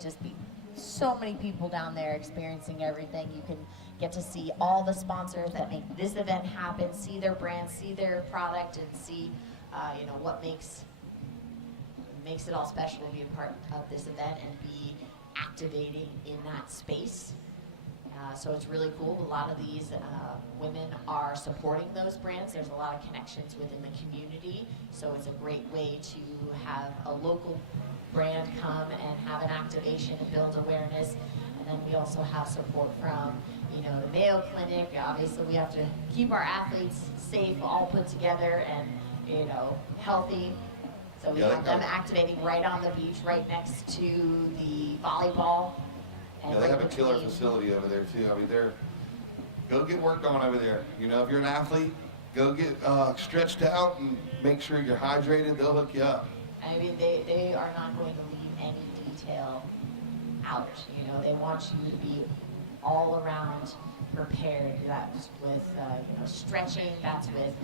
Just be so many people down there experiencing everything. You can get to see all the sponsors that make this event happen, see their brand, see their product, and see what makes it all special to be a part of this event and be activating in that space. So it's really cool. A lot of these women are supporting those brands. There's a lot of connections within the community, so it's a great way to have a local brand come and have an activation and build awareness. And then we also have support from the Mayo Clinic. Obviously we have to keep our athletes safe, all put together and healthy. So we have them activating right on the beach, right next to the volleyball. And they have a killer facility over there too. I mean, go get work on over there. If you're an athlete, go get stretched out and make sure you're hydrated. They'll hook you up. I mean, they are not going to leave any detail out. They want you to be all around prepared. That's with stretching. That's with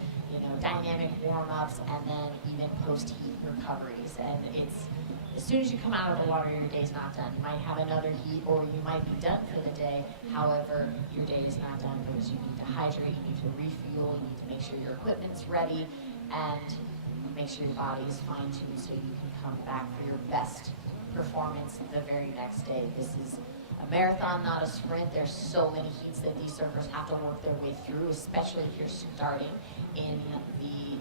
dynamic warm-ups, and then even post-heat recoveries. And it's as soon as you come out of the water, your day's not done. You might have another heat, or you might be done for the day. However, your day is not done because you need to hydrate, you need to refuel, you need to make sure your equipment's ready, and make sure your body is fine-tuned so you can come back for your best performance the very next day. This is a marathon, not a sprint. There's so many heats that these surfers have to work their way through, especially if you're starting in the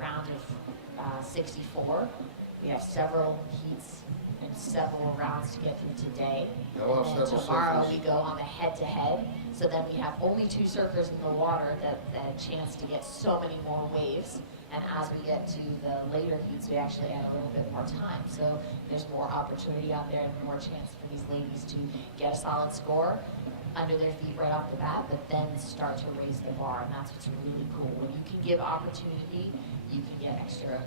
round of 64. We have several heats and several rounds to get through today. And tomorrow we go on the head-to-head. So then we have only 2 surfers in the water that chance to get so many more waves. And as we get to the later heats, we actually add a little bit more time. So there's more opportunity out there and more chance for these ladies to get a solid score under their feet right off the bat, but then start to raise the bar. And that's what's really cool. When you can give opportunity, you can get extra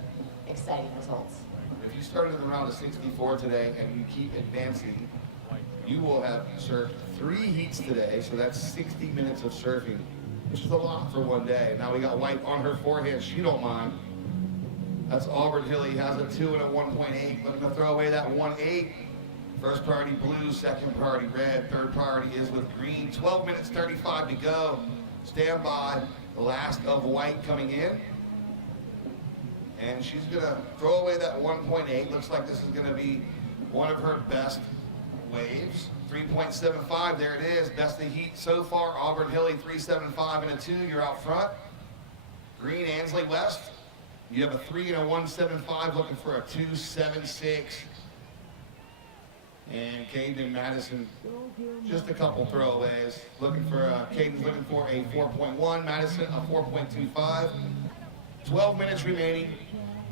exciting results. If you started in the round of 64 today and you keep advancing, you will have surfed 3 heats today, so that's 60 minutes of surfing, which is a lot for one day. Now we got White on her forehand, she don't mind. That's Auburn Hilly, has a 2 and a 1.8, looking to throw away that 1.8. First priority blue, second priority red, third priority is with green. 12 minutes 35 to go. Stand by, the last of White coming in. And she's gonna throw away that 1.8. Looks like this is gonna be one of her best waves. 3.75, there it is. Best of the heat so far. Auburn Hilly, 3.75 and a 2, you're out front. Green, Ansley West, you have a 3 and a 1.75, looking for a 2.76. And Caden and Madison, just a couple throwaways. Caden's looking for a 4.1, Madison a 4.25. 12 minutes remaining.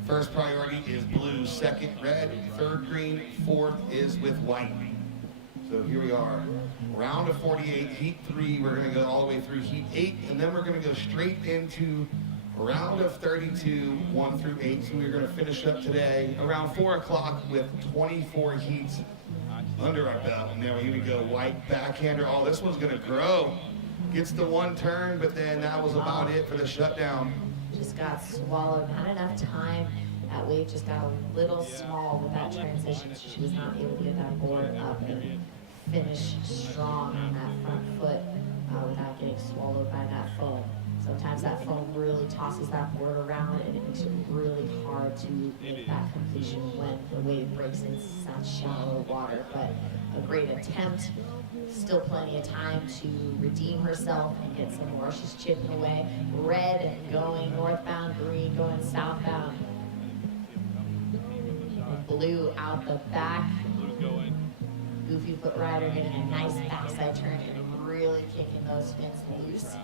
First priority is blue, second red, third green, fourth is with white. So here we are, round of 48, heat 3. We're gonna go all the way through heat 8, and then we're gonna go straight into round of 32, 1 through 8. So we're gonna finish up today around 4 o'clock with 24 heats under our belt. And now here we go, White backhander. Oh, this one's gonna grow. Gets the 1 turn, but then that was about it for the shutdown. Just got swallowed, not enough time. That wave just got a little small with that transition. She was not able to get that board up and finish strong on that front foot without getting swallowed by that foam. Sometimes that foam really tosses that board around and it makes it really hard to make that completion when the wave breaks in such shallow water. But a great attempt. Still plenty of time to redeem herself and get some more. She's chipping away. Red and going northbound, green going southbound. And blue out the back. Goofy foot rider getting a nice backside turn and really kicking those fins loose.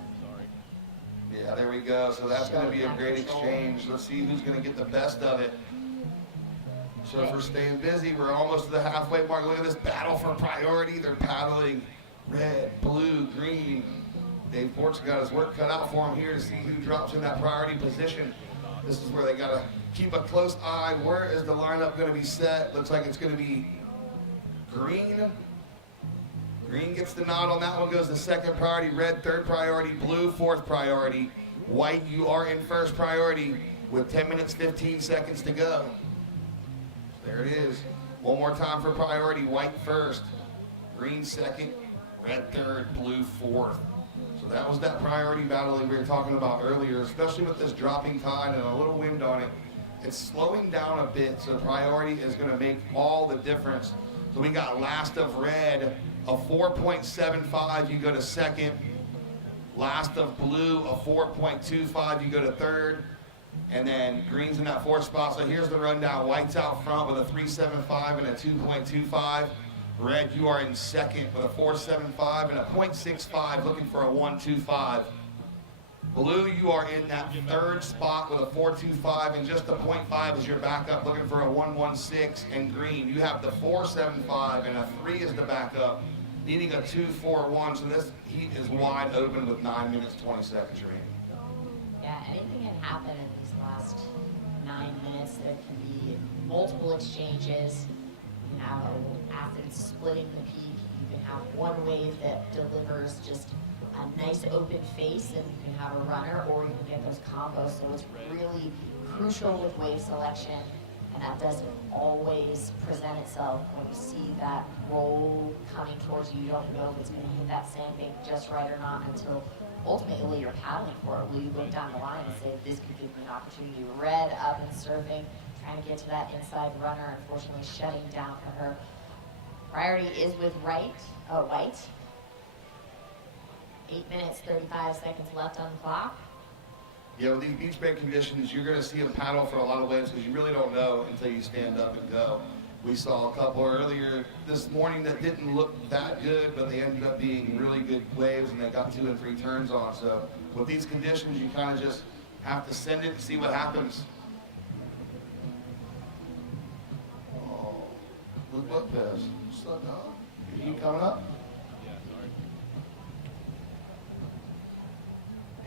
Yeah, there we go. So that's going to be a great exchange. Let's see who's going to get the best of it. Surfers staying busy. We're almost to the halfway mark. Look at this battle for priority. They're paddling red, blue, green. Dave Port's got his work cut out for him here to see who drops in that priority position. This is where they got to keep a close eye. Where is the lineup going to be set? Looks like it's going to be green. Green gets the nod on that one, goes the second priority. Red, third priority. Blue, fourth priority. White, you are in first priority with 10 minutes, 15 seconds to go. There it is. One more time for priority, white first, green second, red third, blue fourth. So that was that priority battle that we were talking about earlier, especially with this dropping tide and a little wind on it. It's slowing down a bit, so priority is going to make all the difference. So we got last of red, a 4.75, you go to second. Last of blue, a 4.25, you go to third. And then green's in that fourth spot. So here's the rundown. White's out front with a 3.75 and a 2.25. Red, you are in second with a 4.75 and a 0.65, looking for a 1.25. Blue, you are in that third spot with a 4.25 and just a 0.5 is your backup, looking for a 1.16. And green, you have the 4.75 and a 3 is the backup, needing a 2.41. So this heat is wide open with 9 minutes, 20 seconds remaining. Yeah, anything can happen in these last 9 minutes. There can be multiple exchanges. You can have athletes splitting the peak. You can have one wave that delivers just a nice open face, and you can have a runner, or you can get those combos. So it's really crucial with wave selection, and that doesn't always present itself when you see that roll coming towards you. You don't know if it's going to hit that sandbank just right or not until ultimately you're paddling for it. Will you go down the line and say, this could give me an opportunity? Red up and surfing, trying to get to that inside runner, unfortunately shutting down for her. Priority is with white. 8 minutes, 35 seconds left on the clock. Yeah, with these beach break conditions, you're going to see them paddle for a lot of waves because you really don't know until you stand up and go. We saw a couple earlier this morning that didn't look that good, but they ended up being really good waves and they got 2 and 3 turns on. So with these conditions, you kind of just have to send it and see what happens. Oh, look what this. Slow down. You coming up?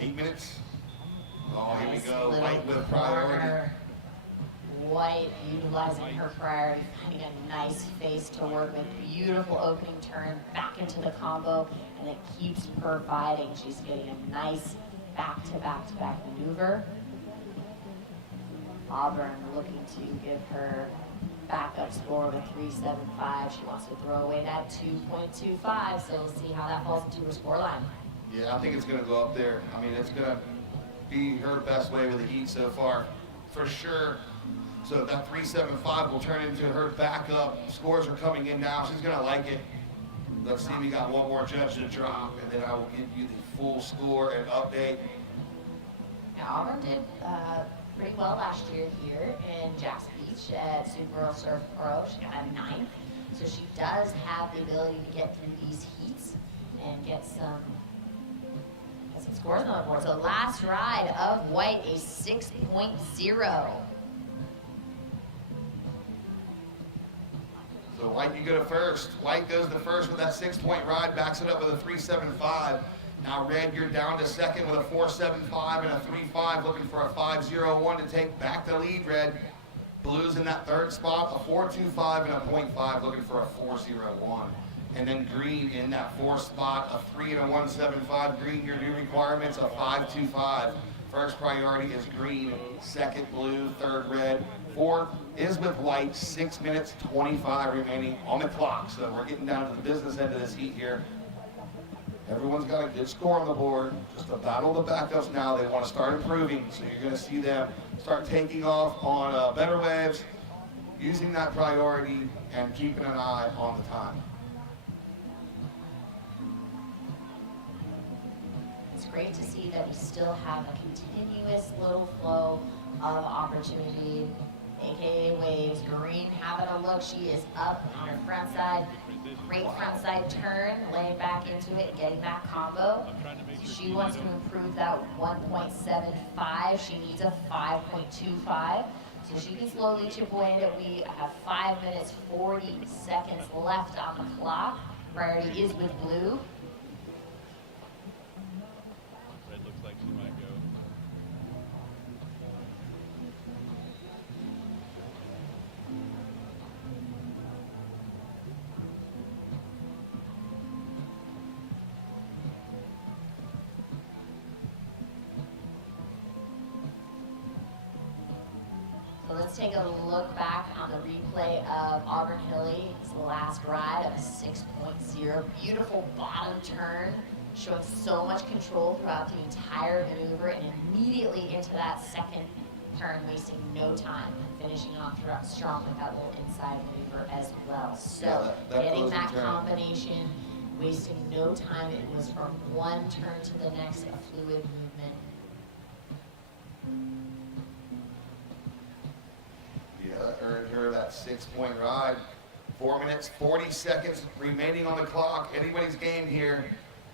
8 minutes. Oh, here we go. White with priority. White utilizing her priority, finding a nice face to work with. Beautiful opening turn back into the combo, and it keeps her fighting. She's getting a nice back-to-back-to-back maneuver. Auburn looking to give her backup score of a 3.75. She wants to throw away that 2.25, so we'll see how that falls into her scoreline. Yeah, I think it's going to go up there. I mean, it's going to be her best way with the heat so far, for sure. So that 3.75 will turn into her backup. Scores are coming in now. She's going to like it. Let's see, we got one more judge to drop, and then I will give you the full score and update. Now, Auburn did pretty well last year here in Jackson Beach at Super World Surf Pro. She got a 9th. So she does have the ability to get through these heats and get some scores on the board. So last ride of White, a 6.0. So White, you go to first. White goes to first with that 6-point ride, backs it up with a 3.75. Now Red, you're down to second with a 4.75 and a 3.5, looking for a 5.01 to take back the lead, Red. Blue's in that third spot, a 4.25 and a 0.5, looking for a 4.01. And then Green in that fourth spot, a 3 and a 1.75. Green, your new requirements, a 5.25. First priority is Green, second Blue, third Red. Fourth is with White, 6 minutes, 25 remaining on the clock. So we're getting down to the business end of this heat here. Everyone's got a good score on the board. Just to battle the backups now. They want to start improving. So you're going to see them start taking off on better waves, using that priority, and keeping an eye on the time. It's great to see that we still have a continuous little flow of opportunity, aka waves. Green having a look. She is up on her front side. Great front side turn, laying back into it, getting that combo. She wants to improve that 1.75. She needs a 5.25. So she can slowly chip away at it. We have 5 minutes, 40 seconds left on the clock. Priority is with Blue. Red looks like she might go. So let's take a look back on the replay of Auburn Hilly's last ride of 6.0. Beautiful bottom turn, showing so much control throughout the entire maneuver, and immediately into that second turn, wasting no time, and finishing off throughout strong with that little inside maneuver as well. So Yeah, that getting closing that turn. combination, wasting no time. It was from one turn to the next, a fluid movement. Yeah, that earned her that 6-point ride. 4 minutes, 40 seconds remaining on the clock. Anybody's game here.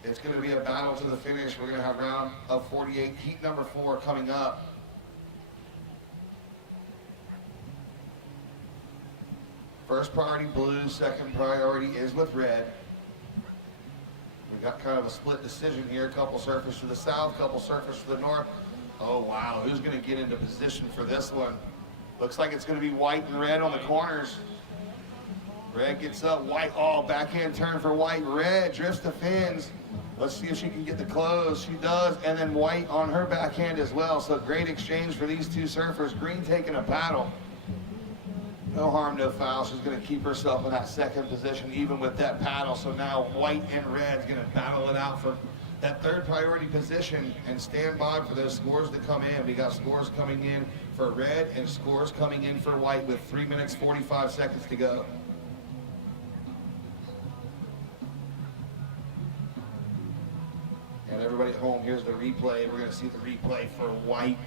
It's going to be a battle to the finish. We're going to have round of 48, heat number 4 coming up. First priority blue, second priority is with red. We got kind of a split decision here. A couple surfers to the south, couple surfers to the north. Oh wow, who's going to get into position for this one? Looks like it's going to be white and red on the corners. Red gets up, white, oh, backhand turn for white. Red drifts the fins. Let's see if she can get the close. She does, and then white on her backhand as well. So great exchange for these two surfers. Green taking a paddle. No harm, no foul. She's going to keep herself in that second position, even with that paddle. So now white and red is going to battle it out for that third priority position, and stand by for those scores to come in. We got scores coming in for red and scores coming in for white with 3 minutes, 45 seconds to go. And everybody at home, here's the replay. We're going to see the replay for white.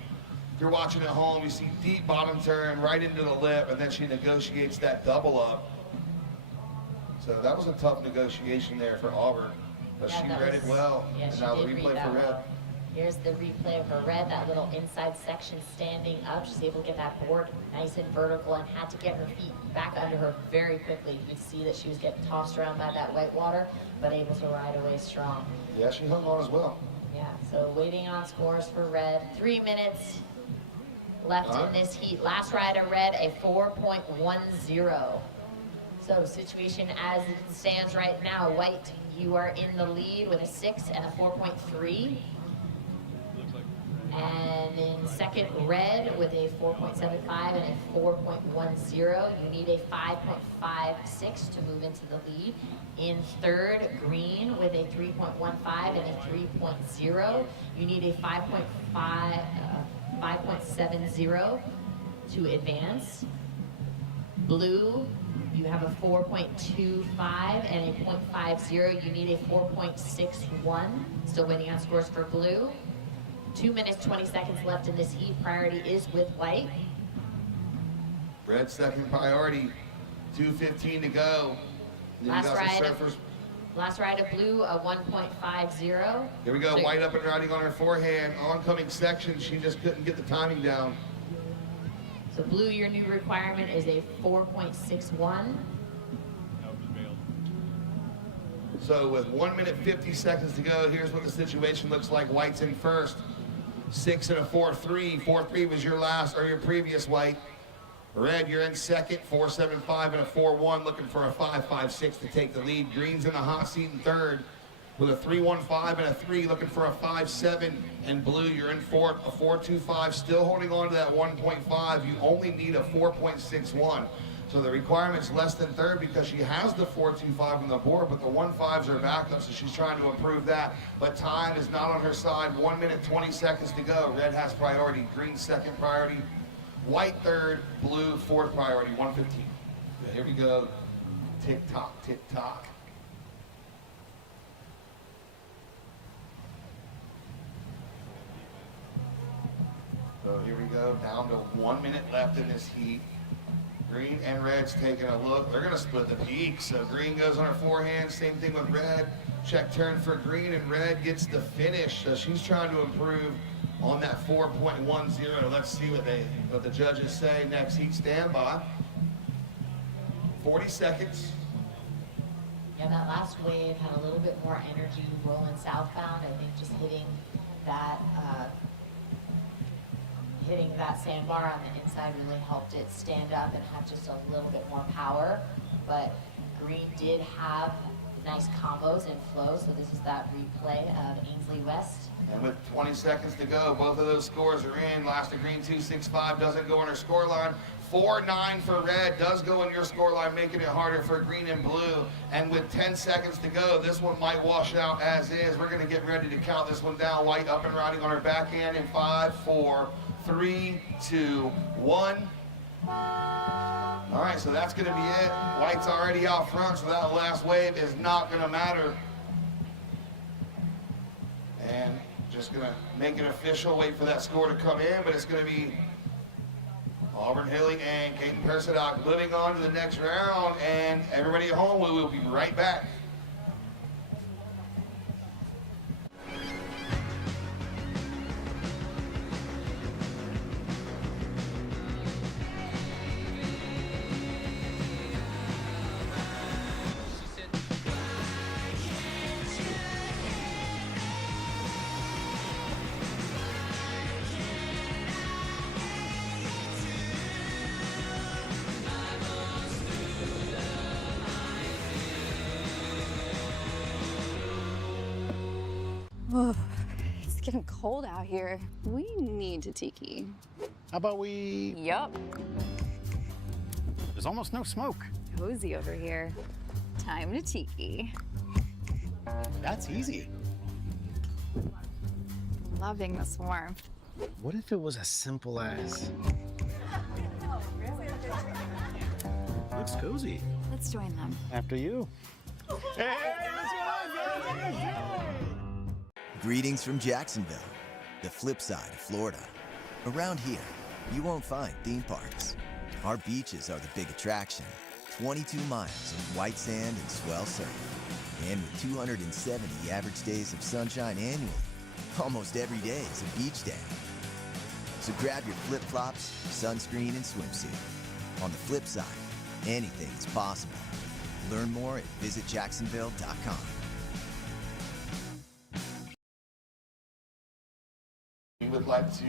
If you're watching at home, you see deep bottom turn right into the lip, and then she negotiates that double up. So that was a tough negotiation there for Auburn, but Yeah, she that read was- it well. Yeah, And she now the did read replay that for red. well. Here's the replay for red, that little inside section standing up. She's able to get that board nice and vertical and had to get her feet back under her very quickly. You could see that she was getting tossed around by that white water, but able to ride away strong. Yeah, she hung on as well. Yeah, so waiting on scores for red. 3 minutes left in this heat. Last ride of red, a 4.10. So situation as it stands right now, white, you are in the lead with a 6 and a 4.3. Looks like And in second, red with a 4.75 and a 4.10. You need a 5.56 to move into the lead. In third, green with a 3.15 and a 3.0. You need a 5.70 to advance. Blue, you have a 4.25 and a 0.50. You need a 4.61. Still waiting on scores for blue. 2 minutes, 20 seconds left in this heat. Priority is with white. Red second priority, 2:15 to go. Then you Last got some ride. surfers. Last ride of blue, a 1.50. Here we go, So- white up and riding on her forehand. Oncoming section, she just couldn't get the timing down. So blue, your new requirement is a 4.61. that was bailed. So with 1 minute 50 seconds to go, here's what the situation looks like. White's in first. 6 and a 4.3. 4.3 was your last or your previous white. Red, you're in second. 4.75 and a 4.1, looking for a 5.56 to take the lead. Green's in the hot seat in third with a 3.15 and a 3, looking for a 5.7. And blue, you're in fourth, a 4.25, still holding on to that 1.5. You only need a 4.61. So the requirement's less than third because she has the 4.25 on the board, but the 1.5s are backup, so she's trying to improve that. But time is not on her side. 1 minute, 20 seconds to go. Red has priority, green second priority, white third, blue fourth priority, 1:15. Here we go. Tick tock, tick tock. So here we go, down to 1 minute left in this heat. Green and red's taking a look. They're gonna split the peak. So green goes on her forehand, same thing with red. Check turn for green, and red gets the finish. So she's trying to improve on that 4.10. Let's see what the judges say. Next heat standby. 40 seconds. Yeah, that last wave had a little bit more energy rolling southbound. I think just hitting that sandbar on the inside really helped it stand up and have just a little bit more power. But green did have nice combos and flow, so this is that replay of Ainsley West. And with 20 seconds to go, both of those scores are in. Last of green 2.65 doesn't go on her score line. 4-9 for red does go in your scoreline, making it harder for green and blue. And with 10 seconds to go, this one might wash out as is. We're going to get ready to count this one down. White up and riding on her backhand in 5, 4, 3, 2, 1. All right, so that's going to be it. White's already out front, so that last wave is not going to matter. And just going to make it official, wait for that score to come in, but it's going to be Auburn Hilly and Caden Persidoc moving on to the next round, and everybody at home, we will be right back. Oh, it's getting cold out here. We need to tiki. How about we... Yup. There's almost no smoke. Cozy over here. Time to tiki. That's easy. Loving this warmth. What if it was as simple as... Looks cozy. Let's join them. After you. Hey, let's go! Greetings from Jacksonville, the flip side of Florida. Around here, you won't find theme parks. Our beaches are the big attraction. 22 miles of white sand and swell surf. And with 270 average days of sunshine annually, almost every day is a beach day. So grab your flip-flops, sunscreen, and swimsuit. On the flip side, anything is possible. Learn more at visitjacksonville.com. We would like to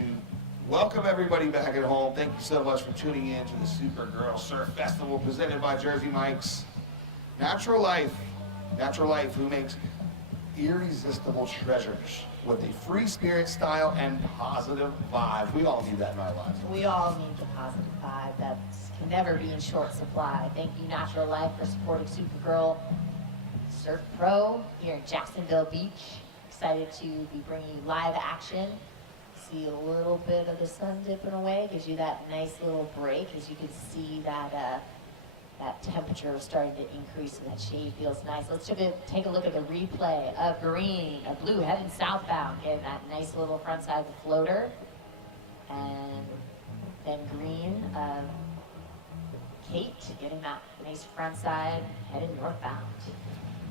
welcome everybody back at home. Thank you so much for tuning in to the Supergirl Surf Festival presented by Jersey Mike's. Natural Life, who makes irresistible treasures with a free spirit style and positive vibe. We all need that in our lives. We all need the positive vibe that can never be in short supply. Thank you, Natural Life, for supporting Supergirl Surf Pro here in Jacksonville Beach. Excited to be bringing you live action. See a little bit of the sun dipping away, gives you that nice little break, as you can see that that temperature is starting to increase and that shade feels nice. Let's take a look at the replay of green, a blue heading southbound, getting that nice little front side of the floater. And then green of Kate getting that nice front side headed northbound.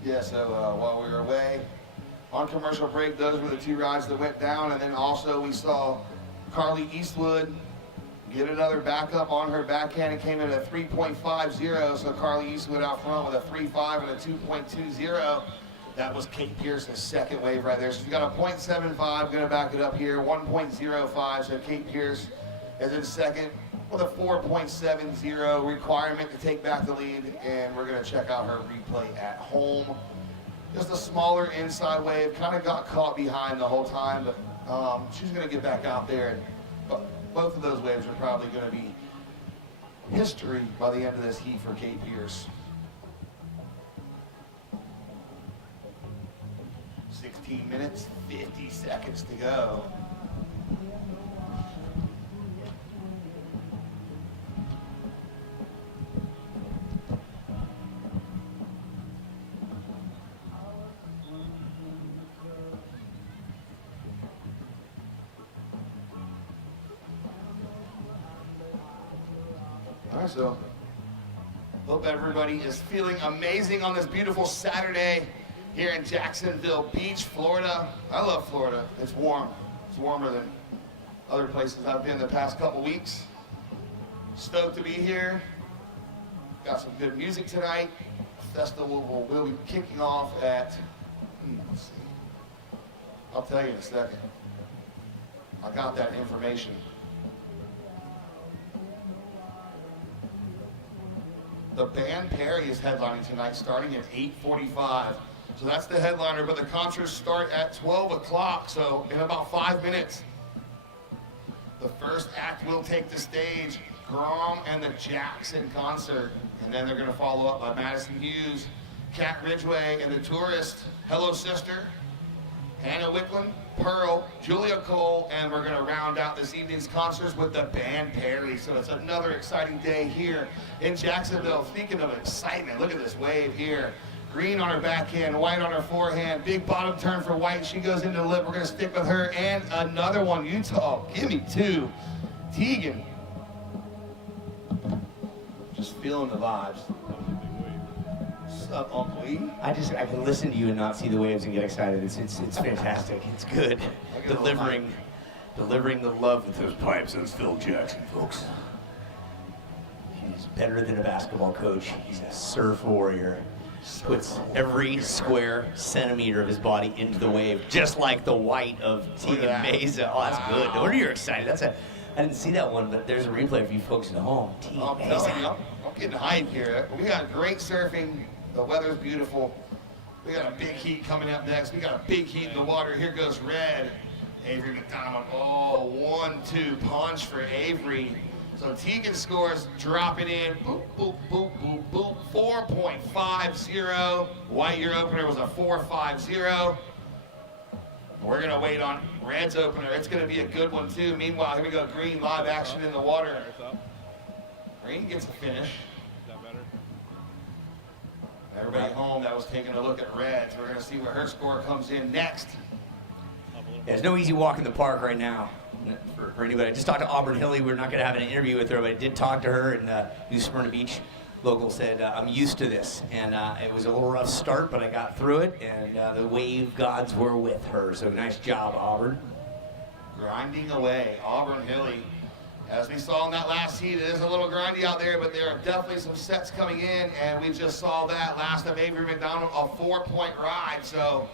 Yeah, so while we were away on commercial break, those were the two rides that went down, and then also we saw Carly Eastwood get another backup on her backhand. It came in at a 3.50, so Carly Eastwood out front with a 3.5 and a 2.20. That was Kate Pierce's second wave right there. So you got a 0.75, gonna back it up here, 1.05, so Kate Pierce is in second with a 4.70 requirement to take back the lead, and we're gonna check out her replay at home. Just a smaller inside wave, kind of got caught behind the whole time, but she's gonna get back out there. And both of those waves are probably gonna be history by the end of this heat for Kate Pierce. 16 minutes, 50 seconds to go. All right, so hope everybody is feeling amazing on this beautiful Saturday here in Jacksonville Beach, Florida. I love Florida. It's warm. It's warmer than other places I've been the past couple weeks. Stoked to be here. Got some good music tonight. The festival will be kicking off at, let's see. I'll tell you in a second. I got that information. The band Perry is headlining tonight, starting at 8:45. So that's the headliner, but the concerts start at 12 o'clock, so in about 5 minutes. The first act will take the stage. Grom and the Jackson concert. And then they're going to follow up by Madison Hughes, Cat Ridgway, and the Tourist, Hello Sister, Hannah Wicklund, Pearl, Julia Cole, and we're going to round out this evening's concerts with the band Perry. So it's another exciting day here in Jacksonville. Speaking of excitement, look at this wave here. Green on her backhand, white on her forehand, big bottom turn for white. She goes into the lip. We're going to stick with her. And another one, Utah. Give me two. Tegan. Just feeling the vibes. What's up, Uncle E? I can listen to you and not see the waves and get excited. It's fantastic. It's good. Delivering the love with those pipes. That's Phil Jackson, folks. He's better than a basketball coach. He's a surf warrior. Puts every square centimeter of his body into the wave, just like the white of Tegan Meza. Oh, that's good. No wonder you're excited. I didn't see that one, but there's a replay for you folks at home. Tegan I'm Meza. telling you, I'm getting hyped here. We got great surfing. The weather's beautiful. We got a big heat coming up next. We got a big heat in the water. Here goes Red. Avery McDonald. Oh, 1-2 punch for Avery. So Tegan scores, dropping in. Boop, boop, boop, boop, boop. 4.50. White, your opener was a 4.50. We're going to wait on Red's opener. It's going to be a good one, too. Meanwhile, here we go. Green, live action in the water. Green gets a finish. Is that better? Everybody home that was taking a look at Red. So we're going to see where her score comes in next. There's no easy walk in the park right now for anybody. I just talked to Auburn Hilly. We're not going to have an interview with her, but I did talk to her, and New Smyrna Beach local said, I'm used to this. And it was a little rough start, but I got through it, and the wave gods were with her. So nice job, Auburn. Grinding away, Auburn Hilly. As we saw in that last heat, it is a little grindy out there, but there are definitely some sets coming in, and we just saw that last of Avery McDonald, a 4-point ride. So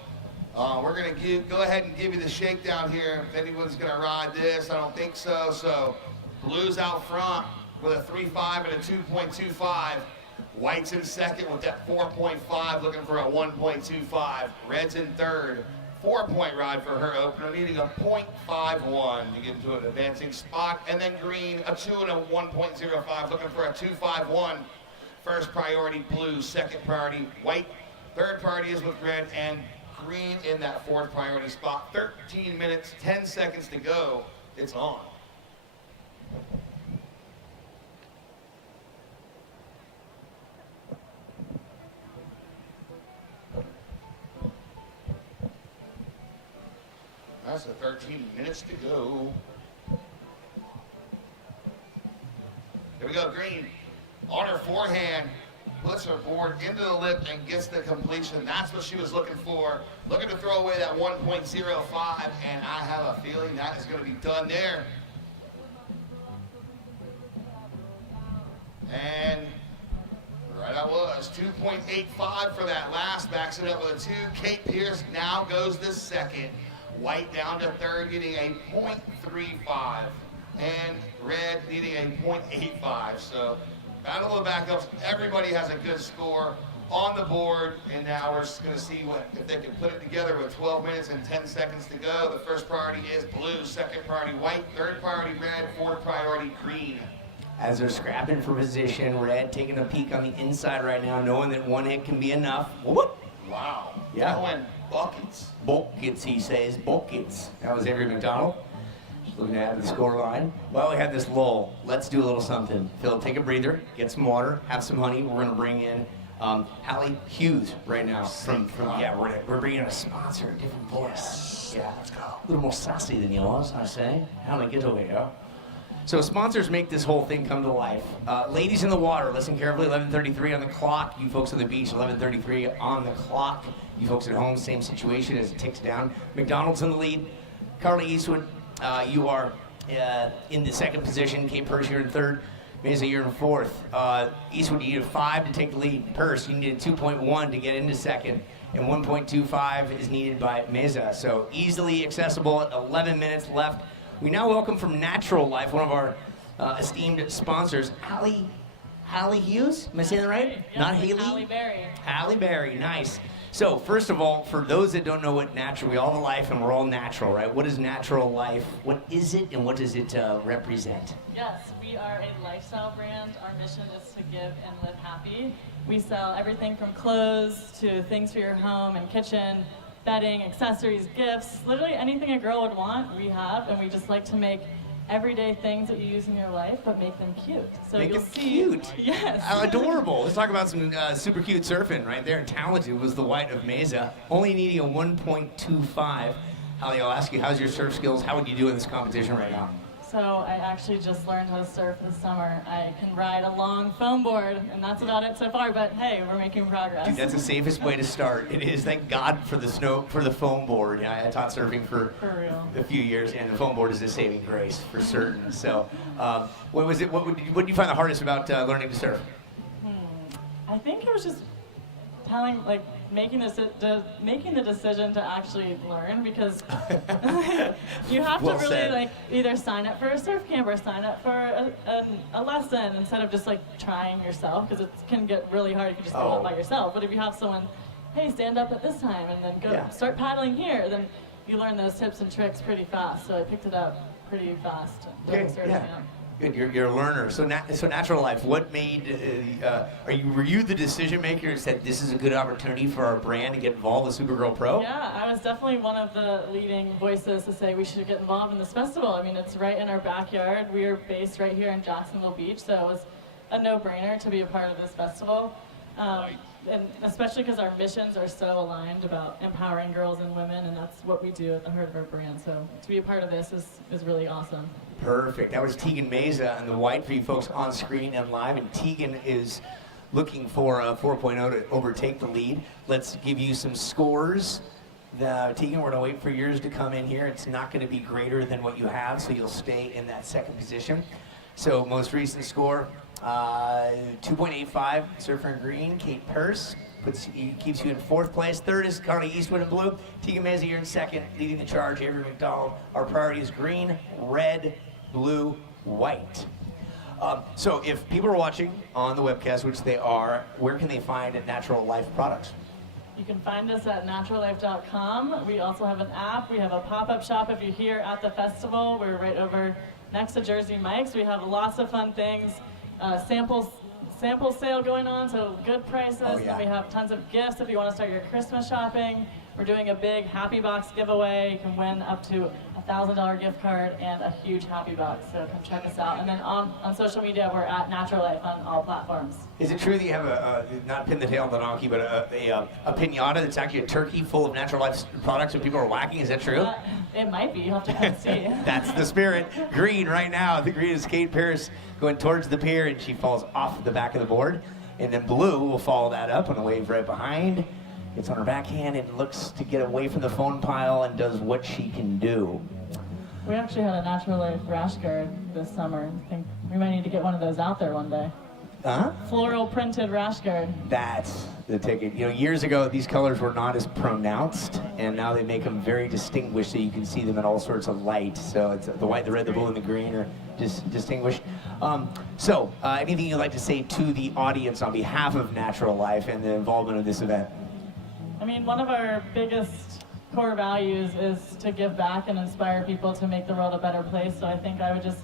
we're going to go ahead and give you the shakedown here. If anyone's going to ride this, I don't think so. So Blues out front with a 3.5 and a 2.25. White's in second with that 4.5, looking for a 1.25. Red's in third. 4-point ride for her opener, needing a 0.51 to get into an advancing spot. And then Green, a 2 and a 1.05, looking for a 2.51. First priority, Blue. Second priority, White. Third priority is with Red, and Green in that fourth priority spot. 13 minutes, 10 seconds to go. It's on. That's 13 minutes to go. Here we go, Green. On her forehand, puts her board into the lip and gets the completion. That's what she was looking for. Looking to throw away that 1.05, and I have a feeling that is going to be done there. And right I was, 2.85 for that last, backs it up with a 2. Kate Pierce now goes the second. White down to third, getting a 0.35, and Red needing a 0.85. So battle of backups. Everybody has a good score on the board, and now we're just going to see if they can put it together with 12 minutes and 10 seconds to go. The first priority is Blue, second priority White, third priority Red, fourth priority Green. As they're scrapping for position, Red taking a peek on the inside right now, knowing that one hit can be enough. Whoop. Wow. Yeah. Going buckets. Buckets, he says, buckets. That was Avery McDonald. Just looking at the score line. While we had this lull, let's do a little something. Phil, take a breather, get some water, have some honey. We're going to bring in Hallie Hughes right now. We're bringing in a sponsor, a different voice. Yeah, let's go. A little more sassy than yours, I say. Hallie, get over here. So sponsors make this whole thing come to life. Ladies in the water, listen carefully, 11:33 on the clock. You folks on the beach, 11:33 on the clock. You folks at home, same situation as it ticks down. McDonald's in the lead. Carly Eastwood, you are in the second position. Kate Purse, you're in third. Meza, you're in fourth. Eastwood, you needed 5 to take the lead. Purse, you needed 2.1 to get into second. And 1.25 is needed by Meza. So easily accessible at 11 minutes left. We now welcome from Natural Life, one of our esteemed sponsors, Hallie Hallie Hughes? Am I saying that right? Yeah, Not like Haley? Halle Berry. Halle Berry, nice. So first of all, for those that don't know what natural, we all have a life and we're all natural, right? What is natural life? What is it and what does it represent? Yes, we are a lifestyle brand. Our mission is to give and live happy. We sell everything from clothes to things for your home and kitchen, bedding, accessories, gifts, literally anything a girl would want, we have, and we just like to make everyday things that you use in your life, but make them cute. So Make you'll them see, cute. Yes. Adorable. Let's talk about some super cute surfing right there. Talented was the white of Mesa, only needing a 1.25. Hallie, I'll ask you, how's your surf skills? How would you do in this competition right now? So I actually just learned how to surf this summer. I can ride a long foam board, and that's about it so far, but hey, we're making progress. Dude, that's the safest way to start. It is. Thank God for the foam board. I taught surfing for real. a few years, and the foam board is a saving grace for certain. So, what was it? What did you find the hardest about learning to surf? I think it was just making the decision to actually learn, because you have Well to really said. either sign up for a surf camp or sign up for a lesson instead of just trying yourself, because it can get really hard if you just go up by yourself. But if you have someone, hey, stand up at this time and then go start paddling here, then you learn those tips and tricks pretty fast. So I picked it up pretty fast. Okay, yeah. Good, you're a learner. So natural life. What made? Were you the decision maker who said this is a good opportunity for our brand to get involved with Supergirl Pro? Yeah, I was definitely one of the leading voices to say we should get involved in this festival. I mean, it's right in our backyard. We are based right here in Jacksonville Beach, so it was a no-brainer to be a part of this festival. And especially because our missions are so aligned about empowering girls and women, and that's what we do at the heart of our brand. So to be a part of this is really awesome. Perfect. That was Tegan Meza and the white for you folks on screen and live. And Tegan is looking for a 4.0 to overtake the lead. Let's give you some scores. Tegan, we're going to wait for yours to come in here. It's not going to be greater than what you have, so you'll stay in that second position. So most recent score, 2.85, Surfer in Green, Kate Purse. Keeps you in fourth place. Third is Carly Eastwood in blue. Tegan Meza, you're in second, leading the charge. Avery McDonald. Our priority is green, red, blue, white. So if people are watching on the webcast, which they are, where can they find Natural Life products? You can find us at naturallife.com. We also have an app. We have a pop-up shop if you're here at the festival. We're right over next to Jersey Mike's. We have lots of fun things, sample sale going on, so good prices. Oh, yeah. And we have tons of gifts if you want to start your Christmas shopping. We're doing a big Happy Box giveaway. You can win up to a $1,000 gift card and a huge Happy Box, so come check us out. And then on social media, we're at Natural Life on all platforms. Is it true that you have not pin the tail on the donkey, but a pinata that's actually a turkey full of Natural Life products and people are whacking? Is that true? It might be. You'll have to come see. That's the spirit. Green right now. The green is Kate Pierce going towards the pier, and she falls off the back of the board. And then blue will follow that up on a wave right behind. Gets on her backhand and looks to get away from the phone pile and does what she can do. We actually had a Natural Life rash guard this summer. I think we might need to get one of those out there one day. Huh? Floral printed rash guard. That's the ticket. You know, years ago, these colors were not as pronounced, and now they make them very distinguished so you can see them in all sorts of light. So it's the white, the red, the blue, and the green are just distinguished. Anything you'd like to say to the audience on behalf of Natural Life and the involvement of this event? I mean, one of our biggest core values is to give back and inspire people to make the world a better place. So I think I would just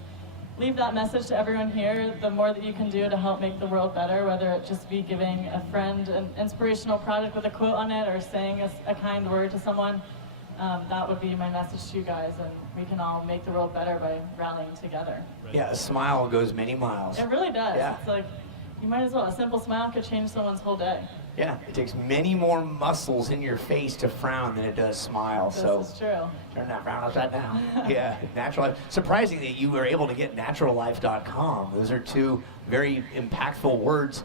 leave that message to everyone here. The more that you can do to help make the world better, whether it just be giving a friend an inspirational product with a quote on it or saying a kind word to someone, that would be my message to you guys. And we can all make the world better by rallying together. Yeah, a smile goes many miles. It really does. Yeah. It's like, you might as well. A simple smile could change someone's whole day. Yeah, it takes many more muscles in your face to frown than it does smile. This is true. Turn that frown upside down. Yeah, Natural Life. Surprising that you were able to get naturallife.com. Those are two very impactful words.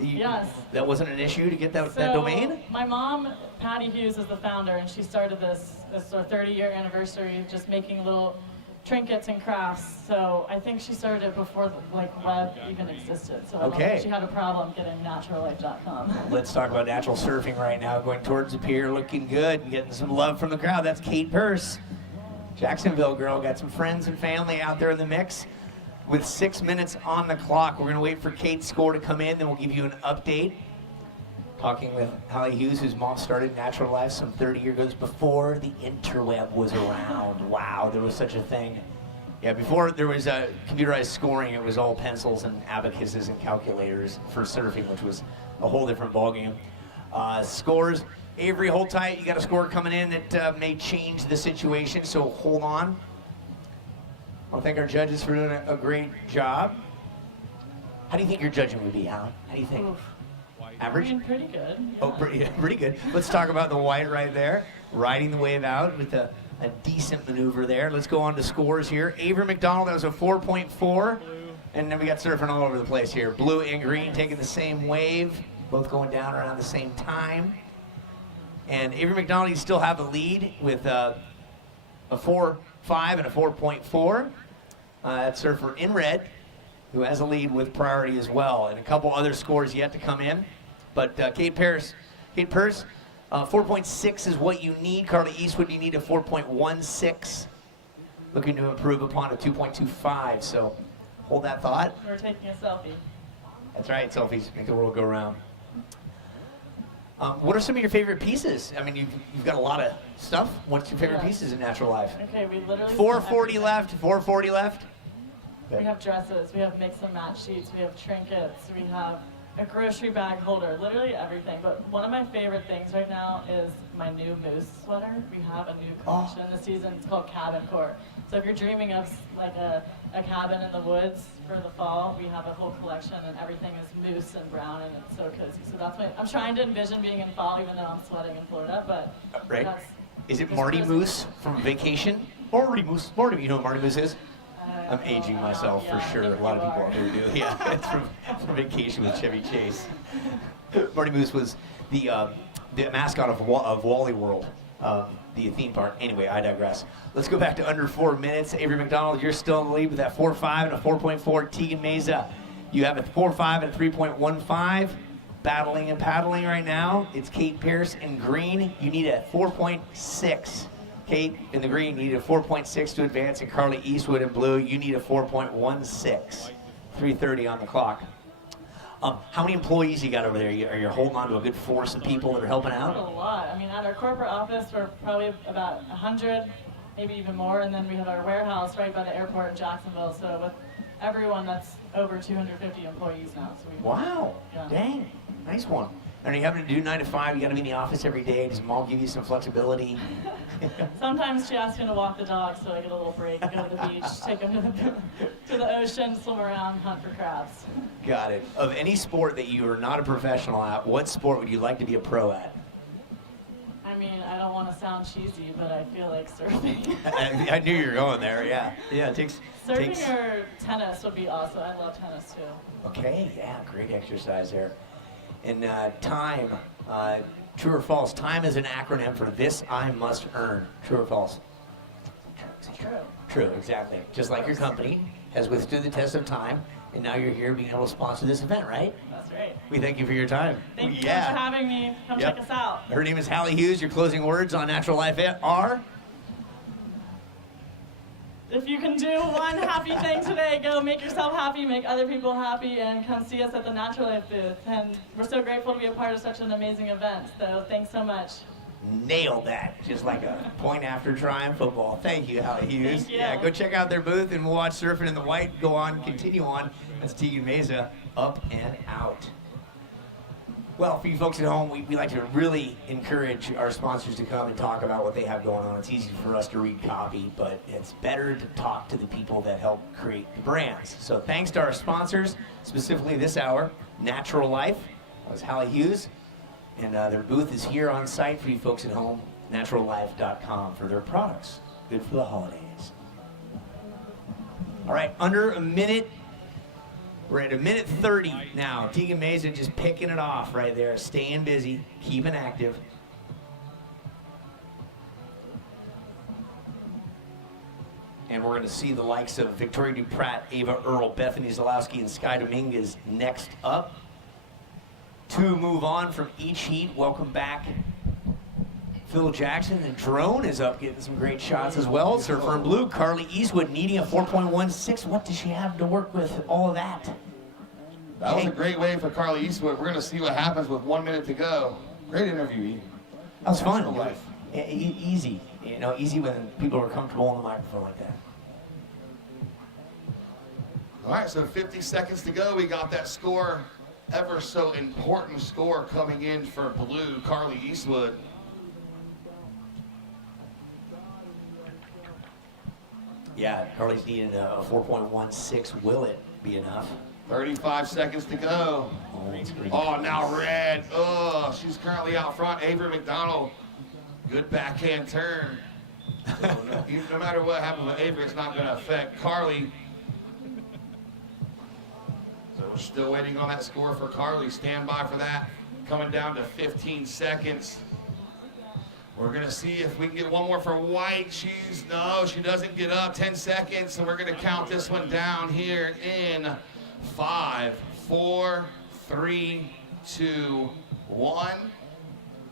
Yes. That wasn't an issue to get that domain? My mom, Patty Hughes, is the founder, and she started this 30-year anniversary, just making little trinkets and crafts. So I think she started it before web even existed. So I don't think she had a problem getting naturallife.com. Let's talk about natural surfing right now. Going towards the pier, looking good and getting some love from the crowd. That's Kate Purse. Jacksonville girl, got some friends and family out there in the mix. with 6 minutes on the clock. We're going to wait for Kate's score to come in, then we'll give you an update. Talking with Hallie Hughes, whose mom started Natural Life some 30 years ago, before the interweb was around. Wow, there was such a thing. Yeah, before there was computerized scoring, it was all pencils and abacuses and calculators for surfing, which was a whole different ballgame. Scores, Avery, hold tight. You got a score coming in that may change the situation, so hold on. I want to thank our judges for doing a great job. How do you think your judging would be, Hal? How do you think? Oof. Average? I mean, pretty good. Oh, pretty good. Let's talk about the white right there. Riding the wave out with a decent maneuver there. Let's go on to scores here. Avery McDonald, that was a 4.4. And then we got surfing all over the place here. Blue and green taking the same wave, both going down around the same time. And Avery McDonald, you still have a lead with a 4.5 and a 4.4. That surfer in red, who has a lead with priority as well. And a couple other scores yet to come in. But Kate Pearce, 4.6 is what you need. Carly Eastwood, you need a 4.16. Looking to improve upon a 2.25. So hold that thought. We're taking a selfie. That's right, selfies make the world go round. What are some of your favorite pieces? I mean, you've got a lot of stuff. What's your favorite pieces in Natural Life? Okay, we literally 440 left. 440 left. We have dresses, we have mix and match sheets, we have trinkets, we have a grocery bag holder, literally everything. But one of my favorite things right now is my new moose sweater. We have a new collection this season. It's called Cabin Court. So if you're dreaming of like a cabin in the woods for the fall, we have a whole collection and everything is moose and brown and it's so cozy. So that's my, I'm trying to envision being in fall even though I'm sweating in Florida, but right. That's, is it Marty Moose from Vacation? Marty Moose. Marty, you know what Marty Moose is? I'm aging myself yeah, for sure. A lot of people out there do. Yeah, it's from Vacation with Chevy Chase. Marty Moose was the mascot of Wally World, the theme park. Anyway, I digress. Let's go back to under 4 minutes. Avery McDonald, you're still in the lead with that 4.5 and a 4.4. Tegan Meza, you have a 4.5 and a 3.15. Battling and paddling right now. It's Kate Pearce in green. You need a 4.6. Kate in the green, you need a 4.6 to advance, and Carly Eastwood in blue, you need a 4.16. 3:30 on the clock. How many employees you got over there? Are you holding on to a good force of people that are helping out? A lot. I mean, at our corporate office, we're probably about 100, maybe even more, and then we have our warehouse right by the airport in Jacksonville. So with everyone, that's over 250 employees now. So Wow. Yeah. Dang. Nice one. And are you having to do 9 to 5? You got to be in the office every day. Does mom give you some flexibility? Sometimes she asks me to walk the dog, so I get a little break, go to the beach, take them to the ocean, swim around, hunt for crabs. Got it. Of any sport that you are not a professional at, what sport would you like to be a pro at? I mean, I don't want to sound cheesy, but I feel like surfing. I knew you were going there. Yeah. Yeah. Surfing or tennis would be awesome. I love tennis too. Okay. Yeah. Great exercise there. And time, true or false? Time is an acronym for this I must earn. True or false? True. True, exactly. Just like your company has withstood the test of time, and now you're here being able to sponsor this event, right? That's right. We thank you for your time. Thank you so much for having me. Come check us out. Her name is Hallie Hughes. Your closing words on Natural Life are? If you can do one happy thing today, go make yourself happy, make other people happy, and come see us at the Natural Life booth. And we're so grateful to be a part of such an amazing event. So thanks so much. Nailed that. Just like a point after trying football. Thank you, Hallie Hughes. Thank you. Yeah, go check out their booth and we'll watch Surfing in the White. Go on, continue on. That's Tegan Meza, up and out. Well, for you folks at home, we like to really encourage our sponsors to come and talk about what they have going on. It's easy for us to read copy, but it's better to talk to the people that help create the brands. So thanks to our sponsors, specifically this hour, Natural Life. That was Hallie Hughes. And their booth is here on site for you folks at home, naturallife.com, for their products. Good for the holidays. All right, under a minute. We're at a minute 30 now. Tegan Meza just picking it off right there, staying busy, keeping active. And we're going to see the likes of Victoria Duprat, Ava Earl, Bethany Zalowski, and Sky Dominguez next up. To move on from each heat, welcome back Phil Jackson, the drone is up getting some great shots as well. Surfer in blue, Carly Eastwood needing a 4.16. What does she have to work with all of that? That was a great wave for Carly Eastwood. We're going to see what happens with 1 minute to go. Great interview, E. That was fun. Life. Easy. You know, easy when people are comfortable on the microphone like that. All right, so 50 seconds to go. We got that score, ever so important score coming in for blue, Carly Eastwood. Yeah, Carly's needing a 4.16. Will it be enough? 35 seconds to go. Oh, now red. Oh, she's currently out front. Avery McDonald, good backhand turn. So no matter what happens with Avery, it's not going to affect Carly. So we're still waiting on that score for Carly. Stand by for that. Coming down to 15 seconds. We're going to see if we can get one more for White. No, she doesn't get up. 10 seconds, so we're going to count this one down here in 5, 4, 3, 2, 1.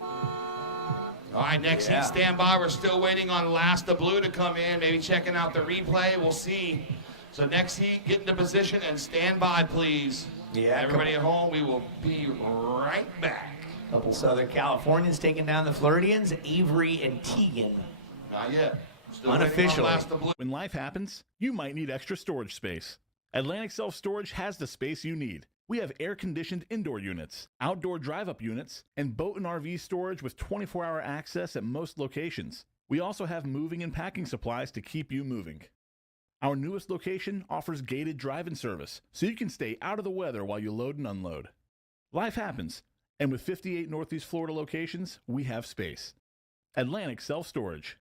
All right, next heat, stand by. We're still waiting on Last of Blue to come in, maybe checking out the replay. We'll see. So next heat, get into position and stand by, please. Yeah. Everybody at home, we will be right back. Couple Southern Californians taking down the Floridians, Avery and Tegan. Not yet. Still Unofficially. Last of Blue. When life happens, you might need extra storage space. Atlantic Self Storage has the space you need. We have air-conditioned indoor units, outdoor drive-up units, and boat and RV storage with 24-hour access at most locations. We also have moving and packing supplies to keep you moving. Our newest location offers gated drive-in service, so you can stay out of the weather while you load and unload. Life happens, and with 58 Northeast Florida locations, we have space. Atlantic Self Storage.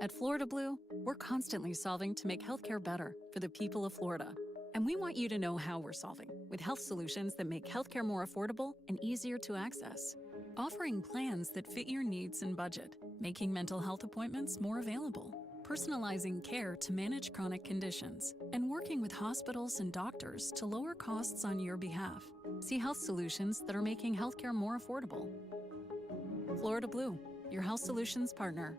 At Florida Blue, we're constantly solving to make healthcare better for the people of Florida. And we want you to know how we're solving, with health solutions that make healthcare more affordable and easier to access. Offering plans that fit your needs and budget, making mental health appointments more available, personalizing care to manage chronic conditions, and working with hospitals and doctors to lower costs on your behalf. See health solutions that are making healthcare more affordable. Florida Blue, your health solutions partner.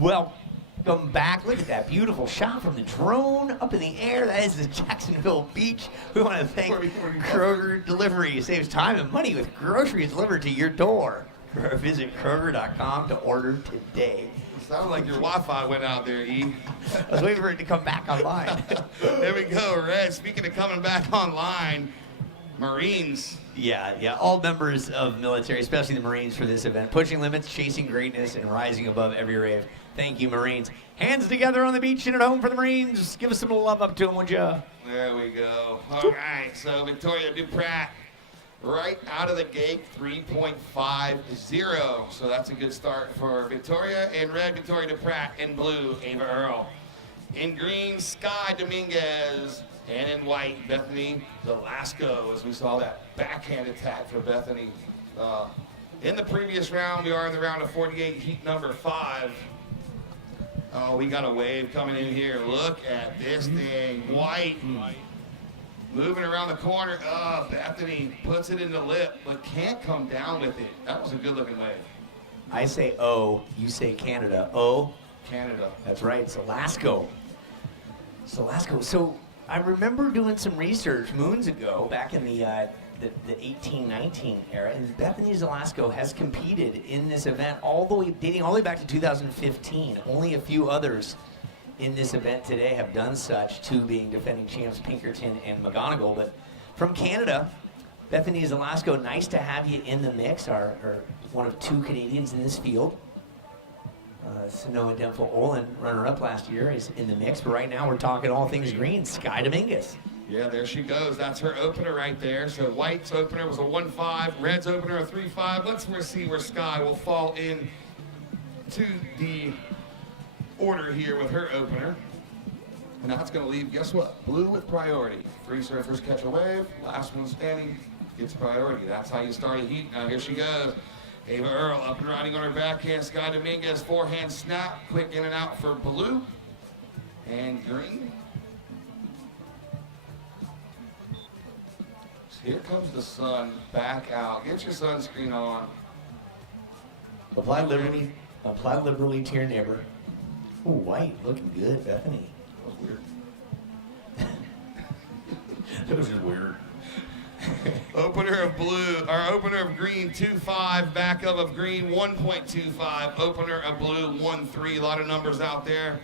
Welcome back. Look at that beautiful shot from the drone up in the air. That is the Jacksonville beach. We want to thank Kroger Delivery. It saves time and money with groceries delivered to your door. Visit Kroger.com to order today. Sounded like your Wi-Fi went out there, E. I was waiting for it to come back online. There we go, Red. Speaking of coming back online, Marines. Yeah. All members of military, especially the Marines, for this event. Pushing limits, chasing greatness, and rising above every rave. Thank you, Marines. Hands together on the beach and at home for the Marines. Give us some love up to them, would ya? There we go. All right, so Victoria Duprat, right out of the gate, 3.50. So that's a good start for Victoria. In red, Victoria Duprat. In blue, Ava Earl. In green, Sky Dominguez. And in white, Bethany Velasco, as we saw that backhand attack for Bethany. In the previous round, we are in the round of 48, heat number 5. Oh, we got a wave coming in here. Look at this thing. White. Moving around the corner. Bethany puts it in the lip, but can't come down with it. That was a good-looking wave. I say O, you say Canada. O. Canada. That's right, Salasco. So I remember doing some research moons ago, back in the 1819 era, and Bethany Velasco has competed in this event dating all the way back to 2015. Only a few others in this event today have done such, 2 being defending champs Pinkerton and McGonigal. But from Canada, Bethany Velasco, nice to have you in the mix, are one of 2 Canadians in this field. Sanoa Dempfel-Olin, runner-up last year, is in the mix, but right now we're talking all things green. Sky Dominguez. Yeah, there she goes. That's her opener right there. So White's opener was a 1.5, Red's opener a 3.5. Let's see where Sky will fall in to the order here with her opener. And that's going to leave, guess what? Blue with priority. 3 surfers catch a wave. Last one standing gets priority. That's how you start a heat. Now here she goes. Ava Earl up and riding on her backhand. Sky Dominguez, forehand snap. Quick in and out for blue and green. Here comes the sun back out. Get your sunscreen on. Apply liberally to your neighbor. Ooh, white, looking good, Bethany. That was weird. That was just weird. Opener of blue, or opener of green, 2.5. Backup of green, 1.25. Opener of blue, 1.3. A lot of numbers out there.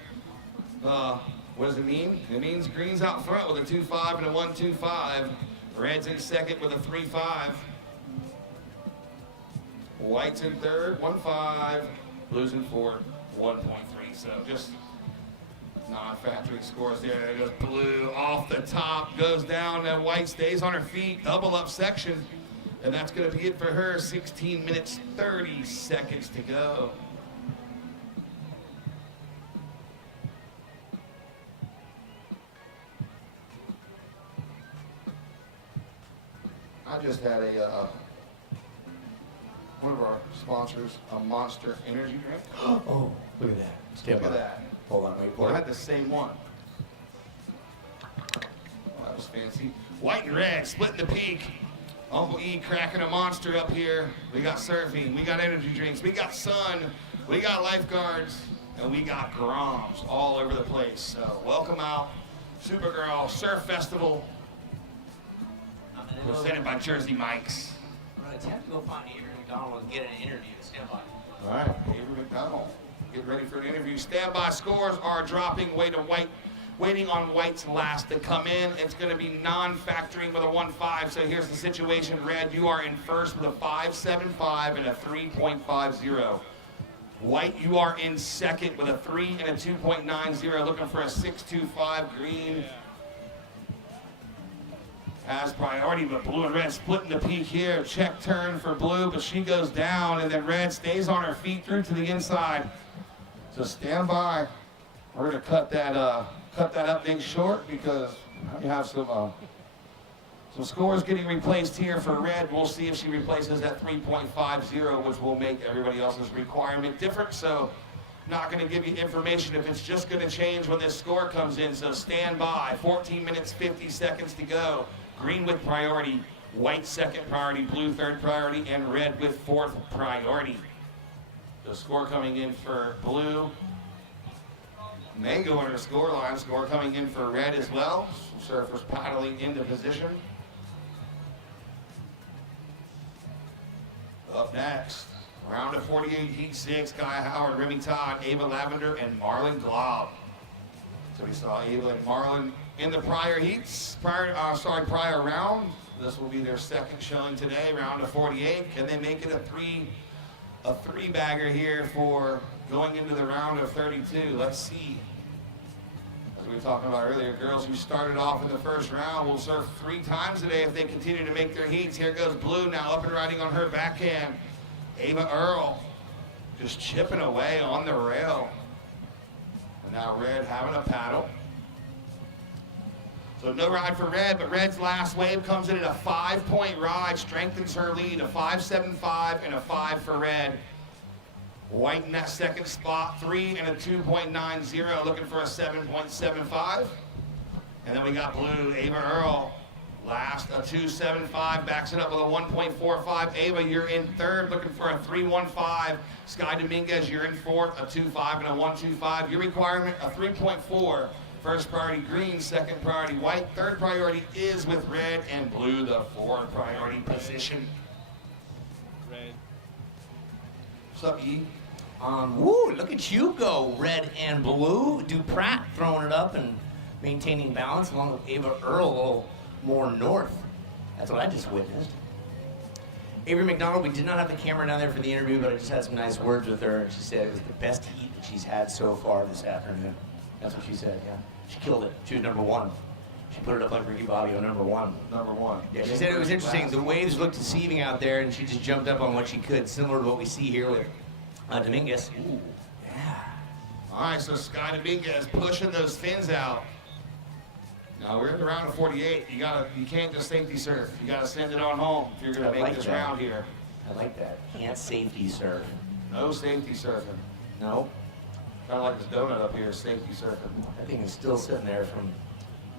What does it mean? It means green's out front with a 2.5 and a 1.25. Red's in second with a 3.5. White's in third, 1.5. Blue's in fourth, 1.3. So just non-factory scores there. There goes blue off the top, goes down, and white stays on her feet. Double up section. And that's going to be it for her. 16 minutes, 30 seconds to go. I just had one of our sponsors, a Monster Energy drink. Oh, look at that. Step Look at up. that. Hold on, wait for Well, I it. had the same one. Oh, that was fancy. White and red, splitting the peak. Uncle E cracking a monster up here. We got surfing, we got energy drinks, we got sun, we got lifeguards, and we got Groms all over the place. So welcome out, Supergirl Surf Festival, presented by Jersey Mike's. I'm going to attempt to go find Avery McDonald and get an interview. Stand by. All right, Avery McDonald, get ready for an interview. Standby scores are dropping. Waiting on White's last to come in. It's going to be non-factoring with a 1.5. So here's the situation. Red, you are in first with a 5.75 and a 3.50. White, you are in second with a 3 and a 2.90. Looking for a 6.25. Green has priority, but blue and red splitting the peak here. Check turn for blue, but she goes down, and then red stays on her feet through to the inside. So stand by. We're gonna cut that update short because we have some scores getting replaced here for red. We'll see if she replaces that 3.50, which will make everybody else's requirement different. So not gonna give you information if it's just gonna change when this score comes in. So stand by. 14 minutes, 50 seconds to go. Green with priority, white second priority, blue third priority, and red with fourth priority. The score coming in for blue may go under score line. Score coming in for red as well. Surfers paddling into position. Up next, round of 48, heat 6, Guy Howard, Remy Todd, Ava Lavender, and Marlon Glob. So we saw Ava and Marlon in the prior heats, prior round. This will be their second showing today, round of 48. Can they make it a three bagger here for going into the round of 32? Let's see. As we were talking about earlier, girls who started off in the first round will surf 3 times today if they continue to make their heats. Here goes blue now up and riding on her backhand. Ava Earl just chipping away on the rail. And now red having a paddle. So no ride for red, but red's last wave comes in at a 5-point ride, strengthens her lead, a 5.75 and a 5 for red. White in that second spot, 3 and a 2.90, looking for a 7.75. And then we got blue, Ava Earl, last a 2.75, backs it up with a 1.45. Ava, you're in third, looking for a 3.15. Sky Dominguez, you're in fourth, a 2.5 and a 1.25. Your requirement, a 3.4. First priority green, second priority white, third priority is with red, and blue the fourth priority position. Red. What's up, E? Woo, look at you go, red and blue. Duprat throwing it up and maintaining balance along with Ava Earl a little more north. That's what I just witnessed. Avery McDonald, we did not have the camera down there for the interview, but I just had some nice words with her. She said it was the best heat that she's had so far this afternoon. That's what she said, yeah. She killed it. She was number 1. She put it up like Ricky Bobbio, number 1. Number 1. Yeah, she said it was interesting. The waves looked deceiving out there, and she just jumped up on what she could, similar to what we see here with Dominguez. Ooh, yeah. All right, so Sky Dominguez pushing those fins out. Now we're in the round of 48. You can't just safety surf. You gotta send it on home if you're gonna make like this that. round here. I like that. Can't safety surf. No safety surfing. No, Kind of like this donut up here, safety surfing. that thing is still sitting there from,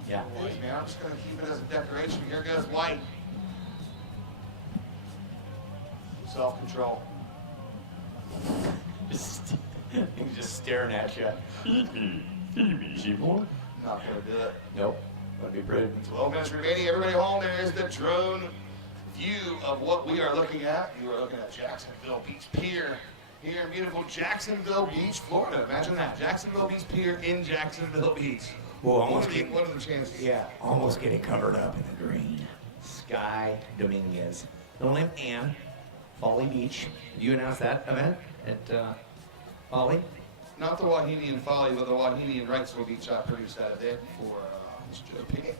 yeah. Man, I'm just gonna keep it as a decoration. Here goes white. self-control. Just staring at you. Not gonna do it. Nope. That'd be pretty. 12 minutes remaining. Everybody home. There is the drone view of what we are looking at. You are looking at Jacksonville Beach Pier here in beautiful Jacksonville Beach, Florida. Imagine that. Jacksonville Beach Pier in Jacksonville Beach. Well, What are the chances? Yeah, almost getting covered up in the green. Sky Dominguez. Middle name Ann. Folly Beach. You announced that event at Folly? Not the Wahini and Folly, but the Wahini and Wrightsville Beach. I produced that event for Joe Piggy.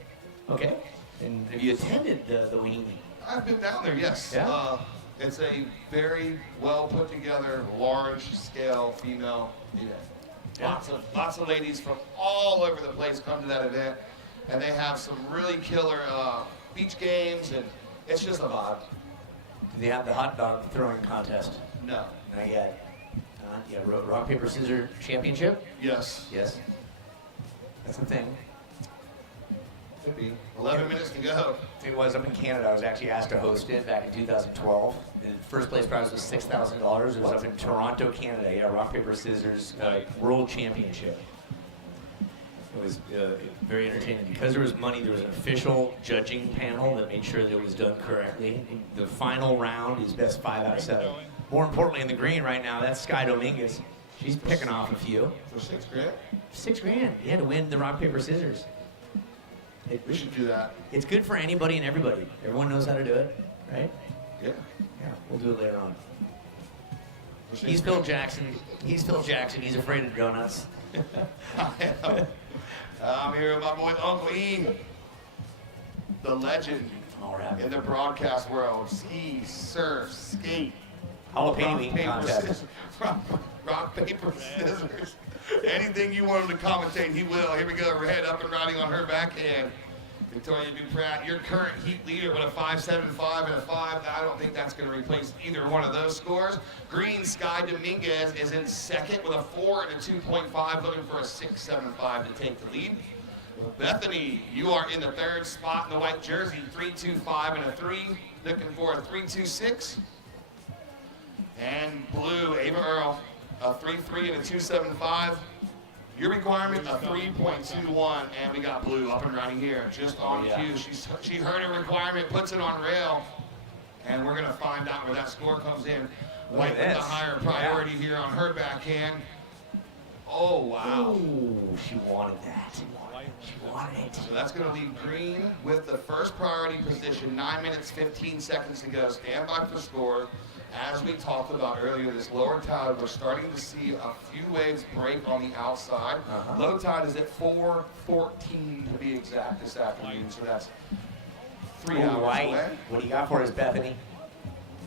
Okay. And have you attended the Wahini? I've been down there, yes. Yeah? It's a very well put together, large scale female event. Yeah. Lots of ladies from all over the place come to that event, and they have some really killer beach games, and it's just a vibe. Do they have the hot dog throwing contest? No. Not yet. Yeah, rock, paper, scissors championship? Yes. Yes. That's the thing. Could be. 11 minutes to go. It was up in Canada. I was actually asked to host it back in 2012. The first place prize was $6,000. It was up in Toronto, Canada. Yeah, rock, paper, scissors world championship. It was very entertaining. Because there was money, there was an official judging panel that made sure that it was done correctly. The final round is best 5 out of 7. More importantly, in the green right now, that's Sky Dominguez. She's picking off a few. For $6 grand? $6 grand. Yeah, to win the rock, paper, scissors. We should do that. It's good for anybody and everybody. Everyone knows how to do it, right? Yeah. Yeah, we'll do it later on. For $6 He's Phil grand. Jackson. He's Phil Jackson. He's afraid of donuts. I'm here with my boy Uncle E, the legend All right. in the broadcast world. Ski, surf, skate. Jalapeno eating contest. Rock, paper, scissors. Anything you want him to commentate, he will. Here we go. Red up and riding on her backhand. Victoria Duprat, your current heat leader with a 5.75 and a 5. I don't think that's going to replace either one of those scores. Green Sky Dominguez is in second with a 4 and a 2.5, looking for a 6.75 to take the lead. Bethany, you are in the third spot in the white jersey, 3.25 and a 3, looking for a 3.26. And blue, Ava Earl, a 3.3 and a 2.75. Your requirement, a 3.21, and we got blue up and running here, just on cue. She heard her requirement, puts it on rail, and we're gonna find out where that score comes in. White with the higher priority here on her backhand. Oh, wow. Ooh, she wanted that. She wanted it. So that's gonna leave green with the first priority position, 9 minutes, 15 seconds to go. Stand by for score. As we talked about earlier, this lower tide, we're starting to see a few waves break on the outside. Low tide is at 4:14 to be exact this afternoon, so that's 3 hours away. What do you got for us, Bethany?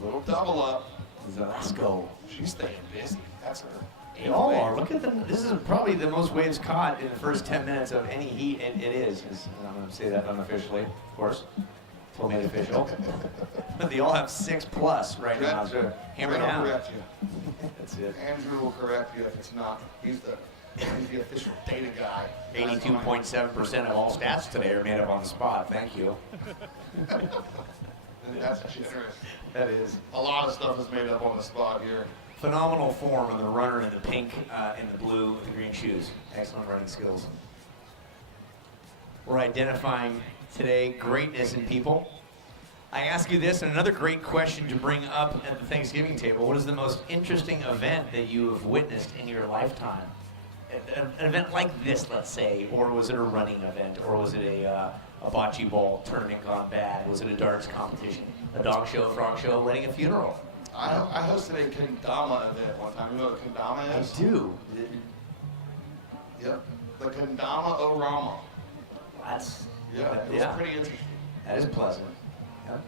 Little double up. Let's go. She's staying busy. That's her. They all are. Look at them. This is probably the most waves caught in the first 10 minutes of any heat, and it is. I'm going to say that unofficially, of course. Told me it's official. But they all have 6+ right now. So hammer Fred will down. correct you. That's it. Andrew will correct you if it's not. He's the official data guy. 82.7% of all stats today are made up on the spot. Thank you. That's generous. That is. A lot of stuff is made up on the spot here. Phenomenal form of the runner in the pink and the blue with the green shoes. Excellent running skills. We're identifying today greatness in people. I ask you this, and another great question to bring up at the Thanksgiving table. What is the most interesting event that you have witnessed in your lifetime? An event like this, let's say, or was it a running event, or was it a bocce ball tournament gone bad? Was it a darts competition, a dog show, a frog show, a wedding, a funeral? I hosted a kendama event one time. You know what a kendama is? I do. Yep. The kendama orama. That's It was pretty interesting. That is pleasant.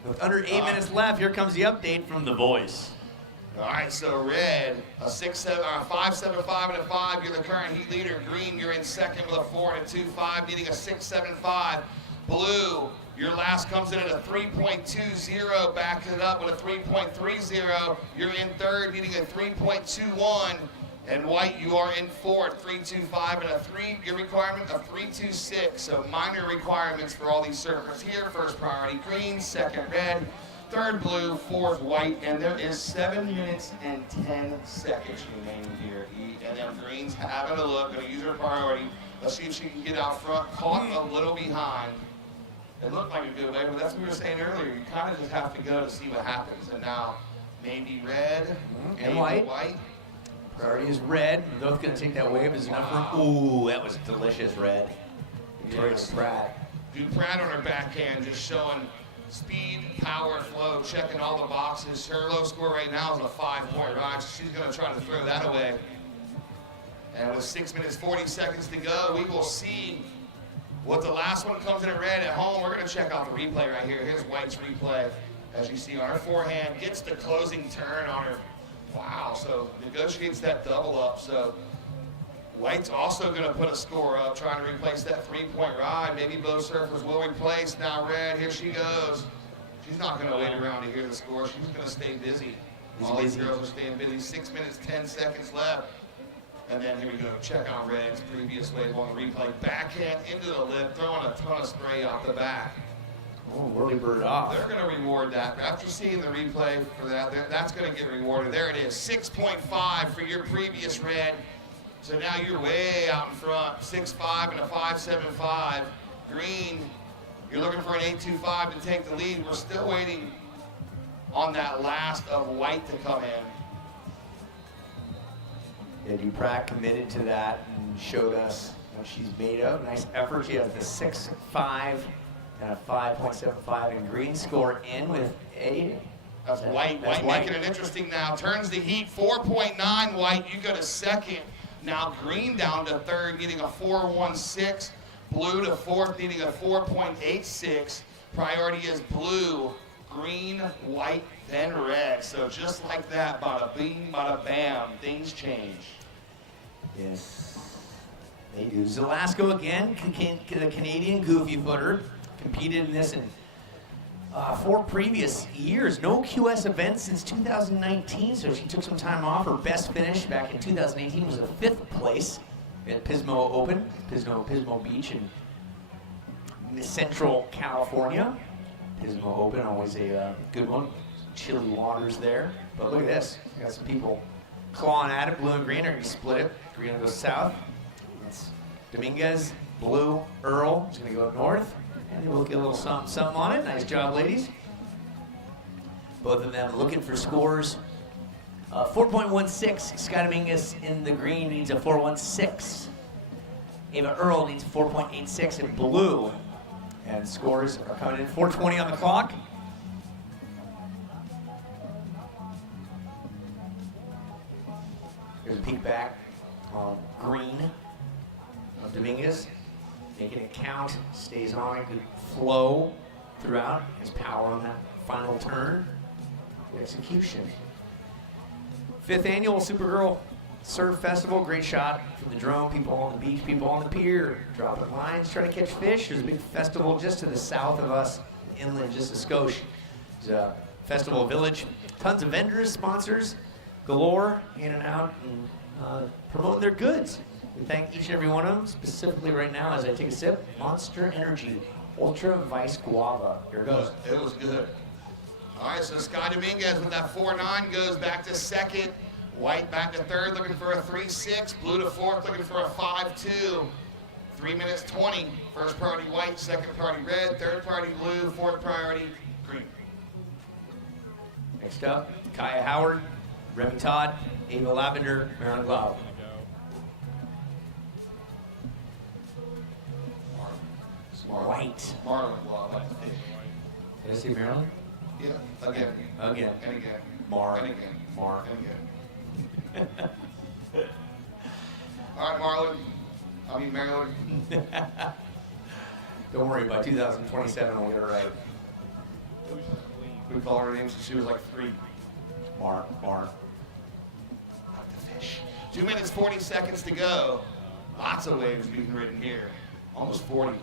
With under 8 minutes left, here comes the update from The Voice. All right, so red, a 5.75 and a 5. You're the current heat leader. Green, you're in second with a 4 and a 2.5, needing a 6.75. Blue, your last comes in at a 3.20, backing it up with a 3.30. You're in third, needing a 3.21. And white, you are in fourth, 3.25 and a 3. Your requirement, a 3.26. So minor requirements for all these surfers here. First priority, green. Second, red. third blue, fourth white, and there is 7 minutes and 10 seconds remaining here. And then green's having a look, gonna use her priority. Let's see if she can get out front, caught a little behind. It looked like a good way, but that's what we were saying earlier. You kind of just have to go to see what happens. And now, maybe red And maybe white. Priority is red. They're both going to take that wave. Is enough room. Ooh, that was delicious red. Victoria Pratt. Pratt on her backhand, just showing speed, power, flow, checking all the boxes. Her low score right now is a 5-point ride, so she's going to try to throw that away. And with 6 minutes, 40 seconds to go, we will see what the last one comes in at red at home. We're going to check out the replay right here. Here's White's replay. As you see on her forehand, gets the closing turn on her. Wow, so negotiates that double up. So White's also going to put a score up, trying to replace that 3-point ride. Maybe both surfers will replace. Now red, here she goes. She's not going to wait around to hear the score. She's going to stay busy. All these girls are staying busy. 6 minutes, 10 seconds left. And then here we go, check on red's previous wave on the replay. Backhand into the lip, throwing a ton of spray off the back. Oh, whirly bird off. They're going to reward that. After seeing the replay for that, that's going to get rewarded. There it is, 6.5 for your previous red. So now you're way out in front, 6.5 and a 5.75. Green, you're looking for an 8.25 to take the lead. We're still waiting on that last of white to come in. Yeah, Pratt committed to that and showed us what she's made of. Nice effort. She has the 6.5 and a 5.75 and green score in with a. That's white. White making it interesting now. Turns the heat, 4.9 white. You go to second. Now green down to third, needing a 4.16. Blue to fourth, needing a 4.86. Priority is blue, green, white, then red. So just like that, bada bing, bada bam, things change. Yes, they do. Zelasco again, the Canadian goofy footer, competed in this in 4 previous years. No QS events since 2019, so she took some time off. Her best finish back in 2018 was a 5th place at Pismo Open, Pismo Beach in Central California. Pismo Open, always a good one. Chilly waters there. But look at this. We got some people clawing at it. Blue and green are going to split it. Green goes south. It's Dominguez, blue, Earl is going to go north. And we'll get a little something on it. Nice job, ladies. Both of them looking for scores. 4.16. Scott Dominguez in the green needs a 4.16. Ava Earl needs 4.86 in blue. And scores are coming in. 4:20 on the clock. Here's a peek back on green of Dominguez. Making it count, stays on it, good flow throughout. His power on that final turn. Good execution. 5th annual Supergirl Surf Festival. Great shot from the drone. People on the beach, people on the pier, dropping lines, trying to catch fish. There's a big festival just to the south of us, inland, just a skosh. There's a festival village. Tons of vendors, sponsors, galore, in and out, and promoting their goods. We thank each and every one of them, specifically right now as I take a sip. Monster Energy Ultra Vice Guava. Here it goes. It was good. All right, so Sky Dominguez with that 4.9 goes back to second. White back to third, looking for a 3.6. Blue to fourth, looking for a 5.2. 3 minutes 20. First priority white, second priority red, third priority blue, fourth priority green. Next up, Kaya Howard, Remy Todd, Ava Lavender, Marilyn Glau. White. Marlon Glau. Did I say Maryland? Yeah, again. Again. And again. Mar. And again. Mar. And again. All right, Marlon. I mean, Maryland. Don't worry, by 2027 we'll get it right. We call her names since she was like 3. Mar. Not the fish. 2 minutes, 40 seconds to go. Lots of waves being ridden here. Almost 40.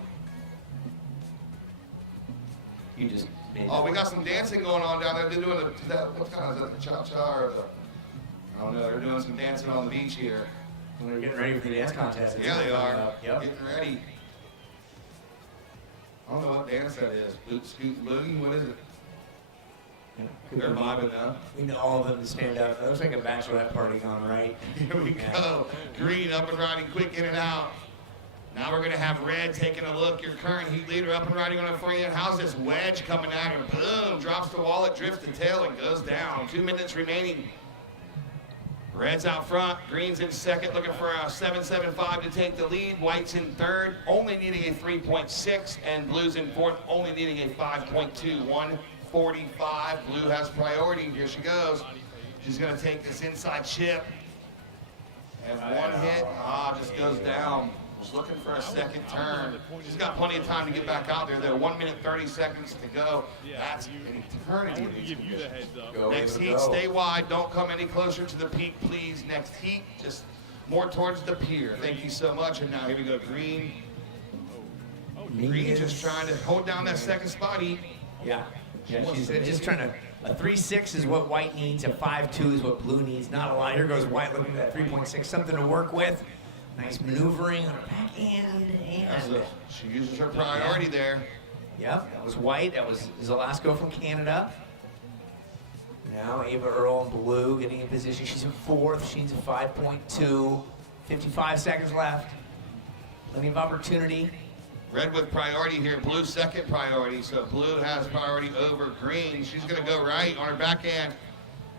You just made Oh, we got some dancing going on down there. They're doing what kind of, is that the cha-cha or the, I don't know, they're doing some dancing on the beach here. We're getting ready for the dance contest. Yeah, they are. Yep. Getting ready. I don't know what dance that is. Boot, scoot, boogie, what is it? They're vibing though. We need all of them to stand up. It looks like a bachelorette party going right. Here we go. Green up and riding, quick in and out. Now we're gonna have red taking a look. Your current heat leader up and riding on a free end. How's this wedge coming at her? Boom, drops the wallet, drifts the tail, and goes down. 2 minutes remaining. Red's out front, green's in second, looking for a 7.75 to take the lead. White's in third, only needing a 3.6, and blue's in fourth, only needing a 5.2. 145. Blue has priority. Here she goes. She's gonna take this inside chip. And one hit, just goes down. Was looking for a second turn. She's got plenty of time to get back out there. There 1 minute 30 seconds to go. That's an eternity. Give you the heads up. Next heat, stay wide. Don't come any closer to the peak, please. Next heat, just more towards the pier. Thank you so much. And now here we go, green. Green just trying to hold down that second spot. Yeah, she's just trying to. A 3.6 is what white needs. A 5.2 is what blue needs. Not a lot. Here goes white looking at that 3.6. Something to work with. Nice maneuvering on her backhand. And she uses her priority there. Yep, that was white. That was Zelasco from Canada. Now Ava Earl in blue getting in position. She's in fourth. She's at 5.2. 55 seconds left. Plenty of opportunity. Red with priority here, blue second priority. So blue has priority over green. She's gonna go right on her backhand.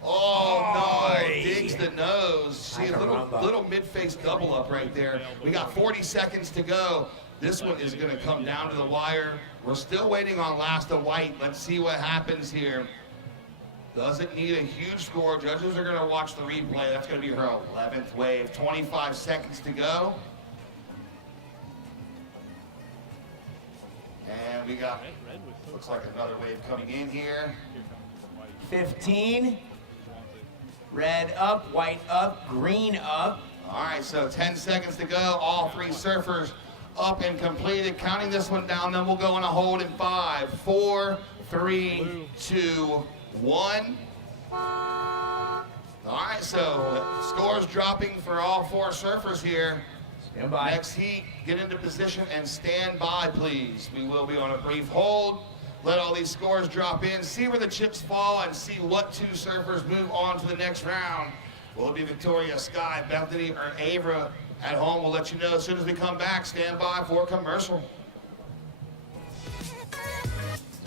Oh no, digs the nose. See a little mid-face double up right there. We got 40 seconds to go. This one is gonna come down to the wire. We're still waiting on last of white. Let's see what happens here. Doesn't need a huge score. Judges are gonna watch the replay. That's gonna be her 11th wave. 25 seconds to go. And we got, looks like another wave coming in here. 15. Red up, white up, green up. All right, so 10 seconds to go. All three surfers up and completed. Counting this one down, then we'll go on a hold in 5, 4, 3, 2, 1. All right, so scores dropping for all four surfers here. Stand by. Next heat, get into position and stand by, please. We will be on a brief hold. Let all these scores drop in, see where the chips fall, and see what two surfers move on to the next round. Will it be Victoria, Sky, Bethany, or Ava at home? We'll let you know as soon as we come back. Stand by for commercial.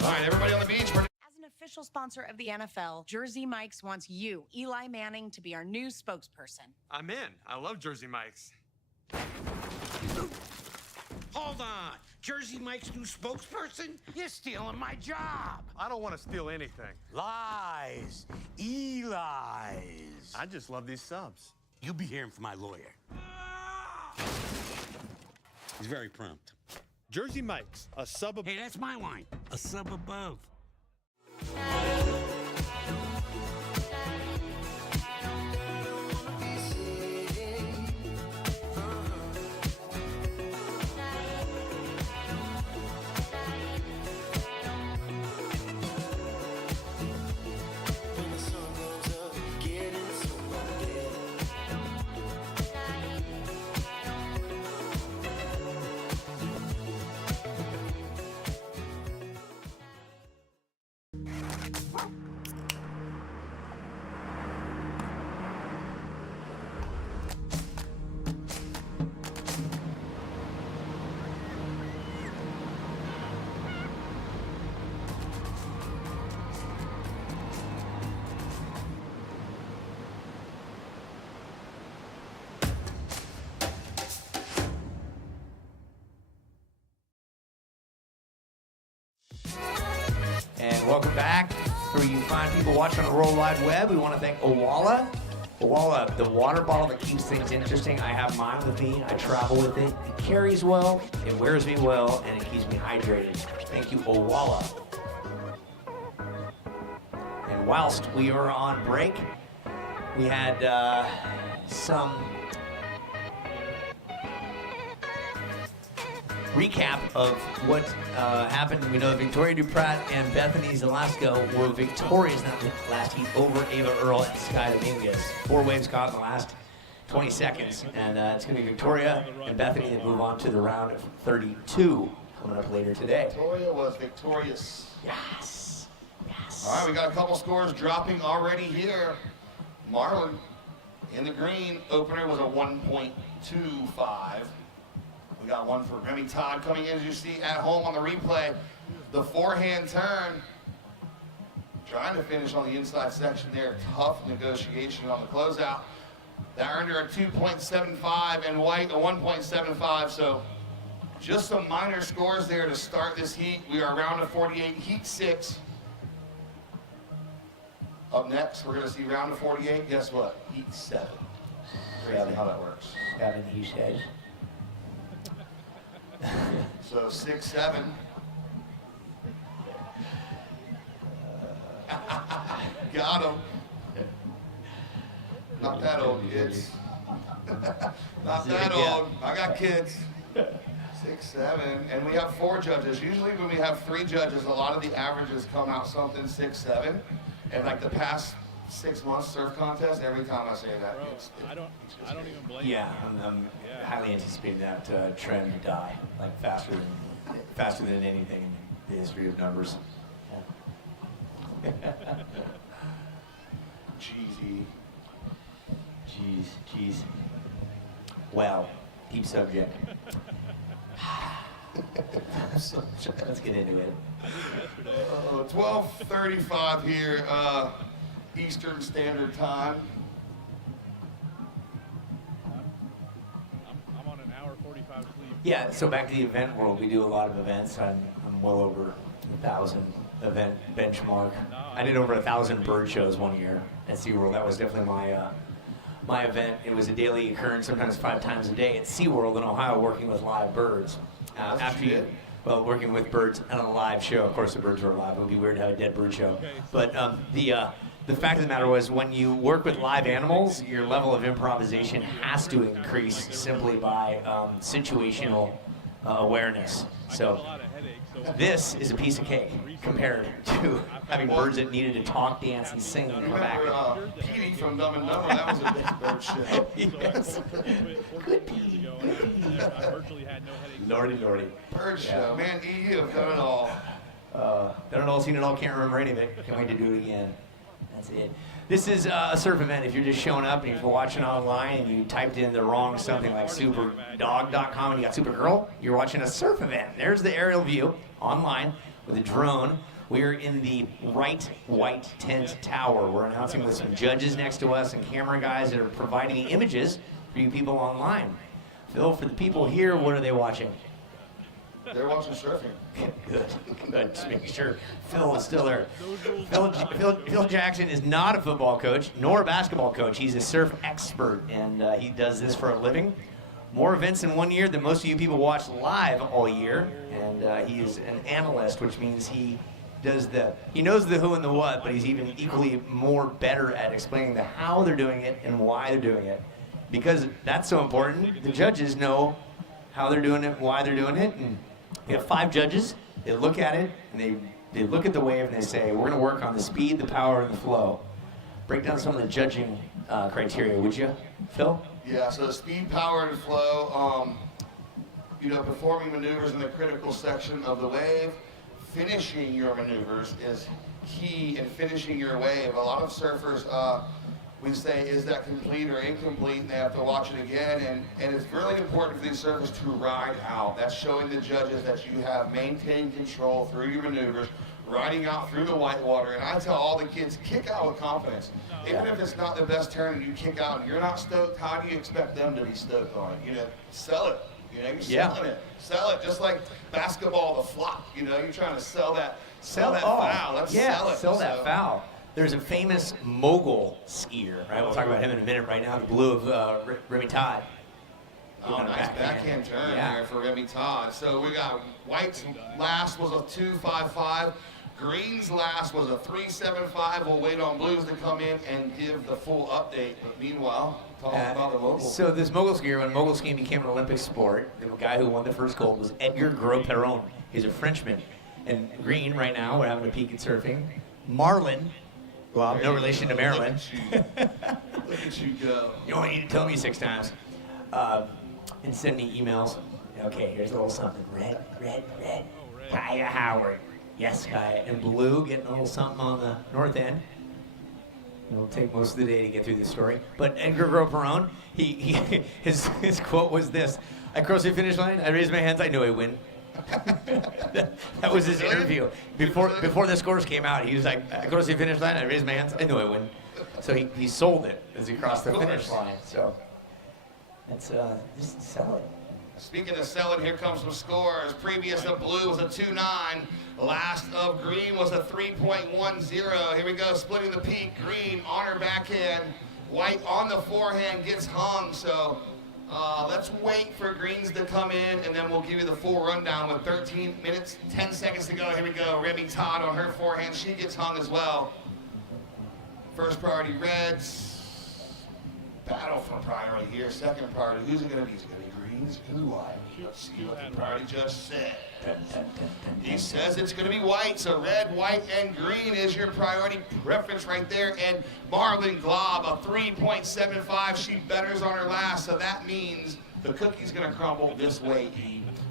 All right, everybody on the beach. As an official sponsor of the NFL, Jersey Mike's wants you, Eli Manning, to be our new spokesperson. I'm in. I love Jersey Mike's. Hold on. Jersey Mike's new spokesperson? You're stealing my job. I don't want to steal anything. Lies. Eli's. I just love these subs. You'll be hearing from my lawyer. He's very prompt. Jersey Mike's, a sub above. Hey, that's my line. A sub above. And welcome back. For you fine people watching on the World Wide Web, we want to thank Owala. Owala, the water bottle that keeps things interesting. I have mine with me. I travel with it. It carries well, it wears me well, and it keeps me hydrated. Thank you, Owala. And whilst we were on break, we had some recap of what happened. We know that Victoria Duprat and Bethany Zelasco were victorious in that last heat over Ava Earl and Sky Dominguez. 4 waves caught in the last 20 seconds. And it's going to be Victoria and Bethany that move on to the round of 32 coming up later today. Victoria was victorious. Yes. Yes. All right, we got a couple scores dropping already here. Marlin in the green. Opener was a 1.25. We got one for Remy Todd coming in, as you see at home on the replay. The forehand turn. Trying to finish on the inside section there. Tough negotiation on the closeout. That earned her a 2.75 and White a 1.75. So just some minor scores there to start this heat. We are round of 48, heat 6. Up next, we're going to see round of 48. Guess what? Heat 7. Crazy how that works. 7, he says. So 6-7. Got him. Not that old, kids. Not that old. I got kids. 6-7, and we have 4 judges. Usually when we have 3 judges, a lot of the averages come out something 6-7. And like the past 6 months surf contest, every time I say that, I don't even blame you. I'm highly anticipating that trend to die, like faster than anything in the history of numbers. Cheesy. Jeez. Well, deep subject. Let's get into it. 12:35 here, Eastern Standard Time. I'm on an hour 45 sleep. Yeah, so back to the event world, we do a lot of events. I'm well over 1,000 event benchmark. I did over 1,000 bird shows one year at SeaWorld. That was definitely my event. It was a daily occurrence, sometimes 5 times a day at SeaWorld in Ohio, working with live birds. Working with birds on a live show. Of course, the birds were alive. It would be weird to have a dead bird show. But the fact of the matter was, when you work with live animals, your level of improvisation has to increase simply by situational awareness. So this is a piece of cake compared to having birds that needed to talk, dance, and sing and come back. Petey from Dumb and Dumber, that was a big bird show. Yes. Good Petey. Lordy. Bird show. Man, you have done it all. Done it all, seen it all, can't remember any of it. Can't wait to do it again. That's it. This is a surf event. If you're just showing up and if you're watching online and you typed in the wrong something like superdog.com and you got Supergirl, you're watching a surf event. There's the aerial view online with a drone. We're in the right white tent tower. We're announcing with some judges next to us and camera guys that are providing images for you people online. Phil, for the people here, what are they watching? They're watching surfing. Good. Just making sure Phil is still there. Phil Jackson is not a football coach nor a basketball coach. He's a surf expert, and he does this for a living. More events in one year than most of you people watch live all year. And he is an analyst, which means he knows the who and the what, but he's even equally more better at explaining the how they're doing it and why they're doing it. Because that's so important. The judges know how they're doing it, why they're doing it, and we have 5 judges. They look at it, and they look at the wave, and they say, we're going to work on the speed, the power, and the flow. Break down some of the judging criteria, would you, Phil? Yeah, so speed, power, and flow, performing maneuvers in the critical section of the wave. Finishing your maneuvers is key in finishing your wave. A lot of surfers, we say, is that complete or incomplete, and they have to watch it again, and it's really important for these surfers to ride out. That's showing the judges that you have maintained control through your maneuvers, riding out through the white water. And I tell all the kids, kick out with confidence. Even if it's not the best turn and you kick out and you're not stoked, how do you expect them to be stoked on it? Sell it. You're selling it. Sell it, just like basketball, the flop. You're trying to sell that foul. Let's sell it. Sell that foul. There's a famous mogul skier, right? We'll talk about him in a minute. Right now, the blue of Remy Todd. Oh, nice backhand turn there for Remy Todd. So we got White's last was a 2.55. Green's last was a 3.75. We'll wait on Blues to come in and give the full update. But meanwhile, talk about the mogul. So this mogul skier, when mogul skiing became an Olympic sport, the guy who won the first gold was Edgar Gros-Perron. He's a Frenchman. And Green, right now, we're having a peek at surfing. Marlin. Well, no relation to Maryland. Look at you go. You only need to tell me 6 times. And send me emails. Okay, here's a little something. Red. Kaya Howard. Yes, Kaya. And Blue getting a little something on the north end. It'll take most of the day to get through this story. But Edgar Groperone, his quote was this: "I crossed the finish line. I raised my hands. I knew I'd win." that was his interview. Before the scores came out, he was like, "I crossed the finish line. I raised my hands. I knew I'd win." So he sold it as he crossed the finish line. So that's just sell it. Speaking of selling, here comes some scores. Previous of Blue was a 2.9. Last of Green was a 3.10. Here we go, splitting the peak. Green on her backhand. White on the forehand gets hung. So let's wait for Greens to come in, and then we'll give you the full rundown with 13 minutes, 10 seconds to go. Here we go. Remy Todd on her forehand. She gets hung as well. First priority Reds. Battle for priority here. Second priority. Who's it going to be? Is it going to be Greens? Who White? Let's see what the priority judge said. He says it's going to be White. So red, white, and green is your priority preference right there. And Marlon Glob, a 3.75. She betters on her last. So that means the cookie's going to crumble this way.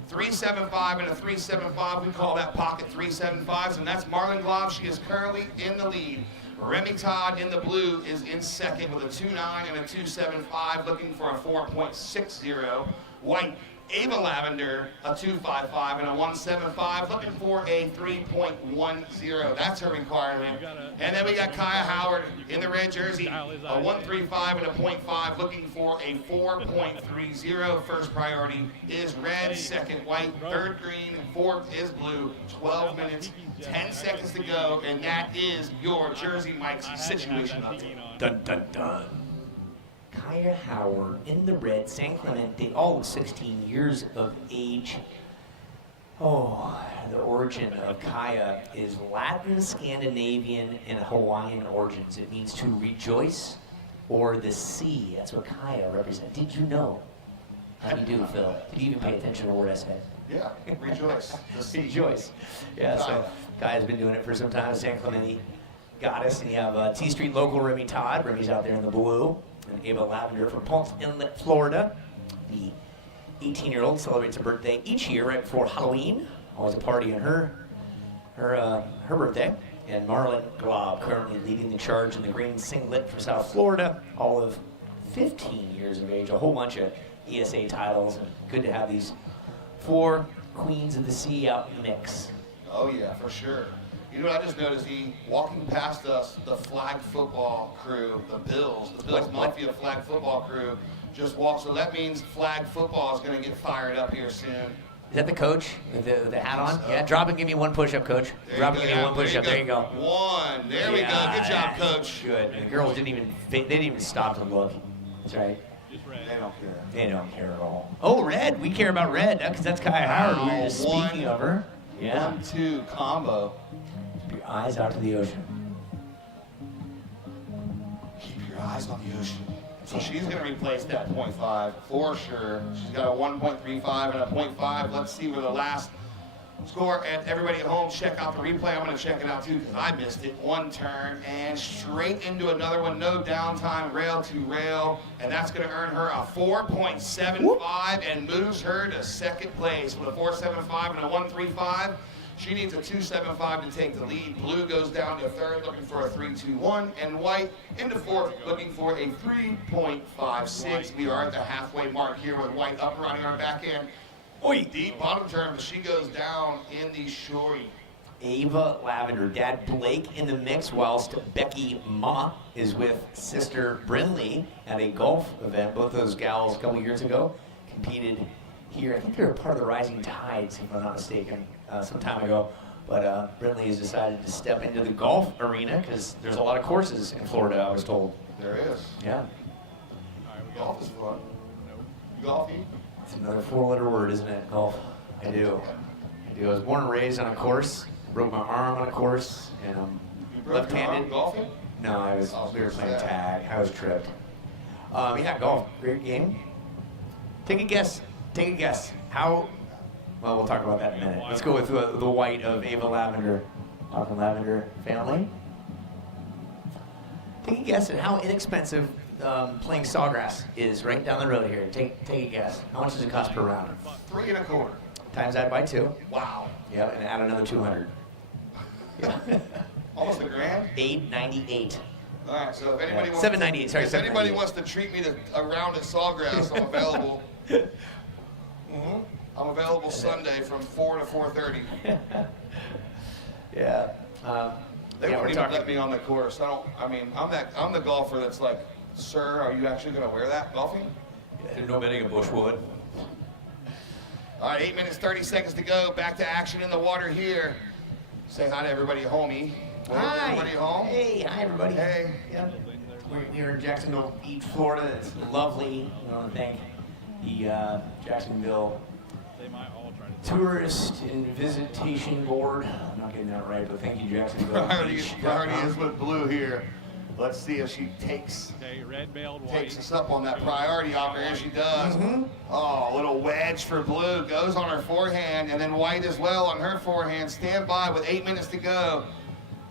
3.75 and a 3.75. We call that pocket 3.75s. And that's Marlon Glob. She is currently in the lead. Remy Todd in the blue is in second with a 2.9 and a 2.75, looking for a 4.60. White, Ava Lavender, a 2.55 and a 1.75, looking for a 3.10. That's her requirement. And then we got Kaya Howard in the red jersey, a 1.35 and a 0.5, looking for a 4.30. First priority is red, second white, third green, fourth is blue. 12 minutes, 10 seconds to go, and that is your Jersey Mike's situation update. Dun, dun, dun. Kaya Howard in the red, San Clemente, all of 16 years of age. Oh, the origin of Kaya is Latin, Scandinavian, and Hawaiian origins. It means to rejoice or the sea. That's what Kaya represents. Did you know? How do you do, Phil? Did you even pay attention to what I said? Yeah, rejoice. Rejoice. Yeah, so Kaya's been doing it for some time. San Clemente goddess. And you have T Street local Remy Todd. Remy's out there in the blue. And Ava Lavender from Palms Inlet, Florida. The 18-year-old celebrates a birthday each year right before Halloween. Always a party on her birthday. And Marlon Glob currently leading the charge in the green singlet from South Florida. All of 15 years of age. A whole bunch of ESA titles. And good to have these 4 queens of the sea out in the mix. Oh yeah, for sure. You know what I just noticed? Walking past us, the flag football crew, the Bills Mafia flag football crew just walked. So that means flag football is going to get fired up here soon. Is that the coach with the hat on? So. Yeah, drop and give me one push-up, coach. Drop and give me one push-up. There you go. One. There we go. Good job, coach. Good. And the girls didn't even stop to look. That's right. They don't care. They don't care at all. Oh, red. We care about red because that's Kaya Howard. We were just speaking of her. Yeah. 1-2 combo. Keep your eyes out to the ocean. Keep your eyes on the ocean. So she's going to replace that 0.5 for sure. She's got a 1.35 and a 0.5. Let's see where the last score. And everybody at home, check out the replay. I'm going to check it out too because I missed it. One turn and straight into another one. No downtime, rail to rail. And that's going to earn her a 4.75 and moves her to second place with a 4.75 and a 1.35. She needs a 2.75 to take the lead. Blue goes down to third, looking for a 3.21, and white into fourth, looking for a 3.56. We are at the halfway mark here with white up running our backhand. Oi, deep bottom turn, but she goes down in the shorty. Ava Lavender, Dad Blake in the mix, whilst Becky Ma is with sister Brinley at a golf event. Both those gals a couple years ago competed here. I think they were part of the Rising Tides, if I'm not mistaken, some time ago. But Brinley has decided to step into the golf arena because there's a lot of courses in Florida, I was told. There is. Yeah. Golf is fun. You golfing? It's another 4-letter word, isn't it? Golf. I do. I was born and raised on a course. Broke my arm on a course, and I'm left-handed. Golfing? No, we were playing tag. I was tripped. Yeah, golf. Great game. Take a guess. How? Well, we'll talk about that in a minute. Let's go with the white of Ava Lavender. Talking Lavender family. Take a guess at how inexpensive playing sawgrass is right down the road here. Take a guess. How much does it cost per round? $3.25. Times that by 2. Wow. Yeah, and add another 200. Almost a grand? $8.98. All right, so if anybody wants $7.98, sorry, if anybody $7.98. wants to treat me to a round at Sawgrass, I'm available. I'm available Sunday from 4 to 4:30. Yeah. They yeah, won't we're even talking. let me on the course. I'm the golfer that's like, sir, are you actually going to wear that golfing? There's no betting a Bushwood. All right, 8 minutes, 30 seconds to go. Back to action in the water here. Say hi to everybody at homie. Hi. Everybody at home? Hey, hi everybody. Hey. Yep. We're here in Jacksonville Beach, Florida. It's lovely. I want to thank the Jacksonville They might all try to. Tourist and Visitation Board. I'm not getting that right, but thank you, Jacksonville. Priority is with Blue here. Let's see if she takes Red-bailed takes white. us up on that priority offer. Here she does. Oh, a little wedge for Blue. Goes on her forehand, and then White as well on her forehand. Stand by with 8 minutes to go.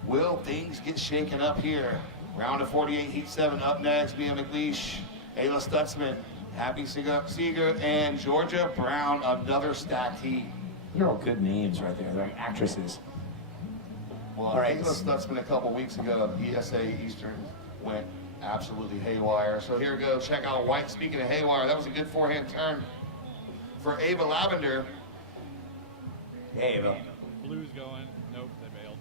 Will things get shaken up here? Round of 48, Heat 7 up next. Mia McLeish, Ayla Stutzman, Happy Seeger, and Georgia Brown, another stacked heat. They're all good names right there. They're like actresses. Well, All right. Ayla Stutzman a couple weeks ago, ESA Eastern went absolutely haywire. So here we go. Check out White. Speaking of haywire, that was a good forehand turn for Ava Lavender. Hey, Ava. Blue's going. Nope, they bailed.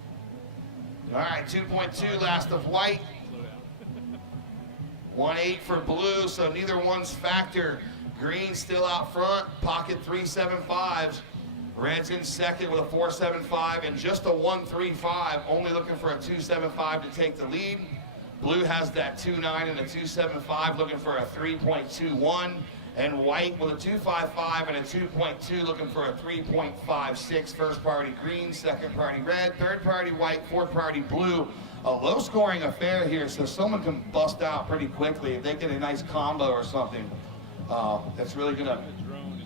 All right, 2.2 last of White. Slow down. 1.8 for Blue, so neither one's factor. Green still out front, pocket 3.75s. Red's in second with a 4.75 and just a 1.35, only looking for a 2.75 to take the lead. Blue has that 2.9 and a 2.75, looking for a 3.21. And White with a 2.55 and a 2.2, looking for a 3.56. First priority Green, second priority Red, third priority White, fourth priority Blue. A low-scoring affair here, so someone can bust out pretty quickly if they get a nice combo or something. That's really going to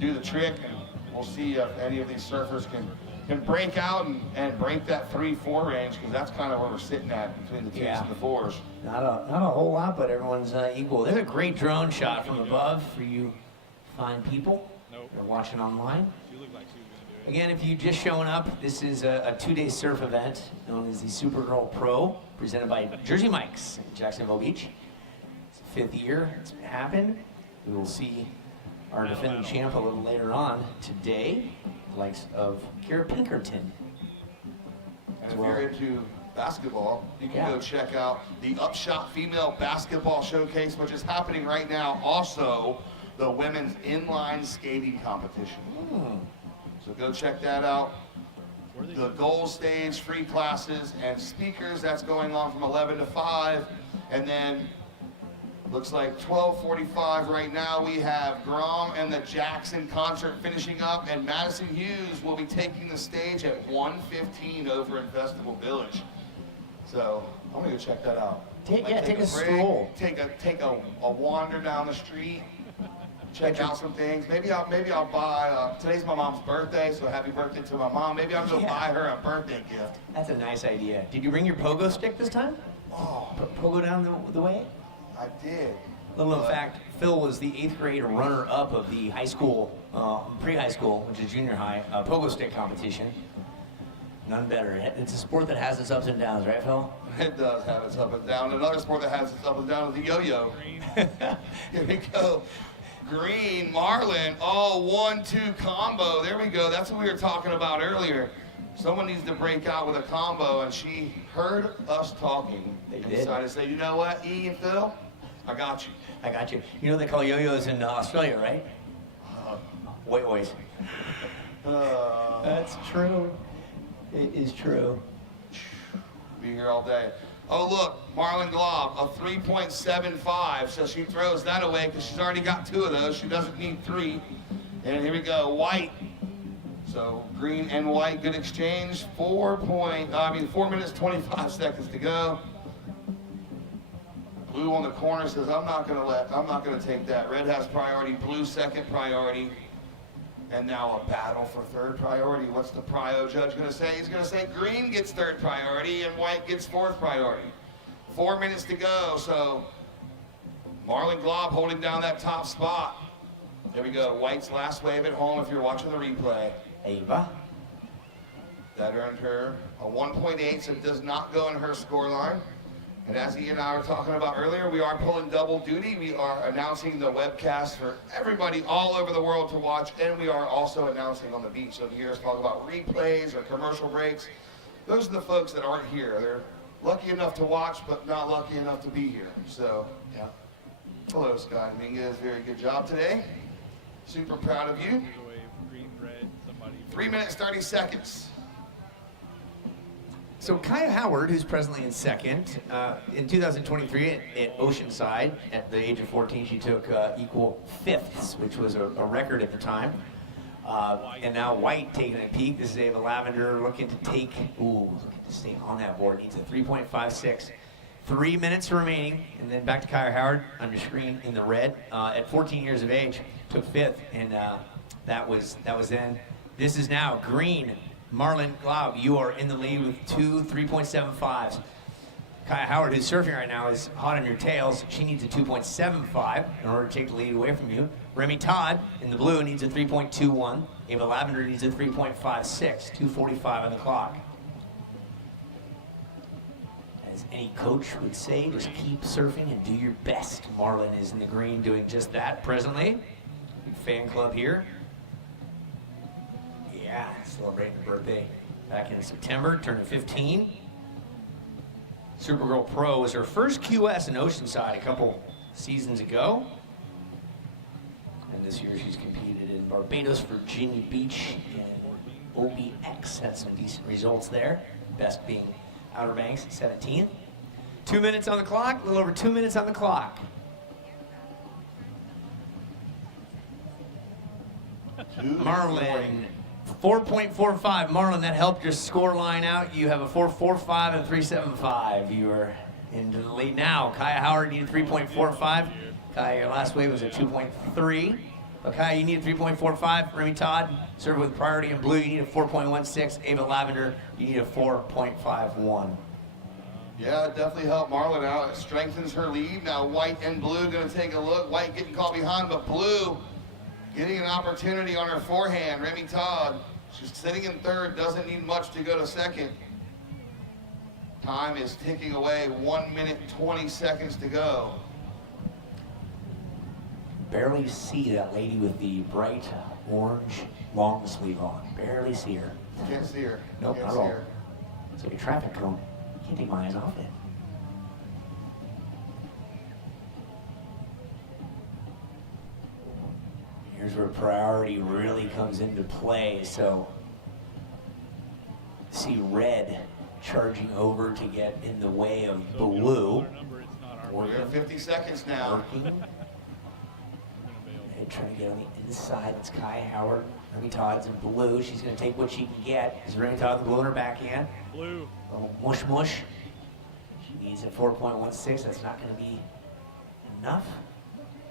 do the trick, and we'll see if any of these surfers can break out and break that 3-4 range, because that's kind of where we're sitting at between the 2s and the 4s. Not a whole lot, but everyone's equal. There's a great drone shot from above for you fine people that are watching online. She looked like she was gonna do it. Again, if you're just showing up, this is a 2-day surf event known as the Supergirl Pro, presented by Jersey Mike's in Jacksonville Beach. It's the 5th year it's happened. We will see our defending champ a little later on today, the likes of Kira Pinkerton. And if you're into basketball, you can go check out the Upshot Female Basketball Showcase, which is happening right now. Also, the women's inline skating competition. So go check that out. The goal stage, free classes, and speakers, that's going on from 11 to 5. And then, looks like 12:45 right now, we have Grom and the Jackson concert finishing up, and Madison Hughes will be taking the stage at 1:15 over in Festival Village. So I'm gonna go check that out. Take a break, stroll. Take a wander down the street. Check out some things. Maybe I'll buy. Today's my mom's birthday, so happy birthday to my mom. Maybe I'll go buy her a birthday gift. That's a nice idea. Did you bring your pogo stick this time? Oh, Pogo down the way? I did. Little known fact, Phil was the 8th grade runner-up of the high school, pre-high school, which is junior high, pogo stick competition. None better. It's a sport that has its ups and downs, right, Phil? It does have its up and down. Another sport that has its up and down is the yo-yo. Here we go. Green, Marlin, all 1-2 combo. There we go. That's what we were talking about earlier. Someone needs to break out with a combo, and she heard us talking. They and did. decided to say, you know what, E and Phil, I got you. I got you. You know they call yo-yos in Australia, right? Oi-ois. That's true. It is true. Be here all day. Oh, look, Marlon Glob, a 3.75. So she throws that away because she's already got 2 of those. She doesn't need 3. And here we go, White. So green and white, good exchange. 4 minutes, 25 seconds to go. Blue on the corner says, I'm not gonna take that. Red has priority, blue second priority. And now a battle for 3rd priority. What's the prio judge gonna say? He's gonna say green gets 3rd priority and white gets 4th priority. 4 minutes to go, so Marlon Glob holding down that top spot. There we go, White's last wave at home if you're watching the replay. Ava. That earned her a 1.8, so it does not go in her score line. And as Ian and I were talking about earlier, we are pulling double duty. We are announcing the webcast for everybody all over the world to watch, and we are also announcing on the beach. So if you hear us talk about replays or commercial breaks, those are the folks that aren't here. They're lucky enough to watch, but not lucky enough to be here. So, yeah. Hello, Scott Dominguez. Very good job today. Super proud of you. 3 minutes, 30 seconds. So Kaya Howard, who's presently in second, in 2023 at Oceanside, at the age of 14, she took equal fifths, which was a record at the time. And now White taking a peek. This is Ava Lavender looking to stay on that board. Needs a 3.56. 3 minutes remaining, and then back to Kaya Howard under screen in the red. At 14 years of age, took fifth, and that was then. This is now green. Marlon Glaub, you are in the lead with two 3.75s. Kaya Howard, who's surfing right now, is hot on your tails. She needs a 2.75 in order to take the lead away from you. Remy Todd, in the blue, needs a 3.21. Ava Lavender needs a 3.56, 2:45 on the clock. As any coach would say, just keep surfing and do your best. Marlon is in the green doing just that presently. Big fan club here. Yeah, celebrating her birthday back in September, turning 15. Supergirl Pro was her first QS in Oceanside a couple seasons ago. And this year she's competed in Barbados, Virginia Beach, and OBX. Had some decent results there. Best being Outer Banks, 17th. 2 minutes on the clock, a little over 2 minutes on the clock. Marlon, 4.45. Marlon, that helped your score line out. You have a 4.45 and 3.75. You are into the lead now. Kaya Howard needed 3.45. Kaya, your last wave was a 2.3. But Kaya, you need a 3.45. Remy Todd, serve with priority in blue. You need a 4.16. Ava Lavender, you need a 4.51. Yeah, it definitely helped Marlon out. It strengthens her lead. Now White and Blue going to take a look. White getting caught behind, but Blue getting an opportunity on her forehand. Remy Todd, she's sitting in third, doesn't need much to go to second. Time is ticking away, 1 minute, 20 seconds to go. Barely see that lady with the bright orange long sleeve on. Barely see her. Can't see her. Nope, Can't not see at all. her. It's like a traffic cone. Can't take my eyes off it. Here's where priority really comes into play. So, see red charging over to get in the way of blue. We're at 50 seconds now. Working. And trying to get on the inside. It's Kaya Howard. Remy Todd's in blue. She's going to take what she can get. Is Remy Todd the blue in her backhand? Blue. Oh, mush mush. She needs a 4.16. That's not going to be enough.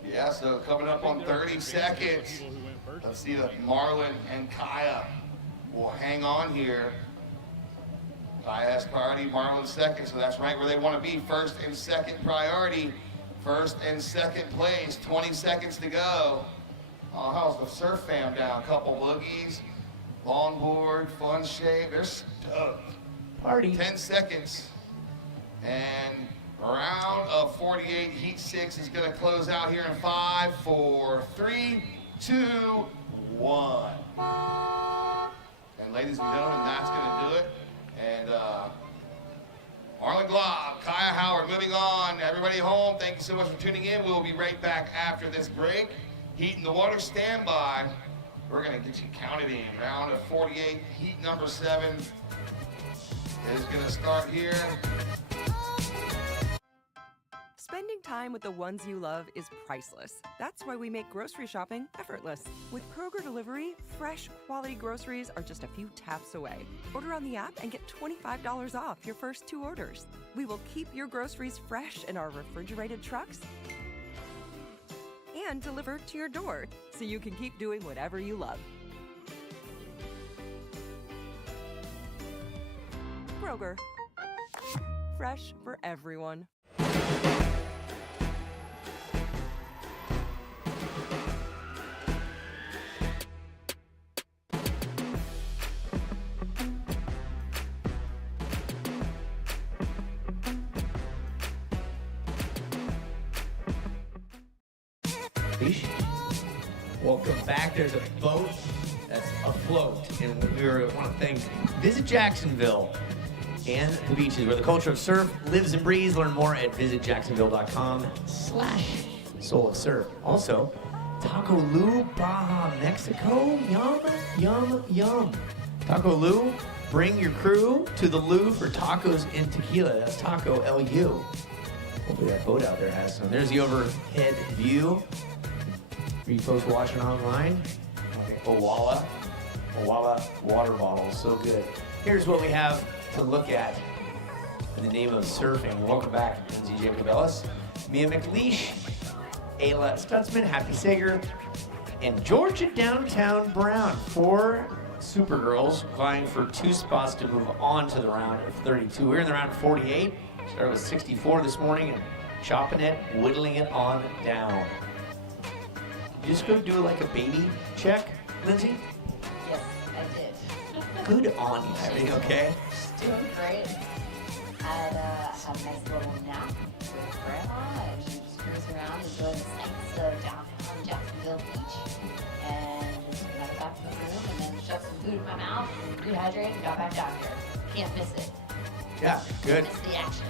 Yeah, so coming up on 30 seconds. Let's see if Marlon and Kaya will hang on here. Kaya has priority, Marlon second, so that's right where they want to be. First and second priority. First and second place, 20 seconds to go. Oh, how's the surf fam down? Couple boogies, longboard, fun shave. They're stoked. Party. 10 seconds. And round of 48, heat 6 is going to close out here in 5, 4, 3, 2, 1. And ladies and gentlemen, that's going to do it. And Marlon Glaub, Kaya Howard, moving on. Everybody home, thank you so much for tuning in. We'll be right back after this break. Heat in the water, stand by. We're going to get you counted in. Round of 48, heat number 7 is going to start here. Spending time with the ones you love is priceless. That's why we make grocery shopping effortless. With Kroger Delivery, fresh, quality groceries are just a few taps away. Order on the app and get $25 off your first 2 orders. We will keep your groceries fresh in our refrigerated trucks and deliver to your door so you can keep doing whatever you love. Kroger. Fresh for everyone. Leash. Welcome back. There's a boat that's afloat, and we want to thank Visit Jacksonville and the beaches where the culture of surf lives and breathes. Learn more at visitjacksonville.com/Soul of Surf. Also, Taco Lu, Baja, Mexico. Yum, yum, yum. Taco Lu, bring your crew to the Lu for tacos and tequila. That's Taco LU. Hopefully that boat out there has some. There's the overhead view for you folks watching online. Owala water bottles, so good. Here's what we have to look at in the name of surfing. Welcome back, Lindsay Jacob Ellis, Mia McLeish, Ayla Stutzman, Happy Sager, and Georgia Downtown Brown. 4 Supergirls vying for 2 spots to move on to the round of 32. We're in the round of 48. Started with 64 this morning and chopping it, whittling it on down. You just go do like a baby check, Lindsay? Yes, I did. Good on you. Everything okay? She's doing great. Had a nice little nap with Grandma, and she just cruised around enjoying the sights of downtown Jacksonville Beach. And just went back to the room and then shoved some food in my mouth, rehydrated, and got back down here. Can't miss it. Yeah, good. Miss the action.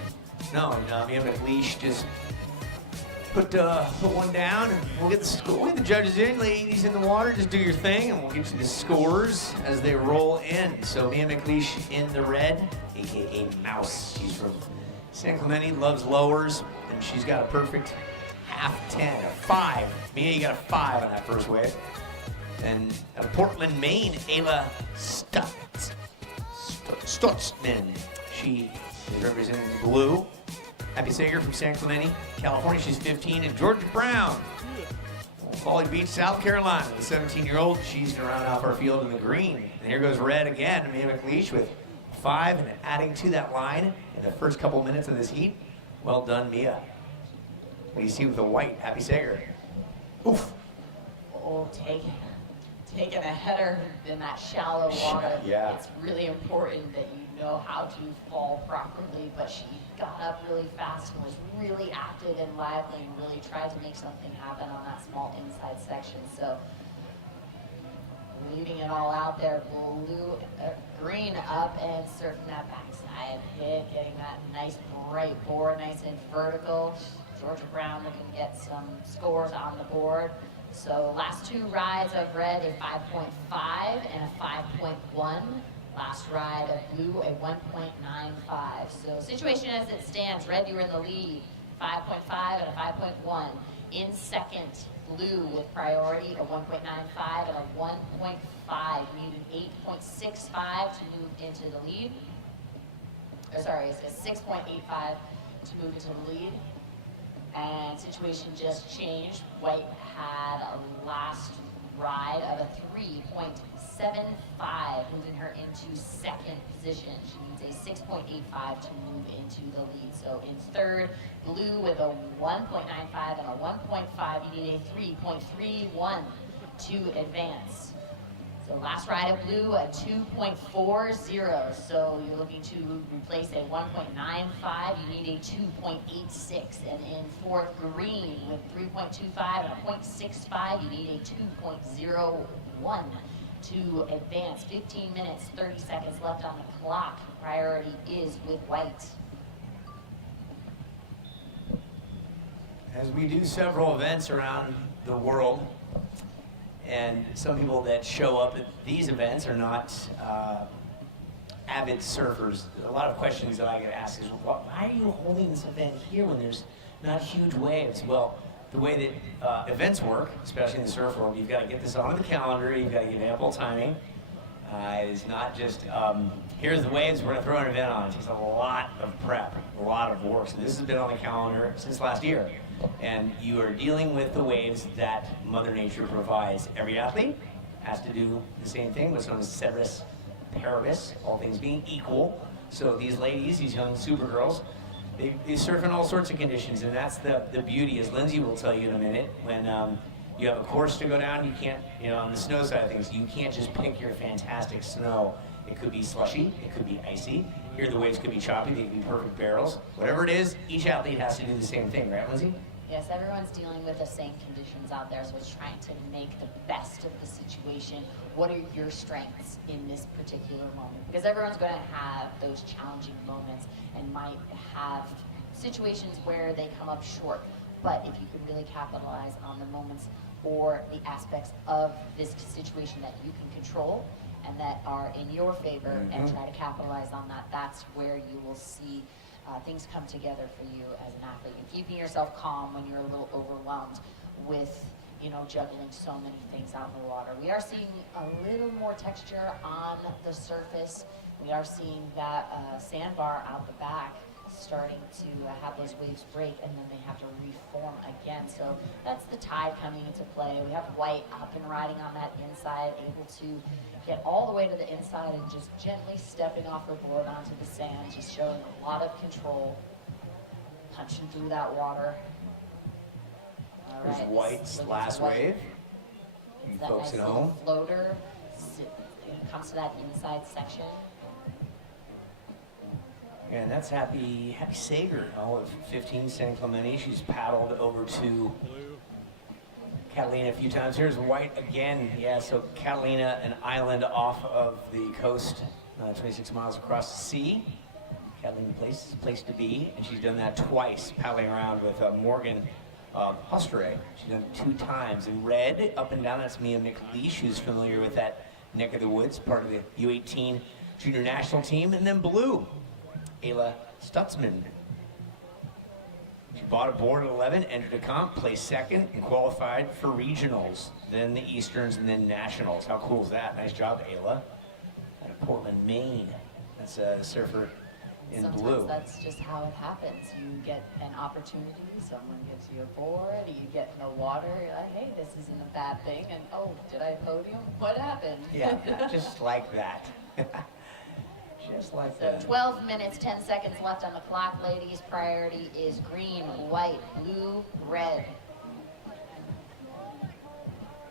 No, Mia McLeish just put one down, and we'll get the score. We'll get the judges in, ladies in the water. Just do your thing, and we'll get you the scores as they roll in. So Mia McLeish in the red, aka Mouse. She's from San Clemente, loves lowers, and she's got a perfect half 10, a 5. Mia, you got a 5 on that first wave. And out of Portland, Maine, Ayla Stutzman. She is representing the blue. Happy Sager from San Clemente, California. She's 15. And Georgia Brown, Folly Beach, South Carolina, the 17-year-old. She's going to round off our field in the green. And here goes red again. Mia McLeish with 5 and adding to that line in the first couple minutes of this heat. Well done, Mia. What do you see with the white? Happy Sager. Oof. Oh, taking a header in that shallow water. Yeah. It's really important that you know how to fall properly, but she got up really fast and was really active and lively and really tried to make something happen on that small inside section. So leaving it all out there, green up and surfing that backside hit, getting that nice bright board, nice and vertical. Georgia Brown looking to get some scores on the board. So last 2 rides of red, a 5.5 and a 5.1. Last ride of blue, a 1.95. So situation as it stands, red, you were in the lead, 5.5 and a 5.1. In second, blue with priority, a 1.95 and a 1.5. You need an 8.65 to move into the lead. Or sorry, it's a 6.85 to move into the lead. And situation just changed. White had a last ride of a 3.75, moving her into second position. She needs a 6.85 to move into the lead. So in third, blue with a 1.95 and a 1.5. You need a 3.31 to advance. So last ride of blue, a 2.40. So you're looking to replace a 1.95. You need a 2.86. And in fourth, green with 3.25 and a 0.65. You need a 2.01 to advance. 15 minutes, 30 seconds left on the clock. Priority is with white. As we do several events around the world, and some people that show up at these events are not avid surfers. A lot of questions that I get asked is, why are you holding this event here when there's not huge waves? Well, the way that events work, especially in the surf world, you've got to get this on the calendar, you've got to give ample timing. It's not just, here's the waves, we're going to throw an event on. It takes a lot of prep, a lot of work. So this has been on the calendar since last year. And you are dealing with the waves that Mother Nature provides. Every athlete has to do the same thing, what's known as ceteris paribus, all things being equal. So these ladies, these young Supergirls, they surf in all sorts of conditions, and that's the beauty, as Lindsay will tell you in a minute. When you have a course to go down, you can't, on the snow side of things, you can't just pick your fantastic snow. It could be slushy, it could be icy. Here the waves could be choppy, they could be perfect barrels. Whatever it is, each athlete has to do the same thing, right, Lindsay? Yes, everyone's dealing with the same conditions out there, so it's trying to make the best of the situation. What are your strengths in this particular moment? Because everyone's going to have those challenging moments and might have situations where they come up short. But if you can really capitalize on the moments or the aspects of this situation that you can control and that are in your favor and try to capitalize on that, that's where you will see things come together for you as an athlete. And keeping yourself calm when you're a little overwhelmed with, you know, juggling so many things out in the water. We are seeing a little more texture on the surface. We are seeing that sandbar out the back starting to have those waves break, and then they have to reform again. So that's the tide coming into play. We have White up and riding on that inside, able to get all the way to the inside and just gently stepping off her board onto the sand, just showing a lot of control, punching through that water. All There's right, White's looking last for White. wave. You That folks nice at little home. floater comes to that inside section. And that's Happy Sager, with 15 San Clemente. She's paddled over to Catalina a few times. Here's White again. Yeah, so Catalina, an island off of the coast, 26 miles across the sea. Catalina place to be, and she's done that twice, paddling around with Morgan Hustere. She's done it 2 times. In red, up and down, that's Mia McLeish, who's familiar with that neck of the woods, part of the U18 junior national team. And then blue, Ayla Stutzman. She bought a board at 11, entered a comp, placed second, and qualified for regionals, then the Easterns, and then nationals. How cool is that? Nice job, Ayla. Out of Portland, Maine. That's a surfer in Sometimes blue. that's just how it happens. You get an opportunity, someone gives you a board, you get in the water, you're like, hey, this isn't a bad thing, and oh, did I podium? What happened? Yeah, just like that. Just like So that. 12 minutes, 10 seconds left on the clock, ladies. Priority is green, white, blue, red.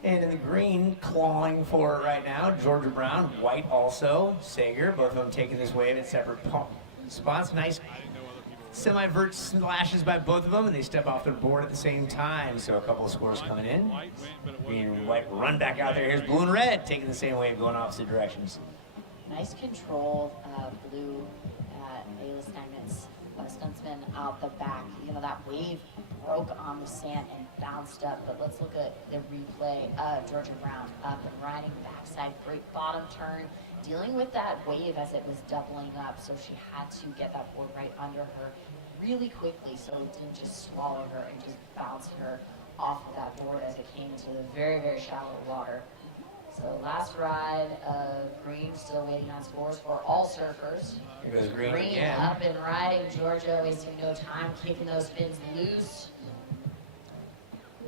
And in the green, clawing for it right now, Georgia Brown, White also, Sager, both of them taking this wave at separate spots. Nice semi-vert slashes by both of them, and they step off their board at the same time. So a couple of scores coming in. Green and White run back out there. Here's blue and red taking the same wave, going opposite directions. Nice control, blue, Ayla Stuntsman out the back. You know, that wave broke on the sand and bounced up, but let's look at the replay. Georgia Brown up and riding backside, great bottom turn, dealing with that wave as it was doubling up, so she had to get that board right under her really quickly so it didn't just swallow her and just bounce her off of that board as it came into the very, very shallow water. So last ride of green, still waiting on scores for all surfers. Here goes green again. Up and riding, Georgia wasting no time, kicking those fins loose.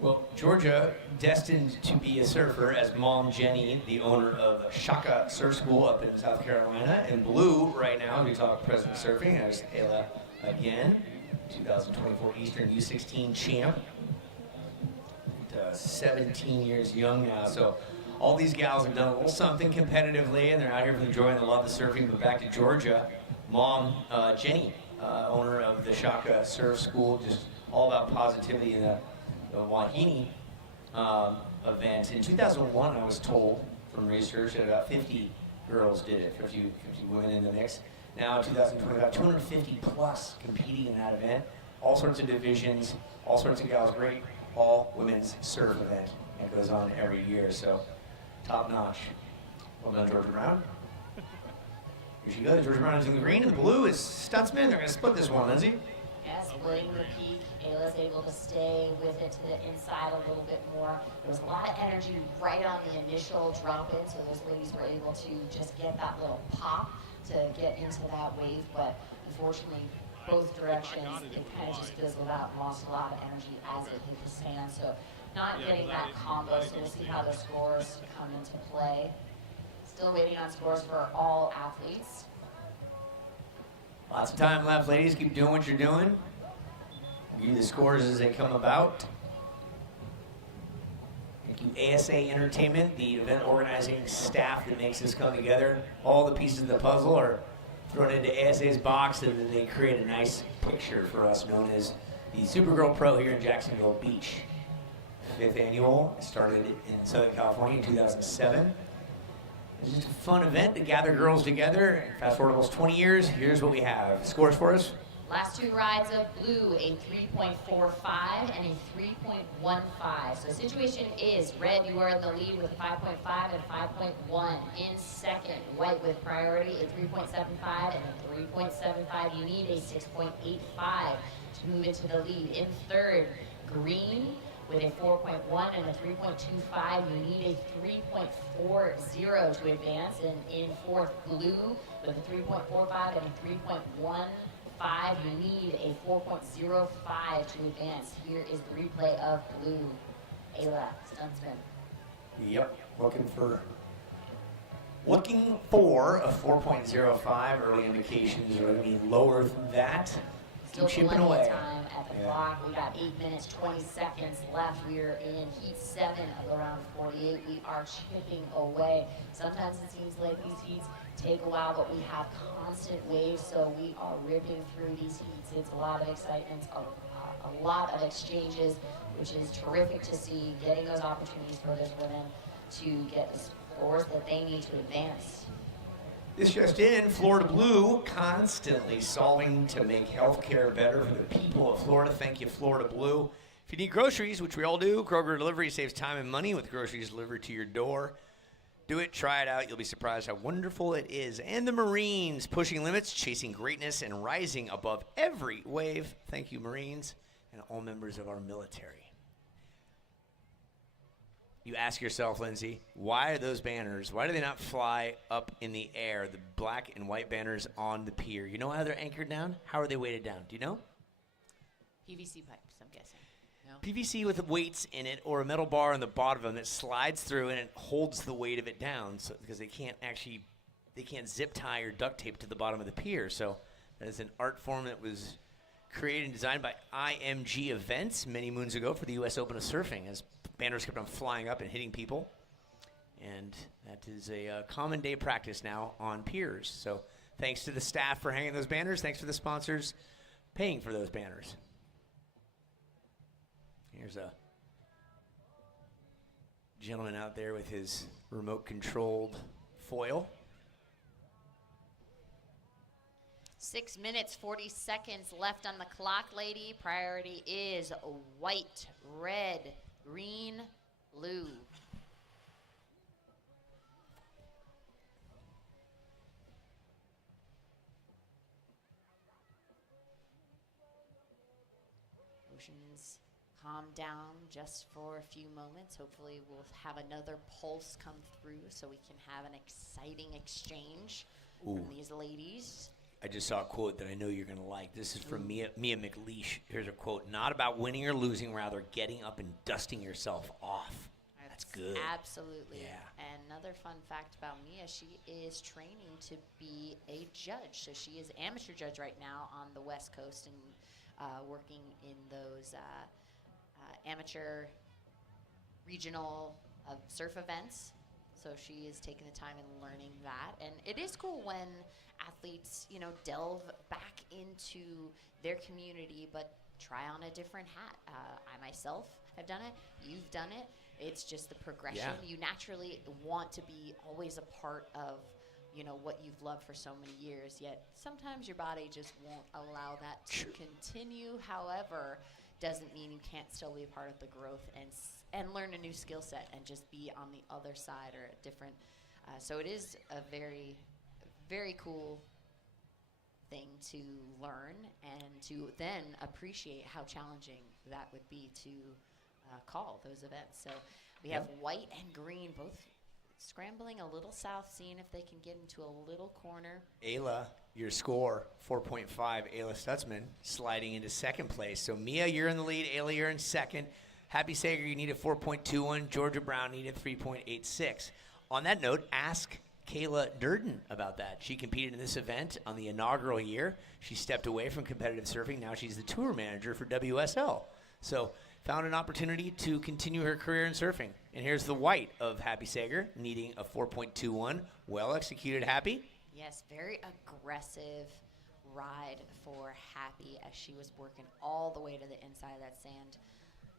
Well, Georgia, destined to be a surfer as Mom Jenny, the owner of Shaka Surf School up in South Carolina. And blue right now, we talk President Surfing, there's Ayla again, 2024 Eastern U16 champ. 17 years young now, so all these gals have done a little something competitively, and they're out here for the joy and the love of surfing. But back to Georgia, Mom Jenny, owner of the Shaka Surf School, just all about positivity in the Wahine event. In 2001, I was told from research that about 50 girls did it, 50 women in the mix. Now, 2020, about 250 plus competing in that event. All sorts of divisions, all sorts of gals, great all women's surf event that goes on every year. So, top notch. Well done, Georgia Brown. Here she goes. Georgia Brown is in the green, and the blue is Stutzman. They're going to split this one, Lindsay. Yeah, splitting the peak. Ayla's able to stay with it to the inside a little bit more. There was a lot of energy right on the initial drop in, so those ladies were able to just get that little pop to get into that wave, but unfortunately, both directions, it kind of just fizzled out, lost a lot of energy as it hit the sand. So not getting that combo, so we'll see how the scores come into play. Still waiting on scores for all athletes. Lots of time left, ladies. Keep doing what you're doing. I'll give you the scores as they come about. Thank you, ASA Entertainment, the event organizing staff that makes this come together. All the pieces of the puzzle are thrown into ASA's box, and then they create a nice picture for us known as The Supergirl Pro here in Jacksonville Beach. 5th annual. It started in Southern California in 2007. It's just a fun event to gather girls together. Fast forward almost 20 years, here's what we have. Scores for us? Last two rides of blue, a 3.45 and a 3.15. So situation is red, you are in the lead with 5.5 and 5.1. In second, white with priority, a 3.75 and a 3.75. You need a 6.85 to move into the lead. In third, green with a 4.1 and a 3.25. You need a 3.40 to advance. And in fourth, blue with a 3.45 and a 3.15. You need a 4.05 to advance. Here is the replay of blue. Ayla, stuntsman. Yep, looking for a 4.05. Early indications are going to be lower than that. Still Keep chipping plenty away. of time at the clock. We got 8 minutes, 20 seconds left. We are in heat 7 of the round of 48. We are chipping away. Sometimes it seems like these heats take a while, but we have constant waves, so we are ripping through these heats. It's a lot of excitement, a lot of exchanges, which is terrific to see, getting those opportunities for those women to get the scores that they need to advance. This just in, Florida Blue constantly solving to make healthcare better for the people of Florida. Thank you, Florida Blue. If you need groceries, which we all do, Kroger Delivery saves time and money with groceries delivered to your door. Do it, try it out. You'll be surprised how wonderful it is. And the Marines, pushing limits, chasing greatness, and rising above every wave. Thank you, Marines, and all members of our military. You ask yourself, Lindsay, why are those banners, why do they not fly up in the air, the black and white banners on the pier? You know how they're anchored down? How are they weighted down? Do you know? PVC pipes, I'm guessing. No? PVC with weights in it or a metal bar on the bottom of them that slides through and it holds the weight of it down because they can't zip tie or duct tape to the bottom of the pier. So that is an art form that was created and designed by IMG Events many moons ago for the U.S. Open of Surfing as banners kept on flying up and hitting people. And that is a common day practice now on piers. So thanks to the staff for hanging those banners. Thanks to the sponsors paying for those banners. Here's a gentleman out there with his remote-controlled foil. 6 minutes, 40 seconds left on the clock, lady. Priority is white, red, green, blue. Oceans calm down just for a few moments. Hopefully we'll have another pulse come through so we can have an exciting exchange from these ladies. I just saw a quote that I know you're going to like. This is from Mia McLeish. Here's a quote. Not about winning or losing, rather getting up and dusting yourself off. That's good. Absolutely. Yeah. And another fun fact about Mia, she is training to be a judge. So she is amateur judge right now on the West Coast and working in those amateur regional surf events. So she is taking the time and learning that. And it is cool when athletes, delve back into their community, but try on a different hat. I myself have done it. You've done it. It's just the progression. Yeah. You naturally want to be always a part of, what you've loved for so many years, yet sometimes your body just won't allow that to continue. However, doesn't mean you can't still be a part of the growth and learn a new skill set and just be on the other side or a different. So it is a very, very cool thing to learn and to then appreciate how challenging that would be to call those events. So we have white and green both scrambling a little south, seeing if they can get into a little corner. Ayla, your score, 4.5. Ayla Stutzman sliding into second place. So Mia, you're in the lead. Ayla, you're in second. Happy Sager, you need a 4.21. Georgia Brown needed 3.86. On that note, ask Kayla Durden about that. She competed in this event on the inaugural year. She stepped away from competitive surfing. Now she's the tour manager for WSL. So found an opportunity to continue her career in surfing. And here's the white of Happy Sager, needing a 4.21. Well executed, Happy. Yes, very aggressive ride for Happy as she was working all the way to the inside of that sand.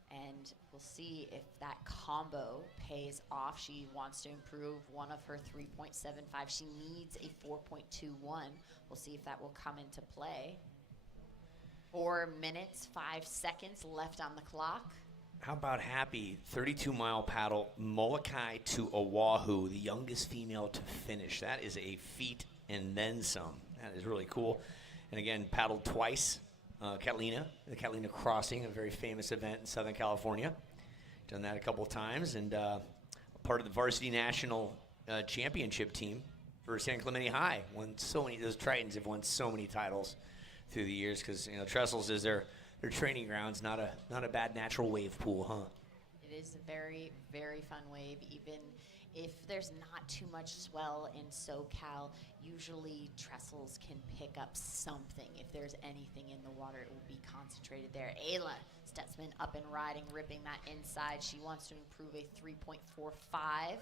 And we'll see if that combo pays off. She wants to improve one of her 3.75. She needs a 4.21. We'll see if that will come into play. 4 minutes, 5 seconds left on the clock. How about Happy? 32-mile paddle, Molokai to Oahu, the youngest female to finish. That is a feat and then some. That is really cool. And again, paddled twice. The Catalina Crossing, a very famous event in Southern California. Done that a couple of times, and part of the varsity national championship team for San Clemente High. Won so many. Those Tritons have won so many titles through the years because Trestles is their training grounds. Not a bad natural wave pool, huh? It is a very, very fun wave. Even if there's not too much swell in SoCal, usually Trestles can pick up something. If there's anything in the water, it will be concentrated there. Ayla Stutzman up and riding, ripping that inside. She wants to improve a 3.45.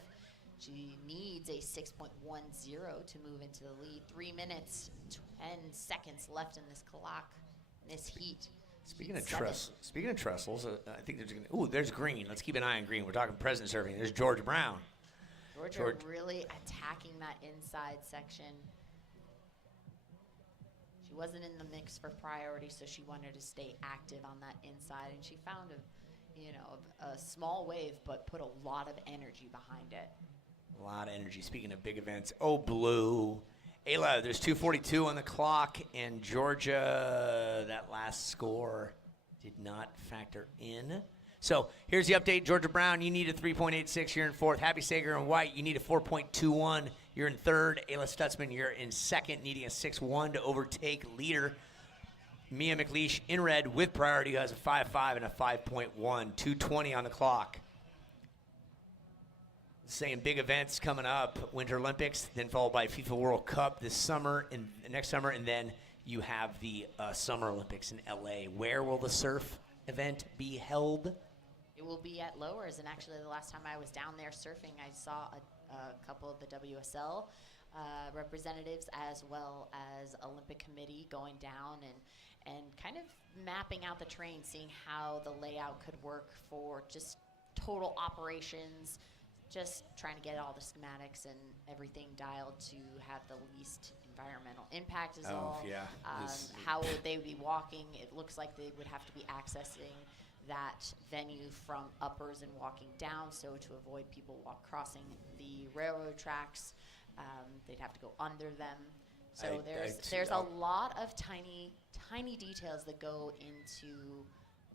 She needs a 6.10 to move into the lead. 3 minutes, 10 seconds left in this clock, in this heat. Speaking of Trestles, I think there's Green. Let's keep an eye on Green. We're talking present serving. There's Georgia Brown. Georgia really attacking that inside section. She wasn't in the mix for priority, so she wanted to stay active on that inside, and she found a small wave, but put a lot of energy behind it. A lot of energy. Speaking of big events, blue. Ayla, there's 2:42 on the clock, and Georgia, that last score did not factor in. So here's the update. Georgia Brown, you need a 3.86. You're in fourth. Happy Sager and White, you need a 4.21. You're in third. Ayla Stutzman, you're in second, needing a 6.1 to overtake leader. Mia McLeish in red with priority, who has a 5.5 and a 5.1. 2:20 on the clock. Saying big events coming up, Winter Olympics, then followed by FIFA World Cup this summer and next summer, and then you have the Summer Olympics in LA. Where will the surf event be held? It will be at Lowers, and actually the last time I was down there surfing, I saw a couple of the WSL representatives as well as Olympic Committee going down and kind of mapping out the terrain, seeing how the layout could work for just total operations, just trying to get all the schematics and everything dialed to have the least environmental impact is all. Yeah. How would they be walking? It looks like they would have to be accessing that venue from uppers and walking down, so to avoid people crossing the railroad tracks, they'd have to go under them. So there's a lot of tiny details that go into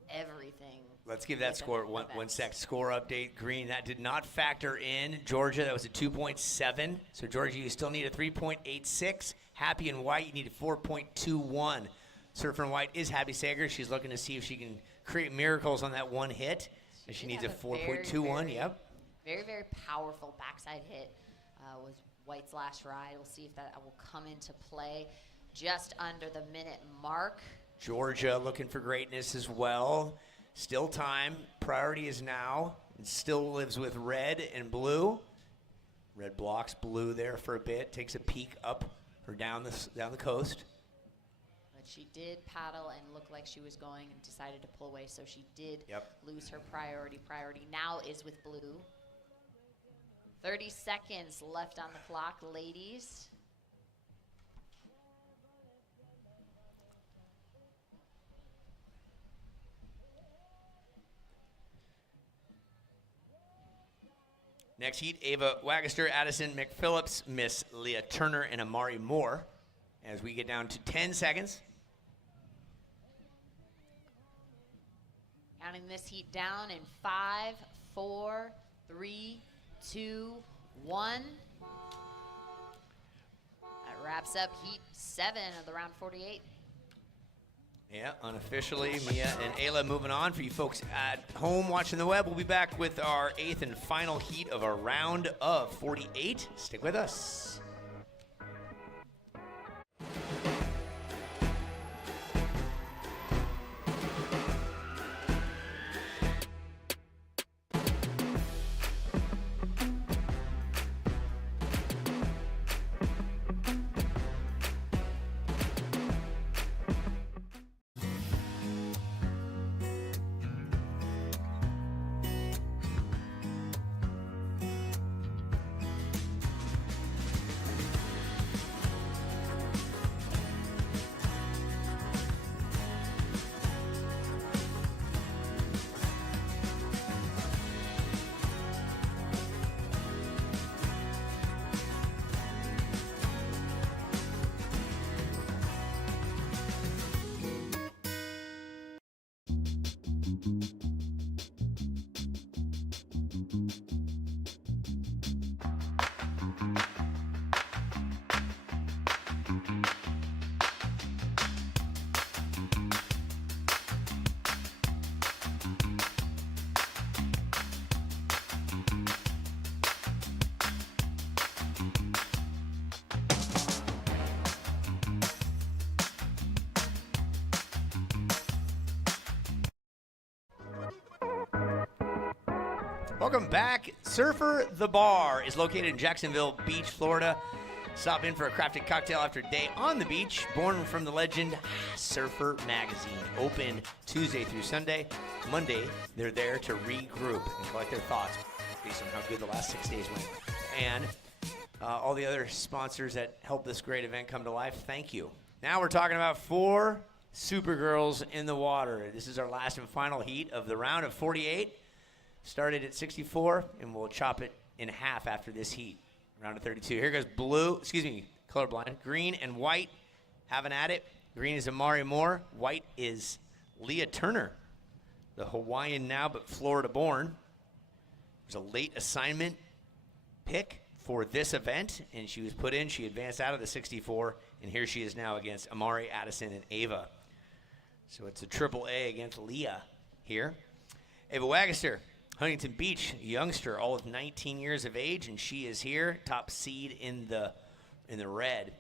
everything. Let's give that score one sec. Score update. Green, that did not factor in. Georgia, that was a 2.7. So Georgia, you still need a 3.86. Happy and White, you need a 4.21. Surfer and White is Happy Sager. She's looking to see if she can create miracles on that one hit. And she needs a 4.21. Yep. Very, very powerful backside hit was White's last ride. We'll see if that will come into play just under the minute mark. Georgia looking for greatness as well. Still time. Priority is now. It still lives with red and blue. Red blocks blue there for a bit. Takes a peek up or down the coast. But she did paddle and look like she was going and decided to pull away, so she did lose her priority. Priority now is with blue. 30 seconds left on the clock, ladies. Next heat, Ava Wagester, Addison McPhillips, Miss Leah Turner, and Amari Moore. As we get down to 10 seconds. Counting this heat down in 5, 4, 3, 2, 1. That wraps up heat 7 of the round 48. Yeah, unofficially, Mia and Ayla moving on. For you folks at home watching the web, we'll be back with our 8th and final heat of our round of 48. Stick with us. Welcome back. Surfer the Bar is located in Jacksonville Beach, Florida. Stop in for a crafted cocktail after a day on the beach. Born from the legend Surfer Magazine. Open Tuesday through Sunday. Monday, they're there to regroup and collect their thoughts based on how good the last 6 days went. And all the other sponsors that helped this great event come to life, thank you. Now we're talking about 4 Supergirls in the water. This is our last and final heat of the round of 48. Started at 64, and we'll chop it in half after this heat. Round of 32. Here goes colorblind. Green and white having at it. Green is Amari Moore. White is Leah Turner, the Hawaiian now but Florida born. There's a late assignment pick for this event, and she was put in. She advanced out of the 64, and here she is now against Amari, Addison, and Ava. So it's a triple A against Leah here. Ava Wagster, Huntington Beach, youngster, all of 19 years of age, and she is here, top seed in the red.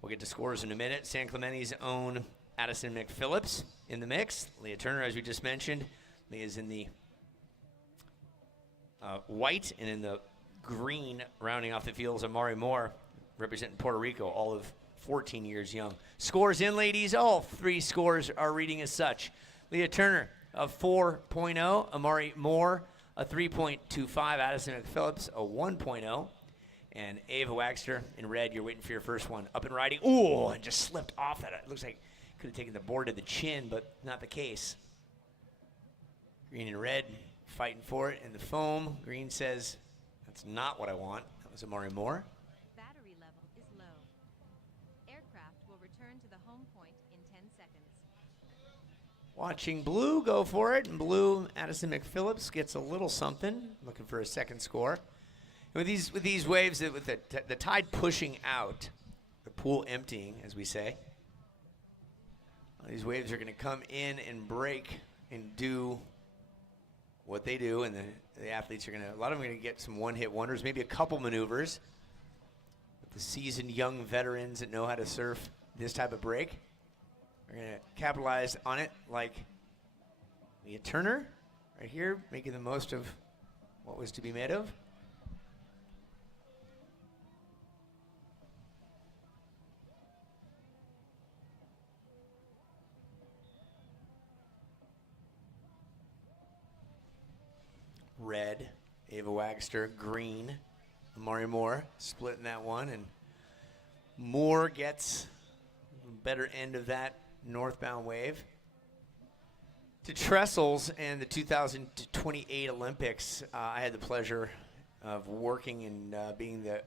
We'll get to scores in a minute. San Clemente's own Addison McPhillips in the mix. Leah Turner, as we just mentioned. Leah's in the white, and in the green, rounding off the fields, Amari Moore, representing Puerto Rico, all of 14 years young. Scores in, ladies. All 3 scores are reading as such. Leah Turner, a 4.0. Amari Moore, a 3.25. Addison McPhillips, a 1.0. And Ava Wagster in red, you're waiting for your first one. Up and riding. Ooh, and just slipped off that. It looks like could have taken the board to the chin, but not the case. Green and red fighting for it in the foam. Green says, that's not what I want. That was Amari Moore. Battery level is low. Aircraft will return to the home point in 10 seconds. Watching blue go for it, and blue, Addison McPhillips gets a little something, looking for a second score. And with these waves, with the tide pushing out, the pool emptying, as we say, these waves are going to come in and break and do what they do, and the athletes are going to, a lot of them are going to get some one-hit wonders, maybe a couple maneuvers. But the seasoned young veterans that know how to surf this type of break are going to capitalize on it, like Leah Turner right here, making the most of what was to be made of. Red, Ava Wagster. Green, Amari Moore, splitting that one, and Moore gets the better end of that northbound wave. To trestles and the 2028 Olympics, I had the pleasure of working and being the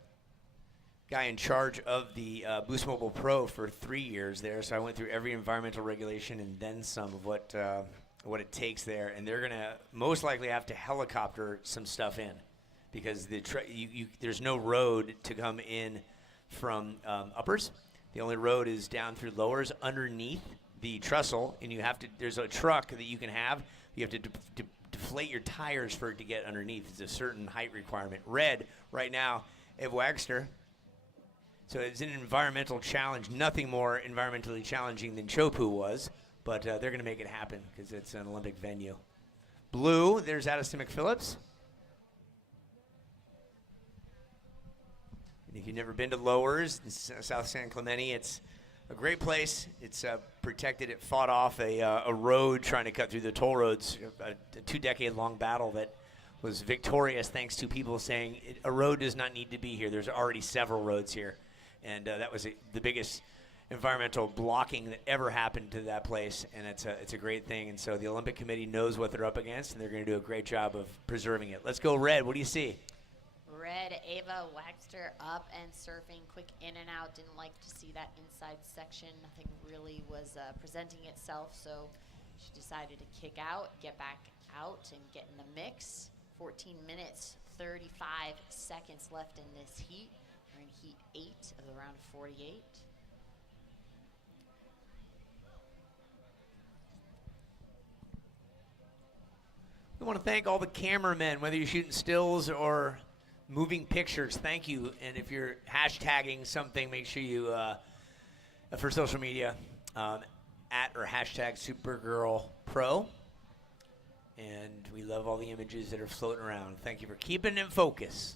guy in charge of the Boost Mobile Pro for 3 years there, so I went through every environmental regulation and then some of what it takes there, and they're going to most likely have to helicopter some stuff in because there's no road to come in from uppers. The only road is down through lowers underneath the trestle, and there's a truck that you can have. You have to deflate your tires for it to get underneath. It's a certain height requirement. Red right now, Ed Wagster. So it's an environmental challenge, nothing more environmentally challenging than Chopu was. But they're going to make it happen because it's an Olympic venue. Blue, there's Addison McPhillips. And if you've never been to Lowers, South San Clemente, it's a great place. It's protected. It fought off a road trying to cut through the toll roads, a 2-decade-long battle that was victorious thanks to people saying a road does not need to be here. There's already several roads here. And that was the biggest environmental blocking that ever happened to that place, and it's a great thing. And so the Olympic Committee knows what they're up against, and they're going to do a great job of preserving it. Let's go red. What do you see? Red, Ava Wagster up and surfing, quick in and out. Didn't like to see that inside section. Nothing really was presenting itself, so she decided to kick out, get back out, and get in the mix. 14 minutes, 35 seconds left in this heat. We're in heat 8 of the round of 48. We want to thank all the cameramen, whether you're shooting stills or moving pictures. Thank you. And if you're hashtagging something, make sure you, for social media, at or hashtag Supergirl Pro. And we love all the images that are floating around. Thank you for keeping in focus.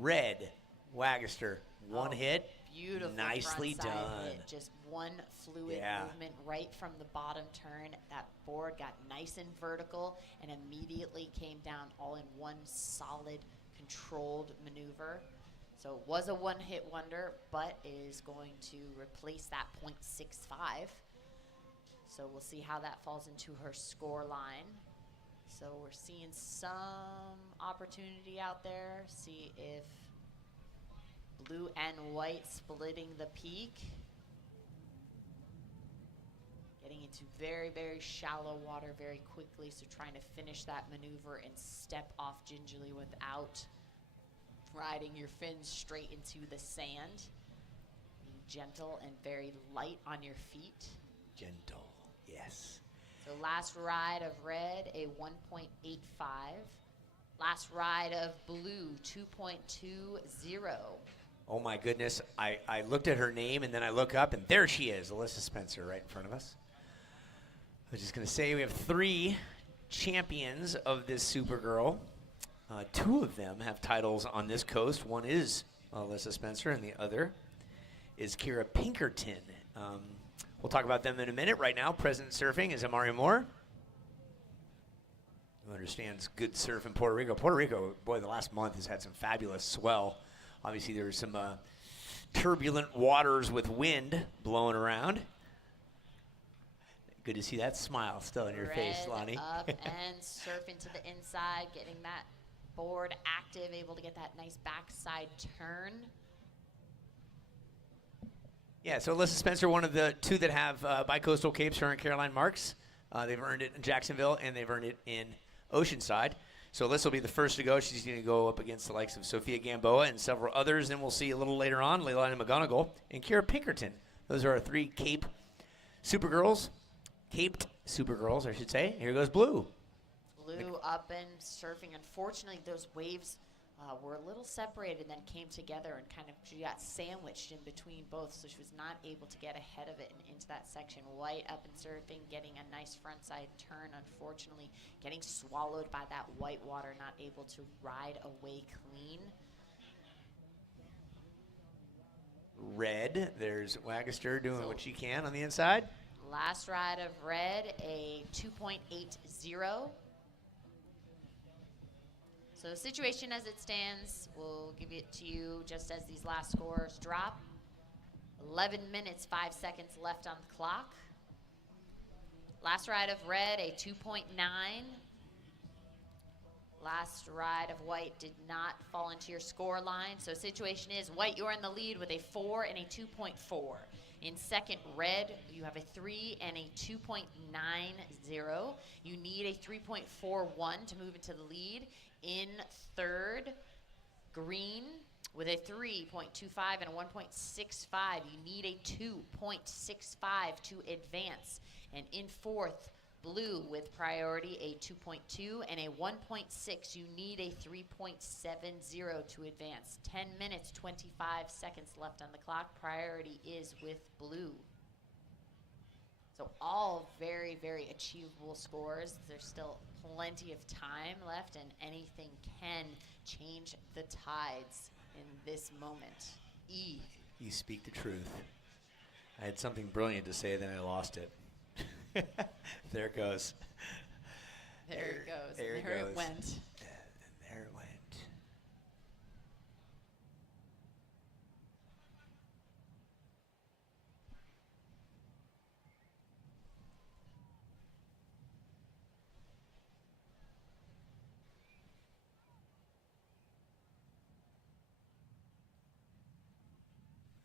Red, Wagaster, one hit. Beautiful Nicely frontside done. hit. Just one fluid movement right from the bottom turn. That board got nice and vertical and immediately came down all in one solid, controlled maneuver. So it was a one-hit wonder, but is going to replace that .65. So we'll see how that falls into her score line. So we're seeing some opportunity out there. See if blue and white splitting the peak. Getting into very, very shallow water very quickly, so trying to finish that maneuver and step off gingerly without riding your fins straight into the sand. Being gentle and very light on your feet. Gentle, yes. So last ride of red, a 1.85. Last ride of blue, 2.20. Oh my goodness, I looked at her name and then I look up and there she is, Alyssa Spencer right in front of us. I was just gonna say we have 3 champions of this Supergirl. 2 of them have titles on this coast. One is Alyssa Spencer and the other is Kira Pinkerton. We'll talk about them in a minute. Right now, President Surfing is Amari Moore, who understands good surf in Puerto Rico. Puerto Rico, boy, the last month has had some fabulous swell. Obviously, there's some turbulent waters with wind blowing around. Good to see that smile still on your face, Lonnie. Up and surfing to the inside, getting that board active, able to get that nice backside turn. Yeah, so Alyssa Spencer, one of the 2 that have bi-coastal capes, her and Caroline Marks. They've earned it in Jacksonville, and they've earned it in Oceanside. So Alyssa will be the first to go. She's going to go up against the likes of Sophia Gamboa and several others. Then we'll see a little later on Leilani McGonigal and Kira Pinkerton. Those are our 3 Cape Supergirls. Caped Supergirls, I should say. Here goes Blue. Blue up and surfing. Unfortunately, those waves were a little separated and then came together and kind of she got sandwiched in between both, so she was not able to get ahead of it and into that section. White up and surfing, getting a nice frontside turn. Unfortunately, getting swallowed by that white water, not able to ride away clean. Red, there's Wagaster doing what she can on the inside. Last ride of red, a 2.80. So the situation as it stands, we'll give it to you just as these last scores drop. 11 minutes, 5 seconds left on the clock. Last ride of red, a 2.9. Last ride of white did not fall into your score line. So situation is white, you're in the lead with a 4 and a 2.4. In second, red, you have a 3 and a 2.90. You need a 3.41 to move into the lead. In third, green, with a 3.25 and a 1.65. You need a 2.65 to advance. And in fourth, blue, with priority, a 2.2 and a 1.6. You need a 3.70 to advance. 10 minutes, 25 seconds left on the clock. Priority is with blue. So all very, very achievable scores. There's still plenty of time left, and anything can change the tides in this moment. E. You speak the truth. I had something brilliant to say, then I lost it. There it goes. There it goes. There it goes. went. And there it went.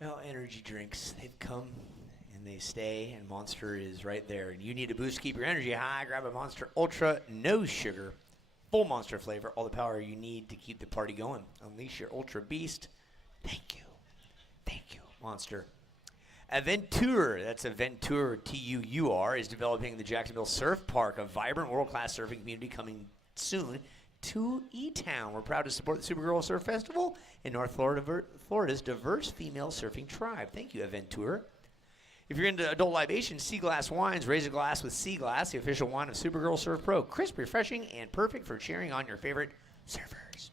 Well, energy drinks, they've come and they stay, and Monster is right there. And you need a boost to keep your energy high. Grab a Monster Ultra, no sugar, full Monster flavor, all the power you need to keep the party going. Unleash your Ultra Beast. Thank you. Thank you, Monster. Aventur, that's Aventur, T-U-U-R, is developing the Jacksonville Surf Park, a vibrant world-class surfing community coming soon to E-Town. We're proud to support the Supergirl Surf Festival in North Florida, Florida's diverse female surfing tribe. Thank you, Aventura. If you're into adult libations, Sea Glass Wines, raise a glass with Sea Glass, the official wine of Supergirl Surf Pro. Crisp, refreshing, and perfect for cheering on your favorite surfers.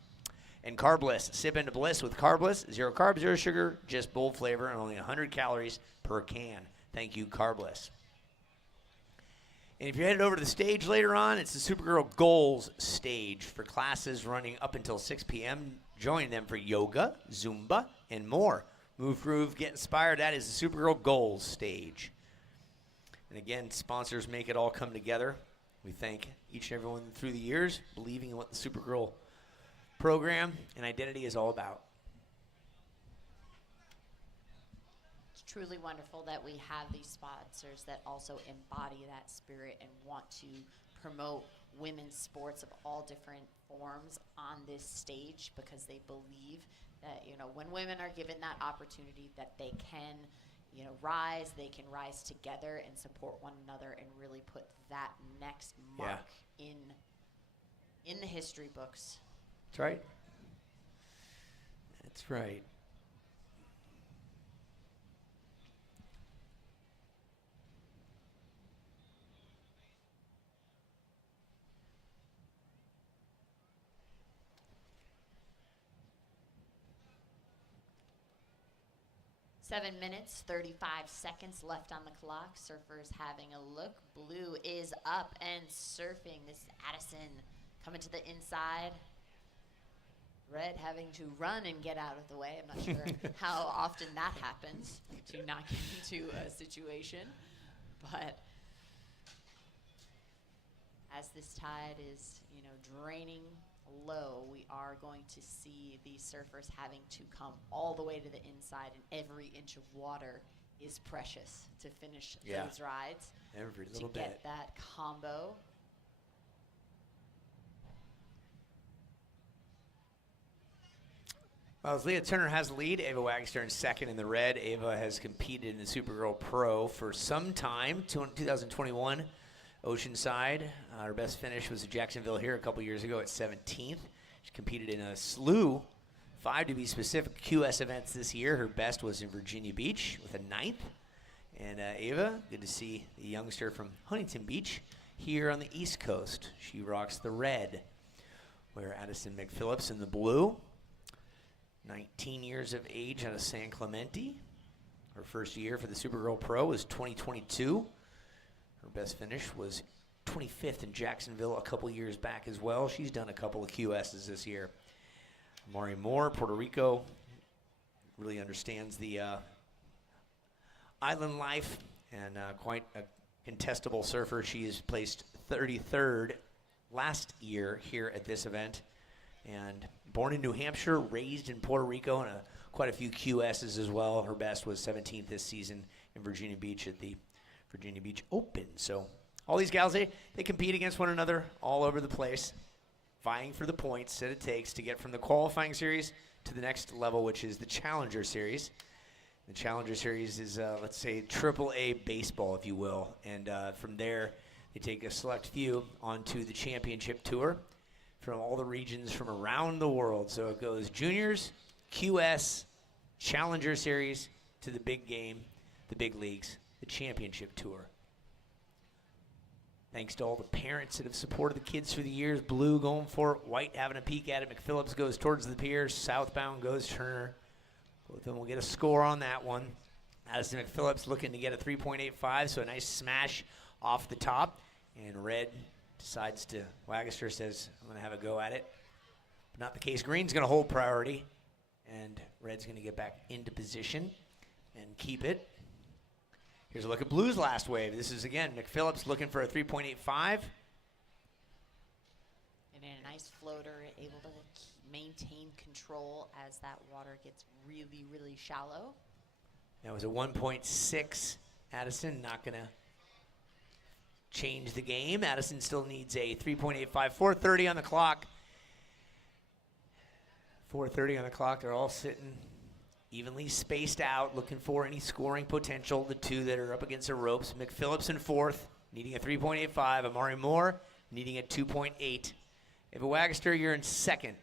And Carbliss, sip into bliss with Carbliss. 0 carbs, 0 sugar, just bold flavor, and only 100 calories per can. Thank you, Carbliss. And if you're headed over to the stage later on, it's the Supergirl Goals stage for classes running up until 6 p.m. Join them for yoga, Zumba, and more. Move, groove, get inspired. That is the Supergirl Goals stage. And again, sponsors make it all come together. We thank each and everyone through the years believing in what the Supergirl program and identity is all about. It's truly wonderful that we have these sponsors that also embody that spirit and want to promote women's sports of all different forms on this stage, because they believe that, you know, when women are given that opportunity, that they can, you know, rise, they can rise together and support one another and really put that next mark in the history books. That's right. That's right. Seven minutes, 35 seconds left on the clock. Surfers having a look. Blue is up and surfing. This is Addison coming to the inside. Red having to run and get out of the way. I'm not sure how often that happens to not get into a situation. But as this tide is, you know, draining low, we are going to see these surfers having to come all the way to the inside, and every inch of water is precious to finish those rides. Every little to bit. get that combo. Well, as Leah Turner has the lead, Ava Wagster in second in the red. Ava has competed in the Supergirl Pro for some time, 2021 Oceanside. Her best finish was at Jacksonville here a couple years ago at 17th. She competed in a slew, 5 to be specific, QS events this year. Her best was in Virginia Beach with a 9th. And Ava, good to see the youngster from Huntington Beach here on the East Coast. She rocks the red, where Addison McPhillips in the blue. 19 years of age out of San Clemente. Her first year for the Supergirl Pro was 2022. Her best finish was 25th in Jacksonville a couple years back as well. She's done a couple of QSs this year. Mari Moore, Puerto Rico, really understands the island life and quite a contestable surfer. She is placed 33rd last year here at this event. And born in New Hampshire, raised in Puerto Rico, and quite a few QSs as well. Her best was 17th this season in Virginia Beach at the Virginia Beach Open. So all these gals, they compete against one another all over the place, vying for the points that it takes to get from the qualifying series to the next level, which is the Challenger Series. The Challenger Series is, let's say, AAA baseball, if you will. And from there, they take a select few onto the Championship Tour from all the regions from around the world. So it goes juniors, QS, Challenger Series, to the big game, the big leagues, the Championship Tour. Thanks to all the parents that have supported the kids through the years. Blue going for it, white having a peek at it. McPhillips goes towards the pier, southbound goes Turner. Both of them will get a score on that one. Addison McPhillips looking to get a 3.85, so a nice smash off the top. And red decides to, Wagster says, I'm going to have a go at it. But not the case. Green's going to hold priority, and red's going to get back into position and keep it. Here's a look at Blue's last wave. This is, again, McPhillips looking for a 3.85. And in a nice floater, able to maintain control as that water gets really, really shallow. That was a 1.6. Addison not going to change the game. Addison still needs a 3.85. 4:30 on the clock. 4:30 on the clock. They're all sitting evenly spaced out, looking for any scoring potential. The two that are up against the ropes. McPhillips in fourth, needing a 3.85. Amari Moore needing a 2.8. Ava Wagster, you're in second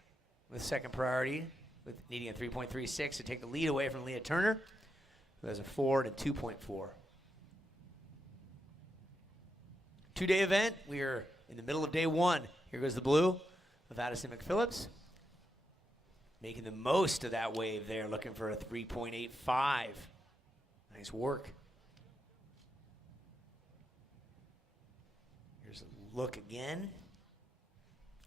with second priority, with needing a 3.36 to take the lead away from Leah Turner, who has a 4 and a 2.4. Two-day event. We are in the middle of day one. Here goes the blue of Addison McPhillips, making the most of that wave there, looking for a 3.85. Nice work. Here's a look again.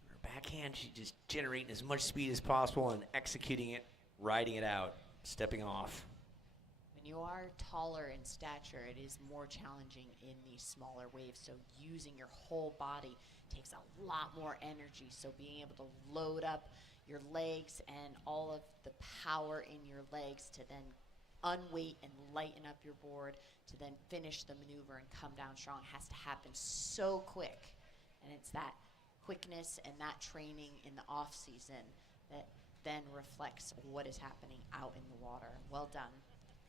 Her backhand, she's just generating as much speed as possible and executing it, riding it out, stepping off. When you are taller in stature, it is more challenging in these smaller waves. So using your whole body takes a lot more energy. So being able to load up your legs and all of the power in your legs to then unweight and lighten up your board to then finish the maneuver and come down strong has to happen so quick. And it's that quickness and that training in the off season that then reflects what is happening out in the water. Well done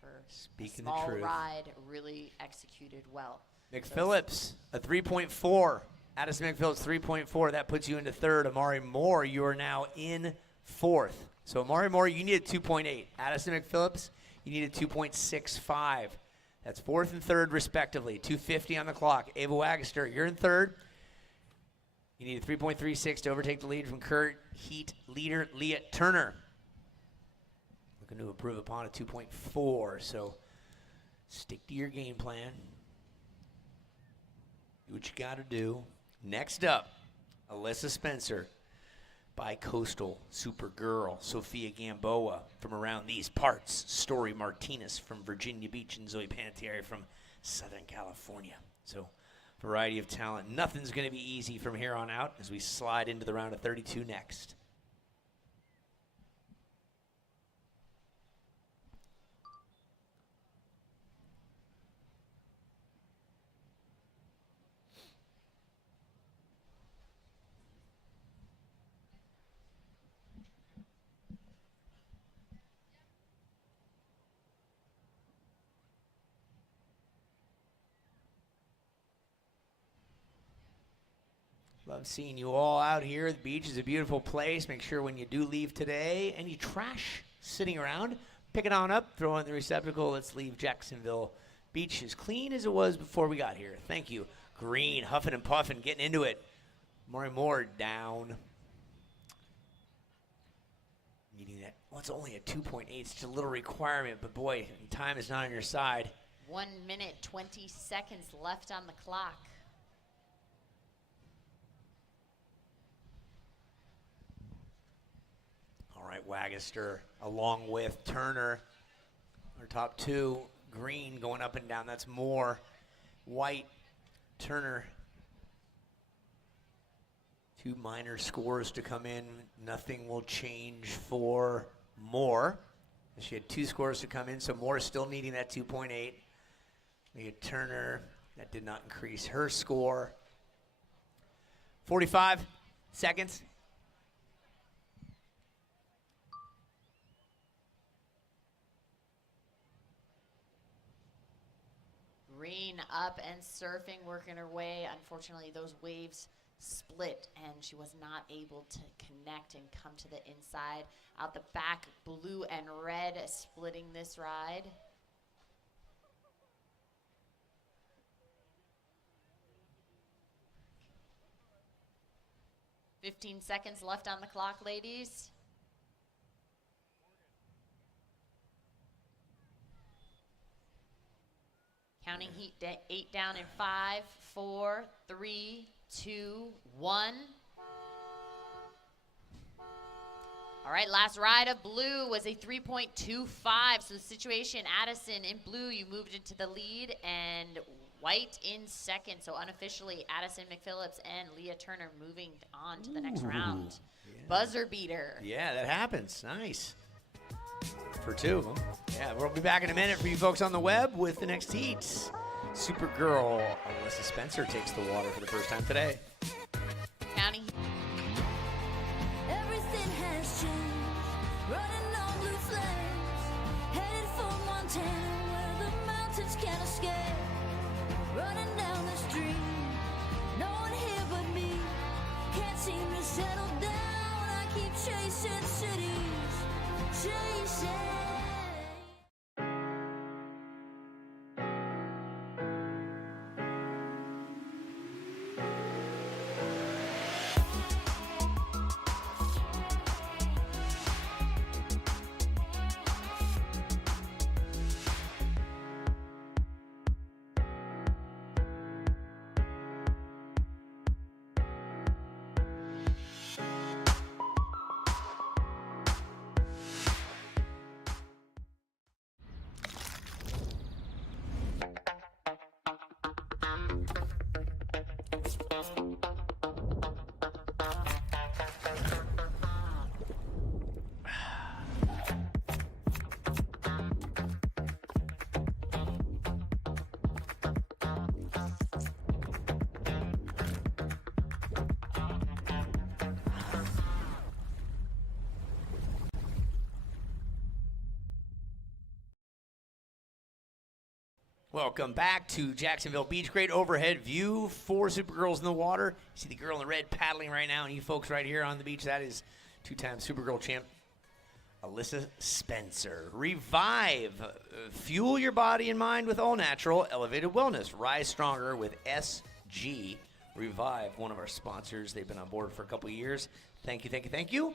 for Speaking a small the truth. ride, really executed well. McPhillips, a 3.4. Addison McPhillips, 3.4. That puts you into third. Amari Moore, you are now in fourth. So Amari Moore, you need a 2.8. Addison McPhillips, you need a 2.65. That's fourth and third, respectively. 2:50 on the clock. Ava Wagster, you're in third. You need a 3.36 to overtake the lead from Kurt Heat leader Leah Turner. Looking to improve upon a 2.4. So stick to your game plan. Do what you got to do. Next up, Alyssa Spencer, Bi-Coastal Supergirl, Sophia Gamboa from around these parts, Story Martinez from Virginia Beach, and Zoe Panettiere from Southern California. So, variety of talent. Nothing's going to be easy from here on out as we slide into the round of 32 next. Love seeing you all out here. The beach is a beautiful place. Make sure when you do leave today, any trash sitting around, pick it on up, throw it in the receptacle. Let's leave Jacksonville Beach as clean as it was before we got here. Thank you. Green, huffing and puffing, getting into it. More and more down. Needing that. Well, it's only a 2.8. It's just a little requirement, but boy, time is not on your side. 1 minute, 20 seconds left on the clock. All right, Wagster along with Turner. Our top two, Green going up and down. That's Moore. White, Turner. Two minor scores to come in. Nothing will change for Moore. She had two scores to come in, so Moore is still needing that 2.8. We had Turner. That did not increase her score. 45 seconds. Green up and surfing, working her way. Unfortunately, those waves split, and she was not able to connect and come to the inside. Out the back, blue and red splitting this ride. "15 seconds left on the clock, ladies. Counting heat 8 down in 5, 4, 3, 2, 1. All right, last ride of blue was a 3.25. So the situation, Addison in blue, you moved into the lead, and white in second. So unofficially, Addison McPhillips and Leah Turner moving on to the next round. Yeah. Buzzer beater. Yeah, that happens. Nice. For two of them. Yeah, we'll be back in a minute for you folks on the web with the next heats. Supergirl Alyssa Spencer takes the water for the first time today. Counting. Everything has changed. Running on blue flames. Headed for Montana where the mountains can't escape. Running down the street. No one here but me. Can't seem to settle down. I keep chasing cities, chasing. Welcome back to Jacksonville Beach. Great overhead view. 4 Supergirls in the water. You see the girl in the red paddling right now, and you folks right here on the beach. That is 2-time Supergirl champ Alyssa Spencer. Revive. Fuel your body and mind with all natural elevated wellness. Rise stronger with SG Revive, one of our sponsors. They've been on board for a couple of years. Thank you, thank you, thank you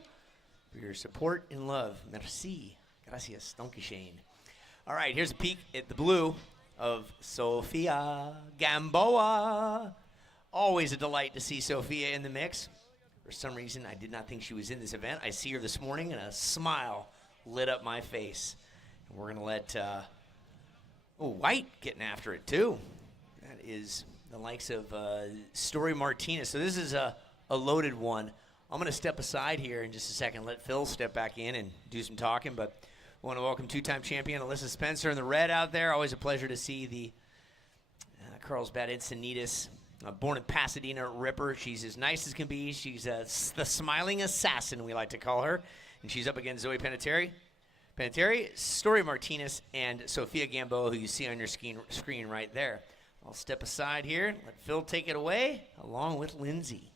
for your support and love. Merci. Gracias. Donkey Shane. All right, here's a peek at the blue of Sophia Gamboa. Always a delight to see Sophia in the mix. For some reason, I did not think she was in this event. I see her this morning, and a smile lit up my face. And we're going to let White getting after it, too. That is the likes of Story Martinez. So this is a loaded one. I'm going to step aside here in just a second, let Phil step back in and do some talking, but I want to welcome 2-time champion Alyssa Spencer in the red out there. Always a pleasure to see the Carlsbad Encinitas, born in Pasadena Ripper. She's as nice as can be. She's the smiling assassin, we like to call her. And she's up against Zoe Panettiere, Story Martinez, and Sophia Gamboa, who you see on your screen right there. I'll step aside here, let Phil take it away, along with Lindsay.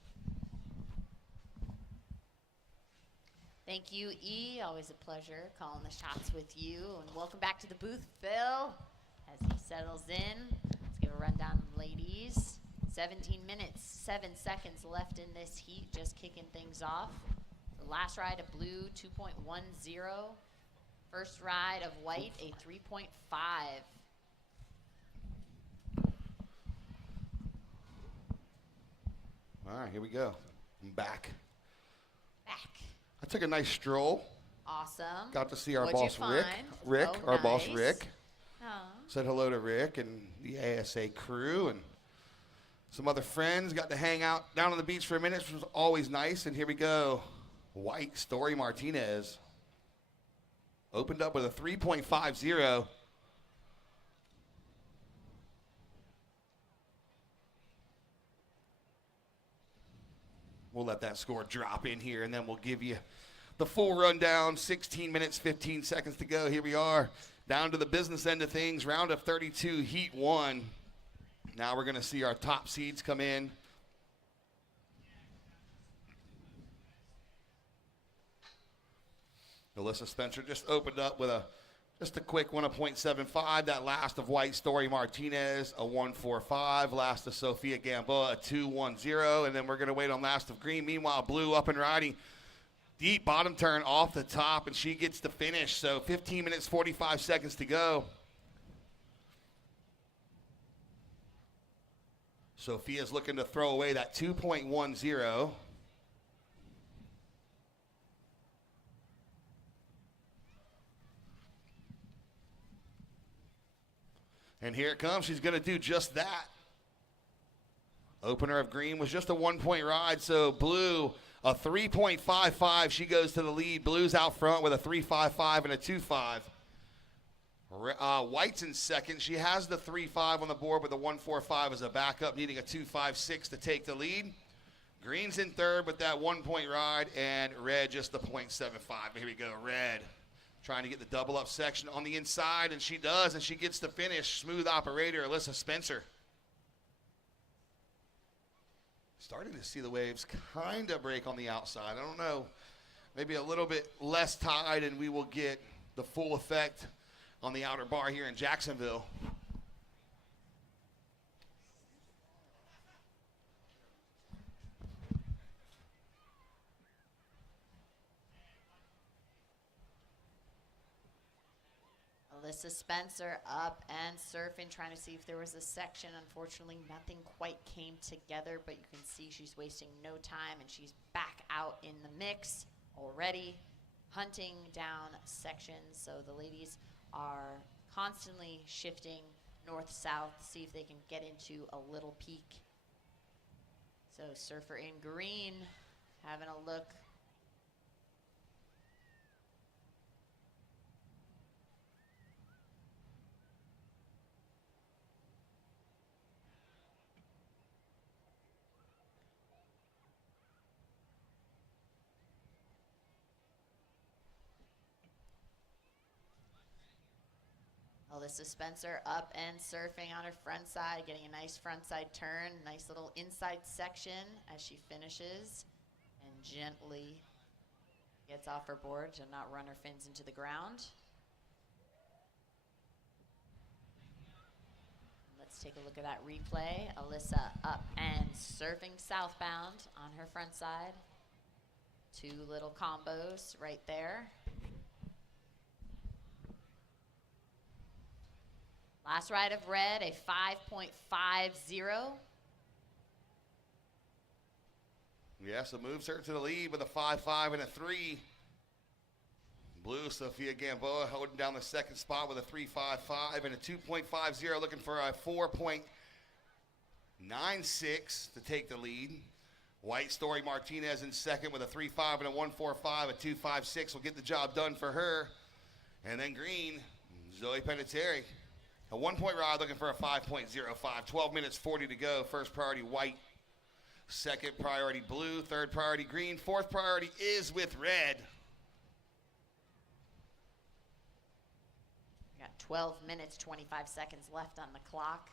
Thank you, E. Always a pleasure calling the shots with you. And welcome back to the booth, Phil, as he settles in. Let's give a rundown of the ladies. 17 minutes, 7 seconds left in this heat, just kicking things off. The last ride of blue, 2.10. First ride of white, a 3.5. All right, here we go. I'm back. Back. I took a nice stroll. Awesome. Got to see our What'd you boss, Rick. find? Our nice. boss, Rick. Oh. Said hello to Rick and the ASA crew and some other friends. Got to hang out down on the beach for a minute, which was always nice. And here we go. White Story Martinez opened up with a 3.50. We'll let that score drop in here, and then we'll give you the full rundown. 16 minutes, 15 seconds to go. Here we are, down to the business end of things. Round of 32, Heat 1. Now we're going to see our top seeds come in. Alyssa Spencer just opened up with just a quick 1.75. That last of White Story Martinez, a 1.45. Last of Sophia Gamboa, a 2.10. And then we're going to wait on last of green. Meanwhile, blue up and riding. Deep bottom turn off the top, and she gets the finish. So 15 minutes, 45 seconds to go. Sophia's looking to throw away that 2.10. And here it comes. She's going to do just that. Opener of green was just a 1-point ride. So blue, a 3.55. She goes to the lead. Blue's out front with a 3.55 and a 2.5. White's in second. She has the 3.5 on the board with a 1.45 as a backup, needing a 2.56 to take the lead. Green's in third with that 1-point ride, and red just the 0.75. Here we go, red. Trying to get the double up section on the inside, and she does, and she gets the finish. Smooth operator, Alyssa Spencer. Starting to see the waves kind of break on the outside. I don't know, maybe a little bit less tide and we will get the full effect on the outer bar here in Jacksonville. Alyssa Spencer up and surfing, trying to see if there was a section. Unfortunately, nothing quite came together, but you can see she's wasting no time, and she's back out in the mix already, hunting down sections. So the ladies are constantly shifting north-south, see if they can get into a little peak. So surfer in green, having a look. Alyssa Spencer up and surfing on her front side, getting a nice front side turn, nice little inside section as she finishes and gently gets off her board to not run her fins into the ground. Let's take a look at that replay. Alyssa up and surfing southbound on her front side. Two little combos right there. Last ride of red, a 5.50. Yeah, so moves her to the lead with a 5.5 and a 3. Blue, Sophia Gamboa holding down the second spot with a 3.55 and a 2.50, looking for a 4.96 to take the lead. White, Story Martinez in second with a 3.5 and a 1.45, a 2.56 will get the job done for her. And then green, Zoe Peniteri. A 1-point ride looking for a 5.05. 12 minutes, 40 to go. First priority, white. Second priority, blue. Third priority, green. Fourth priority is with red. Got 12 minutes, 25 seconds left on the clock.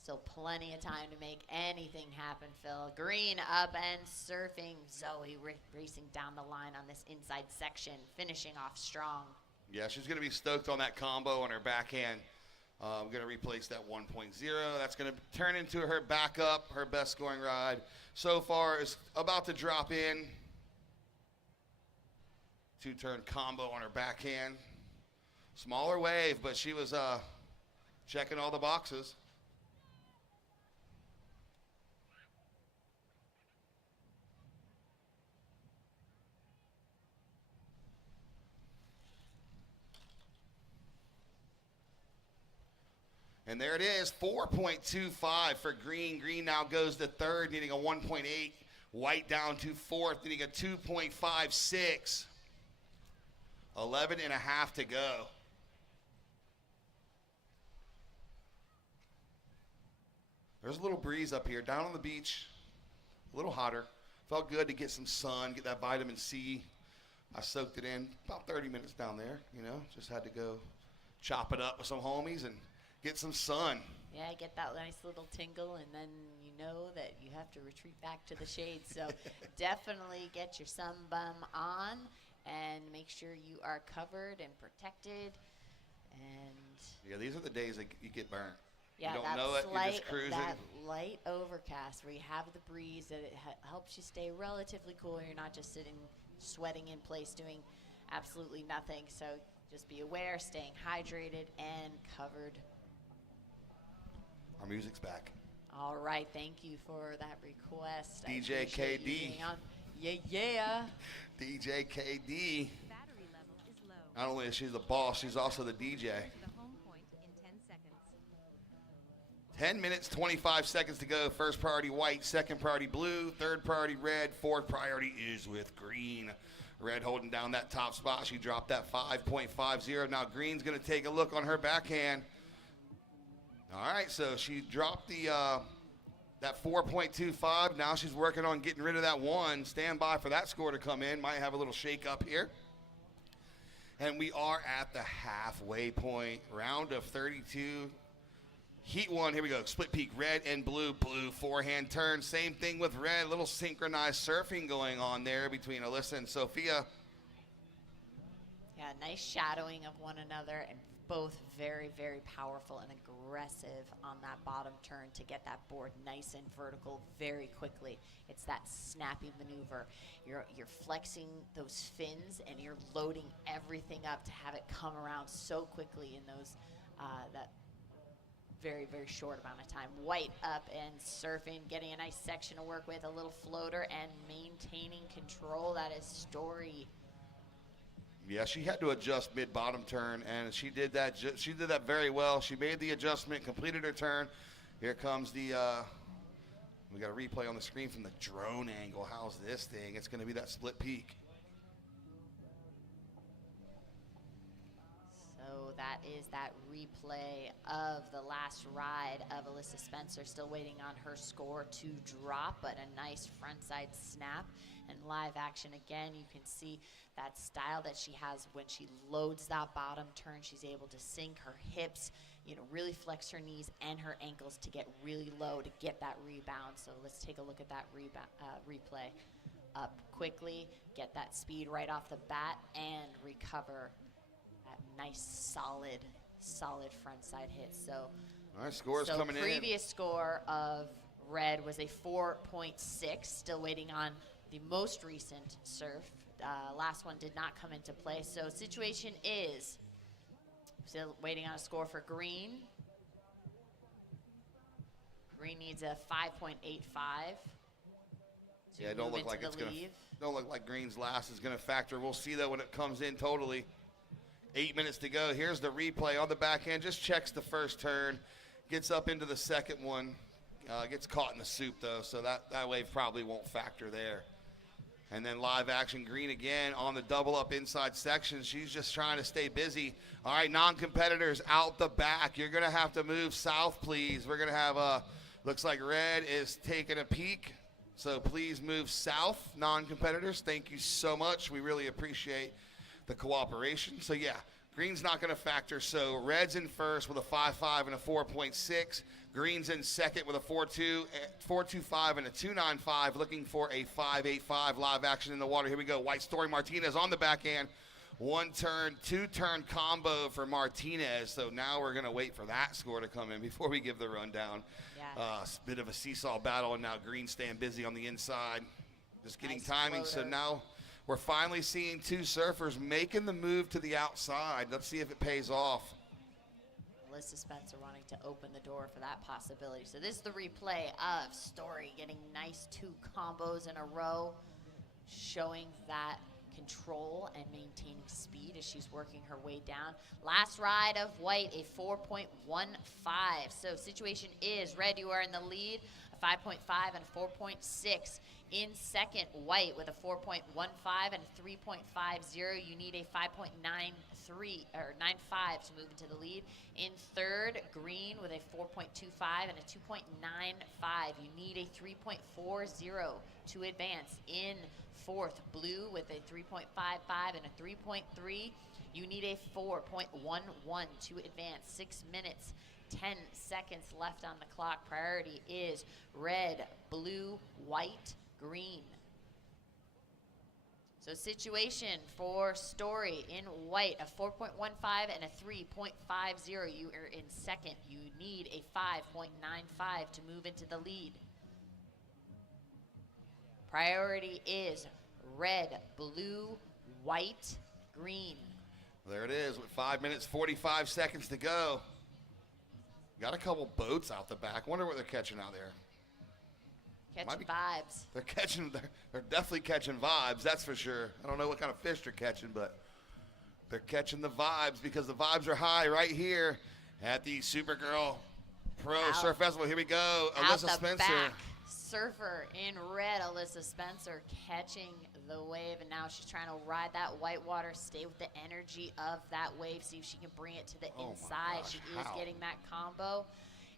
Still plenty of time to make anything happen, Phil. Green up and surfing. Zoe racing down the line on this inside section, finishing off strong. Yeah, she's going to be stoked on that combo on her backhand. I'm going to replace that 1.0. That's going to turn into her backup, her best scoring ride. So far is about to drop in. Two-turn combo on her backhand. Smaller wave, but she was checking all the boxes. And there it is, 4.25 for green. Green now goes to third, needing a 1.8. White down to fourth, needing a 2.56. 11 and a half to go. There's a little breeze up here. Down on the beach, a little hotter. Felt good to get some sun, get that vitamin C. I soaked it in about 30 minutes down there, you know. Just had to go chop it up with some homies and get some sun. Yeah, get that nice little tingle, and then you know that you have to retreat back to the shade. So definitely get your sun bum on and make sure you are covered and protected. And yeah, these are the days that you get burnt. yeah, you don't that know it, you're just cruising. that light overcast where you have the breeze that it helps you stay relatively cool. You're not just sitting sweating in place doing absolutely nothing. So just be aware, staying hydrated and covered. Our music's back. All right, thank you for that request. DJ I appreciate you KD. being on. Yeah. DJ KD. Battery level is low. Not only is she the boss, she's also the DJ. To the home point in 10 seconds. 10 minutes, 25 seconds to go. First priority white, second priority blue, third priority red, fourth priority is with green. Red holding down that top spot. She dropped that 5.50. Now green's going to take a look on her backhand. All right, so she dropped the that 4.25. Now she's working on getting rid of that 1. Stand by for that score to come in. Might have a little shake up here. And we are at the halfway point. Round of 32 Heat 1, here we go. Split peak, red and blue. Blue forehand turn. Same thing with red. Little synchronized surfing going on there between Alyssa and Sophia. Yeah, nice shadowing of one another, and both very, very powerful and aggressive on that bottom turn to get that board nice and vertical very quickly. It's that snappy maneuver. You're flexing those fins and you're loading everything up to have it come around so quickly in those that very, very short amount of time. White up and surfing, getting a nice section to work with, a little floater, and maintaining control. That is Story. Yeah, she had to adjust mid-bottom turn, and she did that. She did that very well. She made the adjustment, completed her turn. Here comes the. We got a replay on the screen from the drone angle. How's this thing? It's going to be that split peak. So that is that replay of the last ride of Alyssa Spencer. Still waiting on her score to drop, but a nice frontside snap. And live action again, you can see that style that she has when she loads that bottom turn. She's able to sink her hips, really flex her knees and her ankles to get really low to get that rebound. So let's take a look at that replay. Up quickly, get that speed right off the bat, and recover that nice, solid frontside hit. So, all right, scores coming in. Previous score of red was a 4.6. Still waiting on the most recent surf. Last one did not come into play. So situation is still waiting on a score for green. Green needs a 5.85. Yeah, don't look like it's gonna. Don't look like green's last is gonna factor. We'll see though when it comes in totally. 8 minutes to go. Here's the replay on the backhand. Just checks the first turn, gets up into the second one, gets caught in the soup though, so that wave probably won't factor there. And then live action, green again on the double up inside section. She's just trying to stay busy. All right, non-competitors out the back. You're gonna have to move south, please. We're gonna have looks like red is taking a peek. So please move south, non-competitors. Thank you so much. We really appreciate the cooperation. So yeah, green's not gonna factor. So red's in first with a 5.5 and a 4.6. Green's in second with a 4.2, 4.25 and a 2.95, looking for a 5.85. Live action in the water. Here we go. White Story Martinez on the backhand. 1 turn, 2 turn combo for Martinez. So now we're going to wait for that score to come in before we give the rundown. Yeah. Bit of a seesaw battle, and now Green staying busy on the inside. Just getting nice timing. Floater. So now we're finally seeing 2 surfers making the move to the outside. Let's see if it pays off. Alyssa Spencer wanting to open the door for that possibility. So this is the replay of Story getting nice 2 combos in a row, showing that control and maintaining speed as she's working her way down. Last ride of White, a 4.15. So situation is red, you are in the lead, a 5.5 and a 4.6. In second, White with a 4.15 and a 3.50. You need a 5.93 or 95 to move into the lead. In third, Green with a 4.25 and a 2.95. You need a 3.40 to advance. In fourth, Blue with a 3.55 and a 3.3. You need a 4.11 to advance. 6 minutes, 10 seconds left on the clock. Priority is red, blue, white, green. So situation for Story in white, a 4.15 and a 3.50. You are in second. You need a 5.95 to move into the lead. Priority is red, blue, white, green. There it is with 5 minutes, 45 seconds to go. Got a couple boats out the back. Wonder what they're catching out there. Catching vibes. They're definitely catching vibes, that's for sure. I don't know what kind of fish they're catching, but they're catching the vibes because the vibes are high right here at the Supergirl Pro Surf Festival. Here we go. Alyssa Spencer. Back. Surfer in red, Alyssa Spencer catching the wave, and now she's trying to ride that white water, stay with the energy of that wave, see if she can bring it to the inside. She is getting that combo.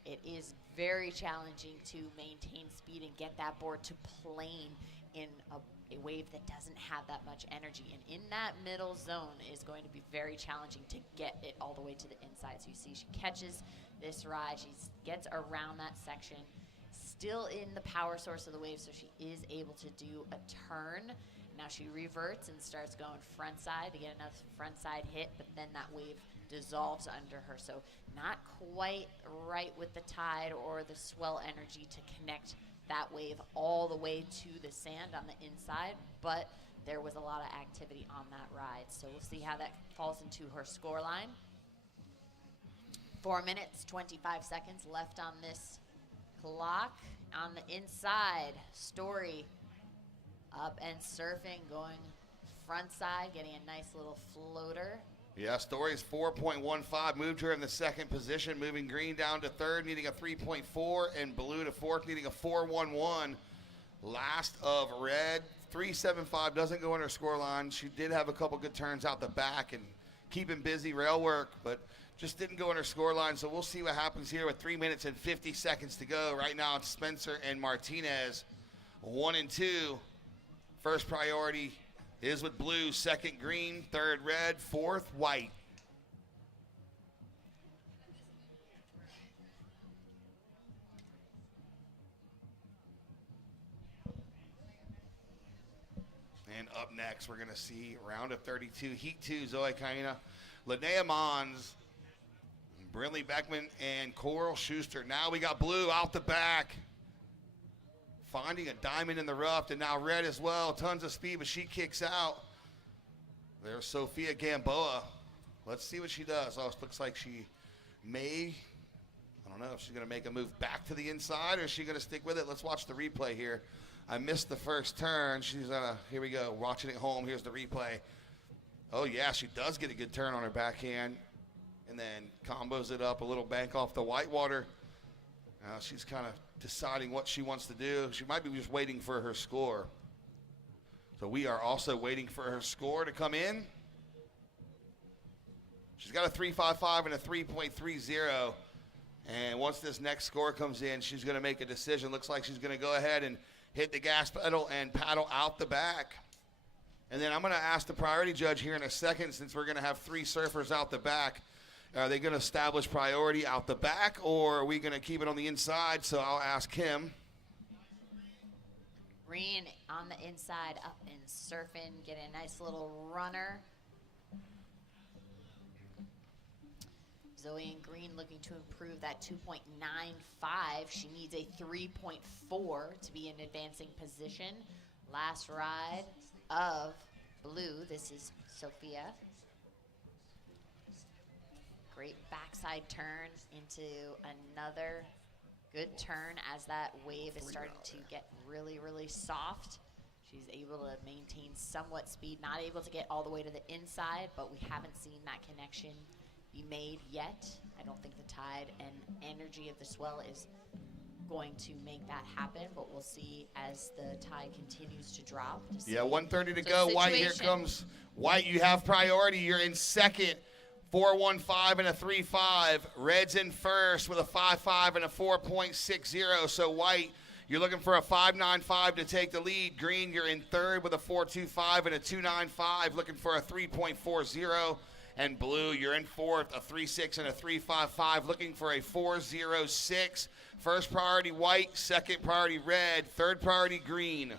It is very challenging to maintain speed and get that board to plane in a a wave that doesn't have that much energy. And in that middle zone is going to be very challenging to get it all the way to the inside. So you see she catches this ride. She gets around that section, still in the power source of the wave, so she is able to do a turn. Now she reverts and starts going front side to get another front side hit, but then that wave dissolves under her. So not quite right with the tide or the swell energy to connect that wave all the way to the sand on the inside, but there was a lot of activity on that ride. So we'll see how that falls into her score line. 4 minutes, 25 seconds left on this clock. On the inside, Story up and surfing, going front side, getting a nice little floater. Yeah, Story's 4.15 moved her in the second position, moving Green down to third, needing a 3.4, and Blue to fourth, needing a 4.11. Last of Red, 3.75 doesn't go in her score line. She did have a couple good turns out the back and keeping busy rail work, but just didn't go in her score line. So we'll see what happens here with 3 minutes and 50 seconds to go. Right now it's Spencer and Martinez, 1 and 2. First priority is with Blue, second Green, third Red, fourth White. And up next, we're going to see round of 32, Heat 2, Zoe Caina, Linnea Mons, Brinley Beckman, and Coral Schuster. Now we got Blue out the back, finding a diamond in the rough, and now Red as well. Tons of speed, but she kicks out. There's Sophia Gamboa. Let's see what she does. Oh, it looks like she may, I don't know if she's going to make a move back to the inside or is she going to stick with it. Let's watch the replay here. I missed the first turn. She's here we go, watching it home. Here's the replay. Oh, yeah, she does get a good turn on her backhand and then combos it up a little bank off the whitewater. She's kind of deciding what she wants to do. She might be just waiting for her score. So we are also waiting for her score to come in. She's got a 3.55 and a 3.30. And once this next score comes in, she's going to make a decision. Looks like she's going to go ahead and hit the gas pedal and paddle out the back. And then I'm going to ask the priority judge here in a second, since we're going to have 3 surfers out the back. Are they going to establish priority out the back, or are we going to keep it on the inside? So I'll ask him. Green on the inside, up and surfing, getting a nice little runner. Zoe and Green looking to improve that 2.95. She needs a 3.4 to be in advancing position. Last ride of Blue. This is Sophia. Great backside turn into another good turn as that wave is starting to get really, really soft. She's able to maintain somewhat speed, not able to get all the way to the inside, but we haven't seen that connection be made yet. I don't think the tide and energy of the swell is going to make that happen, but we'll see as the tide continues to drop. Yeah, 1:30 to go. White, here comes White. You have priority. You're in second. 4.15 and a 3.5. Red's in first with a 5.5 and a 4.60. So White, you're looking for a 5.95 to take the lead. Green, you're in third with a 4.25 and a 2.95, looking for a 3.40. And Blue, you're in fourth, a 3.6 and a 3.55, looking for a 4.06. First priority White, second priority Red, third priority Green.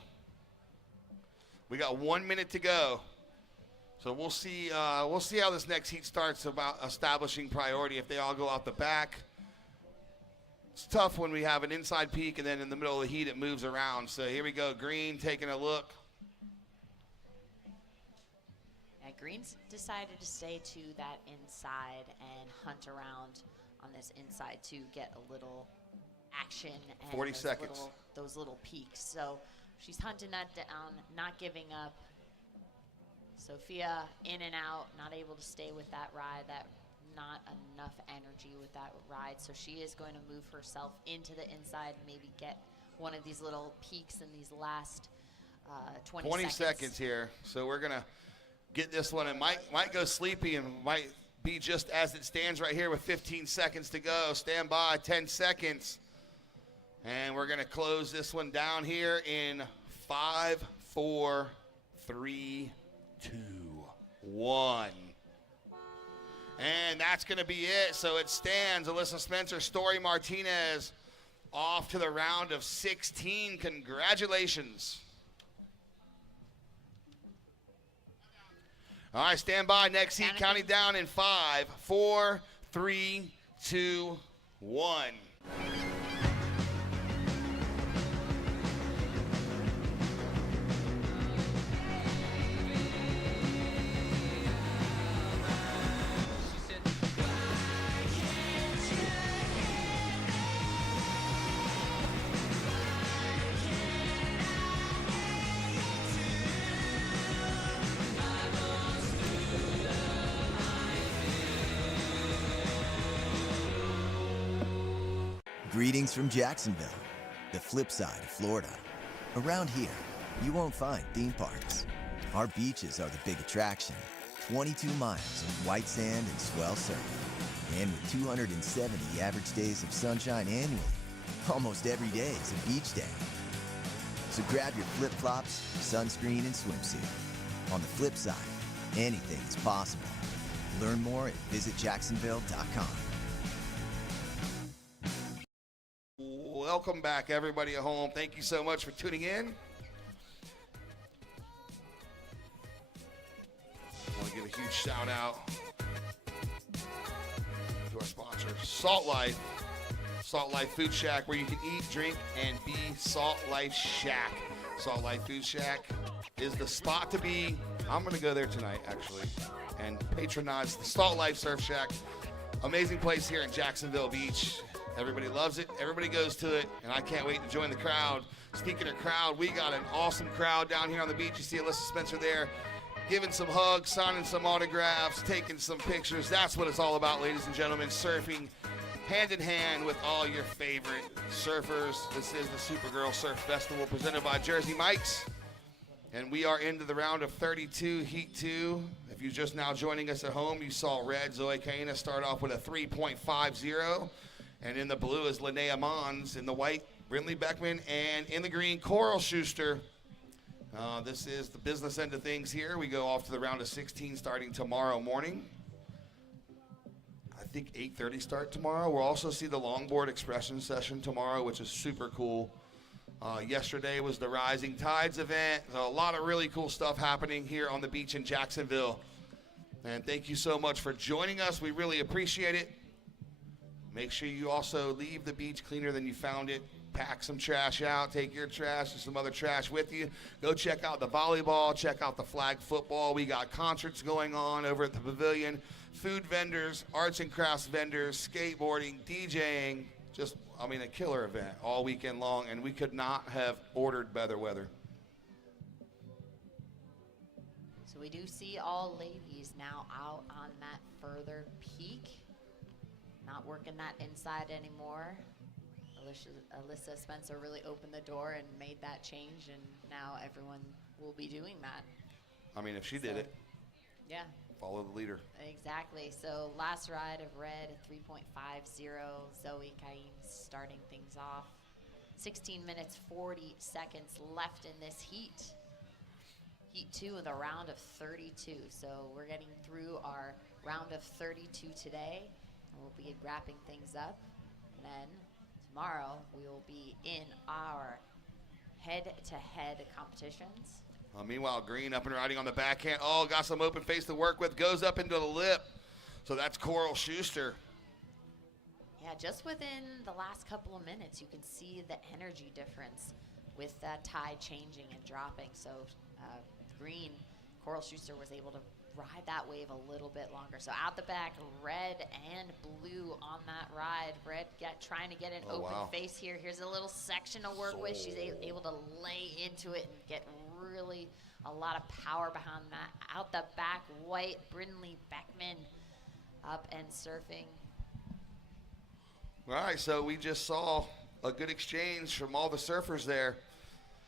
We got 1 minute to go. So we'll see how this next heat starts about establishing priority if they all go out the back. It's tough when we have an inside peak and then in the middle of the heat it moves around. So here we go, Green taking a look. Yeah, Green's decided to stay to that inside and hunt around on this inside to get a little action and 40 seconds. Those little peaks. So she's hunting that down, not giving up. Sophia in and out, not able to stay with that ride, not enough energy with that ride. So she is going to move herself into the inside and maybe get one of these little peaks in these last 20 seconds here. So we're going to get this one. It might go sleepy and might be just as it stands right here with 15 seconds to go. Stand by, 10 seconds. And we're going to close this one down here in 5, 4, 3, 2, 1. And that's going to be it. So it stands. Alyssa Spencer, Story Martinez off to the round of 16. Congratulations. All right, stand by. Next heat counting down in 5, 4, 3, 2, 1. Greetings from Jacksonville, the flip side of Florida. Around here, you won't find theme parks. Our beaches are the big attraction. 22 miles of white sand and swell surf. And with 270 average days of sunshine annually, almost every day is a beach day. So grab your flip-flops, sunscreen, and swimsuit. On the flip side, anything is possible. Learn more at visitjacksonville.com. Welcome back, everybody at home. Thank you so much for tuning in. I want to give a huge shout out to our sponsor, Salt Life. Salt Life Food Shack, where you can eat, drink, and be Salt Life Shack. Salt Life Food Shack is the spot to be. I'm going to go there tonight, actually, and patronize the Salt Life Surf Shack. Amazing place here in Jacksonville Beach. Everybody loves it. Everybody goes to it, and I can't wait to join the crowd. Speaking of crowd, we got an awesome crowd down here on the beach. You see Alyssa Spencer there giving some hugs, signing some autographs, taking some pictures. That's what it's all about, ladies and gentlemen, surfing hand in hand with all your favorite surfers. This is the Supergirl Surf Festival presented by Jersey Mike's, and we are into the round of 32, Heat 2. If you're just now joining us at home, you saw red Zoe Caina start off with a 3.50. And in the blue is Linnea Mons. In the white, Brindley Beckman. And in the green, Coral Schuster. This is the business end of things here. We go off to the round of 16 starting tomorrow morning. I think 8:30 start tomorrow. We'll also see the longboard expression session tomorrow, which is super cool. Yesterday was the Rising Tides event. So a lot of really cool stuff happening here on the beach in Jacksonville. And thank you so much for joining us. We really appreciate it. Make sure you also leave the beach cleaner than you found it. Pack some trash out. Take your trash and some other trash with you. Go check out the volleyball. Check out the flag football. We got concerts going on over at the pavilion. Food vendors, arts and crafts vendors, skateboarding, DJing. Just, a killer event all weekend long. And we could not have ordered better weather. So we do see all ladies now out on that further peak. Not working that inside anymore. Alyssa Spencer really opened the door and made that change, and now everyone will be doing that. If she did it. Yeah. Follow the leader. Exactly. So last ride of red, 3.50. Zoe Cain starting things off. 16 minutes, 40 seconds left in this heat. Heat 2 in the round of 32. So we're getting through our round of 32 today. We'll be wrapping things up, and then tomorrow we will be in our head-to-head competitions. Meanwhile, Green up and riding on the backhand. Oh, got some open face to work with. Goes up into the lip. So that's Coral Schuster. Yeah, just within the last couple of minutes, you can see the energy difference with that tide changing and dropping. So Green, Coral Schuster was able to ride that wave a little bit longer. So out the back, red and blue on that ride. Red trying to get an open face here. Here's a little section to work with. She's able to lay into it and get really a lot of power behind that. Out the back, white, Brindley Beckman up and surfing. All right, so we just saw a good exchange from all the surfers there.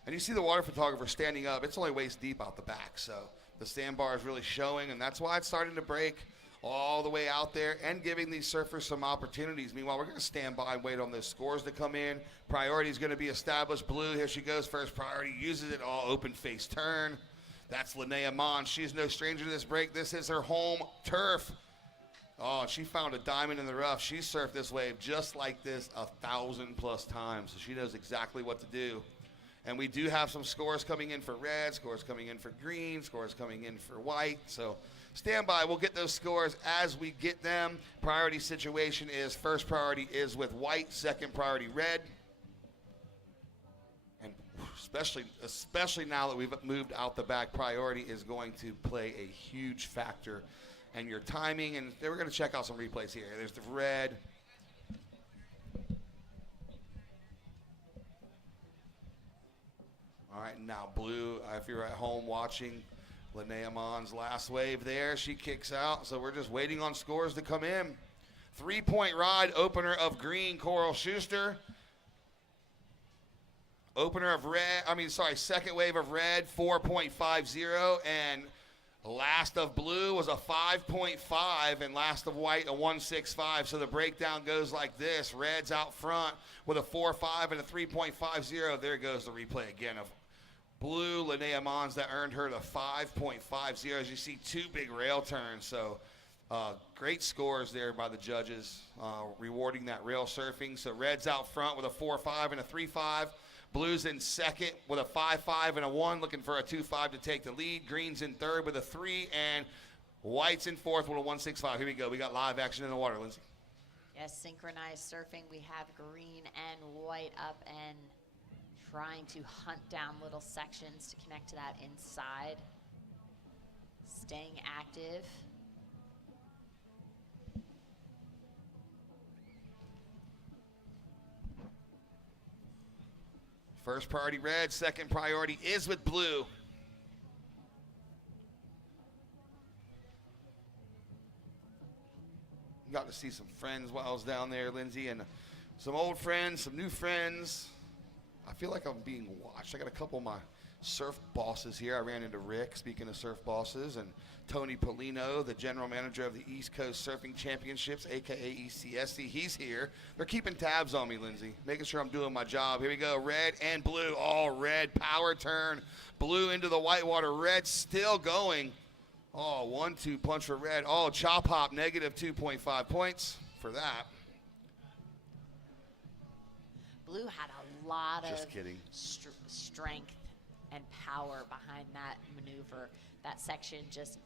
And you see the water photographer standing up. It's only waist deep out the back, so the sandbar is really showing, and that's why it's starting to break. all the way out there and giving these surfers some opportunities. Meanwhile, we're going to stand by and wait on those scores to come in. Priority is going to be established. Blue, here she goes. First priority, uses it all, open face turn. That's Linnea Mons. She's no stranger to this break. This is her home turf. Oh, she found a diamond in the rough. She surfed this wave just like this 1,000+ times. So she knows exactly what to do. And we do have some scores coming in for red, scores coming in for green, scores coming in for white. So stand by. We'll get those scores as we get them. Priority situation is first priority is with white, second priority red. And especially now that we've moved out the back, priority is going to play a huge factor. And your timing, and we're going to check out some replays here. There's the red. All right, now blue, if you're at home watching, Linnea Mons' last wave there. She kicks out, so we're just waiting on scores to come in. 3-point ride, opener of green, Coral Schuster. Second wave of red, 4.50, and last of blue was a 5.5, and last of white, a 1.65. So the breakdown goes like this. Red's out front with a 4.5 and a 3.50. There goes the replay again of blue, Linnea Mons, that earned her the 5.50. As you see, two big rail turns. So great scores there by the judges, rewarding that rail surfing. So red's out front with a 4.5 and a 3.5. Blue's in second with a 5.5 and a 1, looking for a 2.5 to take the lead. Green's in third with a 3, and white's in fourth with a 1.65. Here we go. We got live action in the water, Lindsay. Yes, synchronized surfing. We have green and white up and trying to hunt down little sections to connect to that inside. Staying active. First priority red, second priority is with blue. Got to see some friends while I was down there, Lindsay, and some old friends, some new friends. I feel like I'm being watched. I got a couple of my surf bosses here. I ran into Rick, speaking of surf bosses, and Tony Polino, the general manager of the East Coast Surfing Championships, a.k.a. ECSC. He's here. They're keeping tabs on me, Lindsay, making sure I'm doing my job. Here we go, red and blue. All red, power turn. Blue into the whitewater. Red still going. Oh, 1-2 punch for red. Oh, chop hop, negative 2.5 points for that. Blue had a lot Just of kidding. Strength and power behind that maneuver. That section just,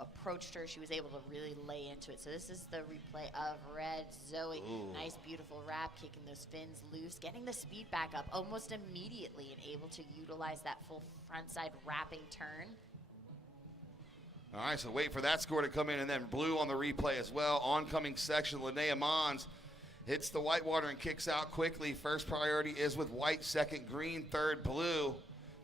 approached her. She was able to really lay into it. So this is the replay of red. Zoe, Ooh. nice, beautiful wrap, kicking those fins loose, getting the speed back up almost immediately and able to utilize that full frontside wrapping turn. All right, so wait for that score to come in, and then blue on the replay as well. Oncoming section, Linnea Mons hits the whitewater and kicks out quickly. First priority is with white, second green, third blue.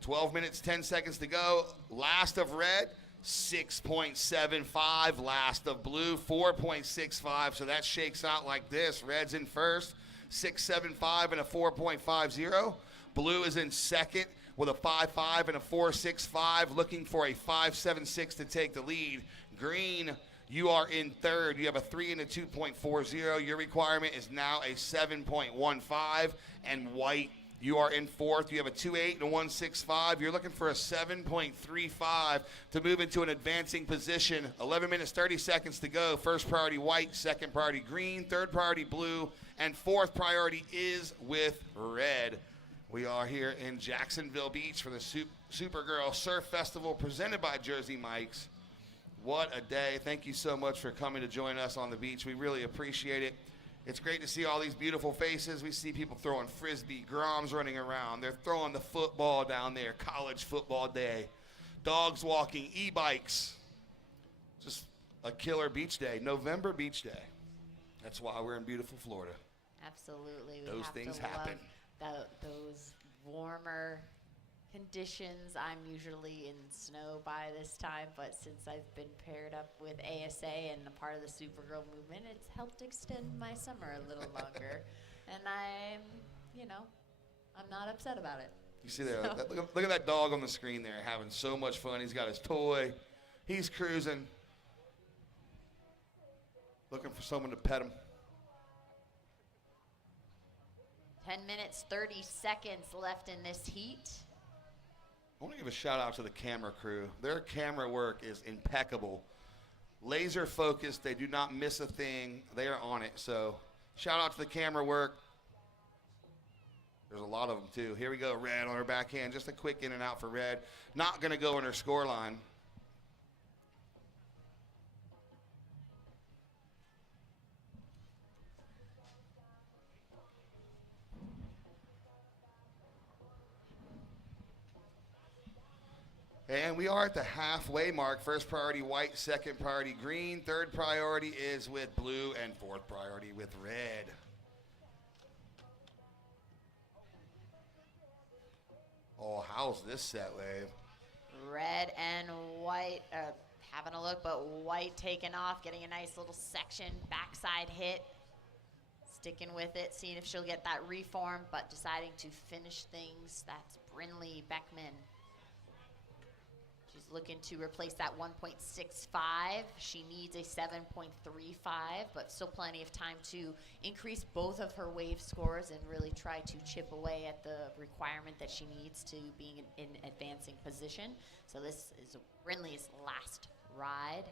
12 minutes, 10 seconds to go. Last of red, 6.75. Last of blue, 4.65. So that shakes out like this. Red's in first, 6.75 and a 4.50. Blue is in second with a 5.5 and a 4.65, looking for a 5.76 to take the lead. Green, you are in third. You have a 3 and a 2.40. Your requirement is now a 7.15. And white, you are in fourth. You have a 2.8 and a 1.65. You're looking for a 7.35 to move into an advancing position. 11 minutes, 30 seconds to go. First priority white, second priority green, third priority blue, and fourth priority is with red. We are here in Jacksonville Beach for the Supergirl Surf Festival presented by Jersey Mike's. What a day. Thank you so much for coming to join us on the beach. We really appreciate it. It's great to see all these beautiful faces. We see people throwing frisbee, Groms running around. They're throwing the football down there, college football day. Dogs walking, e-bikes. Just a killer beach day, November beach day. That's why we're in beautiful Florida. Absolutely. We Those have things to happen. love those warmer conditions. I'm usually in snow by this time, but since I've been paired up with ASA and a part of the Supergirl movement, it's helped extend my summer a little longer. And I'm not upset about it. You see there, look at that dog on the screen there having so much fun. He's got his toy. He's cruising. looking for someone to pet them. 10 minutes, 30 seconds left in this heat. I want to give a shout out to the camera crew. Their camera work is impeccable. Laser focused. They do not miss a thing. They are on it. So shout out to the camera work. There's a lot of them too. Here we go, Red on her backhand. Just a quick in and out for Red. Not going to go on her score line. And we are at the halfway mark. First priority white, second priority green. Third priority is with blue, and fourth priority with red. Oh, how's this set, Wave? Red and white having a look, but white taking off, getting a nice little section, backside hit. Sticking with it, seeing if she'll get that reform, but deciding to finish things. That's Brinley Beckman. She's looking to replace that 1.65. She needs a 7.35, but still plenty of time to increase both of her wave scores and really try to chip away at the requirement that she needs to being in advancing position. So this is Brinley's last ride.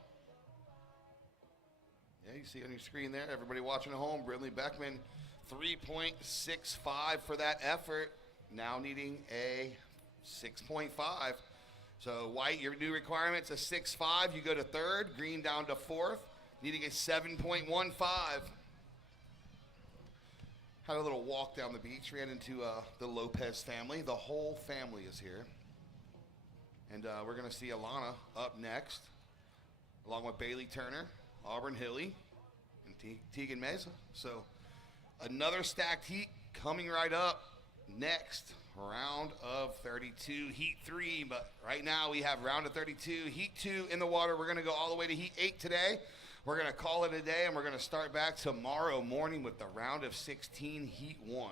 Yeah, you see on your screen there, everybody watching at home, Brinley Beckman, 3.65 for that effort, now needing a 6.5. So white, your new requirement's a 6.5. You go to third. Green down to fourth, needing a 7.15. Had a little walk down the beach. Ran into the Lopez family. The whole family is here. And we're going to see Alana up next, along with Bailey Turner, Auburn Hilly, and Tegan Mesa. So another stacked heat coming right up next. Round of 32, heat 3, but right now we have round of 32, heat 2 in the water. We're going to go all the way to heat 8 today. We're going to call it a day, and we're going to start back tomorrow morning with the round of 16, heat 1.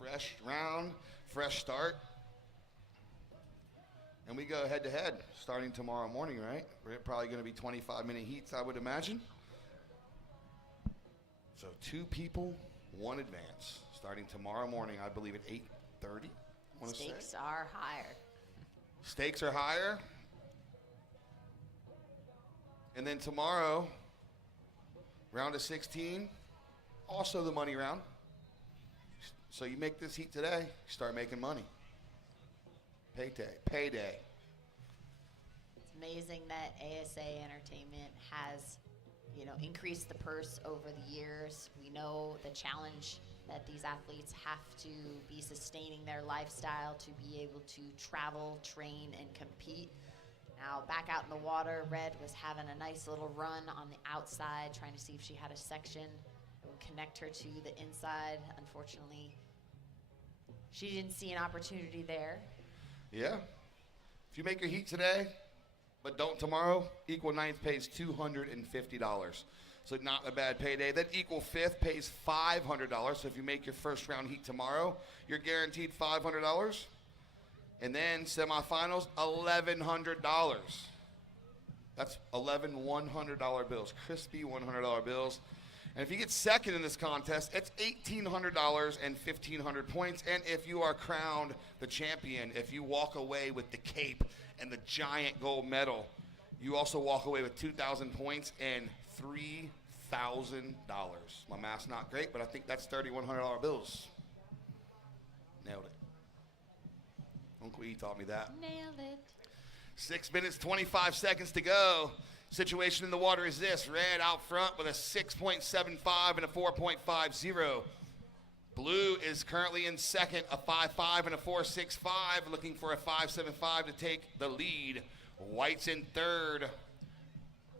Fresh round, fresh start. And we go head to head starting tomorrow morning, right? We're probably going to be 25-minute heats, I would imagine. So 2 people, 1 advance, starting tomorrow morning, I believe at 8:30. Stakes are higher. Stakes are higher. And then tomorrow, round of 16, also the money round. So you make this heat today, you start making money. Payday. It's amazing that ASA Entertainment has, increased the purse over the years. We know the challenge that these athletes have to be sustaining their lifestyle to be able to travel, train, and compete. Now, back out in the water, Red was having a nice little run on the outside, trying to see if she had a section that would connect her to the inside. Unfortunately, she didn't see an opportunity there. Yeah. If you make your heat today, but don't tomorrow, equal ninth pays $250. So not a bad payday. Then equal fifth pays $500. So if you make your first round heat tomorrow, you're guaranteed $500. And then semifinals, $1,100. That's 11 $100 bills, crispy $100 bills. And if you get second in this contest, it's $1,800 and 1,500 points. And if you are crowned the champion, if you walk away with the cape and the giant gold medal, you also walk away with 2,000 points and $3,000. My math's not great, but I think that's $3,100 bills. Nailed it. Uncle E taught me that. Nailed it. 6 minutes, 25 seconds to go. Situation in the water is this. Red out front with a 6.75 and a 4.50. Blue is currently in second, a 5.5 and a 4.65, looking for a 5.75 to take the lead. White's in third,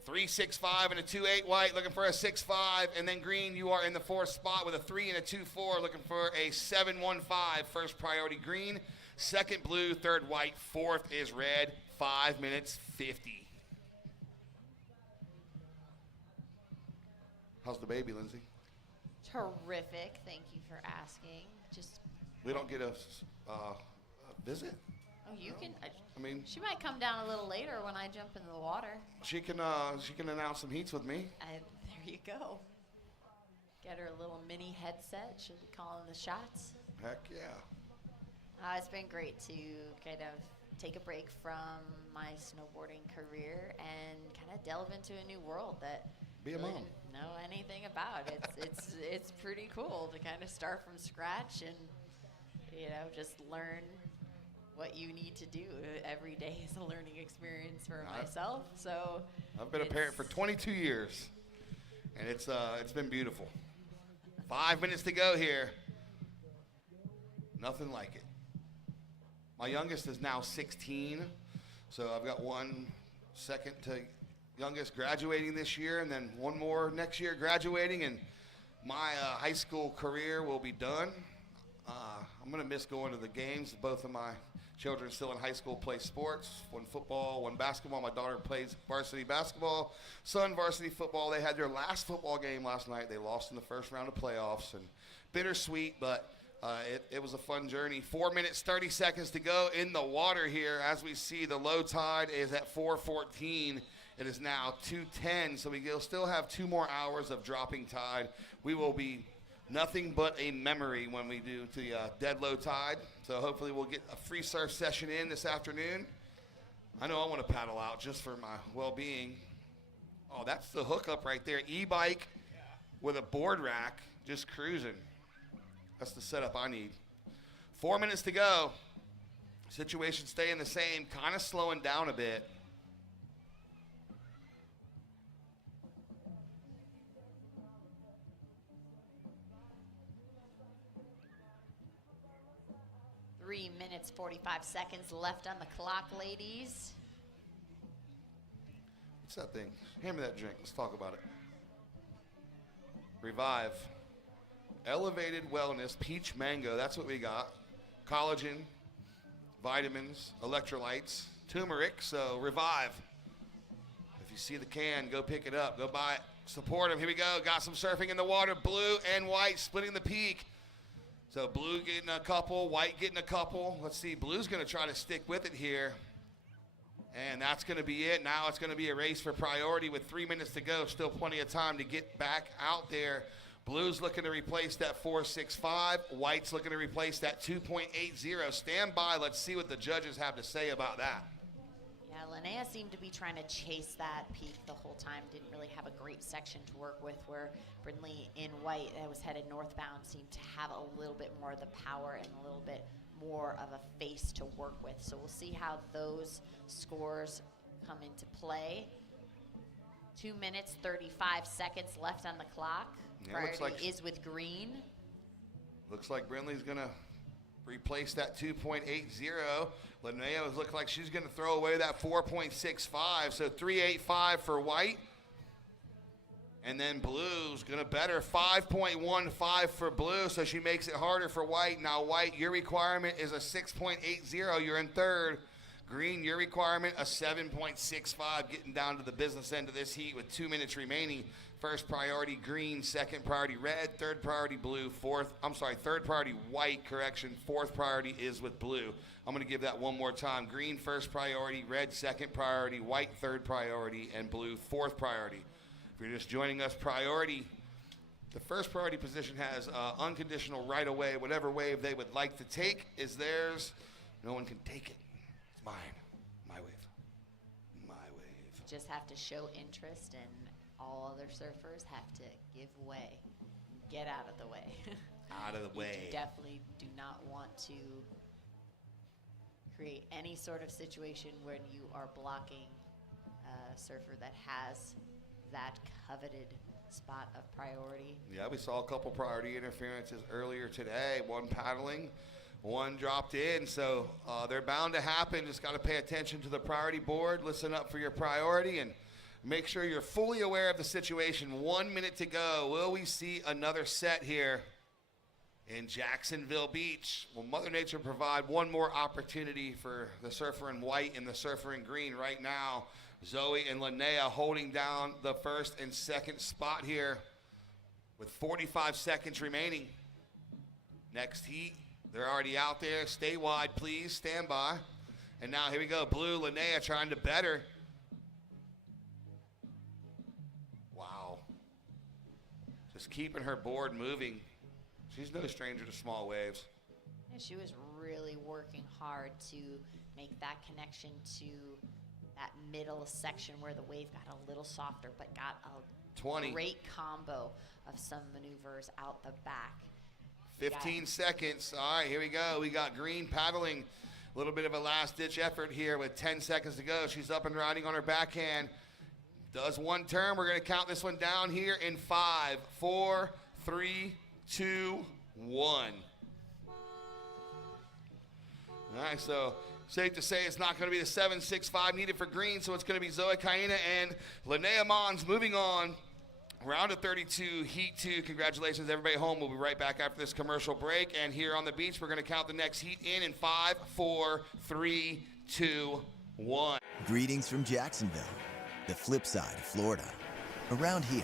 3.65 and a 2.8. White looking for a 6.5, and then green, you are in the fourth spot with a 3 and a 2.4, looking for a 7.15. First priority green, second blue, third white, fourth is red. 5 minutes 50. How's the baby, Lindsay? Terrific. Thank you for asking. Just we don't get a visit. Oh, you can. I mean, she might come down a little later when I jump into the water. She can announce some heats with me. There you go. Get her a little mini headset. She'll be calling the shots. Heck yeah. It's been great to kind of take a break from my snowboarding career and kind of delve into a new world that Be a really mom. didn't know anything about. It's pretty cool to kind of start from scratch and just learn what you need to do. Every day is a learning experience for myself. So I've been a parent for 22 years, and it's been beautiful. 5 minutes to go here. Nothing like it. My youngest is now 16, so I've got one second to youngest graduating this year, and then one more next year graduating, and my high school career will be done. I'm going to miss going to the games. Both of my children still in high school play sports, one football, one basketball. My daughter plays varsity basketball, son varsity football. They had their last football game last night. They lost in the first round of playoffs, and bittersweet, but it was a fun journey. 4 minutes, 30 seconds to go in the water here. As we see, the low tide is at 4:14. It is now 2:10, so we'll still have 2 more hours of dropping tide. We will be nothing but a memory when we do the dead low tide. So hopefully we'll get a free surf session in this afternoon. I know I want to paddle out just for my well-being. Oh, that's the hookup right there. E-bike with a board rack, just cruising. That's the setup I need. 4 minutes to go. Situation staying the same, kind of slowing down a bit. Three minutes, 45 seconds left on the clock, ladies. What's that thing? Hand me that drink. Let's talk about it. Revive. Elevated Wellness Peach Mango. That's what we got. Collagen, vitamins, electrolytes, turmeric. So Revive. If you see the can, go pick it up. Go buy it. Support them. Here we go. Got some surfing in the water. Blue and white splitting the peak. So blue getting a couple, white getting a couple. Let's see. Blue's going to try to stick with it here. And that's going to be it. Now it's going to be a race for priority with 3 minutes to go. Still plenty of time to get back out there. Blue's looking to replace that 4.65. White's looking to replace that 2.80. Stand by. Let's see what the judges have to say about that. Yeah, Linnea seemed to be trying to chase that peak the whole time. Didn't really have a great section to work with, where Brindley in white that was headed northbound seemed to have a little bit more of the power and a little bit more of a face to work with. So we'll see how those scores come into play. 2 minutes, 35 seconds left on the clock. Yeah, Priority is with green. Looks like Brindley's going to replace that 2.80. Linnea looks like she's going to throw away that 4.65. So 3.85 for white. And then blue's going to better 5.15 for blue, so she makes it harder for white. Now white, your requirement is a 6.80. You're in third. Green, your requirement, a 7.65, getting down to the business end of this heat with 2 minutes remaining. First priority green, second priority red, third priority blue, third priority white, fourth priority is with blue. I'm going to give that one more time. Green, first priority, red, second priority, white, third priority, and blue, fourth priority. If you're just joining us, priority, the first priority position has unconditional right away. Whatever wave they would like to take is theirs. No one can take it. It's mine. My wave. My wave. Just have to show interest, and all other surfers have to give way. Get out of the way. Out of the way. You definitely do not want to create any sort of situation when you are blocking a surfer that has that coveted spot of priority. Yeah, we saw a couple priority interferences earlier today. One paddling, one dropped in. So they're bound to happen. Just got to pay attention to the priority board. Listen up for your priority and make sure you're fully aware of the situation. 1 minute to go. Will we see another set here in Jacksonville Beach? Will Mother Nature provide one more opportunity for the surfer in white and the surfer in green right now? Zoe and Linnea holding down the first and second spot here with 45 seconds remaining. Next heat, they're already out there. Stay wide, please. Stand by. And now here we go. Blue, Linnea trying to better. Wow. just keeping her board moving. She's no stranger to small waves. And she was really working hard to make that connection to that middle section where the wave got a little softer, but got a 20. great combo of some maneuvers out the back. 15 seconds. All right, here we go. We got Green paddling. A little bit of a last-ditch effort here with 10 seconds to go. She's up and riding on her backhand. Does one turn. We're going to count this one down here in 5, 4, 3, 2, 1. All right, so safe to say it's not going to be the 7.65 needed for Green, so it's going to be Zoe Caena and Linnea Mons moving on. Round of 32, Heat 2. Congratulations, everybody at home. We'll be right back after this commercial break. And here on the beach, we're going to count the next heat in 5, 4, 3, 2, 1. Greetings from Jacksonville, the flip side of Florida. Around here,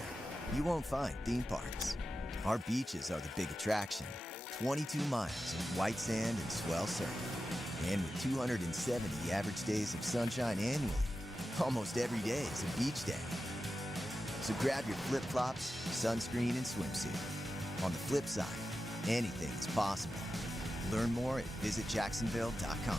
you won't find theme parks. Our beaches are the big attraction. 22 miles of white sand and swell surf. And with 270 average days of sunshine annually, almost every day is a beach day. So grab your flip-flops, sunscreen, and swimsuit. On the flip side, anything is possible. Learn more at visitjacksonville.com.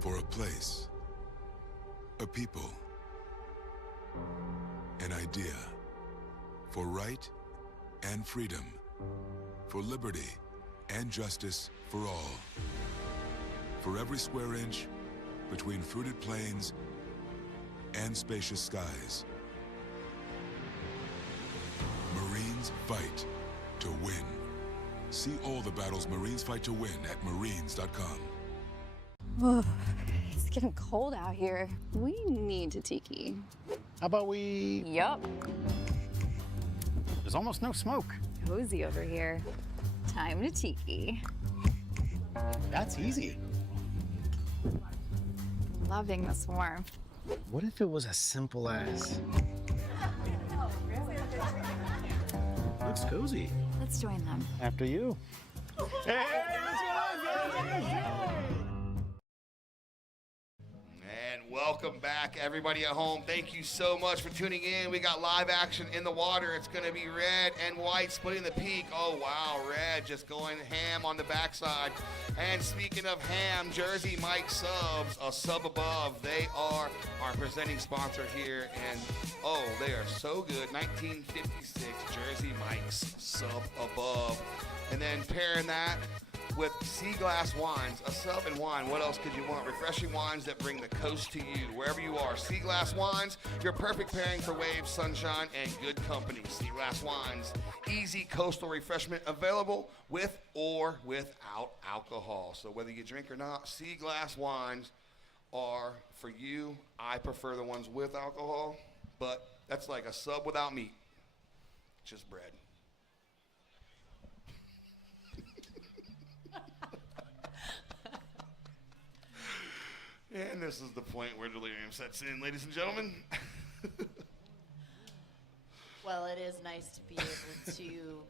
For a place, a people, an idea, for right and freedom, for liberty and justice for all. For every square inch between fruited plains and spacious skies. Marines fight to win. See all the battles Marines fight to win at marines.com. Whoa, it's getting cold out here. We need to tiki. How about we... Yup. There's almost no smoke. Cozy over here. Time to tiki. That's easy. Loving this warmth. What if it was as simple as... Looks cozy. Let's join them. After you. Hey, And welcome back, everybody at home. Thank you so much for tuning in. We got live action in the water. It's going to be red and white splitting the peak. Oh, wow, red just going ham on the backside. And speaking of ham, Jersey Mike Subs, a sub above. They are our presenting sponsor here. And, oh, they are so good. 1956 Jersey Mike's sub above. And then pairing that with Sea Glass Wines, a sub and wine. What else could you want? Refreshing wines that bring the coast to you, wherever you are. Sea Glass Wines, your perfect pairing for waves, sunshine, and good company. Sea Glass Wines, easy coastal refreshment available with or without alcohol. So whether you drink or not, Sea Glass Wines are for you. I prefer the ones with alcohol, but that's like a sub without meat, just bread. And this is the point where delirium sets in, ladies and gentlemen. Well, it is nice to be able to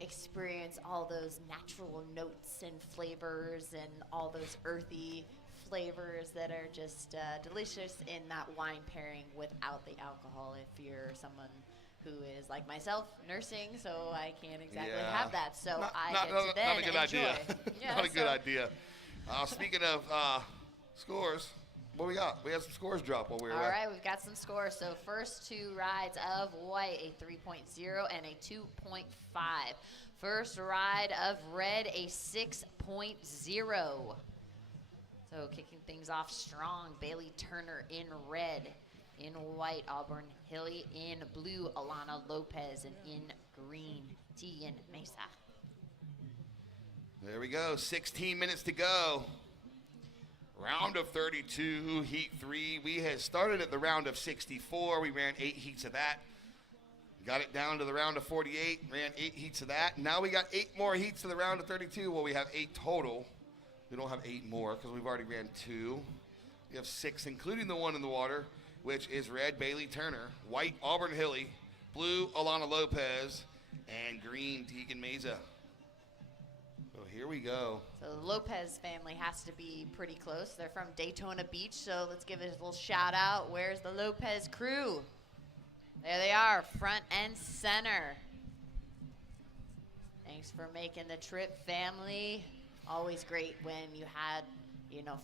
experience all those natural notes and flavors and all those earthy flavors that are just delicious in that wine pairing without the alcohol. If you're someone who is like myself, nursing, so I can't exactly have that. So I get to then not a good enjoy. idea. Yeah, Not a good idea. Speaking of scores, what we got? We had some scores drop while we were All away. right, we've got some scores. So first two rides of white, a 3.0 and a 2.5. First ride of red, a 6.0. So kicking things off strong, Bailey Turner in red. In white, Auburn Hilly. In blue, Alana Lopez. And in green, Tian Mesa. There we go. 16 minutes to go. Round of 32, heat 3. We had started at the round of 64. We ran 8 heats of that. Got it down to the round of 48, ran 8 heats of that. Now we got 8 more heats to the round of 32. Well, we have 8 total. We don't have 8 more because we've already ran 2. We have 6, including the one in the water, which is red, Bailey Turner, white, Auburn Hilly, blue, Alana Lopez, and green, Tegan Meza. So here we go. So the Lopez family has to be pretty close. They're from Daytona Beach, so let's give it a little shout out. Where's the Lopez crew? There they are, front and center. Thanks for making the trip, family. Always great when you had,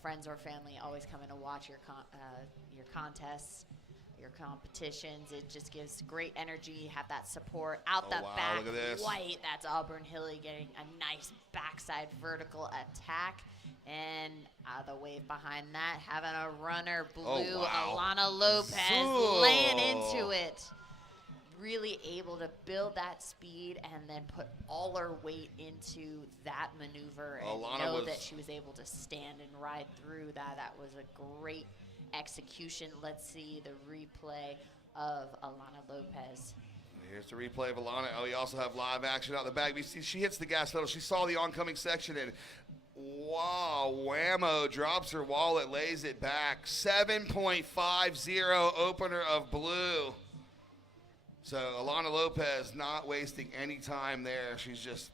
friends or family always coming to watch your contests, your competitions. It just gives great energy. Have that support out the back. Look at this. White. That's Auburn Hilly getting a nice backside vertical attack. And the wave behind that, having a runner, blue, Alana Lopez laying into it. Really able to build that speed and then put all her weight into that maneuver and that she was able to stand and ride through that. That was a great execution. Let's see the replay of Alana Lopez. Here's the replay of Alana. Oh, we also have live action out the back. We see she hits the gas pedal. She saw the oncoming section and wow, whammo, drops her wallet, lays it back. 7.50 opener of blue. So Alana Lopez not wasting any time there. She's just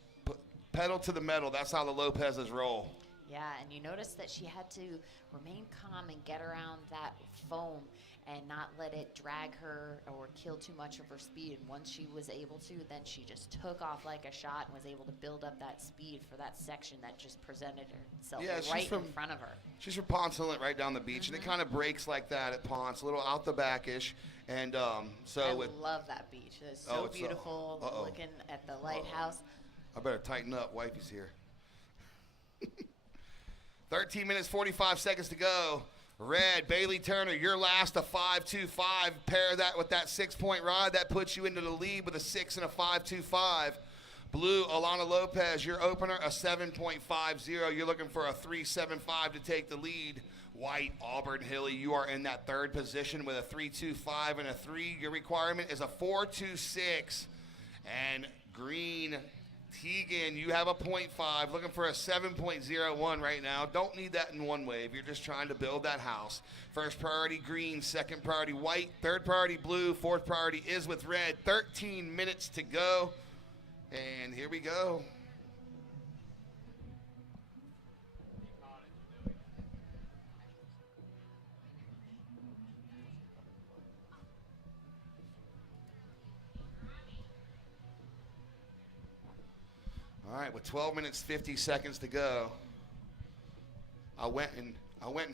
pedal to the metal. That's how the Lopez's roll. Yeah, and you notice that she had to remain calm and get around that foam and not let it drag her or kill too much of her speed. And once she was able to, then she just took off like a shot and was able to build up that speed for that section that just presented herself right in front of her. She's from Ponce Inlet, right down the beach, and it kind of breaks like that at Ponce, a little out the back-ish. And so I love that beach. It's so beautiful looking at the lighthouse. I better tighten up. Wifey's here. 13 minutes, 45 seconds to go. Red, Bailey Turner, your last, a 5.25. Pair that with that 6-point ride. That puts you into the lead with a 6 and a 5.25. Blue, Alana Lopez, your opener, a 7.50. You're looking for a 3.75 to take the lead. White, Auburn Hilly, you are in that third position with a 3.25 and a 3. Your requirement is a 4.26. And green, Tegan, you have a 0.5, looking for a 7.01 right now. Don't need that in one wave. You're just trying to build that house. First priority green, second priority white, third priority blue, fourth priority is with red. 13 minutes to go. And here we go. All right, with 12 minutes, 50 seconds to go, I went and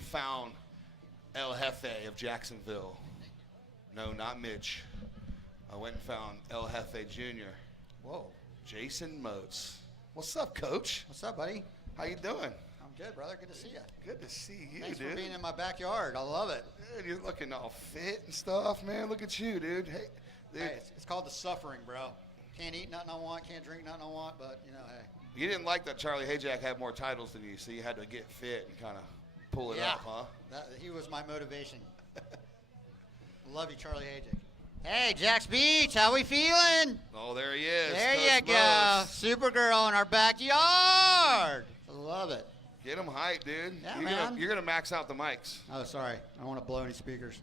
found El Jefe of Jacksonville. No, not Mitch. I went and found El Jefe Jr. Whoa. Jason Moats. What's up, Coach? What's up, buddy? How you doing? I'm good, brother. Good to see you. Good to see you, Thanks dude. for being in my backyard. I love it. Dude, you're looking all fit and stuff, man. Look at you, dude. Hey, dude. Hey, it's called the suffering, bro. Can't eat nothing I want, can't drink nothing I want, but, hey. You didn't like that Charlie Hayjack had more titles than you, so you had to get fit and kind of pull it up, huh? He was my motivation. Love you, Charlie Hayjack. Hey, Jax Beach, how we feeling? Oh, there he is. There Coach you go. Supergirl in our backyard. Love it. Get him hyped, dude. Yeah, You're gonna max out the mics. Oh, sorry. I don't want to blow any speakers.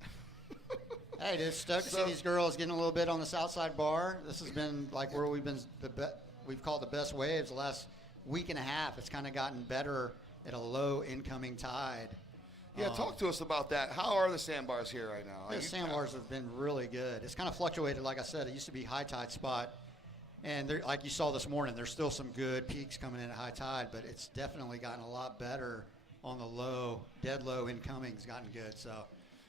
Hey, dude, stoked to see these girls getting a little bit on the Southside Bar. This has been like where we've called the best waves the last week and a half. It's kind of gotten better at a low incoming tide. Yeah, talk to us about that. How are the sandbars here right now? The sandbars have been really good. It's kind of fluctuated, like I said. It used to be high tide spot, and like you saw this morning, there's still some good peaks coming in at high tide, but it's definitely gotten a lot better on the low, dead low incoming's gotten good. So.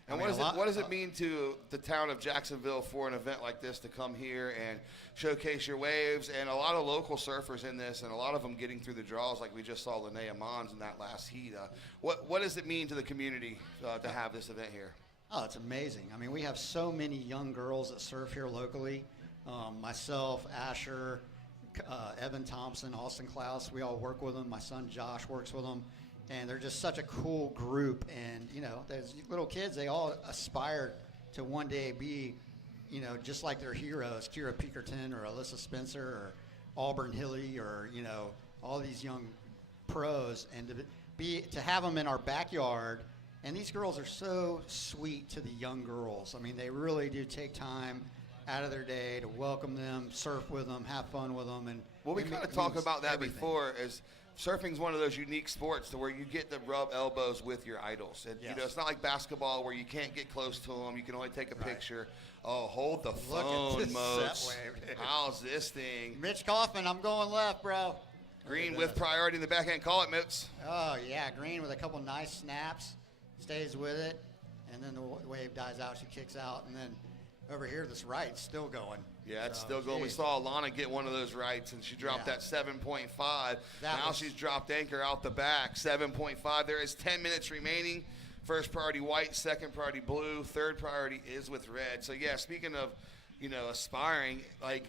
And what does it mean to the town of Jacksonville for an event like this to come here and showcase your waves, and a lot of local surfers in this, and a lot of them getting through the draws like we just saw Linnea Mons in that last heat? What does it mean to the community to have this event here? Oh, it's amazing. I mean, we have so many young girls that surf here locally. Myself, Asher, Evan Thompson, Austin Klaus, we all work with them. My son Josh works with them. and they're just such a cool group. And you know, those little kids, they all aspire to one day be, you know, just like their heroes, Kira Pinkerton or Alyssa Spencer or Auburn Hilly, or you know, all these young pros, and to have them in our backyard. And these girls are so sweet to the young girls. I mean, they really do take time out of their day to welcome them, surf with them, have fun with them. And well, we kind of talked about that before. Is surfing's one of those unique sports to where you get to rub elbows with your idols. And, you know, it's not like basketball where you can't get close to them. You can only take a picture. Oh, hold the phone, Moats. How's this thing? Mitch Kaufman, I'm going left, bro. Green with priority in the backhand. Call it, Moats. Oh, yeah, Green with a couple nice snaps. Stays with it, and then the wave dies out. She kicks out, and then over here, this right's still going. Yeah, it's still going. We saw Alana get one of those rights, and she dropped that 7.5. Now she's dropped anchor out the back, 7.5. There is 10 minutes remaining. First priority white, second priority blue, third priority is with red. So, yeah, speaking of, you know, aspiring, like,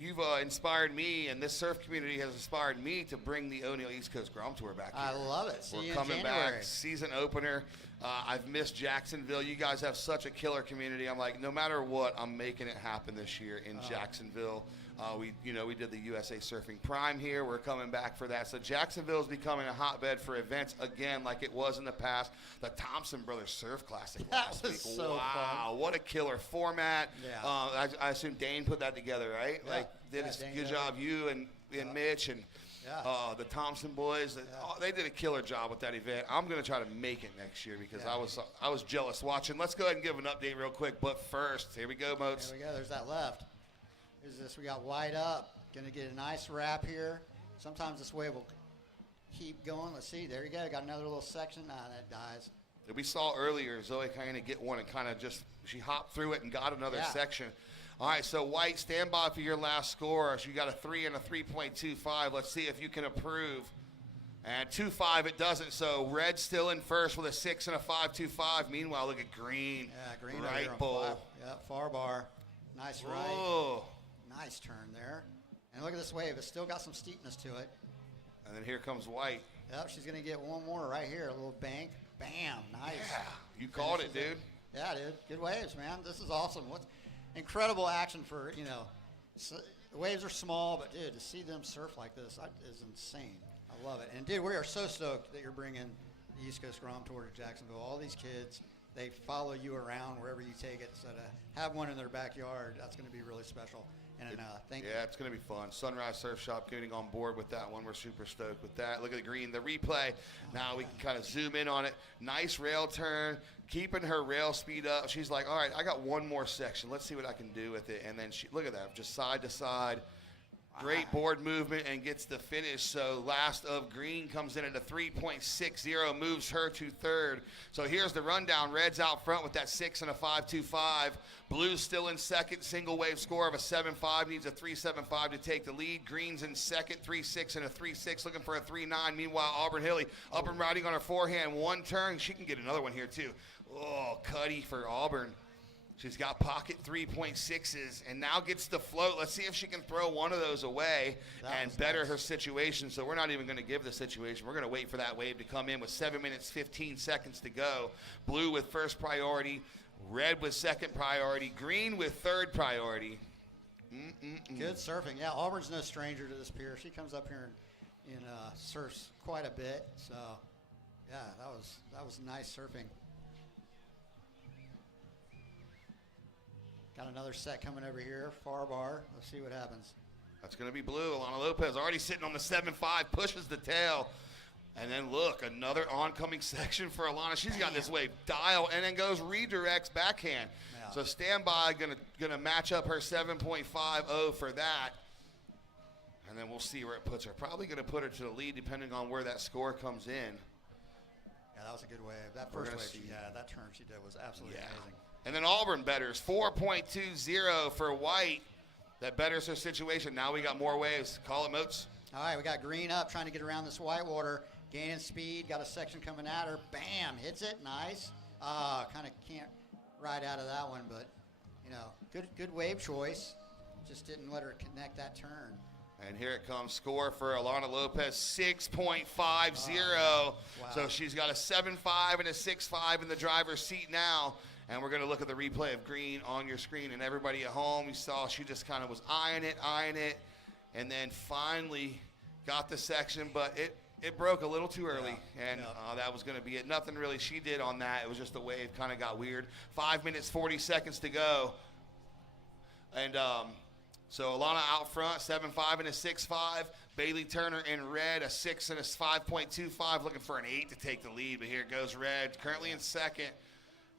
you've inspired me, and this surf community has inspired me to bring the O'Neill East Coast Grom Tour back here. I love it. We're coming back, season opener. I've missed Jacksonville. You guys have such a killer community. I'm like, no matter what, I'm making it happen this year in Jacksonville. We did the USA Surfing Prime here. We're coming back for that. So Jacksonville is becoming a hotbed for events again, like it was in the past. The Thompson Brothers Surf Classic last week. So wow, fun. What a killer format. Yeah. I assume Dane put that together, right? Yeah. Like, did a good job. You and Mitch and the Thompson boys. They did a killer job with that event. I'm going to try to make it next year because I was jealous watching. Let's go ahead and give an update real quick. But first, here we go, Moats. There we go. There's that left. Here's this. We got wide up. Going to get a nice wrap here. Sometimes this wave will keep going. Let's see. There you go. Got another little section. That dies. We saw earlier Zoe kind of get one and kind of just, she hopped through it and got another section. All right, so White, stand by for your last score. So you got a 3 and a 3.25. Let's see if you can approve. And 2.5, it doesn't. So Red still in first with a 6 and a 5.25. Meanwhile, look at Green. Yeah, Green right over bowl. Yeah, far bar. Nice right. Whoa. Nice turn there. And look at this wave. It's still got some steepness to it. And then here comes White. Yep, she's going to get one more right here. A little bank. Bam. Nice. Yeah, you called it, dude. Yeah, dude. Good waves, man. This is awesome. What's incredible action for, you know, the waves are small, but, dude, to see them surf like this is insane. I love it. And, dude, we are so stoked that you're bringing the East Coast Grom Tour to Jacksonville. All these kids, they follow you around wherever you take it. So to have one in their backyard, that's going to be really special. And thank you. Yeah, it's going to be fun. Sunrise Surf Shop getting on board with that one. We're super stoked with that. Look at the Green, the replay. Now we can kind of zoom in on it. Nice rail turn, keeping her rail speed up. She's like, all right, I got one more section. Let's see what I can do with it. And then look at that, just side to side. Great board movement and gets the finish. So last of Green comes in at a 3.60, moves her to third. So here's the rundown. Red's out front with that 6 and a 5.25. Blue's still in second. Single wave score of a 7.5. Needs a 3.75 to take the lead. Green's in second, 3.6 and a 3.6. Looking for a 3.9. Meanwhile, Auburn Hilly up and riding on her forehand. One turn. She can get another one here too. Oh, Cuddy for Auburn. She's got pocket 3.6s and now gets the float. Let's see if she can throw one of those away and better her situation. So we're not even going to give the situation. We're going to wait for that wave to come in with 7 minutes, 15 seconds to go. Blue with first priority. Red with second priority. Green with third priority. Good surfing. Yeah, Auburn's no stranger to this pier. She comes up here and surfs quite a bit. So, yeah, that was nice surfing. Got another set coming over here, far bar. Let's see what happens. That's going to be Blue. Alana Lopez already sitting on the 7.5, pushes the tail. And then look, another oncoming section for Alana. She's got this wave dial and then goes redirects backhand. Yeah. So standby, gonna match up her 7.50 for that. And then we'll see where it puts her. Probably going to put her to the lead depending on where that score comes in. Yeah, that was a good wave. That first wave, that turn she did was absolutely amazing. And then Auburn betters, 4.20 for White. That betters her situation. Now we got more waves. Call it, Moats. All right, we got Green up, trying to get around this white water. Gaining speed, got a section coming at her. Bam, hits it, nice. Kind of can't ride out of that one, but, you know, good wave choice. Just didn't let her connect that turn. And here it comes. Score for Alana Lopez, 6.50. Wow. So she's got a 7.5 and a 6.5 in the driver's seat now. And we're going to look at the replay of green on your screen. And everybody at home, you saw she just kind of was eyeing it, and then finally got the section, but it broke a little too early, and that was going to be it. Nothing really she did on that. It was just the wave kind of got weird. 5 minutes, 40 seconds to go. And so Alana out front, 7.5 and a 6.5. Bailey Turner in red, a 6 and a 5.25, looking for an 8 to take the lead. But here goes Red, currently in second.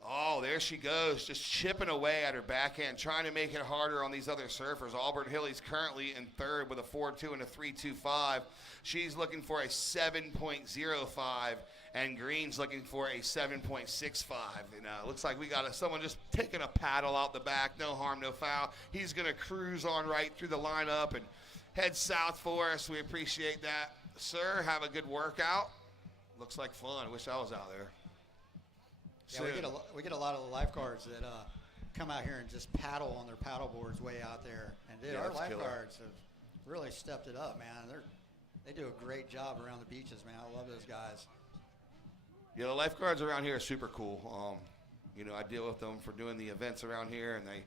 Oh, there she goes, just chipping away at her backhand, trying to make it harder on these other surfers. Auburn Hilly's currently in third with a 4.2 and a 3.25. She's looking for a 7.05, and Green's looking for a 7.65. And looks like we got someone just taking a paddle out the back. No harm, no foul. He's going to cruise on right through the lineup and head south for us. We appreciate that. Sir, have a good workout. Looks like fun. Wish I was out there. Yeah, we get a lot of the lifeguards that come out here and just paddle on their paddle boards way out there. And dude, our lifeguards have really stepped it up, man. They do a great job around the beaches, man. I love those guys. Yeah, the lifeguards around here are super cool. I deal with them for doing the events around here, and they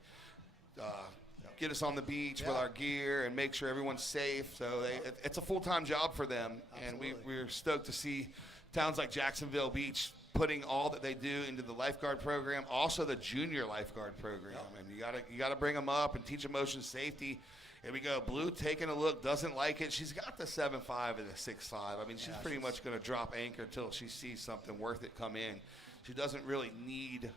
get us on the beach with our gear and make sure everyone's safe. So it's a full-time job for them. Absolutely. And we're stoked to see towns like Jacksonville Beach putting all that they do into the lifeguard program, also the junior lifeguard program. And you gotta bring them up and teach them ocean safety. Here we go. Blue taking a look, doesn't like it. She's got the 7.5 and the 6.5. I mean, she's pretty much going to drop anchor until she sees something worth it come in. She doesn't really need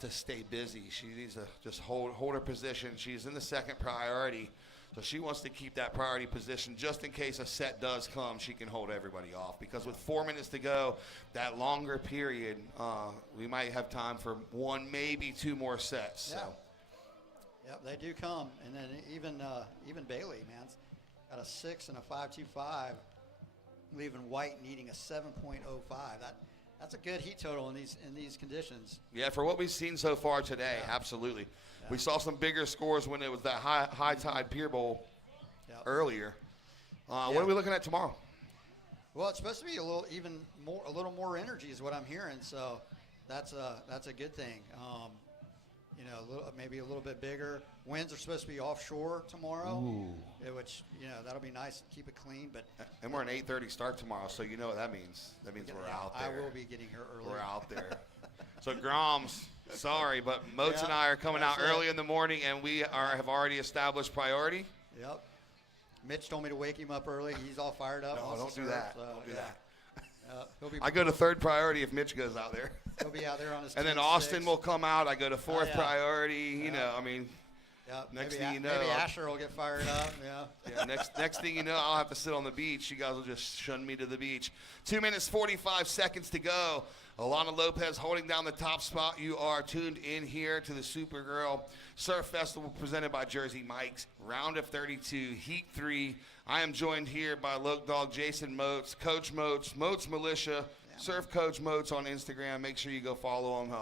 to stay busy. She needs to just hold her position. She's in the second priority. So she wants to keep that priority position just in case a set does come, she can hold everybody off. Because with 4 minutes to go, that longer period, we might have time for one, maybe two more sets. Yeah. So. Yep, they do come. And then even Bailey, man, got a 6 and a 5.25, leaving White needing a 7.05. That's a good heat total in these conditions. Yeah, for what we've seen so far today, absolutely. Yeah. We saw some bigger scores when it was that high tide Pier Bowl earlier. What are we looking at tomorrow? Well, it's supposed to be a little more energy is what I'm hearing. So that's a good thing. Maybe a little bit bigger. Winds are supposed to be offshore tomorrow, which that'll be nice to keep it clean. And we're an 8:30 start tomorrow, so you know what that means. That means we're out there. I will be getting here early. We're out there. So Groms, sorry, but Moats and I are coming out early in the morning, and we have already established priority. Yep. Mitch told me to wake him up early. He's all fired up. No, don't do that. Don't do that. I go to third priority if Mitch goes out there. He'll be out there on his and then Austin will come out. I go to fourth priority. Next thing you know, maybe Asher will get fired up. Next thing you know, I'll have to sit on the beach. You guys will just shun me to the beach. 2 minutes 45 seconds to go. Alana Lopez holding down the top spot. You are tuned in here to the Supergirl Surf Festival presented by Jersey Mike's. Round of 32, Heat 3. I am joined here by Loke Dog Jason Moats, Coach Moats, Moats Militia, Surf Coach Moats on Instagram. Make sure you go follow him.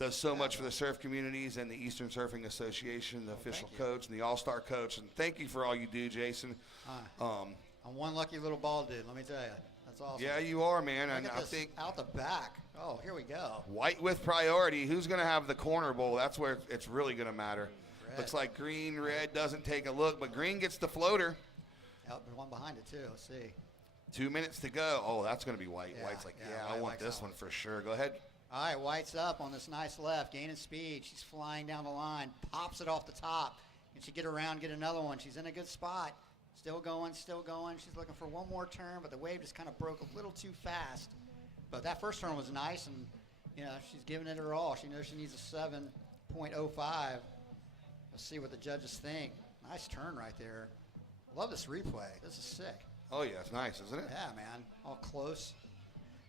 Does so much for the surf communities and the Eastern Surfing Association, the official coach and the all-star coach. And thank you for all you do, Jason. I'm one lucky little ball dude, let me tell you. That's awesome. Yeah, you are, man. And I think out the back. Oh, here we go. White with priority. Who's going to have the corner bowl? That's where it's really going to matter. Red. Looks like green, red doesn't take a look, but green gets the floater. Yep, there's one behind it, too. Let's see. 2 minutes to go. Oh, that's going to be White. White's like, I want this one for sure. Go ahead. All right, White's up on this nice left, gaining speed. She's flying down the line, pops it off the top. And she get around, get another one. She's in a good spot. Still going, still going. She's looking for one more turn, but the wave just kind of broke a little too fast. But that first turn was nice, and she's giving it her all. She knows she needs a 7.05. Let's see what the judges think. Nice turn right there. I love this replay. This is sick. Oh, yeah, it's nice, isn't it? Yeah, man. All close.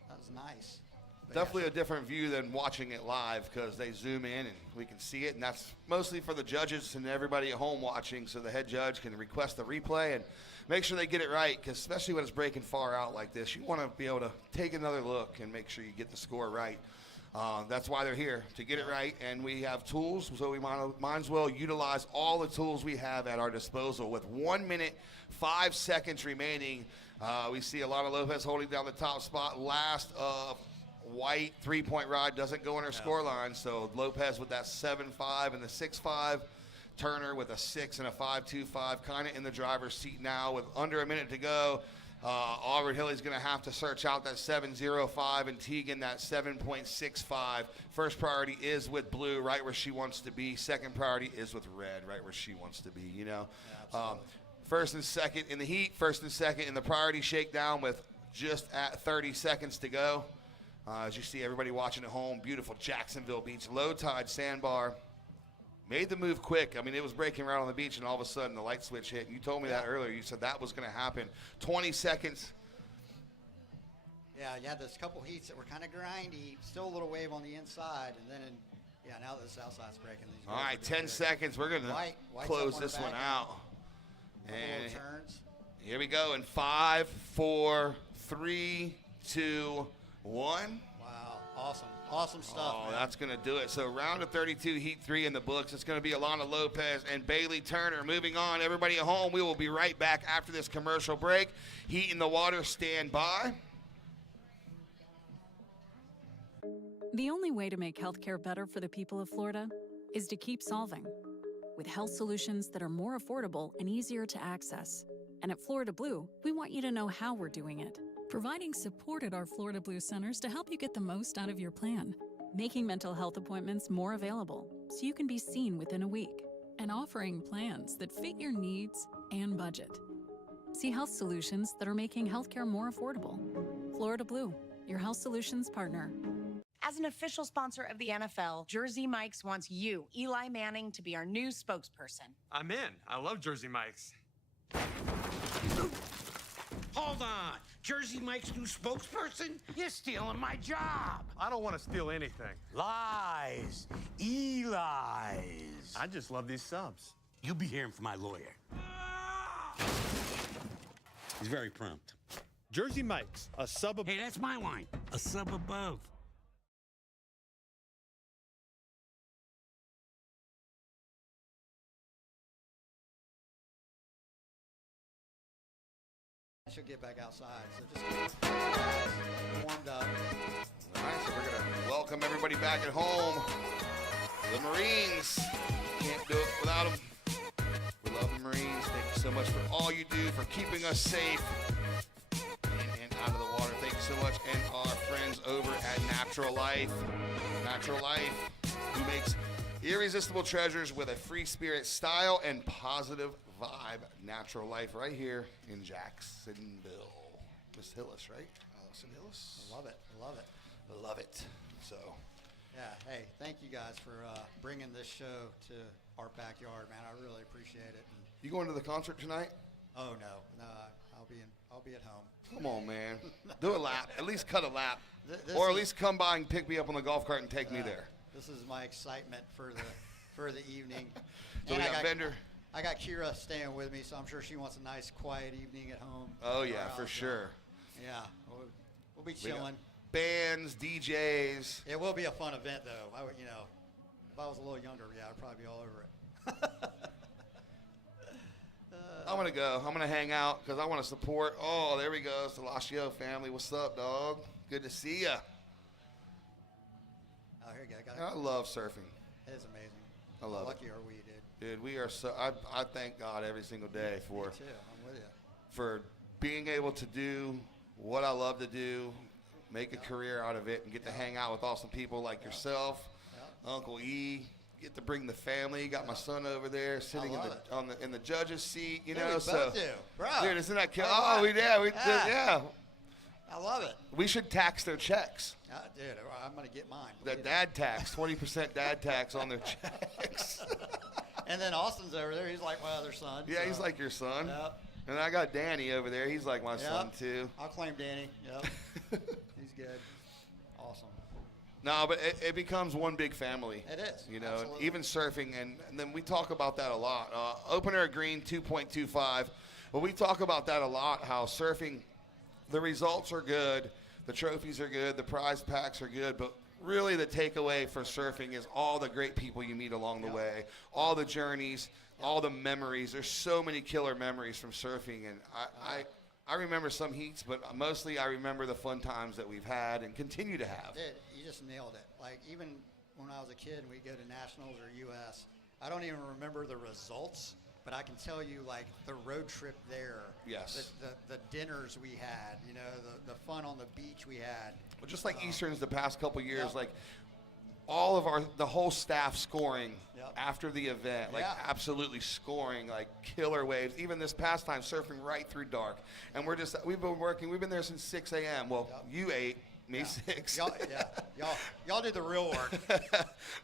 That was nice. But definitely a different view than watching it live because they zoom in and we can see it. And that's mostly for the judges and everybody at home watching so the head judge can request the replay and make sure they get it right because especially when it's breaking far out like this, you want to be able to take another look and make sure you get the score right. That's why they're here, to get it right. And we have tools, so we might as well utilize all the tools we have at our disposal. With 1 minute, 5 seconds remaining, we see Alana Lopez holding down the top spot. Last White three-point rod doesn't go in her scoreline, so Lopez with that 7.5 and the 6.5. Turner with a 6 and a 5.25, kind of in the driver's seat now with under a minute to go. Auburn Hilly's going to have to search out that 7.05 and Teagan that 7.65. First priority is with blue, right where she wants to be. Second priority is with red, right where she wants to be, you know. First and second in the heat, first and second in the priority shakedown with just at 30 seconds to go. As you see everybody watching at home, beautiful Jacksonville beach, low tide sandbar. Made the move quick. I mean, it was breaking right on the beach, and all of a sudden the light switch hit. You told me that earlier. You said that was going to happen. 20 seconds. Yeah, you had those couple heats that were kind of grindy. Still a little wave on the inside, and then, now that the south side's breaking. These all right, 10 seconds. We're going to close this one out. And turns. Here we go in 5, 4, 3, 2, 1. Wow, awesome stuff. Oh, that's going to do it. So round of 32, heat 3 in the books. It's going to be Alana Lopez and Bailey Turner. Moving on, everybody at home, we will be right back after this commercial break. Heat in the water, stand by. The only way to make healthcare better for the people of Florida is to keep solving with health solutions that are more affordable and easier to access. And at Florida Blue, we want you to know how we're doing it. Providing support at our Florida Blue centers to help you get the most out of your plan. Making mental health appointments more available so you can be seen within a week. And offering plans that fit your needs and budget. See health solutions that are making healthcare more affordable. Florida Blue, your health solutions partner. As an official sponsor of the NFL, Jersey Mike's wants you, Eli Manning, to be our new spokesperson. I'm in. I love Jersey Mike's. Hold on. Jersey Mike's new spokesperson? You're stealing my job. I don't want to steal anything. Lies. Eli's. I just love these subs. You'll be hearing from my lawyer. He's very prompt. Jersey Mike's, a sub above. Hey, that's my line. A sub above. She'll get back outside, so just warmed up. All right, so we're going to welcome everybody back at home. The Marines. Can't do it without them. We love the Marines. Thank you so much for all you do, for keeping us safe in and out of the water. Thank you so much. And our friends over at Natural Life. Natural Life, who makes irresistible treasures with a free spirit style and positive vibe. Natural Life right here in Jacksonville. Miss Hillis, right? Allison Hillis. I love it. Love it. So. Yeah, hey, thank you guys for bringing this show to our backyard, man. I really appreciate it. And you going to the concert tonight? Oh, no, I'll be at home. Come on, man. Do a lap. At least cut a lap. Or at least come by and pick me up on the golf cart and take me there. This is my excitement for the evening. So and we got Bender. I got Kira staying with me, so I'm sure she wants a nice, quiet evening at home. Oh, yeah, for sure. Yeah, we'll be chilling. Bands, DJs. It will be a fun event, though. If I was a little younger, I'd probably be all over it. I'm going to go. I'm going to hang out because I want to support. Oh, there we go. It's the Lashio family. What's up, dog? Good to see ya. Oh, here you go. I love surfing. It is amazing. I love How lucky are we, dude? Dude, we are so. I thank God every single day for. Me too. I'm with you. For being able to do what I love to do, make a career out of it, and get to hang out with awesome people like yourself, Uncle E. Get to bring the family. Got my son over there sitting in the judge's seat. You know, we both do. Bro. Dude, isn't that cool? Oh, yeah. I love it. We should tax their checks. Dude, I'm gonna get mine. The dad tax, 20% dad tax on their checks. And then Austin's over there. He's like my other son. Yeah, he's like your son. Yep. And I got Danny over there. He's like my son, too. I'll claim Danny. Yep. He's good. Awesome. No, but it becomes one big family. It is. You know, absolutely. even surfing, and then we talk about that a lot. Opener green, 2.25. Well, we talk about that a lot, how surfing, the results are good, the trophies are good, the prize packs are good, but really the takeaway for surfing is all the great people you meet along the way, all the journeys, all the memories. There's so many killer memories from surfing, and I remember some heats, but mostly I remember the fun times that we've had and continue to have. You just nailed it. Like, even when I was a kid and we'd go to nationals or U.S., I don't even remember the results, but I can tell you, like, the road trip there. Yes. The dinners we had, you know, the fun on the beach we had. Well, just like Easterns the past couple years, like all of the whole staff scoring after the event, like absolutely scoring, like killer waves. Even this past time, surfing right through dark. And we've been there since 6 a.m. Well, you 8, me 6. Y'all did the real work.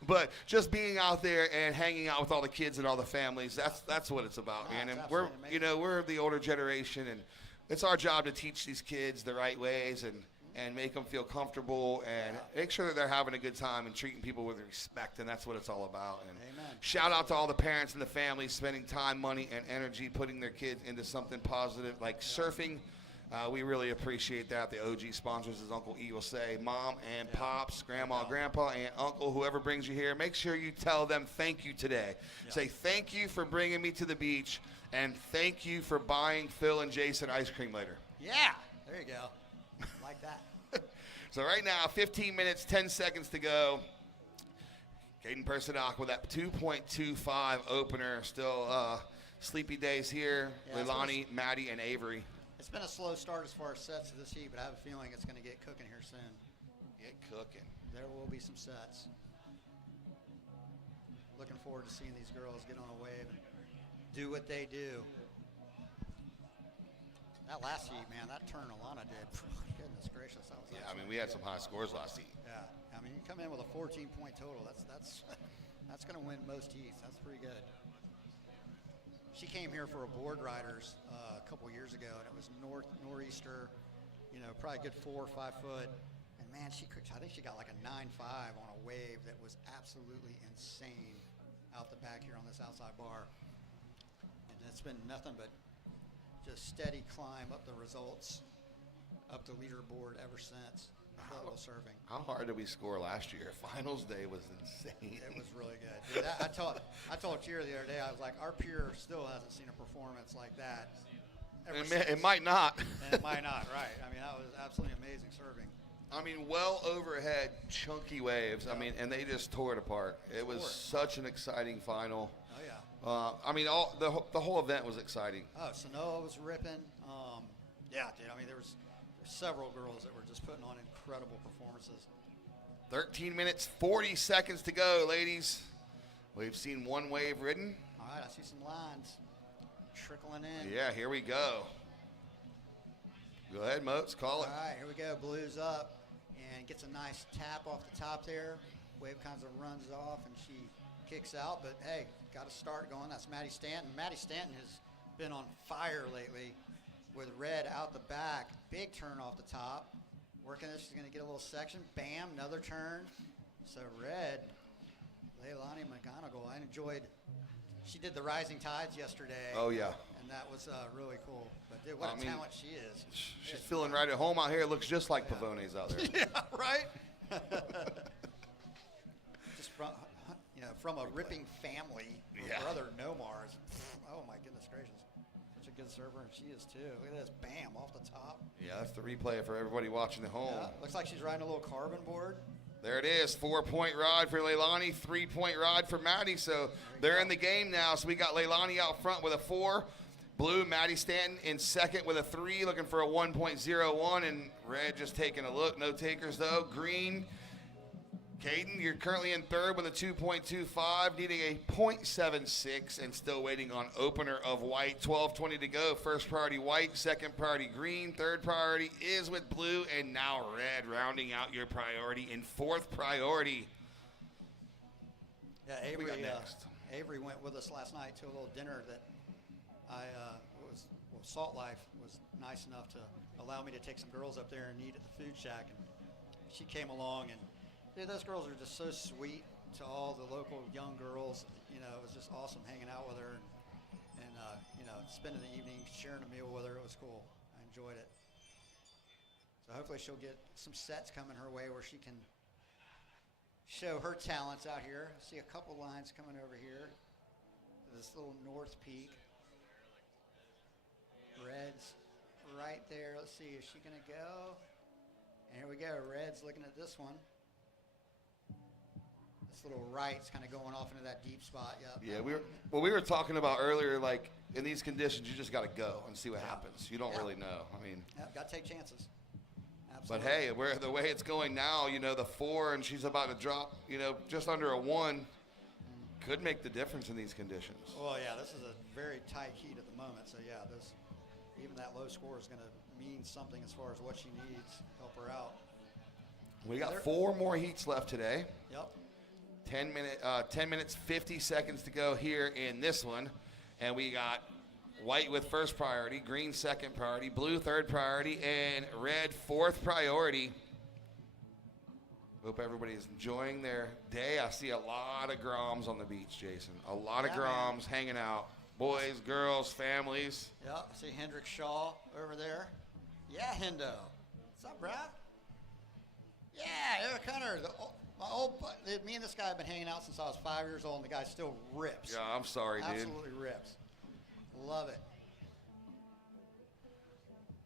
But just being out there and hanging out with all the kids and all the families, that's what it's about, man. And we're the older generation, and it's our job to teach these kids the right ways and make them feel comfortable and make sure that they're having a good time and treating people with respect, and that's what it's all about. And shout out to all the parents and the families spending time, money, and energy putting their kids into something positive like surfing. We really appreciate that. The OG sponsors, as Uncle E will say, Mom and Pops, Grandma, Grandpa, Aunt, Uncle, whoever brings you here, make sure you tell them thank you today. Say thank you for bringing me to the beach, and thank you for buying Phil and Jason ice cream later. Yeah, there you go. Like that. So right now, 15 minutes, 10 seconds to go. Caden Persidock with that 2.25 opener. Still sleepy days here. Leilani, Maddie, and Avery. It's been a slow start as far as sets of this heat, but I have a feeling it's going to get cooking here soon. Get cooking. There will be some sets. Looking forward to seeing these girls get on a wave and do what they do. That last heat, man, that turn Alana did, goodness gracious. That was I mean, we had some high scores last heat. Yeah, I mean, you come in with a 14-point total. That's going to win most heats. That's pretty good. She came here for a board riders a couple years ago, and it was nor'easter, probably a good 4 or 5 foot. And man, I think she got like a 9.5 on a wave that was absolutely insane out the back here on this outside bar. And it's been nothing but just steady climb up the results, up the leaderboard ever since. Surfing. How hard did we score last year? Finals day was insane. It was really good. Dude, I told Cheer the other day, I was like, our peer still hasn't seen a performance like that. It might not. And it might not, right. I mean, that was absolutely amazing surfing. I mean, well overhead, chunky waves. I mean, and they just tore it apart. It was such an exciting final. Oh, yeah. I mean, the whole event was exciting. Oh, Sanoa was ripping. Yeah, dude, I mean, there's several girls that were just putting on incredible performances. 13 minutes, 40 seconds to go, ladies. We've seen one wave ridden. All right, I see some lines trickling in. Yeah, here we go. Go ahead, Moats, call it. All right, here we go. Blue's up and gets a nice tap off the top there. Wave kind of runs off and she kicks out, but hey, got a start going. That's Maddie Stanton. Maddie Stanton has been on fire lately with red out the back. Big turn off the top. Working this, she's going to get a little section. Bam, another turn. So red, Leilani McGonigal. I enjoyed, she did the Rising Tides yesterday. Oh, yeah. And that was really cool. But dude, what a talent she is. She's feeling right at home out here. It looks just like Pavone's out there. Yeah, right? Just from a ripping family. Her brother Nomars. Oh, my goodness gracious. Such a good server, and she is too. Look at this, bam, off the top. Yeah, that's the replay for everybody watching at home. Yeah, looks like she's riding a little carbon board. There it is, 4-point ride for Leilani, 3-point ride for Maddie. So they're in the game now. So we got Leilani out front with a 4. Blue, Maddie Stanton in second with a 3, looking for a 1.01. And red just taking a look. No takers, though. Green, Caden, you're currently in third with a 2.25, needing a 0.76, and still waiting on opener of white. 12:20 to go. First priority white, second priority green, third priority is with blue, and now red, rounding out your priority in fourth priority. Yeah, Avery went with us last night to a little dinner that Salt Life was nice enough to allow me to take some girls up there and eat at the food shack, and she came along, and dude, those girls are just so sweet to all the local young girls. It was just awesome hanging out with her and spending the evening sharing a meal with her. It was cool. I enjoyed it. So hopefully she'll get some sets coming her way where she can show her talents out here. I see a couple lines coming over here to this little north peak. Red's right there. Let's see, is she gonna go? And here we go. Red's looking at this one. This little right's kind of going off into that deep spot. Yep. Yeah, we were talking about earlier, like in these conditions, you just got to go and see what happens. You don't really know. I mean, got to take chances. but Absolutely. hey, the way it's going now, the 4 and she's about to drop, just under a 1 could make the difference in these conditions. Well, yeah, this is a very tight heat at the moment. So yeah, even that low score is going to mean something as far as what she needs to help her out. We got 4 more heats left today. Yep. 10 minutes, 50 seconds to go here in this one. And we got white with first priority, green second priority, blue third priority, and red fourth priority. Hope everybody's enjoying their day. I see a lot of groms on the beach, Jason. A lot of groms hanging out. Boys, girls, families. Yep. I see Hendrick Shaw over there. Yeah, Hendo. What's up, Brad? Yeah, Eric Hunter. Me and this guy have been hanging out since I was 5 years old, and the guy still rips. Yeah, I'm sorry, dude. Absolutely rips. Love it.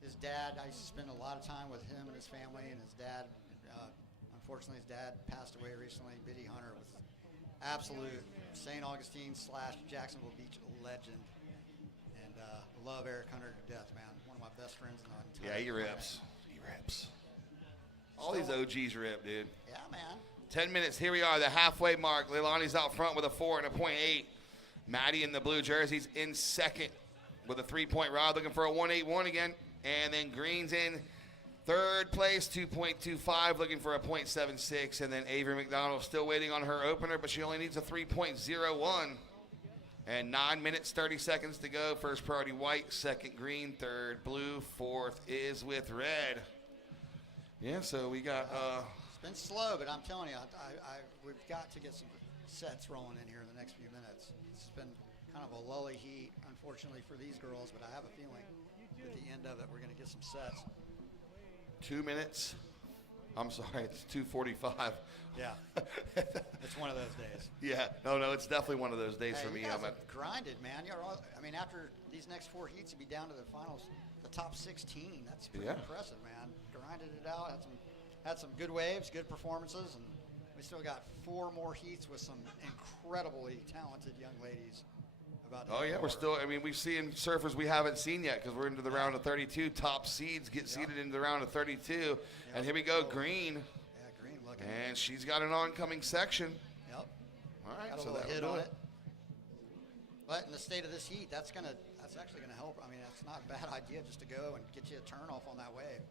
His dad, I used to spend a lot of time with him and his family, and his dad, unfortunately, his dad passed away recently. Biddy Hunter was absolute St. Augustine / Jacksonville Beach legend. And love Eric Hunter to death, man. One of my best friends in the entire Yeah, he rips. He rips. All these OGs rip, dude. Yeah, man. 10 minutes. Here we are, the halfway mark. Leilani's out front with a 4 and a .8. Maddie in the blue jerseys in second with a 3-point rod, looking for a 1.81 again. And then Green's in third place, 2.25, looking for a .76. And then Avery McDonald still waiting on her opener, but she only needs a 3.01. And 9 minutes, 30 seconds to go. First priority white, second green, third blue, fourth is with red. Yeah, so we got... It's been slow, but I'm telling you, we've got to get some sets rolling in here in the next few minutes. It's been kind of a lully heat, unfortunately, for these girls, but I have a feeling at the end of it, we're going to get some sets. 2 minutes. I'm sorry, it's 2:45. Yeah, it's one of those days. Yeah, no, it's definitely one of those days for me. You guys have grinded, man. After these next 4 heats, you'll be down to the finals, the top 16. That's pretty impressive, man. Grinded it out, had some good waves, good performances, and we still got 4 more heats with some incredibly talented young ladies. We're still, we've seen surfers we haven't seen yet because we're into the round of 32. Top seeds get seeded into the round of 32. And here we go, Green. Yeah, Green looking. And she's got an oncoming section. Yep. All right, got a little hit on it. But in the state of this heat, that's actually gonna help. It's not a bad idea just to go and get you a turn off on that wave.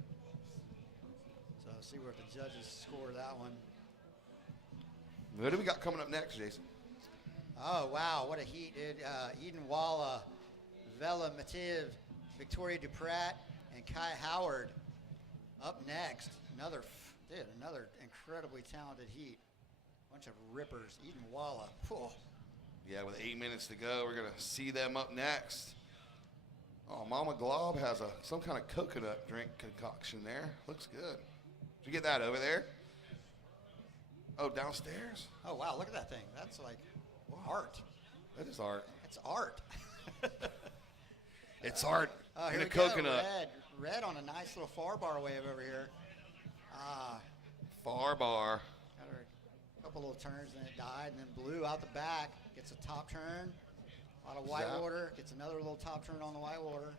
So see where the judges score that one. What do we got coming up next, Jason? Oh, wow, what a heat, dude. Eden Walla, Vela Mativ, Victoria Duprat, and Kai Howard up next. Another incredibly talented heat. Bunch of rippers. Eden Walla. Whew. Yeah, with 8 minutes to go, we're going to see them up next. Oh, Mama Glob has some kind of coconut drink concoction there. Looks good. Did you get that over there? Oh, downstairs? Oh, wow, look at that thing. That's like art. That is art. It's art. It's art in here a we go. coconut. Red on a nice little far bar wave over here. Far bar. Got her a couple little turns, and it died, and then blue out the back gets a top turn. A lot of white water. Gets another little top turn on the white water.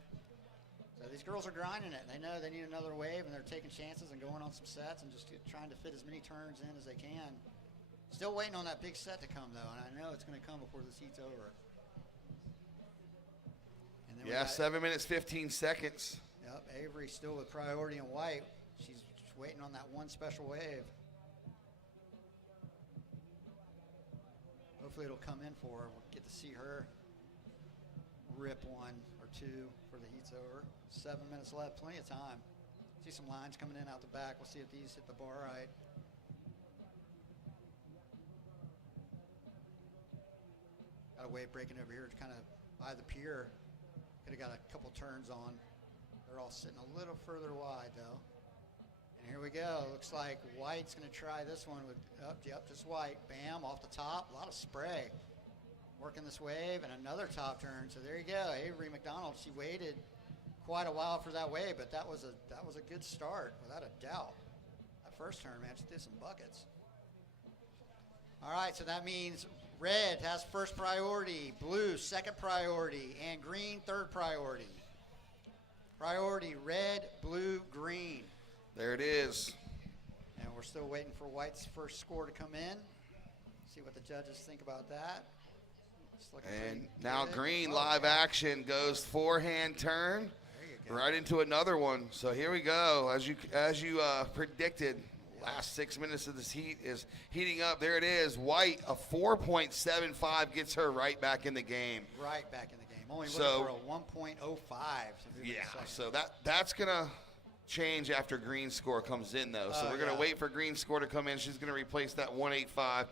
So these girls are grinding it. They know they need another wave, and they're taking chances and going on some sets and just trying to fit as many turns in as they can. Still waiting on that big set to come, though, and I know it's going to come before this heat's over. And then 7 minutes, 15 seconds. Yep, Avery still with priority in white. She's just waiting on that one special wave. Hopefully it'll come in for her. We'll get to see her rip 1 or 2 before the heat's over. 7 minutes left, plenty of time. See some lines coming in out the back. We'll see if these hit the bar right. Got a wave breaking over here, kind of by the pier. Could have got a couple turns on. They're all sitting a little further wide, though. And here we go. Looks like White's going to try this one with, just White. Bam, off the top. A lot of spray. Working this wave and another top turn. So there you go. Avery McDonald, she waited quite a while for that wave, but that was a good start, without a doubt. That first turn, man, she did some buckets. All right, so that means red has first priority, blue second priority, and green third priority. Priority red, blue, green. There it is. And we're still waiting for White's first score to come in. See what the judges think about that. And now green live action goes forehand turn right into another one. So here we go. As you predicted, last 6 minutes of this heat is heating up. There it is. White, a 4.75 gets her right back in the game. Right back in the game. Only looking for a 1.05. Yeah, so that's going to change after green's score comes in, though. So we're going to wait for green's score to come in. She's going to replace that 1.85.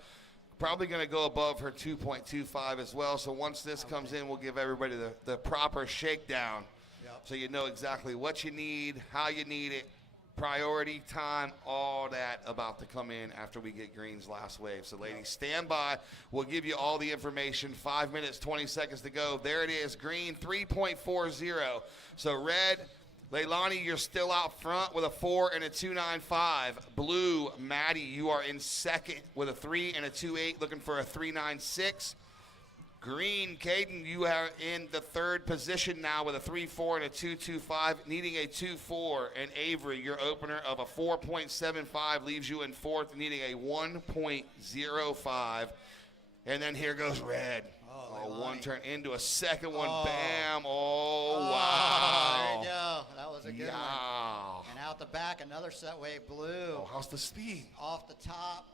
Probably going to go above her 2.25 as well. So once this comes in, we'll give everybody the proper shakedown. Yep. So you know exactly what you need, how you need it, priority, time, all that about to come in after we get green's last wave. So ladies, stand by. We'll give you all the information. 5 minutes, 20 seconds to go. There it is, green 3.40. So red, Leilani, you're still out front with a 4 and a 2.95. Blue, Maddie, you are in second with a 3 and a 2.8, looking for a 3.96. Green, Caden, you are in the third position now with a 3.4 and a 2.25, needing a 2.4. And Avery, your opener of a 4.75 leaves you in fourth, needing a 1.05. And then here goes red. One turn into a second one. Bam. Wow. There you go. That was a good one. And out the back, another set wave blue. Oh, how's the speed? Off the top,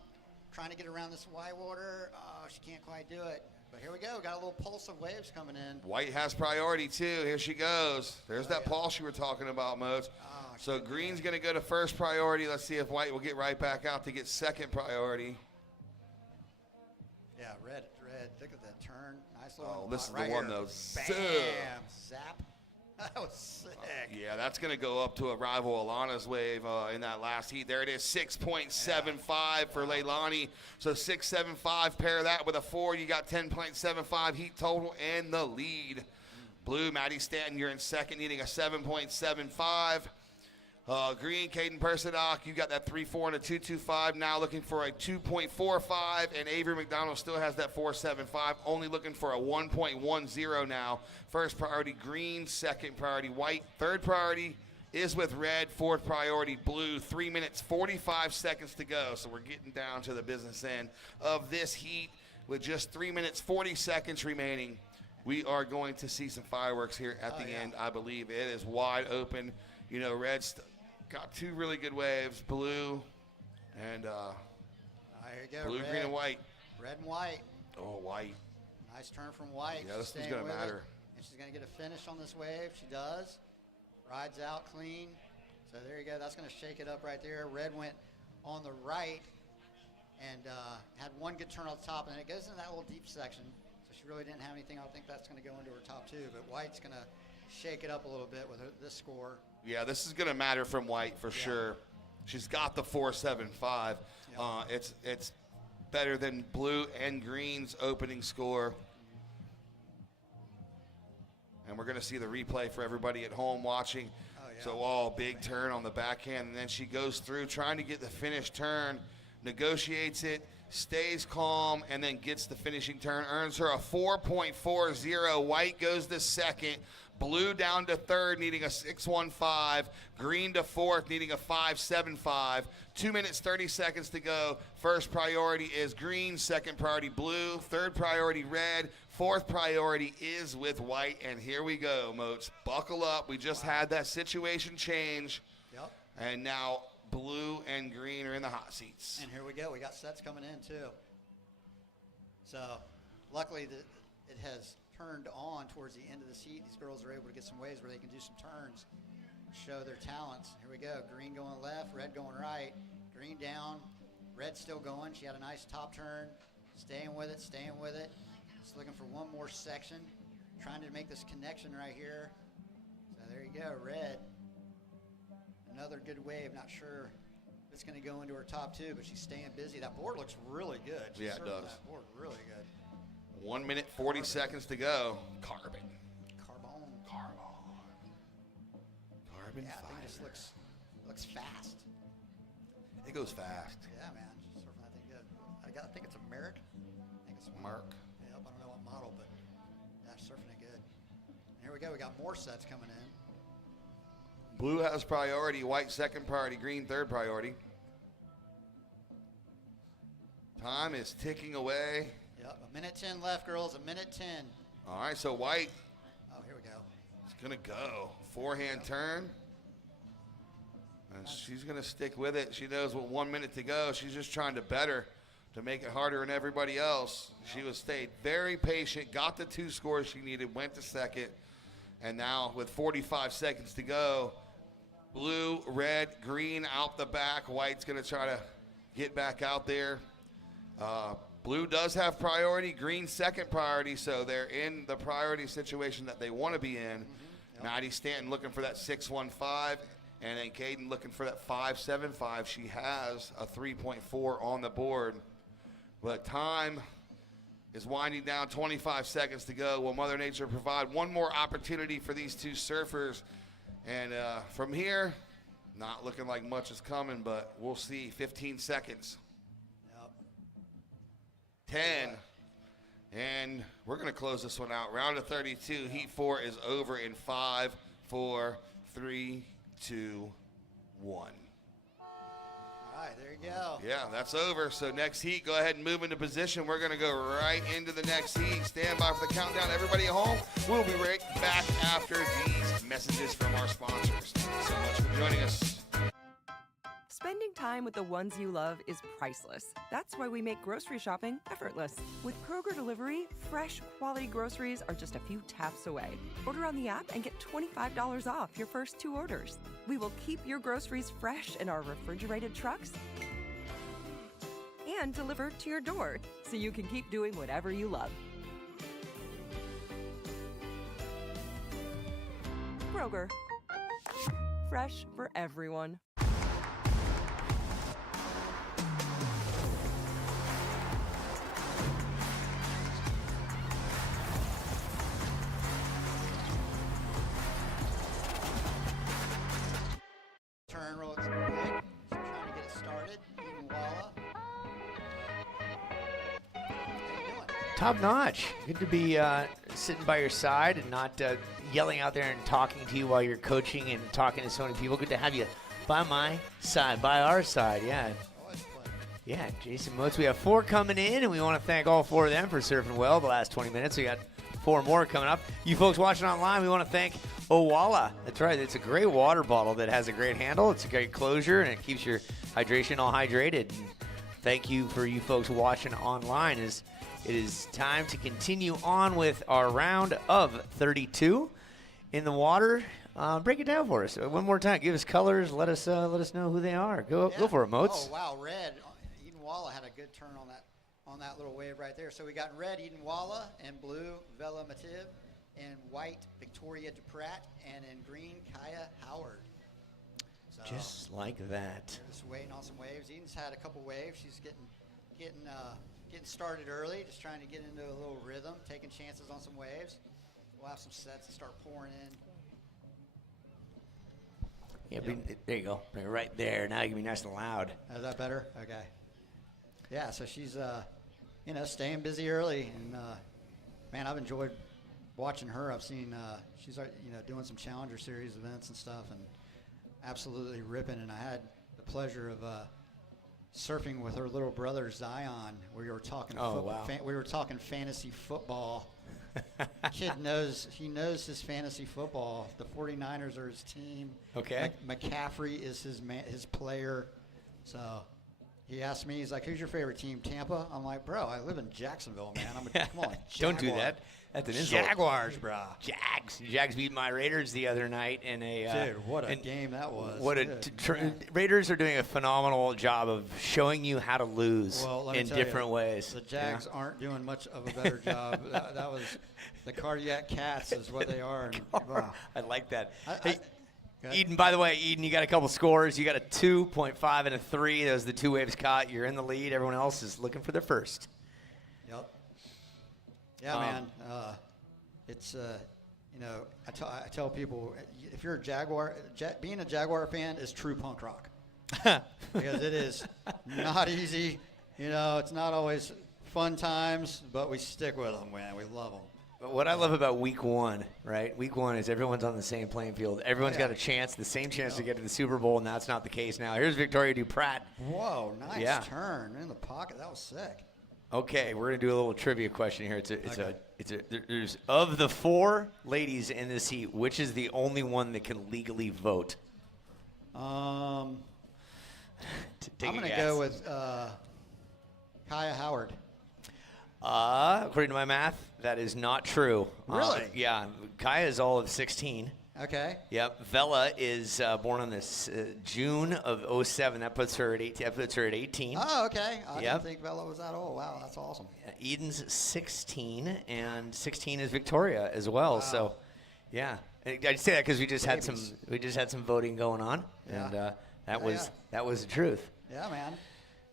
trying to get around this white water. Oh, she can't quite do it. But here we go. Got a little pulse of waves coming in. White has priority, too. Here she goes. There's that pulse you were talking about, Moats. So green's going to go to first priority. Let's see if white will get right back out to get second priority. Yeah, red. Look at that turn. Nice little. Oh, this is right the one, here. though. Bam. Zap. That was sick. Yeah, that's going to go up to a rival Alana's wave in that last heat. There it is, 6.75 for Leilani. So 6.75, pair that with a 4. You got 10.75 heat total and the lead. Blue, Maddie Stanton, you're in second, needing a 7.75. Green, Caden Persidock, you got that 3.4 and a 2.25. Now looking for a 2.45, and Avery McDonald still has that 4.75. Only looking for a 1.10 now. First priority green, second priority white. Third priority is with red. Fourth priority blue. 3 minutes 45 seconds to go. So we're getting down to the business end of this heat with just 3 minutes 40 seconds remaining. We are going to see some fireworks here at the end. I believe it is wide open. You know, red's got two really good waves, blue and here you go, blue, red, green, and white. Red and white. Oh, white. Nice turn from white. Yeah, this one's Staying going to with matter. it. And she's going to get a finish on this wave. She does. Rides out clean. So there you go. That's going to shake it up right there. Red went on the right and had one good turn on the top, and it goes into that little deep section. So she really didn't have anything. I don't think that's going to go into her top two, but white's going to shake it up a little bit with this score. Yeah, this is going to matter from white for sure. She's got the 4.75. It's better than blue and green's opening score. And we're going to see the replay for everybody at home watching. So, big turn on the backhand. And then she goes through trying to get the finish turn, negotiates it, stays calm, and then gets the finishing turn. Earns her a 4.40. White goes to second. Blue down to third, needing a 6.15. Green to fourth, needing a 5.75. 2 minutes, 30 seconds to go. First priority is green. Second priority, blue. Third priority, red. Fourth priority is with white. And here we go, Moats. Buckle up. We just had that situation change. Yep. And now blue and green are in the hot seats. And here we go. We got sets coming in, too. So, luckily, it has turned on towards the end of this heat. These girls are able to get some waves where they can do some turns, show their talents. Here we go. Green going left, red going right. Green down, red still going. She had a nice top turn. Staying with it, staying with it. Just looking for one more section. Trying to make this connection right here. So there you go, red. Another good wave. Not sure it's going to go into her top 2, but she's staying busy. That board looks really good. She's Yeah, it serving does. That board really good. 1 minute, 40 seconds to go. Carbon. Yeah, I think it just looks fast. It goes fast. Yeah, man. She's surfing that thing good. I think it's a Merrick. I think it's a Mark. Yep, I don't know what model, but yeah, she's surfing it good. And here we go. We got more sets coming in. Blue has priority, white second priority, green third priority. Time is ticking away. Yep, a minute 10 left, girls. A minute 10. All right, so white Oh, here we go. is going to go. Forehand turn. And she's going to stick with it. She knows with 1 minute to go. She's just trying to better to make it harder than everybody else. She was stayed very patient, got the 2 scores she needed, went to second. And now with 45 seconds to go, blue, red, green out the back. White's going to try to get back out there. Blue does have priority, green second priority, so they're in the priority situation that they want to be in. Maddie Stanton looking for that 6.15, and then Caden looking for that 5.75. She has a 3.4 on the board, but time is winding down. 25 seconds to go. Will Mother Nature provide one more opportunity for these 2 surfers? And from here, not looking like much is coming, but we'll see. 15 seconds. 10. And we're going to close this one out. Round of 32, Heat 4 is over in 5, 4, 3, 2, 1. All right, there you go. Yeah, that's over. So next heat, go ahead and move into position. We're going to go right into the next heat. Stand by for the countdown. Everybody at home, we'll be right back after these messages from our sponsors. Thanks so much for joining us. Spending time with the ones you love is priceless. That's why we make grocery shopping effortless. With Kroger Delivery, fresh, quality groceries are just a few taps away. Order on the app and get $25 off your first 2 orders. We will keep your groceries fresh in our refrigerated trucks and deliver to your door so you can keep doing whatever you love. Kroger. Fresh for everyone. Turn roll. It's good. She's trying to get it started. Eden Walla. Top notch. Good to be sitting by your side and not yelling out there and talking to you while you're coaching and talking to so many people. Good to have you by my side, by our side. Yeah. Yeah, Jason Motes. We have 4 coming in, and we want to thank all 4 of them for surfing well the last 20 minutes. We got 4 more coming up. You folks watching online, we want to thank Owala. That's right. It's a great water bottle that has a great handle. It's a great closure, and it keeps your hydration all hydrated. And thank you for you folks watching online. It is time to continue on with our round of 32 in the water. Break it down for us one more time. Give us colors. Let us know who they are. Go for it, Motes. Oh wow, red. Eden Walla had a good turn on that little wave right there. So we got in red Eden Walla, and blue Vela Matib, and white Victoria DePratt, and in green Kaya Howard. So Just like that. just waiting on some waves. Eden's had a couple waves. She's getting started early, just trying to get into a little rhythm, taking chances on some waves. We'll have some sets that start pouring in. Yeah, there you go. Right there. Now you can be nice and loud. Is that better? Okay. Yeah, so she's, staying busy early. And, man, I've enjoyed watching her. I've seen she's, doing some Challenger Series events and stuff and absolutely ripping. And I had the pleasure of surfing with her little brother, Zion. We were talking we were talking fantasy football. Kid knows his fantasy football. The 49ers are his team. Okay. McCaffrey is his player. So he asked me, he's like, "Who's your favorite team?" Tampa. I'm like, "Bro, I live in Jacksonville, man. Come on, Don't do that. That's an insult. Jaguars, bro. Jags beat my Raiders the other night in a dude. What a game that was. Raiders are doing a phenomenal job of showing you how to lose in different ways. The Jags aren't doing much of a better job. That was the cardiac cats is what they are. And, I like that. Good. Eden, by the way, Eden, you got a couple scores. You got a 2.5 and a 3. Those are the 2 waves caught. You're in the lead. Everyone else is looking for their first. Yep. Yeah, man. It's I tell people, if you're a Jaguar, being a Jaguar fan is true punk rock. Because it is not easy. It's not always fun times, but we stick with them, man. We love them. But what I love about week 1, right? Week 1 is everyone's on the same playing field. Everyone's got a chance, the same chance to get to the Super Bowl, and that's not the case now. Here's Victoria Duprat. Whoa, nice Yeah. turn in the pocket. That was sick. Okay, we're gonna do a little trivia question here. There's of the 4 ladies in this heat, which is the only one that can legally vote? I'm Take a going to guess. go with Kaya Howard. According to my math, that is not true. Really? Yeah, Kaya is all of 16. Okay. Yep. Vela is born on this June of 07. That puts her at 18. That puts her at 18. Oh, okay. I Yep. didn't think Bella was that old. Wow, that's awesome. Eden's 16, and 16 is Victoria as well. Wow. So, yeah. And I say that because we just had some voting going on, Yeah. and that was the truth. Yeah, man.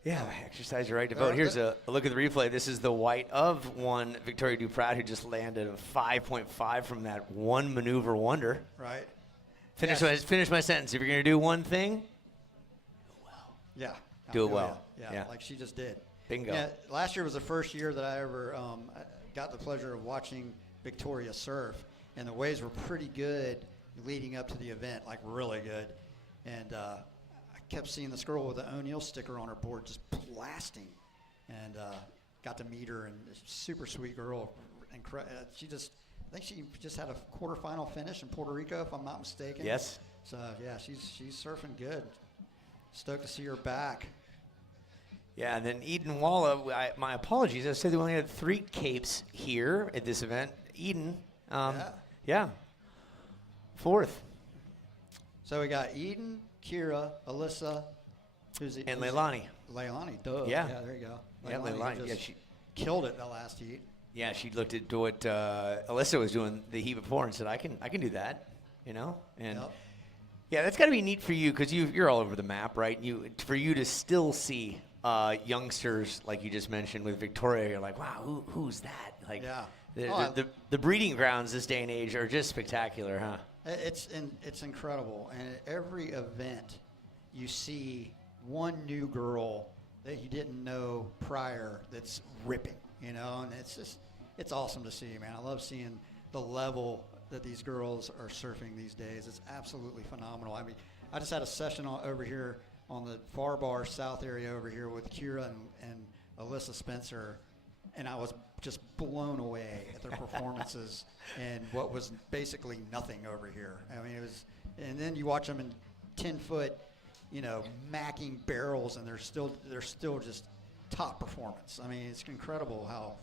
Yeah, exercise your right to vote. Here's a look at the replay. This is the white of one Victoria Duprat, who just landed a 5.5 from that one maneuver wonder. Right. Finish my sentence. If you're going to do one thing, Yeah. do it well. Yeah, like she just did. Bingo. Yeah, last year was the first year that I ever got the pleasure of watching Victoria surf, and the waves were pretty good leading up to the event, like really good. And I kept seeing this girl with the O'Neill sticker on her board just blasting, and got to meet her, and super sweet girl. I think she just had a quarterfinal finish in Puerto Rico, if I'm not mistaken. Yes. So yeah, she's surfing good. Stoked to see her back. Yeah, and then Eden Walla, my apologies. I said we only had 3 capes here at this event. Eden, yeah, 4th. So we got Eden, Kira, Alyssa, And Leilani. Leilani, duh. Yeah. Yeah, there you go. Yeah, Leilani. just Yeah, she killed it the last heat. Yeah, she looked at what Alyssa was doing the heat before and said, I can do that, And yeah, that's got to be neat for you because you're all over the map, right? For you to still see youngsters like you just mentioned with Victoria, you're like, wow, who's that? Like, yeah. The breeding grounds this day and age are just spectacular, huh? It's incredible, and at every event, you see one new girl that you didn't know prior that's ripping, and it's awesome to see, man. I love seeing the level that these girls are surfing these days. It's absolutely phenomenal. I mean, I just had a session over here on the Far Bar South area over here with Kira and Alyssa Spencer, and I was just blown away at their performances and what was basically nothing over here. I mean, it was, and then you watch them in 10-foot, macking barrels, and they're still just top performance. I mean, it's incredible how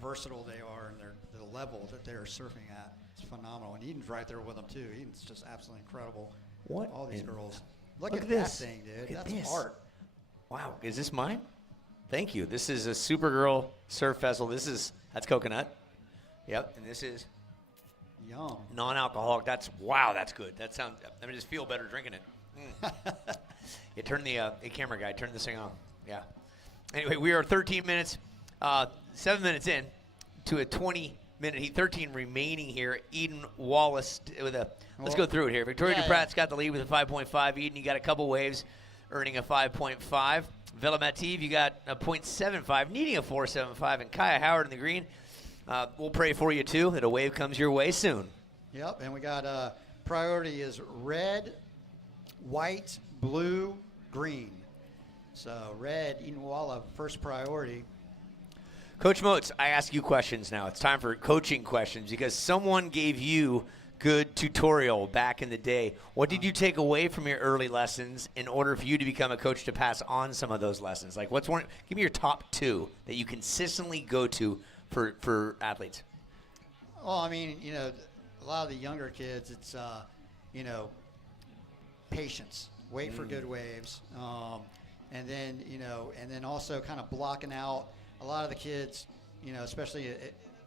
versatile they are and the level that they're surfing at. It's phenomenal, and Eden's right there with them too. Eden's just absolutely incredible. What? All these girls. Look at this that thing, dude. Look at That's this. art. Wow, is this mine? Thank you. This is a Supergirl Surf Festival. That's coconut. Yep, and this is yum. Non-alcoholic. That's good. That sounds. I just feel better drinking it. You turn the camera guy. Turn this thing on. Yeah. Anyway, we are 13 minutes, 7 minutes in to a 20-minute heat. 13 remaining here. Eden Wallace with let's go through it here. Victoria Duprat's got the lead with a 5.5. Eden, you got a couple waves, earning a 5.5. Vela Mativ, you got a 0.75, needing a 4.75, and Kaya Howard in the green. We'll pray for you too that a wave comes your way soon. Yep, and we got priority is red, white, blue, green. So red, Eden Walla, first priority. Coach Moats, I ask you questions now. It's time for coaching questions because someone gave you good tutorial back in the day. What did you take away from your early lessons in order for you to become a coach to pass on some of those lessons? Like, what's one? Give me your top 2 that you consistently go to for athletes. Well, I mean, a lot of the younger kids, it's patience. Wait for good waves, and then also kind of blocking out a lot of the kids. Especially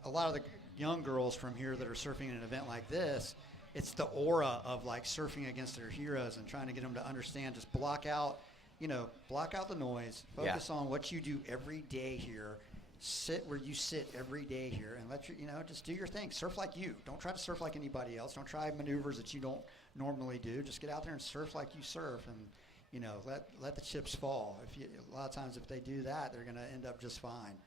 a lot of the young girls from here that are surfing in an event like this, it's the aura of like surfing against their heroes and trying to get them to understand. Just block out the noise. Focus on what you do every day here. Sit where you sit every day here, and just do your thing. Surf like you. Don't try to surf like anybody else. Don't try maneuvers that you don't normally do. Just get out there and surf like you surf, and let the chips fall. A lot of times if they do that, they're going to end up just fine.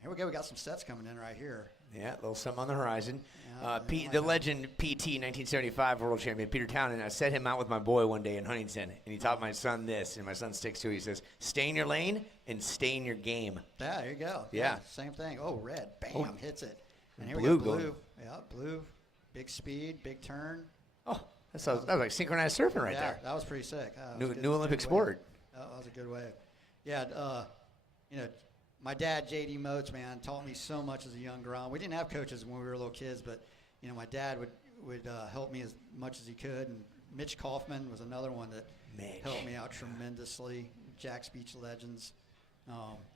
Here we go. We got some sets coming in right here. Yeah, a little something on the horizon. Yeah, The legend PT 1975 world champion Peter Townend. I set him out with my boy one day in Huntington, and he taught my son this, and my son sticks to it. He says, "Stay in your lane and stay in your game." Yeah, there you go. Yeah. Same thing. Oh, red. Bam, Oh. hits it. And here Blue we go. Blue. going. Yeah, blue. Big speed, big turn. Oh, that was like synchronized surfing right yeah, there. that was pretty sick. New Olympic sport. That was a good wave. Yeah, my dad, J.D. Moats, man, taught me so much as a young Grom. We didn't have coaches when we were little kids, but, my dad would help me as much as he could. And Mitch Kaufman was another one that helped me out tremendously. Jack's Beach legends.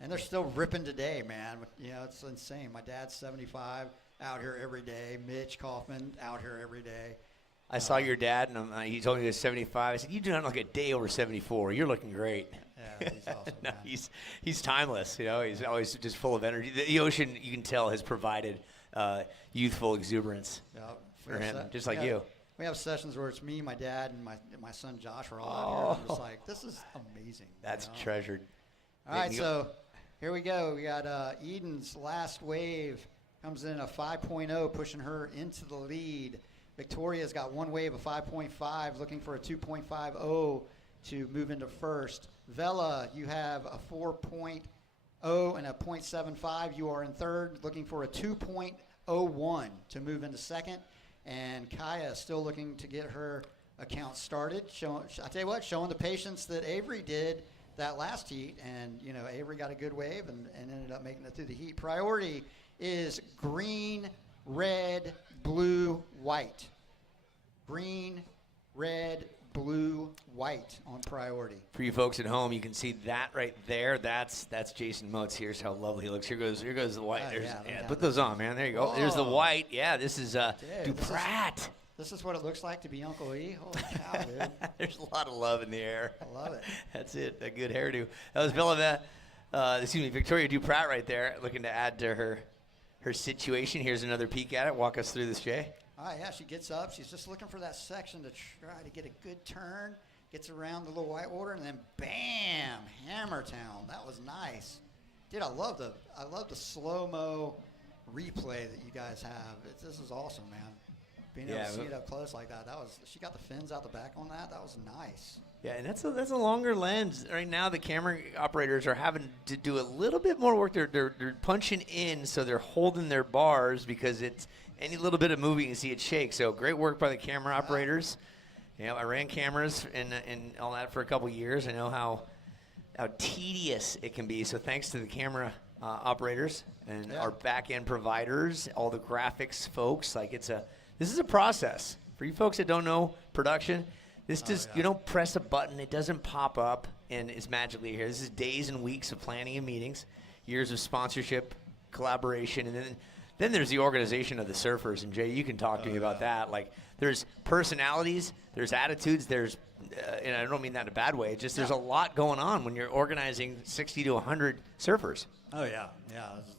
And they're still ripping today, man. It's insane. My dad's 75, out here every day. Mitch Kaufman, out here every day. I saw your dad, and he told me he was 75. I said, "You do not look a day over 74. You're looking great." Yeah, he's awesome. No, he's timeless. He's always just full of energy. The ocean, you can tell, has provided youthful exuberance for him, just like you. We have sessions where it's me, my dad, and my son Josh are all out here. I'm just like, this is amazing. That's treasured. All right, so here we go. We got Eden's last wave comes in a 5.0, pushing her into the lead. Victoria's got one wave of 5.5, looking for a 2.50 to move into first. Vela, you have a 4.0 and a 0.75. You are in third, looking for a 2.01 to move into second. And Kaya still looking to get her account started. I tell you what, showing the patience that Avery did that last heat. And, Avery got a good wave and ended up making it through the heat. Priority is green, red, blue, white. Green, red, blue, white on priority. For you folks at home, you can see that right there. That's Jason Moats. Here's how lovely he looks. Here goes the white. Put those on, man. There you go. Whoa. There's the white. Yeah, this is Duprat. This is what it looks like to be Uncle E. Holy cow, dude. There's a lot of love in the air. I love it. That's it. A good hairdo. That was Victoria Duprat right there, looking to add to her situation. Here's another peek at it. Walk us through this, Jay. All right, yeah, she gets up. She's just looking for that section to try to get a good turn. Gets around the little white water, and then bam, Hammertown. That was nice. Dude, I love the slow-mo replay that you guys have. This is awesome, man. Being able to see it up close like that. She got the fins out the back on that. That was nice. Yeah, and that's a longer lens. Right now, the camera operators are having to do a little bit more work. They're punching in, so they're holding their bars because it's any little bit of moving, you can see it shake. So great work by the camera operators. I ran cameras and all that for a couple years. I know how tedious it can be. So thanks to the camera operators and our back-end providers, all the graphics folks. This is a process. For you folks that don't know production, you don't press a button, it doesn't pop up, and it's magically here. This is days and weeks of planning and meetings, years of sponsorship, collaboration, and then there's the organization of the surfers. And Jay, you can talk to me about that. There's personalities, there's attitudes, there's, and I don't mean that in a bad way, just there's a lot going on when you're organizing 60 to 100 surfers. Oh, yeah. Yeah, there's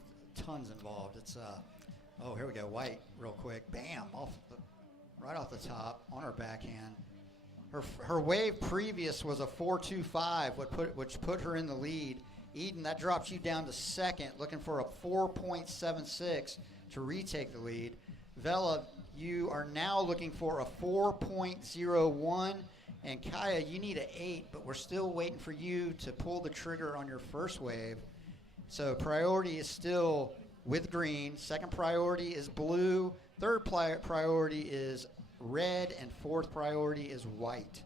tons involved. It's, here we go. White, real quick. Bam, right off the top on her backhand. Her wave previous was a 4.25, which put her in the lead. Eden, that drops you down to second, looking for a 4.76 to retake the lead. Vela, you are now looking for a 4.01. And Kaya, you need an 8, but we're still waiting for you to pull the trigger on your first wave. So priority is still with green. Second priority is blue. Third priority is red, and fourth priority is white.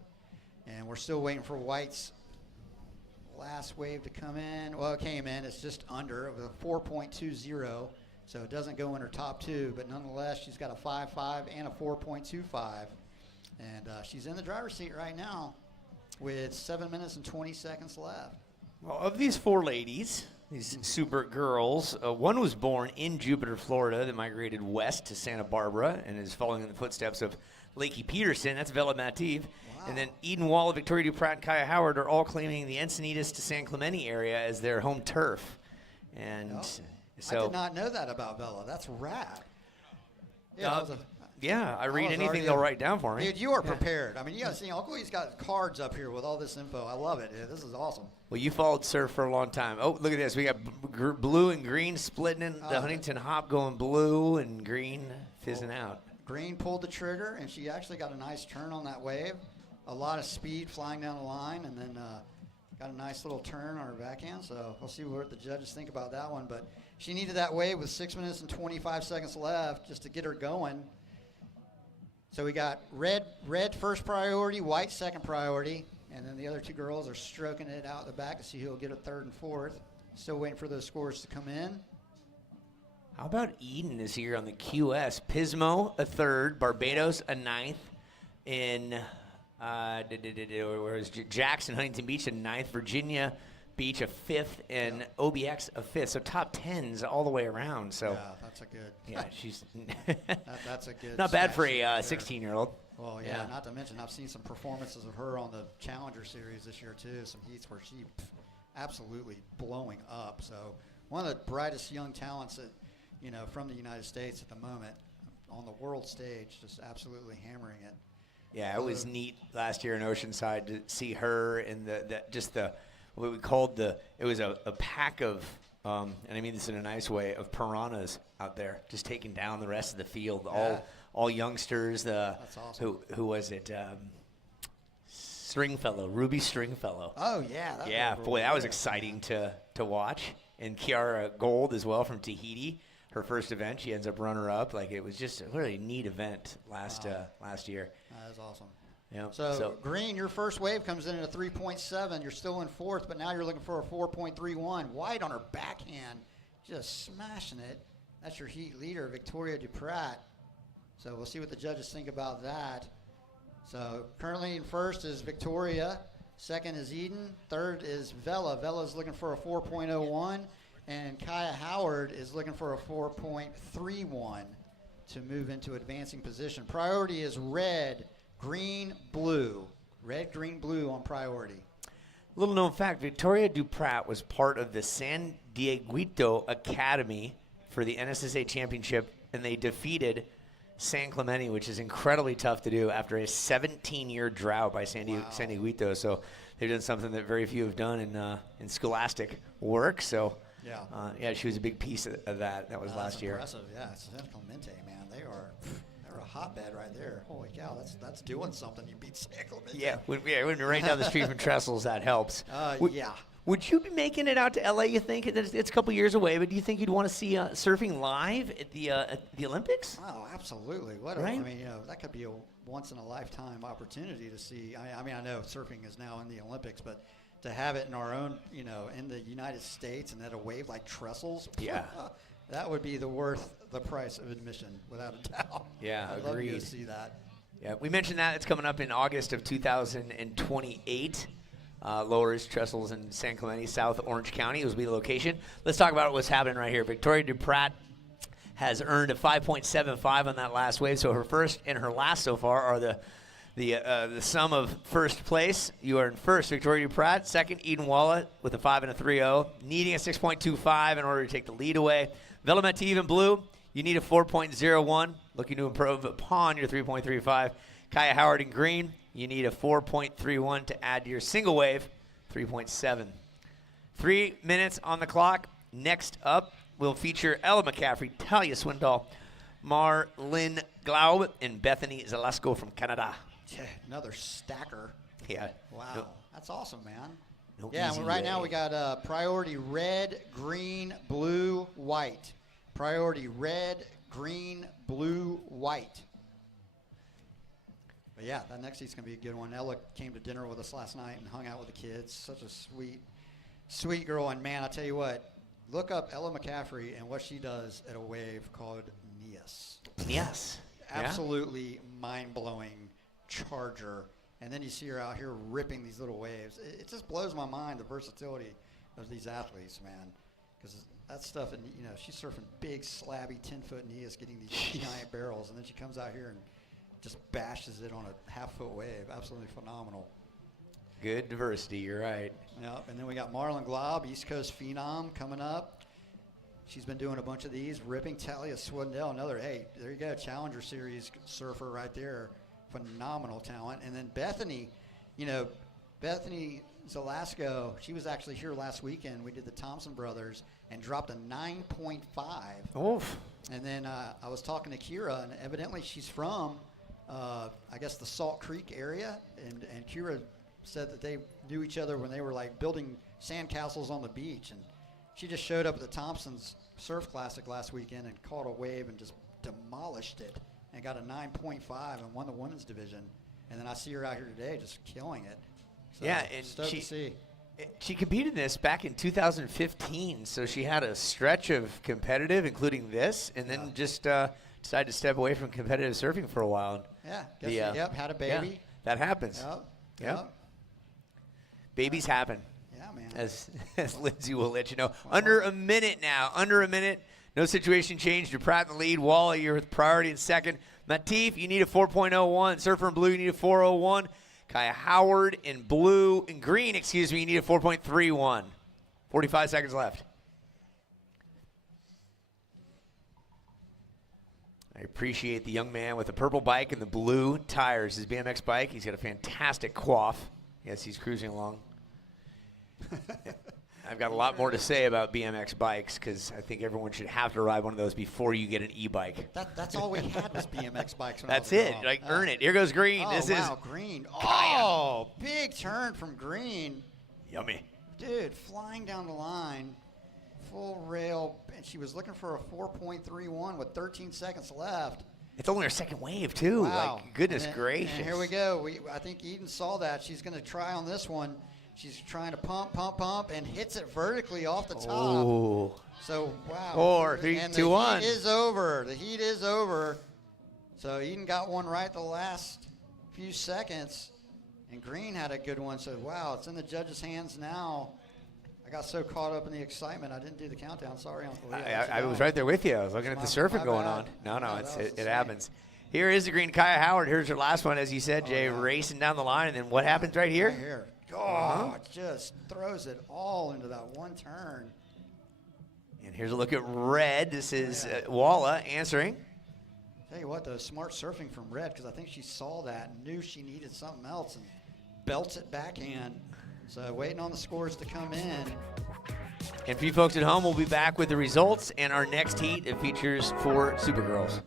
And we're still waiting for white's last wave to come in. Well, it came in. It's just under. It was a 4.20, so it doesn't go in her top two. But nonetheless, she's got a 5.5 and a 4.25. And she's in the driver's seat right now with 7 minutes and 20 seconds left. Well, of these four ladies, These super girls. One was born in Jupiter, Florida, that migrated west to Santa Barbara and is following in the footsteps of Lakey Peterson. That's Vela Mativ. And then Eden Walla, Victoria Duprat, and Kaya Howard are all claiming the Encinitas to San Clemente area as their home turf. And so I did not know that about Bella. That's rad. I read anything they'll write down for me. Dude, you are prepared. I mean, you got to see Uncle E's got cards up here with all this info. I love it. Dude. This is awesome. Well, you followed surf for a long time. Oh, look at this. We got blue and green splitting in the Huntington Hop going blue and green fizzing out. Green pulled the trigger, and she actually got a nice turn on that wave. A lot of speed flying down the line, and then got a nice little turn on her backhand. So we'll see what the judges think about that one. But she needed that wave with 6 minutes and 25 seconds left just to get her going. So we got red first priority, white second priority, and then the other two girls are stroking it out the back to see who will get a third and fourth. Still waiting for those scores to come in. How about Eden is here on the QS? Pismo, a third. Barbados, a ninth. In whereas Jackson, Huntington Beach, a ninth. Virginia Beach, a fifth. And OBX, a fifth. So top tens all the way around. So yeah, that's a good. Yeah, she's that's a good. Not bad for a 16-year-old. Well, yeah, not to mention I've seen some performances of her on the Challenger Series this year too. Some heats where she absolutely blowing up. So one of the brightest young talents that from the United States at the moment on the world stage, just absolutely hammering it. Yeah, it was neat last year in Oceanside to see her and the what we called it was a pack of and I mean this in a nice way, of piranhas out there just taking down the rest of the field. All youngsters. That's awesome. Who was it? Stringfellow, Ruby Stringfellow. Oh yeah. That was exciting to watch. And Kiara Gold as well from Tahiti. Her first event, she ends up runner-up. Like, it was just a really neat event last year. That is awesome. Yeah. So Green, your first wave comes in at a 3.7. You're still in fourth, but now you're looking for a 4.31. White on her backhand, just smashing it. That's your heat leader, Victoria Duprat. So we'll see what the judges think about that. So currently in first is Victoria. Second is Eden. Third is Vela. Vela's looking for a 4.01. And Kaya Howard is looking for a 4.31 to move into advancing position. Priority is red, green, blue. Red, green, blue on priority. Little known fact, Victoria Duprat was part of the San Dieguito Academy for the NSSA Championship, and they defeated San Clemente, which is incredibly tough to do after a 17-year drought by San Dieguito. So they've done something that very few have done in scholastic work. So she was a big piece of that. That was last year. Impressive, yeah. San Clemente, man, they're a hotbed right there. Holy cow, that's doing something. You beat San Clemente. Yeah, when you're right down the street from Trestles, that helps. Yeah. Would you be making it out to LA? You think it's a couple years away, but do you think you'd want to see surfing live at the Olympics? Oh, absolutely. That could be a once in a lifetime opportunity to see. I mean, I know surfing is now in the Olympics, but to have it in our own, in the United States and at a wave like Trestles, that would be worth the price of admission, without a doubt. Yeah, I'd agreed. love to see that. Yeah, we mentioned that it's coming up in August of 2028. Lowers, Trestles, and San Clemente, South Orange County. Those will be the location. Let's talk about what's happening right here. Victoria Duprat has earned a 5.75 on that last wave. So her first and her last so far are the sum of first place. You are in first, Victoria Duprat. Second, Eden Walla with a 5 and a 3.0, needing a 6.25 in order to take the lead away. Vela Mativ in blue, you need a 4.01, looking to improve upon your 3.35. Kaya Howard in green, you need a 4.31 to add to your single wave, 3.7. 3 minutes on the clock. Next up, we'll feature Ella McCaffrey, Talia Swindoll, Marlyn Glaub, and Bethany Zalasco from Canada. Yeah, another stacker. Yeah. Wow. That's awesome, man. No yeah, easy right way. now we got priority red, green, blue, white. Priority red, green, blue, white. But yeah, that next heat's going to be a good one. Ella came to dinner with us last night and hung out with the kids. Such a sweet girl. And man, I tell you what, look up Ella McCaffrey and what she does at a wave called Nias. Yes. Absolutely mind-blowing charger. And then you see her out here ripping these little waves. It just blows my mind, the versatility of these athletes, man. because that stuff, and she's surfing big, slabby 10-foot knees, getting these giant barrels, and then she comes out here and just bashes it on a half-foot wave. Absolutely phenomenal. Good diversity, you're right. Yep, and then we got Marlon Glob, East Coast Phenom, coming up. She's been doing a bunch of these. Ripping Talia Swindell, another, hey, there you go, Challenger Series surfer right there. Phenomenal talent. And then Bethany, Bethany Zelasco, she was actually here last weekend. We did the Thompson Brothers and dropped a 9.5. Oof. And then I was talking to Kira, and evidently she's from, I guess, the Salt Creek area. And Kira said that they knew each other when they were like building sandcastles on the beach. And she just showed up at the Thompson's Surf Classic last weekend and caught a wave and just demolished it and got a 9.5 and won the women's division. And then I see her out here today just killing it. So Yeah, and stoked to see. she competed in this back in 2015, so she had a stretch of competitive, including this, and then just decided to step away from competitive surfing for a while. Yeah, yep, had a baby. Yeah, that happens. Yep. Babies happen. Yeah, man. As Lindsay will let you know. Under a minute now. Under a minute. No situation changed. DePratt in the lead. Wally, you're with priority in second. Matif, you need a 4.01. Surfer in blue, you need a 4.01. Kaya Howard in blue, in green, excuse me, you need a 4.31. 45 seconds left. I appreciate the young man with the purple bike and the blue tires. His BMX bike, he's got a fantastic quaff. Yes, he's cruising along. I've got a lot more to say about BMX bikes because I think everyone should have to ride one of those before you get an e-bike. That's all we had was BMX bikes. When That's I was it. young. Like, earn it. Here goes Green. Oh, This wow, is Green. Kaya. Oh, big turn from Green. Yummy. Dude, flying down the line, full rail, and she was looking for a 4.31 with 13 seconds left. It's only her second wave, too. Wow. Like, goodness And gracious. And here we go. I think Eden saw that. She's going to try on this one. She's trying to pump, and hits it vertically off the top. Oh. So, wow. 4, 3, and 2, 1. The heat is over. The heat is over. So Eden got one right the last few seconds, and Green had a good one. So, wow, it's in the judges' hands now. I got so caught up in the excitement, I didn't do the countdown. Sorry, Uncle Lee. I was right there with you. I was looking at the surfing going on. No, Yeah, it happens. Here is the green. Kaya Howard. Here's her last one, as you said, Jay, racing down the line. And then what happens right here? Right here. Oh, it just throws it all into that one turn. And here's a look at Red. This is Walla answering. Tell you what, though, smart surfing from Red, because I think she saw that and knew she needed something else and belts it backhand. So waiting on the scores to come in. And for you folks at home, we'll be back with the results and our next heat. It features 4 Supergirls.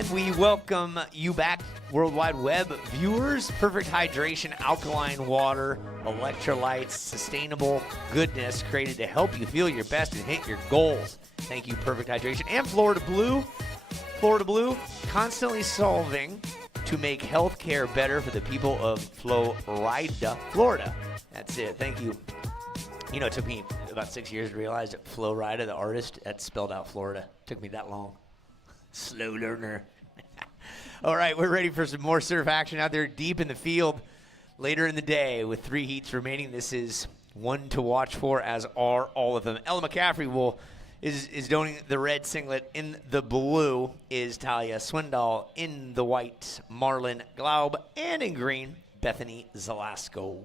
And we welcome you back, World Wide Web viewers. Perfect hydration, alkaline water, electrolytes, sustainable goodness created to help you feel your best and hit your goals. Thank you, Perfect Hydration. And Florida Blue. Florida Blue, constantly solving to make healthcare better for the people of Florida, Florida. That's it. Thank you. You know, it took me about 6 years to realize that Florida, the artist, that spelled out Florida. It took me that long. Slow learner. All right, we're ready for some more surf action out there deep in the field later in the day with 3 heats remaining. This is one to watch for, as are all of them. Ella McCaffrey is donning the red singlet. In the blue is Talia Swindoll. In the white, Marlon Glaub. And in green, Bethany Zelasco.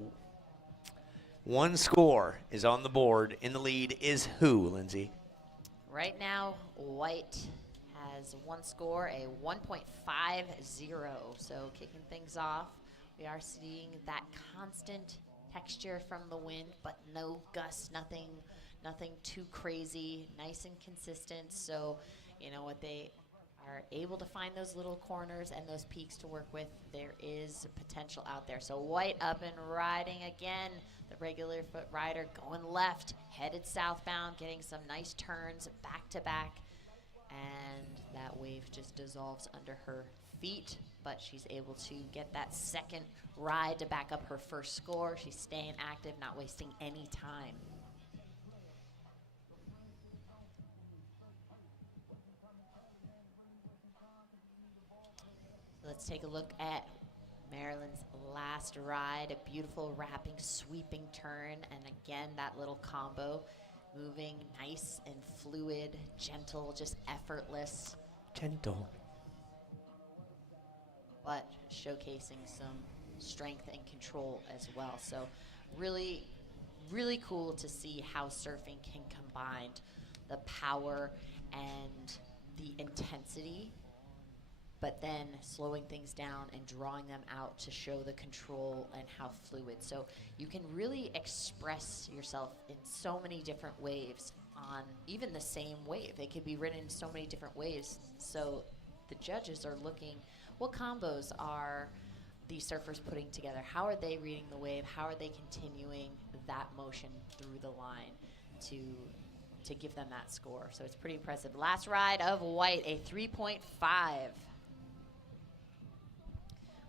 One score is on the board. In the lead is who, Lindsay? Right now, white has one score, a 1.50. So kicking things off, we are seeing that constant texture from the wind, but no gusts, nothing too crazy, nice and consistent. So, you know what, they are able to find those little corners and those peaks to work with. There is potential out there. So white up and riding again. The regular foot rider going left, headed southbound, getting some nice turns back to back. And that wave just dissolves under her feet, but she's able to get that second ride to back up her first score. She's staying active, not wasting any time. Let's take a look at Marilyn's last ride, a beautiful wrapping, sweeping turn, and again, that little combo, moving nice and fluid, gentle, just effortless. Gentle. But showcasing some strength and control as well. So really, really cool to see how surfing can combine the power and the intensity, but then slowing things down and drawing them out to show the control and how fluid. So you can really express yourself in so many different waves on even the same wave. It could be ridden in so many different ways. So the judges are looking, what combos are these surfers putting together? How are they reading the wave? How are they continuing that motion through the line to give them that score? So it's pretty impressive. Last ride of white, a 3.5.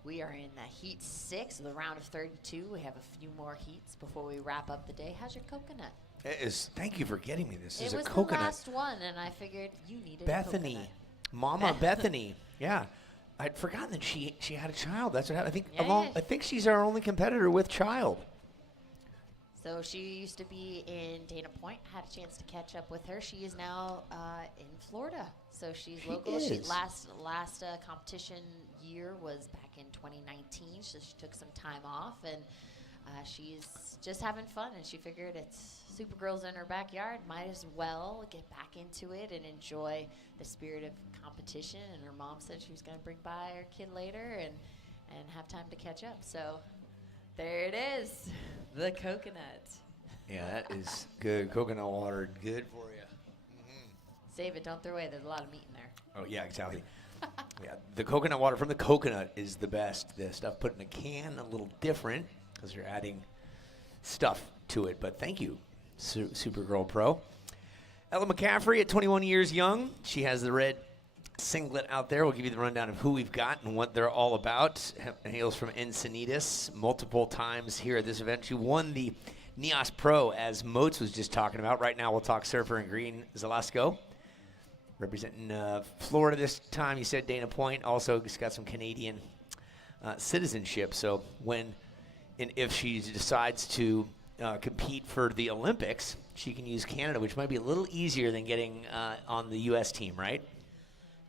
We are in the heat 6 of the round of 32. We have a few more heats before we wrap up the day. How's your coconut? It is. Thank you for getting me this. It is a was coconut. the last one, and I figured you needed Bethany, a coconut. Mama Bethany. Yeah, I'd forgotten that she had a child. That's what happened. Yeah. I think she's our only competitor with child. So she used to be in Dana Point. Had a chance to catch up with her. She is now in Florida. So she's local. She last competition year was back in 2019. So she took some time off, and she's just having fun. And she figured it's Supergirl's in her backyard. Might as well get back into it and enjoy the spirit of competition. And her mom said she was going to bring by her kid later and have time to catch up. So there it is, the coconut. Yeah, that is good. Coconut water, good for you. Save it, don't throw away. There's a lot of meat in there. Oh, yeah, exactly. Yeah, the coconut water from the coconut is the best. The stuff put in a can, a little different because you're adding stuff to it. But thank you, Supergirl Pro. Ella McCaffrey at 21 years young. She has the red singlet out there. We'll give you the rundown of who we've got and what they're all about. Hails from Encinitas multiple times here at this event. She won the Neos Pro, as Moats was just talking about. Right now we'll talk surfer in green, Zelasco. Representing Florida this time. You said Dana Point. Also, she's got some Canadian citizenship. So when and if she decides to compete for the Olympics, she can use Canada, which might be a little easier than getting on the U.S. team, right?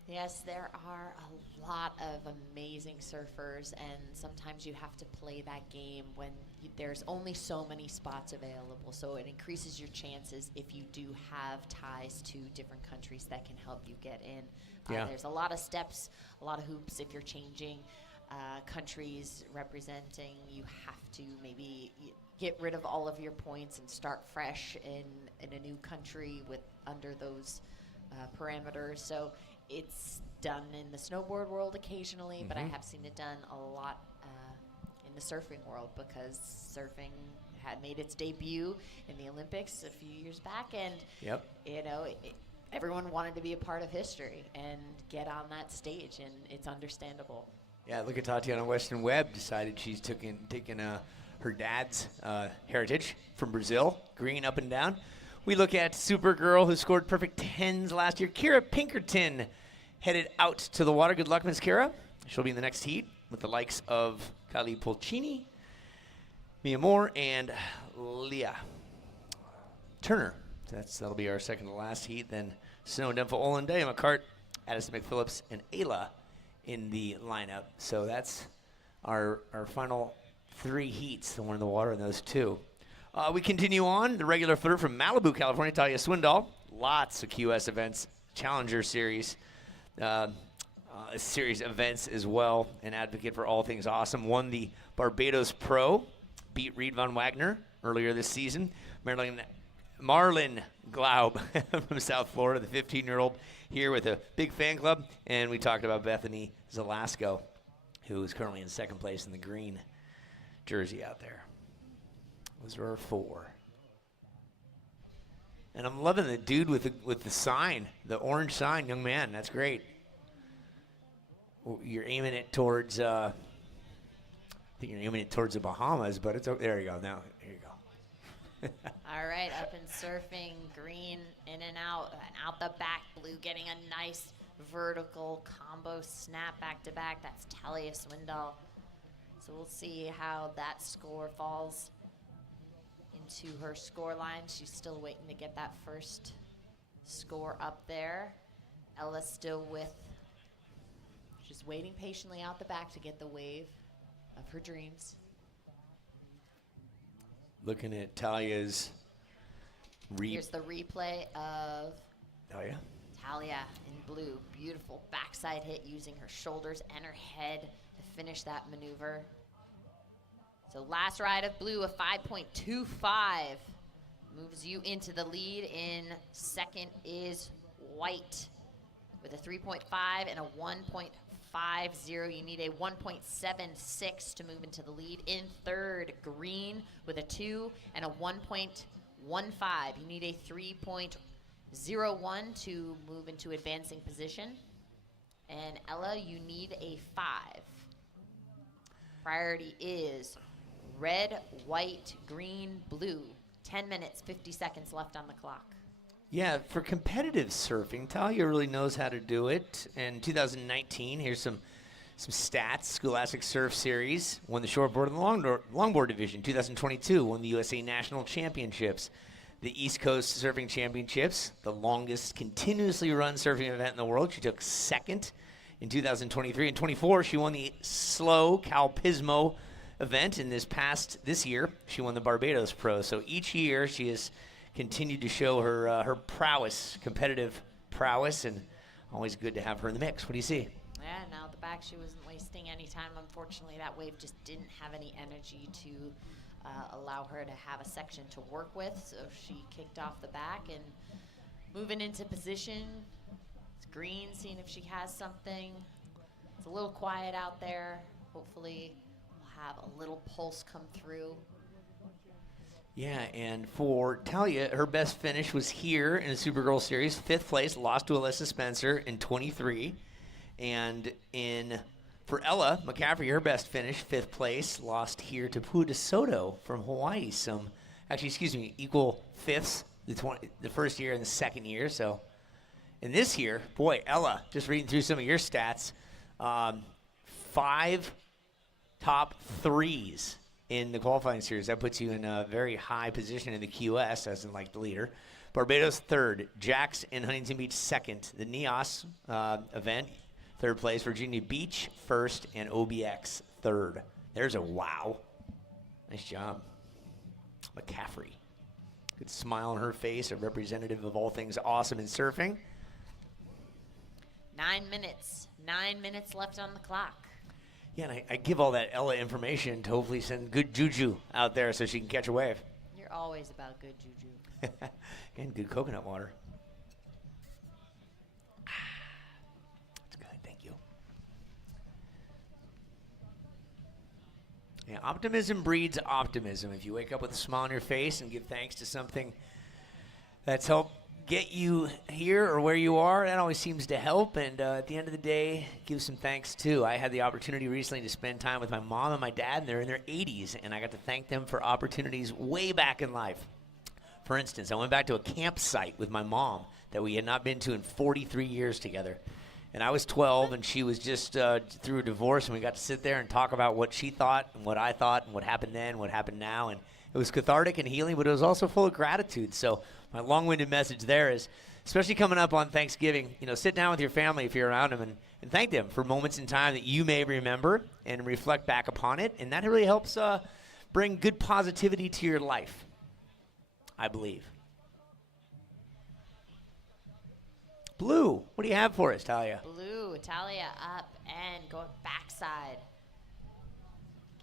Yes, there are a lot of amazing surfers, and sometimes you have to play that game when there's only so many spots available. So it increases your chances if you do have ties to different countries that can help you get in. There's a lot of steps, a lot of hoops. If you're changing countries representing, you have to maybe get rid of all of your points and start fresh in a new country with under those parameters. So it's done in the snowboard world occasionally, but I Mhm. have seen it done a lot in the surfing world because surfing had made its debut in the Olympics a few years back, and Yep. you know, everyone wanted to be a part of history and get on that stage, and it's understandable. Yeah, look at Tatiana Weston Webb decided she's taking her dad's heritage from Brazil, green up and down. We look at Supergirl, who scored perfect 10s last year. Kira Pinkerton headed out to the water. Good luck, Miss Kira. She'll be in the next heat with the likes of Kylie Pulcini, Mia Moore, and Leah Turner. That'll be our second to last heat. Then Snow Dempha Olin, Day McCart, Addison McPhillips, and Ayla in the lineup. So that's our final 3 heats, the one in the water and those 2. We continue on. The regular footer from Malibu, California, Talia Swindoll. Lots of QS events, Challenger Series, series events as well. An advocate for all things awesome. Won the Barbados Pro, beat Reed Von Wagner earlier this season. Marlon Glaub from South Florida, the 15-year-old here with a big fan club. And we talked about Bethany Zelasco, who is currently in second place in the green jersey out there. Those are our 4. And I'm loving the dude with the sign, the orange sign, young man. That's great. You're aiming it towards, I think you're aiming it towards the Bahamas, but it's, there you go. Now, here you go. All right, up in surfing, green in and out the back, blue getting a nice vertical combo snap back to back. That's Talia Swindoll. So we'll see how that score falls into her score line. She's still waiting to get that first score up there. Ella still with, just waiting patiently out the back to get the wave of her dreams. Looking at Talia's Here's the replay of Talia. Talia in blue. Beautiful backside hit using her shoulders and her head to finish that maneuver. So last ride of blue, a 5.25. Moves you into the lead. In second is white with a 3.5 and a 1.50. You need a 1.76 to move into the lead. In third, green with a 2 and a 1.15. You need a 3.01 to move into advancing position. And Ella, you need a 5. Priority is red, white, green, blue. 10 minutes, 50 seconds left on the clock. Yeah, for competitive surfing, Talia really knows how to do it. In 2019, here's some stats. Scholastic Surf Series, won the shortboard and longboard division. 2022, won the USA National Championships. The East Coast Surfing Championships, the longest continuously run surfing event in the world. She took second in 2023. In 24, she won the Slow Cal Pismo event. And this year, she won the Barbados Pro. So each year, she has continued to show her prowess, competitive prowess, and always good to have her in the mix. What do you see? Yeah, now at the back, she wasn't wasting any time. Unfortunately, that wave just didn't have any energy to allow her to have a section to work with, so she kicked off the back and moving into position. It's green, seeing if she has something. It's a little quiet out there. Hopefully, we'll have a little pulse come through. Yeah, and for Talia, her best finish was here in the Supergirl Series. 5th place, lost to Alyssa Spencer in 23. And for Ella McCaffrey, her best finish, 5th place, lost here to Pua DeSoto from Hawaii. Equal fifths, the first year and the second year. So in this year, boy, Ella, just reading through some of your stats, 5 top 3s in the qualifying series. That puts you in a very high position in the QS, as in like the leader. Barbados 3rd, Jax in Huntington Beach 2nd. The NEOS event, 3rd place. Virginia Beach 1st, and OBX 3rd. There's a wow. Nice job. McCaffrey. Good smile on her face, a representative of all things awesome in surfing. 9 minutes. 9 minutes left on the clock. Yeah, and I give all that Ella information to hopefully send good juju out there so she can catch a wave. You're always about good juju. And good coconut water. That's good. Yeah, optimism breeds optimism. If you wake up with a smile on your face and give thanks to something that's helped get you here or where you are, that always seems to help. And at the end of the day, give some thanks too. I had the opportunity recently to spend time with my mom and my dad, and they're in their 80s, and I got to thank them for opportunities way back in life. For instance, I went back to a campsite with my mom that we had not been to in 43 years together. And I was 12, and she was just through a divorce, and we got to sit there and talk about what she thought and what I thought and what happened then, what happened now. And it was cathartic and healing, but it was also full of gratitude. So my long-winded message there is, especially coming up on Thanksgiving, sit down with your family if you're around them and thank them for moments in time that you may remember and reflect back upon it. And that really helps bring good positivity to your life, I believe. Blue, what do you have for us, Talia? Blue, Talia up and going backside.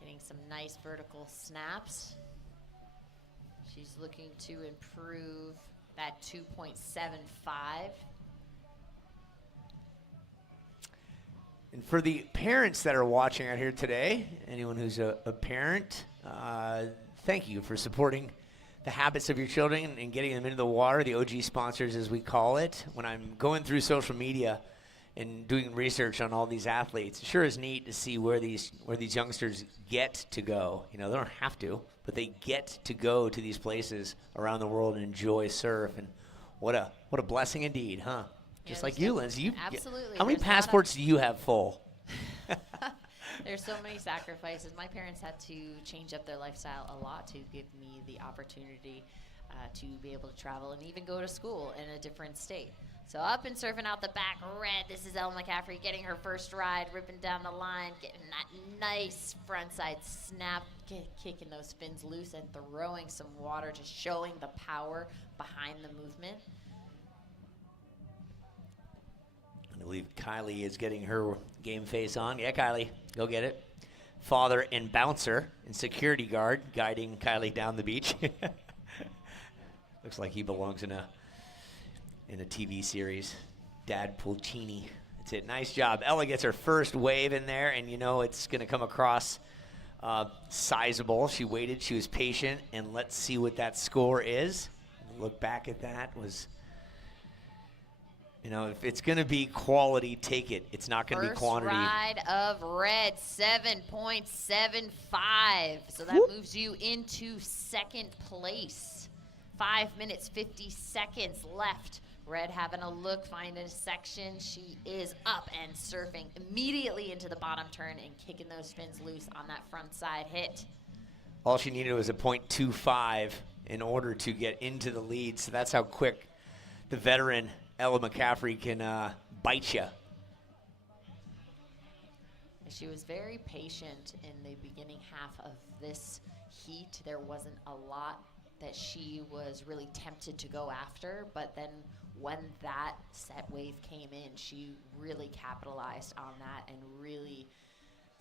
Getting some nice vertical snaps. She's looking to improve that 2.75. And for the parents that are watching out here today, anyone who's a parent, thank you for supporting the habits of your children and getting them into the water, the OG sponsors as we call it. When I'm going through social media and doing research on all these athletes, it sure is neat to see where these youngsters get to go. They don't have to, but they get to go to these places around the world and enjoy surf. And what a blessing indeed, huh? Just like you, Lindsay. Absolutely. How many There's passports do you have full? There's so many sacrifices. My parents had to change up their lifestyle a lot to give me the opportunity to be able to travel and even go to school in a different state. So up and surfing out the back, red. This is Ella McCaffrey getting her first ride, ripping down the line, getting that nice frontside snap, kicking those fins loose and throwing some water, just showing the power behind the movement. I believe Kylie is getting her game face on. Yeah, Kylie, go get it. Father and bouncer and security guard guiding Kylie down the beach. Looks like he belongs in a TV series. Dad Pulcini. That's it. Nice job. Ella gets her first wave in there, and it's going to come across sizable. She waited. She was patient, and let's see what that score is. Look back at that. If it's going to be quality, take it. It's not going to be quantity. First ride of red, 7.75. So that moves you into second place. 5 minutes, 50 seconds left. Red having a look, finding a section. She is up and surfing immediately into the bottom turn and kicking those fins loose on that front side hit. All she needed was a .25 in order to get into the lead. So that's how quick the veteran Ella McCaffrey can bite you. She was very patient in the beginning half of this heat. There wasn't a lot that she was really tempted to go after, but then when that set wave came in, she really capitalized on that and really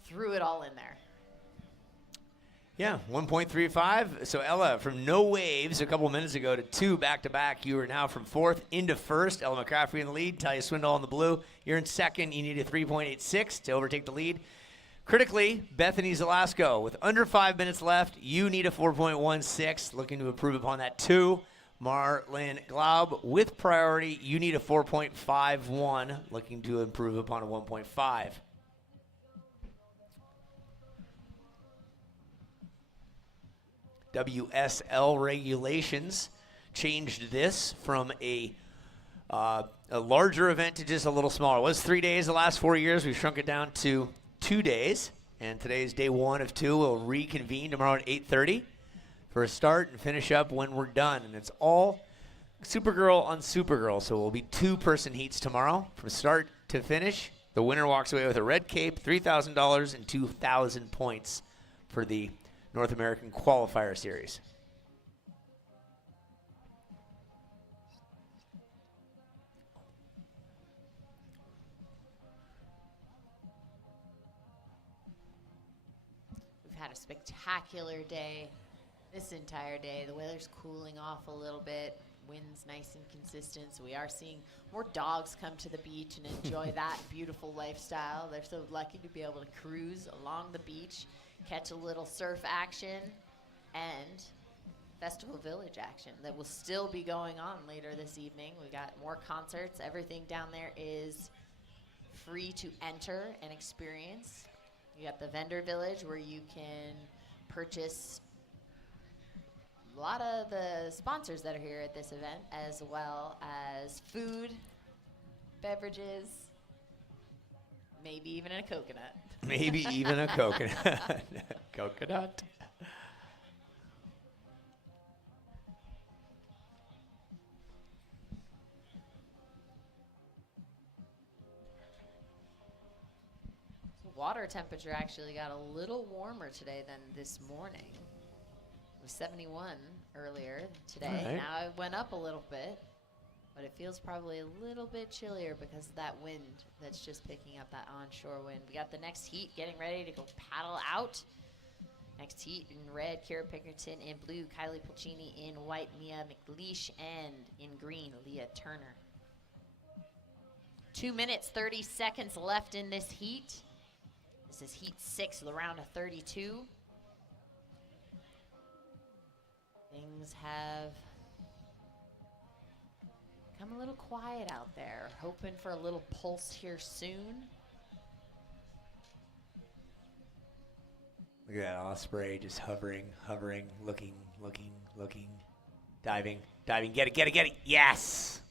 threw it all in there. Yeah, 1.35. So Ella, from no waves a couple minutes ago to 2 back-to-back, you are now from 4th into 1st. Ella McCaffrey in the lead, Talia Swindoll in the blue. You're in 2nd. You need a 3.86 to overtake the lead. Critically, Bethany Zelasco, with under 5 minutes left, you need a 4.16, looking to improve upon that 2. Marlyn Glaub, with priority, you need a 4.51, looking to improve upon a 1.5. WSL regulations changed this from a larger event to just a little smaller. It was 3 days the last 4 years. We've shrunk it down to 2 days, and today's day 1 of 2. We'll reconvene tomorrow at 8:30 for a start and finish up when we're done. And it's all Supergirl on Supergirl, so it will be 2-person heats tomorrow from start to finish. The winner walks away with a red cape, $3,000, and 2,000 points for the North American Qualifier Series. We've had a spectacular day this entire day. The weather's cooling off a little bit. Wind's nice and consistent, so we are seeing more dogs come to the beach and enjoy that beautiful lifestyle. They're so lucky to be able to cruise along the beach, catch a little surf action, and Festival Village action that will still be going on later this evening. We got more concerts. Everything down there is free to enter and experience. You got the vendor village where you can purchase a lot of the sponsors that are here at this event, as well as food, beverages, maybe even a coconut. Maybe even a coconut. Coconut. Water temperature actually got a little warmer today than this morning. It was 71 earlier today. All right. Now it went up a little bit, but it feels probably a little bit chillier because of that wind that's just picking up, that onshore wind. We got the next heat getting ready to go paddle out. Next heat in red, Kira Pinkerton. In blue, Kylie Pulcini. In white, Mia McLeish. And in green, Leah Turner. 2 minutes, 30 seconds left in this heat. This is heat 6 of the round of 32. Things have become a little quiet out there. Hoping for a little pulse here soon. Look at that osprey just hovering, looking, diving, get it, yes!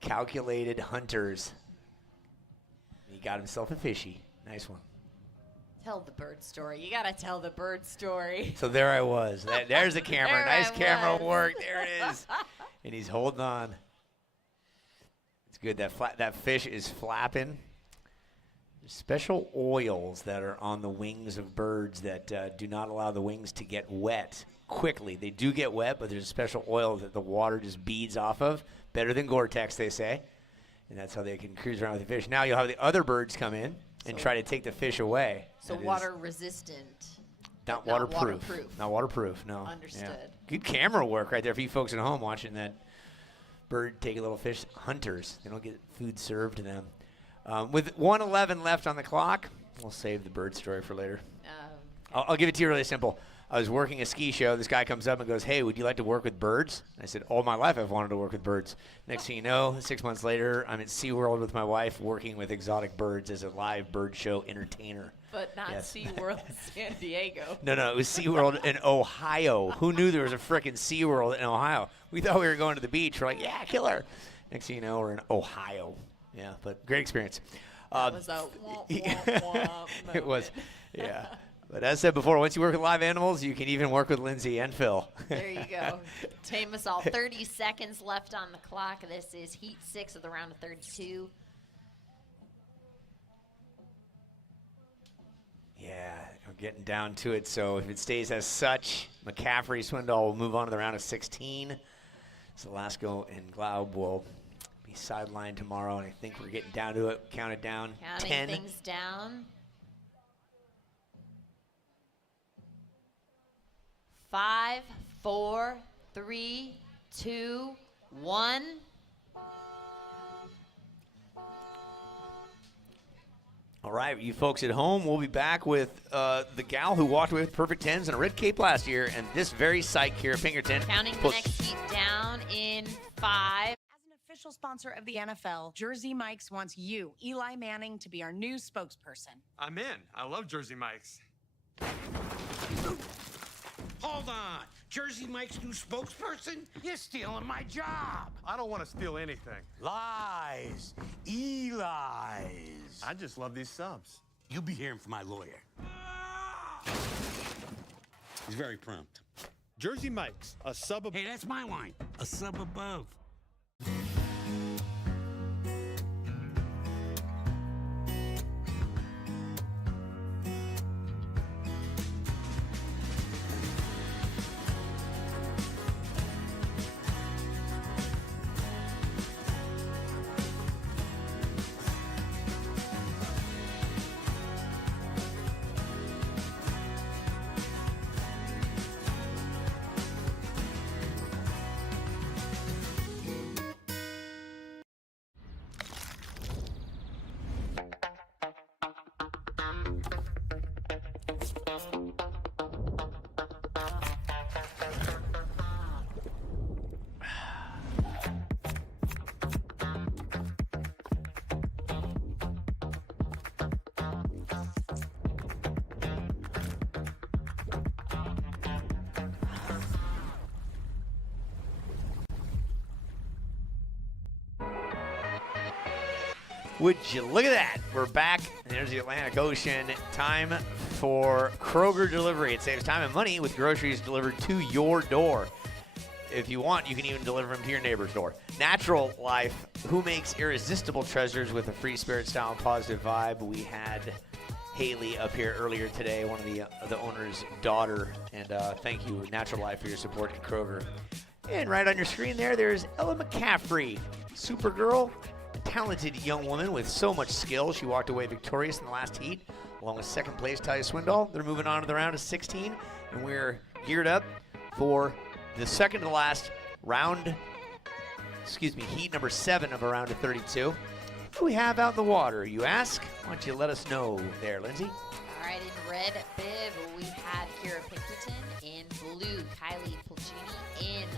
Calculated hunters. He got himself a fishy. Nice one. Tell the bird story. You gotta tell the bird story. So there I was. There's the camera. There Nice I camera was. work. There it is. And he's holding on. It's good. That fish is flapping. There's special oils that are on the wings of birds that do not allow the wings to get wet quickly. They do get wet, but there's a special oil that the water just beads off of. Better than Gore-Tex, they say. And that's how they can cruise around with the fish. Now you'll have the other birds come in and try to take the fish away. So That is water resistant. not not waterproof. waterproof. Not waterproof, no. Understood. Yeah. Good camera work right there for you folks at home watching that bird take a little fish. Hunters, they don't get food served to them. With 1:11 left on the clock, we'll save the bird story for later. I'll give it to you really simple. I was working a ski show. This guy comes up and goes, "Hey, would you like to work with birds?" I said, "All my life I've wanted to work with birds." Next thing you know, 6 months later, I'm at SeaWorld with my wife working with exotic birds as a live bird show entertainer. But not Yes. SeaWorld in San Diego. No, it was SeaWorld in Ohio. Who knew there was a frickin' SeaWorld in Ohio? We thought we were going to the beach. We're like, yeah, killer. Next thing you know, we're in Ohio. Yeah, but great experience. That was a womp, womp, womp It was, moment. yeah. But as I said before, once you work with live animals, you can even work with Lindsay and Phil. There you go. Tame us all. 30 seconds left on the clock. This is heat 6 of the round of 32. Yeah, we're getting down to it. So if it stays as such, McCaffrey, Swindoll will move on to the round of 16. So Lasco and Glaub will be sidelined tomorrow, and I think we're getting down to it. Count it down. Counting 10. things down. 5, 4, 3, 2, 1. All right, you folks at home, we'll be back with the gal who walked away with perfect 10s and a red cape last year, and this very psych here, Pinkerton. Counting the next heat down in 5. Official sponsor of the NFL, Jersey Mike's wants you, Eli Manning, to be our new spokesperson. I'm in. I love Jersey Mike's. Hold on. Jersey Mike's new spokesperson? You're stealing my job. I don't want to steal anything. Lies. Eli's. I just love these subs. You'll be hearing from my lawyer. He's very prompt. Jersey Mike's, a sub above. Hey, that's my line. A sub above. Would you look at that? We're back. There's the Atlantic Ocean. Time for Kroger delivery. It saves time and money with groceries delivered to your door. If you want, you can even deliver them to your neighbor's door. Natural Life, who makes irresistible treasures with a free spirit, style, and positive vibe. We had Haley up here earlier today, one of the owner's daughter. And thank you, Natural Life, for your support in Kroger. And right on your screen there's Ella McCaffrey, Supergirl. A talented young woman with so much skill. She walked away victorious in the last heat, along with second place Talia Swindoll. They're moving on to the round of 16, and we're geared up for the second to last round, heat number 7 of a round of 32. What do we have out in the water, you ask? Why don't you let us know there, Lindsay? All right, in red bib, we had Kira Pinkerton. In blue, Kylie Pulcini. In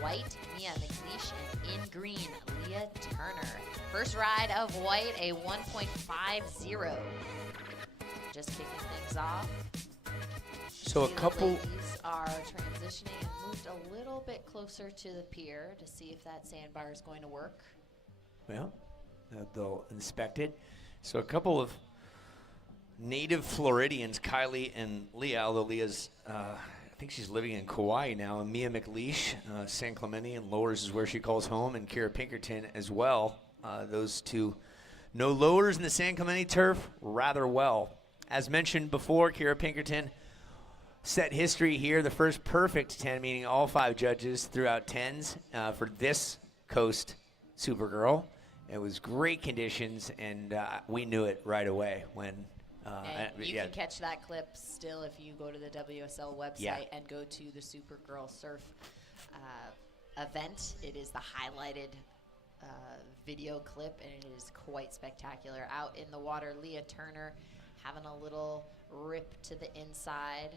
white, Mia McLeish. And in green, Leah Turner. First ride of white, a 1.50. Just kicking things off. So a couple... ladies are transitioning and moved a little bit closer to the pier to see if that sandbar is going to work. Well, they'll inspect it. So a couple of native Floridians, Kylie and Leah, although Leah's, I think she's living in Kauai now, and Mia McLeish, San Clemente and Lowers is where she calls home, and Kira Pinkerton as well. Those two know Lowers and the San Clemente turf rather well. As mentioned before, Kira Pinkerton set history here, the first perfect 10, meaning all 5 judges throughout 10s for this Coast Supergirl. It was great conditions, and we knew it right away when... and you can catch that clip still if you go to the WSL website and go to the Supergirl Surf event. It is the highlighted video clip, and it is quite spectacular. Out in the water, Leah Turner having a little rip to the inside.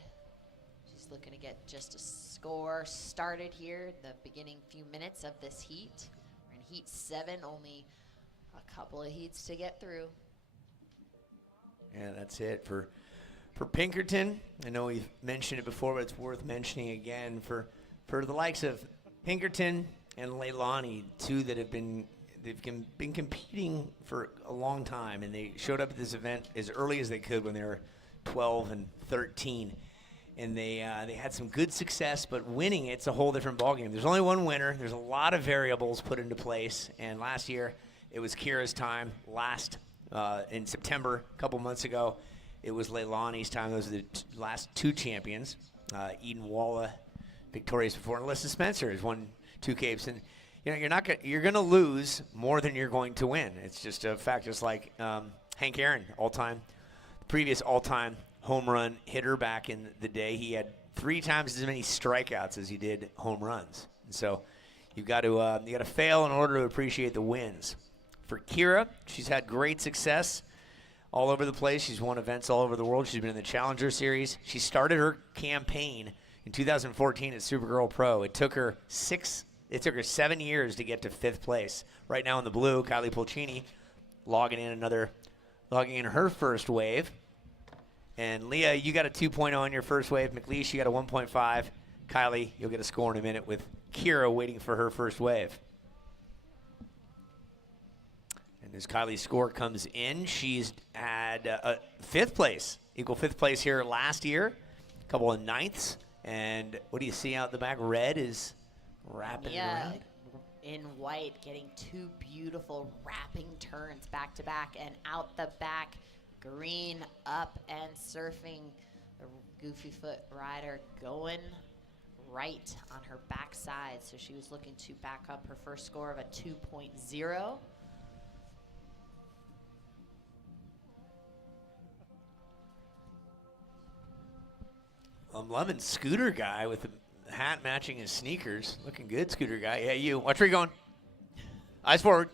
She's looking to get just a score started here in the beginning few minutes of this heat. We're in heat 7, only a couple of heats to get through. Yeah, that's it for Pinkerton. I know we've mentioned it before, but it's worth mentioning again for the likes of Pinkerton and Leilani, two that have been competing for a long time, and they showed up at this event as early as they could when they were 12 and 13. And they had some good success, but winning it's a whole different ballgame. There's only one winner. There's a lot of variables put into place, and last year it was Kira's time. In September, a couple months ago, it was Leilani's time. Those are the last 2 champions. Eden Walla, victorious before, and Alyssa Spencer has won 2 capes. And you're gonna lose more than you're going to win. It's just a fact. Just like Hank Aaron, previous all-time home run hitter back in the day. He had 3 times as many strikeouts as he did home runs. And so you got to fail in order to appreciate the wins. For Kira, she's had great success all over the place. She's won events all over the world. She's been in the Challenger Series. She started her campaign in 2014 at Supergirl Pro. It took her 7 years to get to 5th place. Right now in the blue, Kylie Pulcini logging in her first wave. And Leah, you got a 2.0 on your first wave. McLeish, you got a 1.5. Kylie, you'll get a score in a minute with Kira waiting for her first wave. And as Kylie's score comes in, she's had 5th place, equal 5th place here last year, a couple of 9ths. And what do you see out the back? Red is wrapping around. In white, getting 2 beautiful wrapping turns back to back, and out the back, green up and surfing. The Goofy Foot rider going right on her backside, so she was looking to back up her first score of a 2.0. I'm loving Scooter Guy with the hat matching his sneakers. Looking good, Scooter Guy. Yeah, you. Watch where you're going. Eyes forward.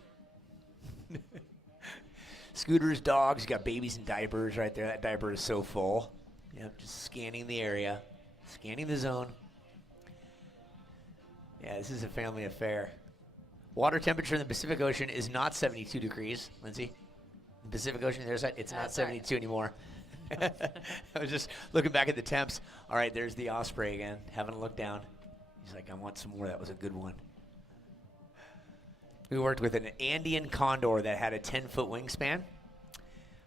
Scooter's dogs. He's got babies in diapers right there. That diaper is so full. Yep, just scanning the area. Scanning the zone. Yeah, this is a family affair. Water temperature in the Pacific Ocean is not 72 degrees, Lindsay. The Pacific Ocean, there's that. It's not 72 anymore. I was just looking back at the temps. All right, there's the Osprey again, having a look down. He's like, I want some more. That was a good one. We worked with an Andean condor that had a 10-foot wingspan.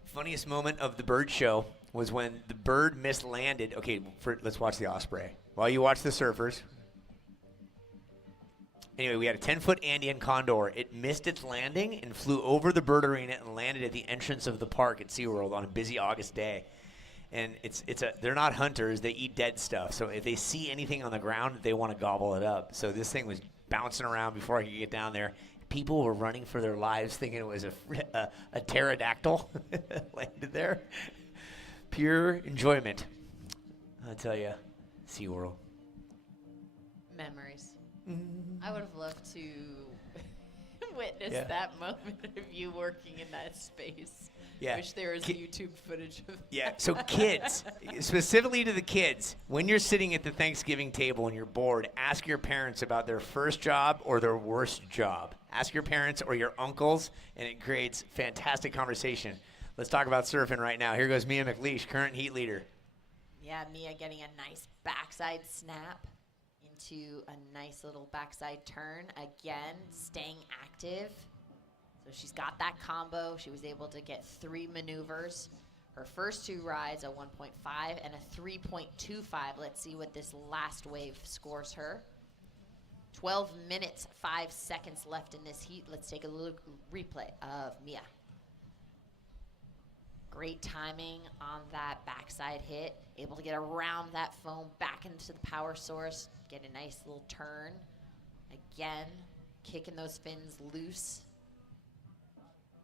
Funniest moment of the bird show was when the bird mislanded. Okay, let's watch the osprey. While you watch the surfers. Anyway, we had a 10-foot Andean condor. It missed its landing and flew over the bird arena and landed at the entrance of the park at SeaWorld on a busy August day. And they're not hunters. They eat dead stuff. So if they see anything on the ground, they want to gobble it up. So this thing was bouncing around before I could get down there. People were running for their lives thinking it was a pterodactyl landed there. Pure enjoyment. I'll tell you, SeaWorld. Memories. I would have loved to witness that moment of you working in that space. Yeah. Wish there was YouTube footage of Yeah, that. so kids, specifically to the kids, when you're sitting at the Thanksgiving table and you're bored, ask your parents about their first job or their worst job. Ask your parents or your uncles, and it creates fantastic conversation. Let's talk about surfing right now. Here goes Mia McLeish, current heat leader. Yeah, Mia getting a nice backside snap into a nice little backside turn. Again, staying active. So she's got that combo. She was able to get 3 maneuvers. Her first 2 rides, a 1.5 and a 3.25. Let's see what this last wave scores her. 12 minutes, 5 seconds left in this heat. Let's take a little replay of Mia. Great timing on that backside hit. Able to get around that foam back into the power source. Get a nice little turn. Again, kicking those fins loose.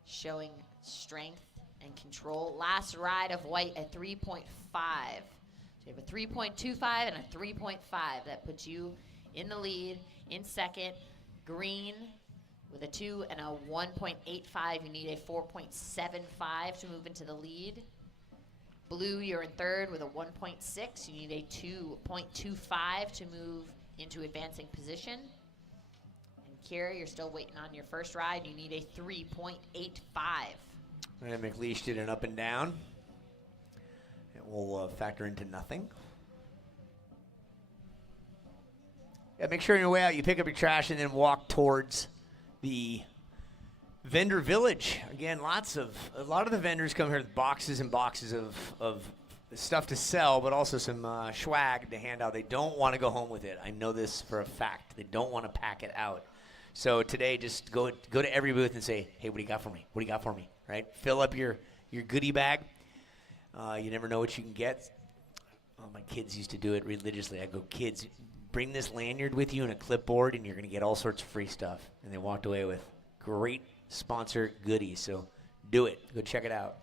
Showing strength and control. Last ride of White at 3.5. So you have a 3.25 and a 3.5. That puts you in the lead. In second, Green with a 2 and a 1.85. You need a 4.75 to move into the lead. Blue, you're in third with a 1.6. You need a 2.25 to move into advancing position. Kira, you're still waiting on your first ride. You need a 3.85. And McLeish did an up and down. It will factor into nothing. Yeah, make sure on your way out you pick up your trash and then walk towards the vendor village. Again, a lot of the vendors come here with boxes and boxes of stuff to sell, but also some swag to hand out. They don't want to go home with it. I know this for a fact. They don't want to pack it out. So today, just go to every booth and say, hey, what do you got for me? What do you got for me? Right? Fill up your goodie bag. You never know what you can get. Oh, my kids used to do it religiously. I go, kids, bring this lanyard with you and a clipboard, and you're going to get all sorts of free stuff. And they walked away with great sponsor goodies. So do it. Go check it out.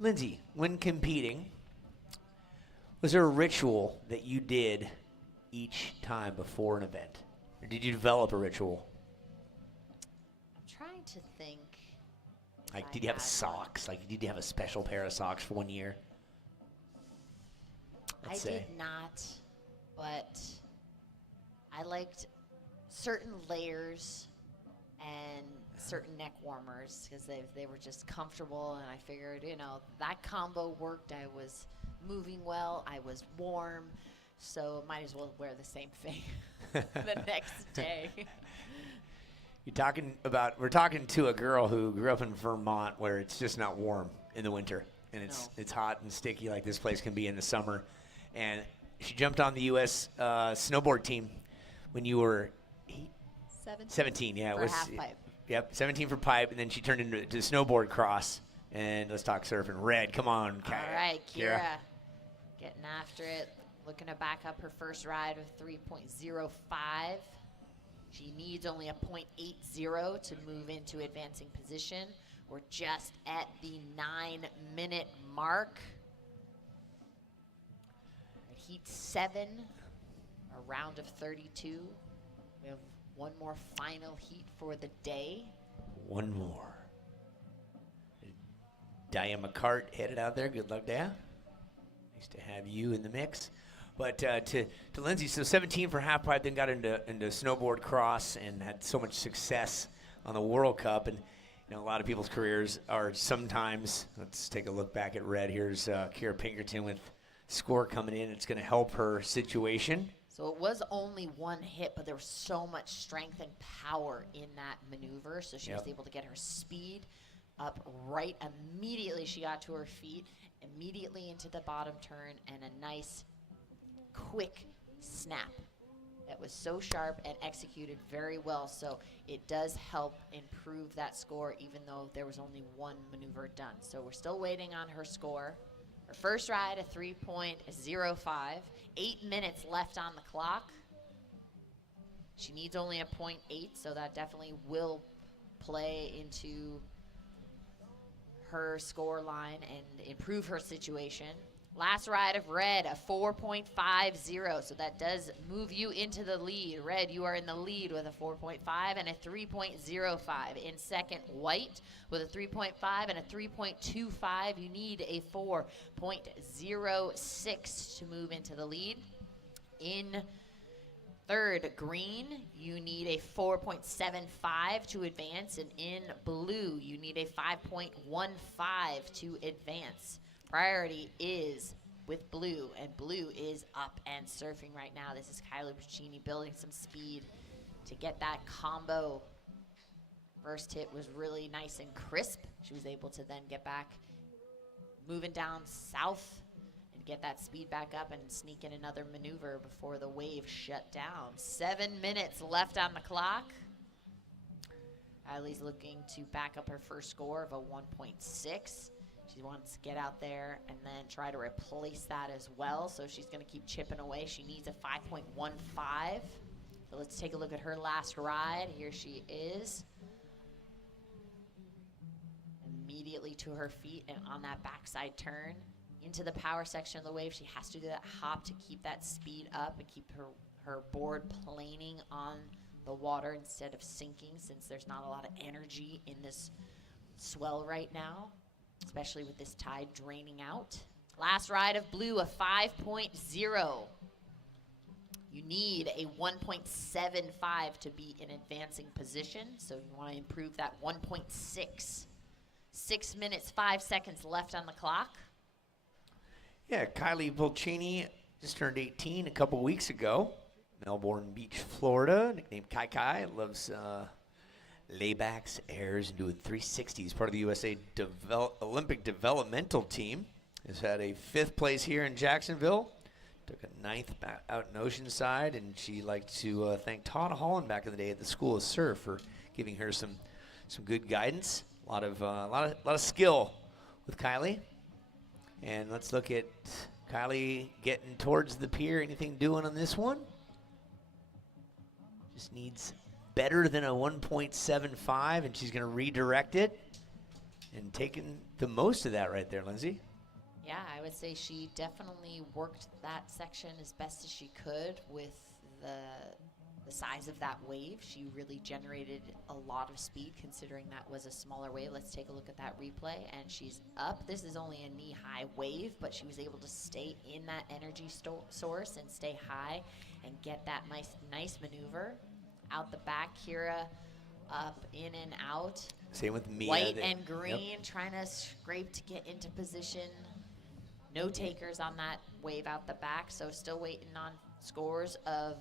Lindsay, when competing, was there a ritual that you did each time before an event? Or did you develop a ritual? I'm trying to think. Like, did you have socks? Like, did you have a special pair of socks for one year? I did not, but I liked certain layers and certain neck warmers because they were just comfortable, and I figured, that combo worked. I was moving well, I was warm, so might as well wear the same thing the next day. We're talking to a girl who grew up in Vermont where it's just not warm in the winter, and it's hot and sticky like this place can be in the summer. And she jumped on the U.S. Snowboard team when you were 17. Yeah, for it was half pipe. Yep, 17 for pipe, and then she turned into snowboard cross. And let's talk surfing. Red, come on. All right, Kira. Getting after it. Looking to back up her first ride with 3.05. She needs only a 0.80 to move into advancing position. We're just at the 9-minute mark. Heat 7, a round of 32. We have one more final heat for the day. One more. Dia McCart headed out there. Good luck, Dia. Nice to have you in the mix. But to Lindsay, so 17 for half pipe, then got into snowboard cross and had so much success on the World Cup. And You know, a lot of people's careers are sometimes, let's take a look back at red. Here's Kira Pinkerton with score coming in. It's going to help her situation. So it was only one hit, but there was so much strength and power in that maneuver. So she was able to get her speed up right immediately. She got to her feet, immediately into the bottom turn, and a nice, quick snap. That was so sharp and executed very well. So it does help improve that score, even though there was only one maneuver done. So we're still waiting on her score. Her first ride, a 3.05. 8 minutes left on the clock. She needs only a 0.8, so that definitely will play into her score line and improve her situation. Last ride of red, a 4.50, so that does move you into the lead. Red, you are in the lead with a 4.5 and a 3.05. In second, white with a 3.5 and a 3.25. You need a 4.06 to move into the lead. In third, green, you need a 4.75 to advance, and in blue, you need a 5.15 to advance. Priority is with blue, and blue is up and surfing right now. This is Kylie Puccini building some speed to get that combo. First hit was really nice and crisp. She was able to then get back, moving down south, and get that speed back up and sneak in another maneuver before the wave shut down. 7 minutes left on the clock. Kylie's looking to back up her first score of a 1.6. She wants to get out there and then try to replace that as well. So she's going to keep chipping away. She needs a 5.15. So let's take a look at her last ride. Here she is. Immediately to her feet and on that backside turn into the power section of the wave. She has to do that hop to keep that speed up and keep her board planing on the water instead of sinking, since there's not a lot of energy in this swell right now, especially with this tide draining out. Last ride of blue, a 5.0. You need a 1.75 to be in advancing position, so you want to improve that 1.6. 6 minutes, 5 seconds left on the clock. Yeah, Kylie Puccini just turned 18 a couple weeks ago. Melbourne Beach, Florida, nicknamed Kai Kai. Loves laybacks, airs, and doing 360s. Part of the USA Olympic developmental team. Has had a 5th place here in Jacksonville. Took a 9th out in Oceanside, and she liked to thank Todd Holland back in the day at the School of Surf for giving her some good guidance. A lot of skill with Kylie. And let's look at Kylie getting towards the pier. Anything doing on this one? Just needs better than a 1.75, and she's going to redirect it. And taking the most of that right there, Lindsay. Yeah, I would say she definitely worked that section as best as she could with the size of that wave. She really generated a lot of speed considering that was a smaller wave. Let's take a look at that replay, and she's up. This is only a knee-high wave, but she was able to stay in that energy source and stay high and get that nice maneuver. Out the back, Kira up, in and out. Same with Mia. White and green, trying to scrape to get into position. No takers on that wave out the back, so still waiting on scores of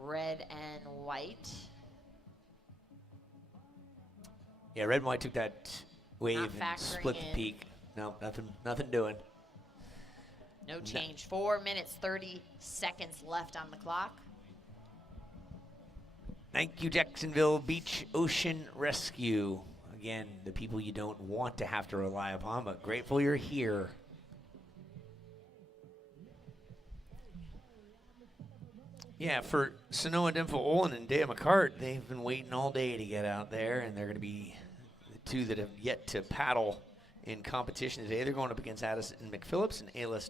red and white. Yeah, red and white took that wave Not and split factoring the in. peak. No, nothing doing. No change. 4 minutes, 30 seconds left on the clock. Thank you, Jacksonville Beach Ocean Rescue. Again, the people you don't want to have to rely upon, but grateful you're here. Yeah, for Sanoa Dimple Olin and Dea McCart, they've been waiting all day to get out there, and they're going to be the two that have yet to paddle in competition today. They're going up against Addison McPhillips and Ayla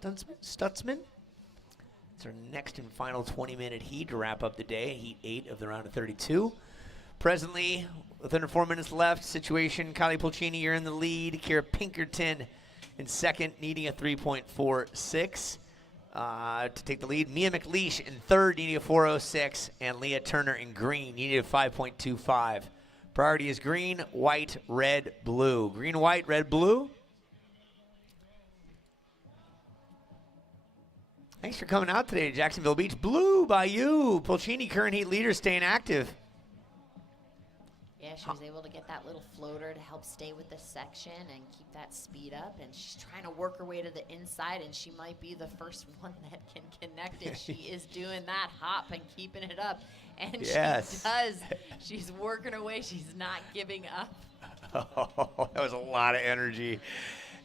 Stutzman. It's our next and final 20-minute heat to wrap up the day, heat 8 of the round of 32. Presently, with under 4 minutes left, situation, Kylie Puccini, you're in the lead. Kira Pinkerton in second, needing a 3.46 to take the lead. Mia McLeish in third, needing a 4.06, and Leah Turner in green, needing a 5.25. Priority is green, white, red, blue. Green, white, red, blue. Thanks for coming out today to Jacksonville Beach. Blue by you. Pulcini, current heat leader, staying active. Yeah, she was able to get that little floater to help stay with the section and keep that speed up. And she's trying to work her way to the inside, and she might be the first one that can connect it. She is doing that hop and keeping it up. And Yes. she does. She's working her way. She's not giving up. Oh, that was a lot of energy.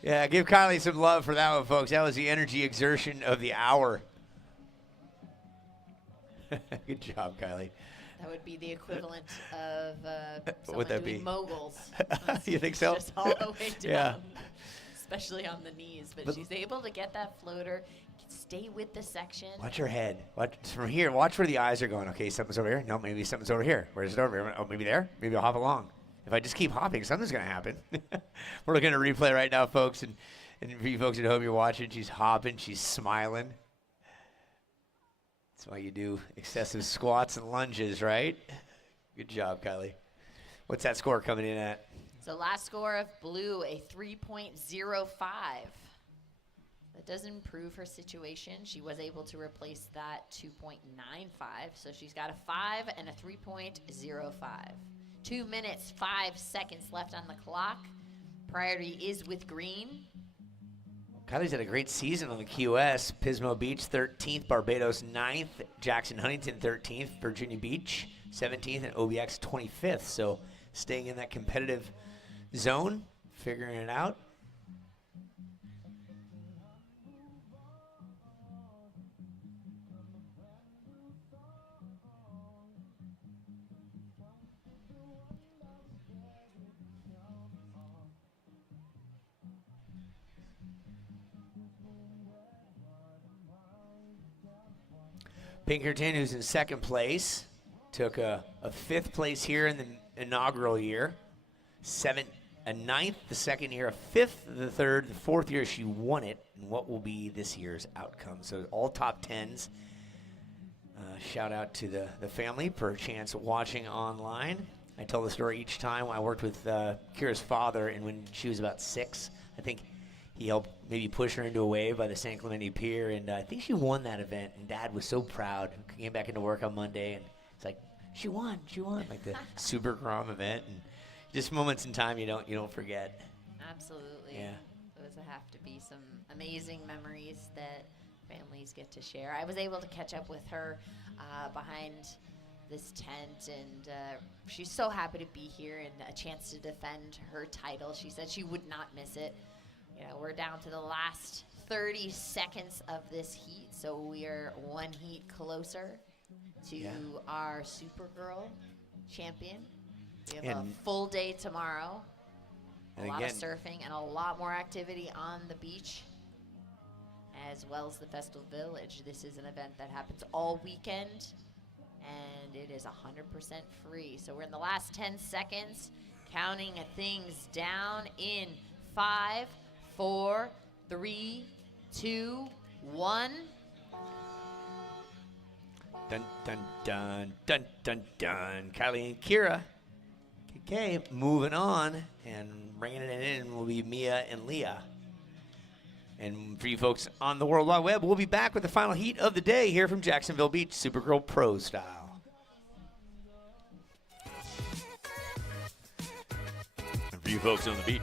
Yeah, give Kylie some love for that one, folks. That was the energy exertion of the hour. Good job, Kylie. That would be the equivalent of What someone would that doing be? moguls. You think so? Just all the way down, Yeah. especially on the knees. But she's able to get that floater, stay with the section. Watch her head. Watch from here. Watch where the eyes are going. Okay, something's over here. No, maybe something's over here. Where's it over here? Oh, maybe there. Maybe I'll hop along. If I just keep hopping, something's going to happen. We're looking at a replay right now, folks. And for you folks at home, you're watching. She's hopping. She's smiling. That's why you do excessive squats and lunges, right? Good job, Kylie. What's that score coming in at? So last score of blue, a 3.05. That does improve her situation. She was able to replace that 2.95. So she's got a 5 and a 3.05. 2 minutes, 5 seconds left on the clock. Priority is with green. Kylie's had a great season on the QS. Pismo Beach, 13th. Barbados, 9th. Jackson Huntington, 13th. Virginia Beach, 17th. And OBX, 25th. So staying in that competitive zone, figuring it out. Pinkerton, who's in second place, took a 5th place here in the inaugural year, a 9th the second year, a 5th the third, the 4th year she won it, and what will be this year's outcome. So all top 10s. Shout out to the family for a chance watching online. I tell the story each time. I worked with Kira's father, and when she was about 6, I think he helped maybe push her into a wave by the San Clemente Pier, and I think she won that event, and Dad was so proud. Came back into work on Monday, and it's like, she won, like the Super Grom event, and just moments in time you don't forget. Absolutely. Yeah. Those have to be some amazing memories that families get to share. I was able to catch up with her behind this tent, and she's so happy to be here and a chance to defend her title. She said she would not miss it. You know, we're down to the last 30 seconds of this heat, so we are one heat closer to our Supergirl champion. We have a full day tomorrow, a lot of surfing, and a lot more activity on the beach, as well as the Festival Village. This is an event that happens all weekend, and it is 100% free. So we're in the last 10 seconds, counting things down in 5, 4, 3, 2, 1. Dun, dun, dun, dun, dun, dun. Kylie and Kira. Okay, moving on, and bringing it in will be Mia and Leah. And for you folks on the World Wide Web, we'll be back with the final heat of the day here from Jacksonville Beach, Supergirl Pro style. And for you folks on the beat.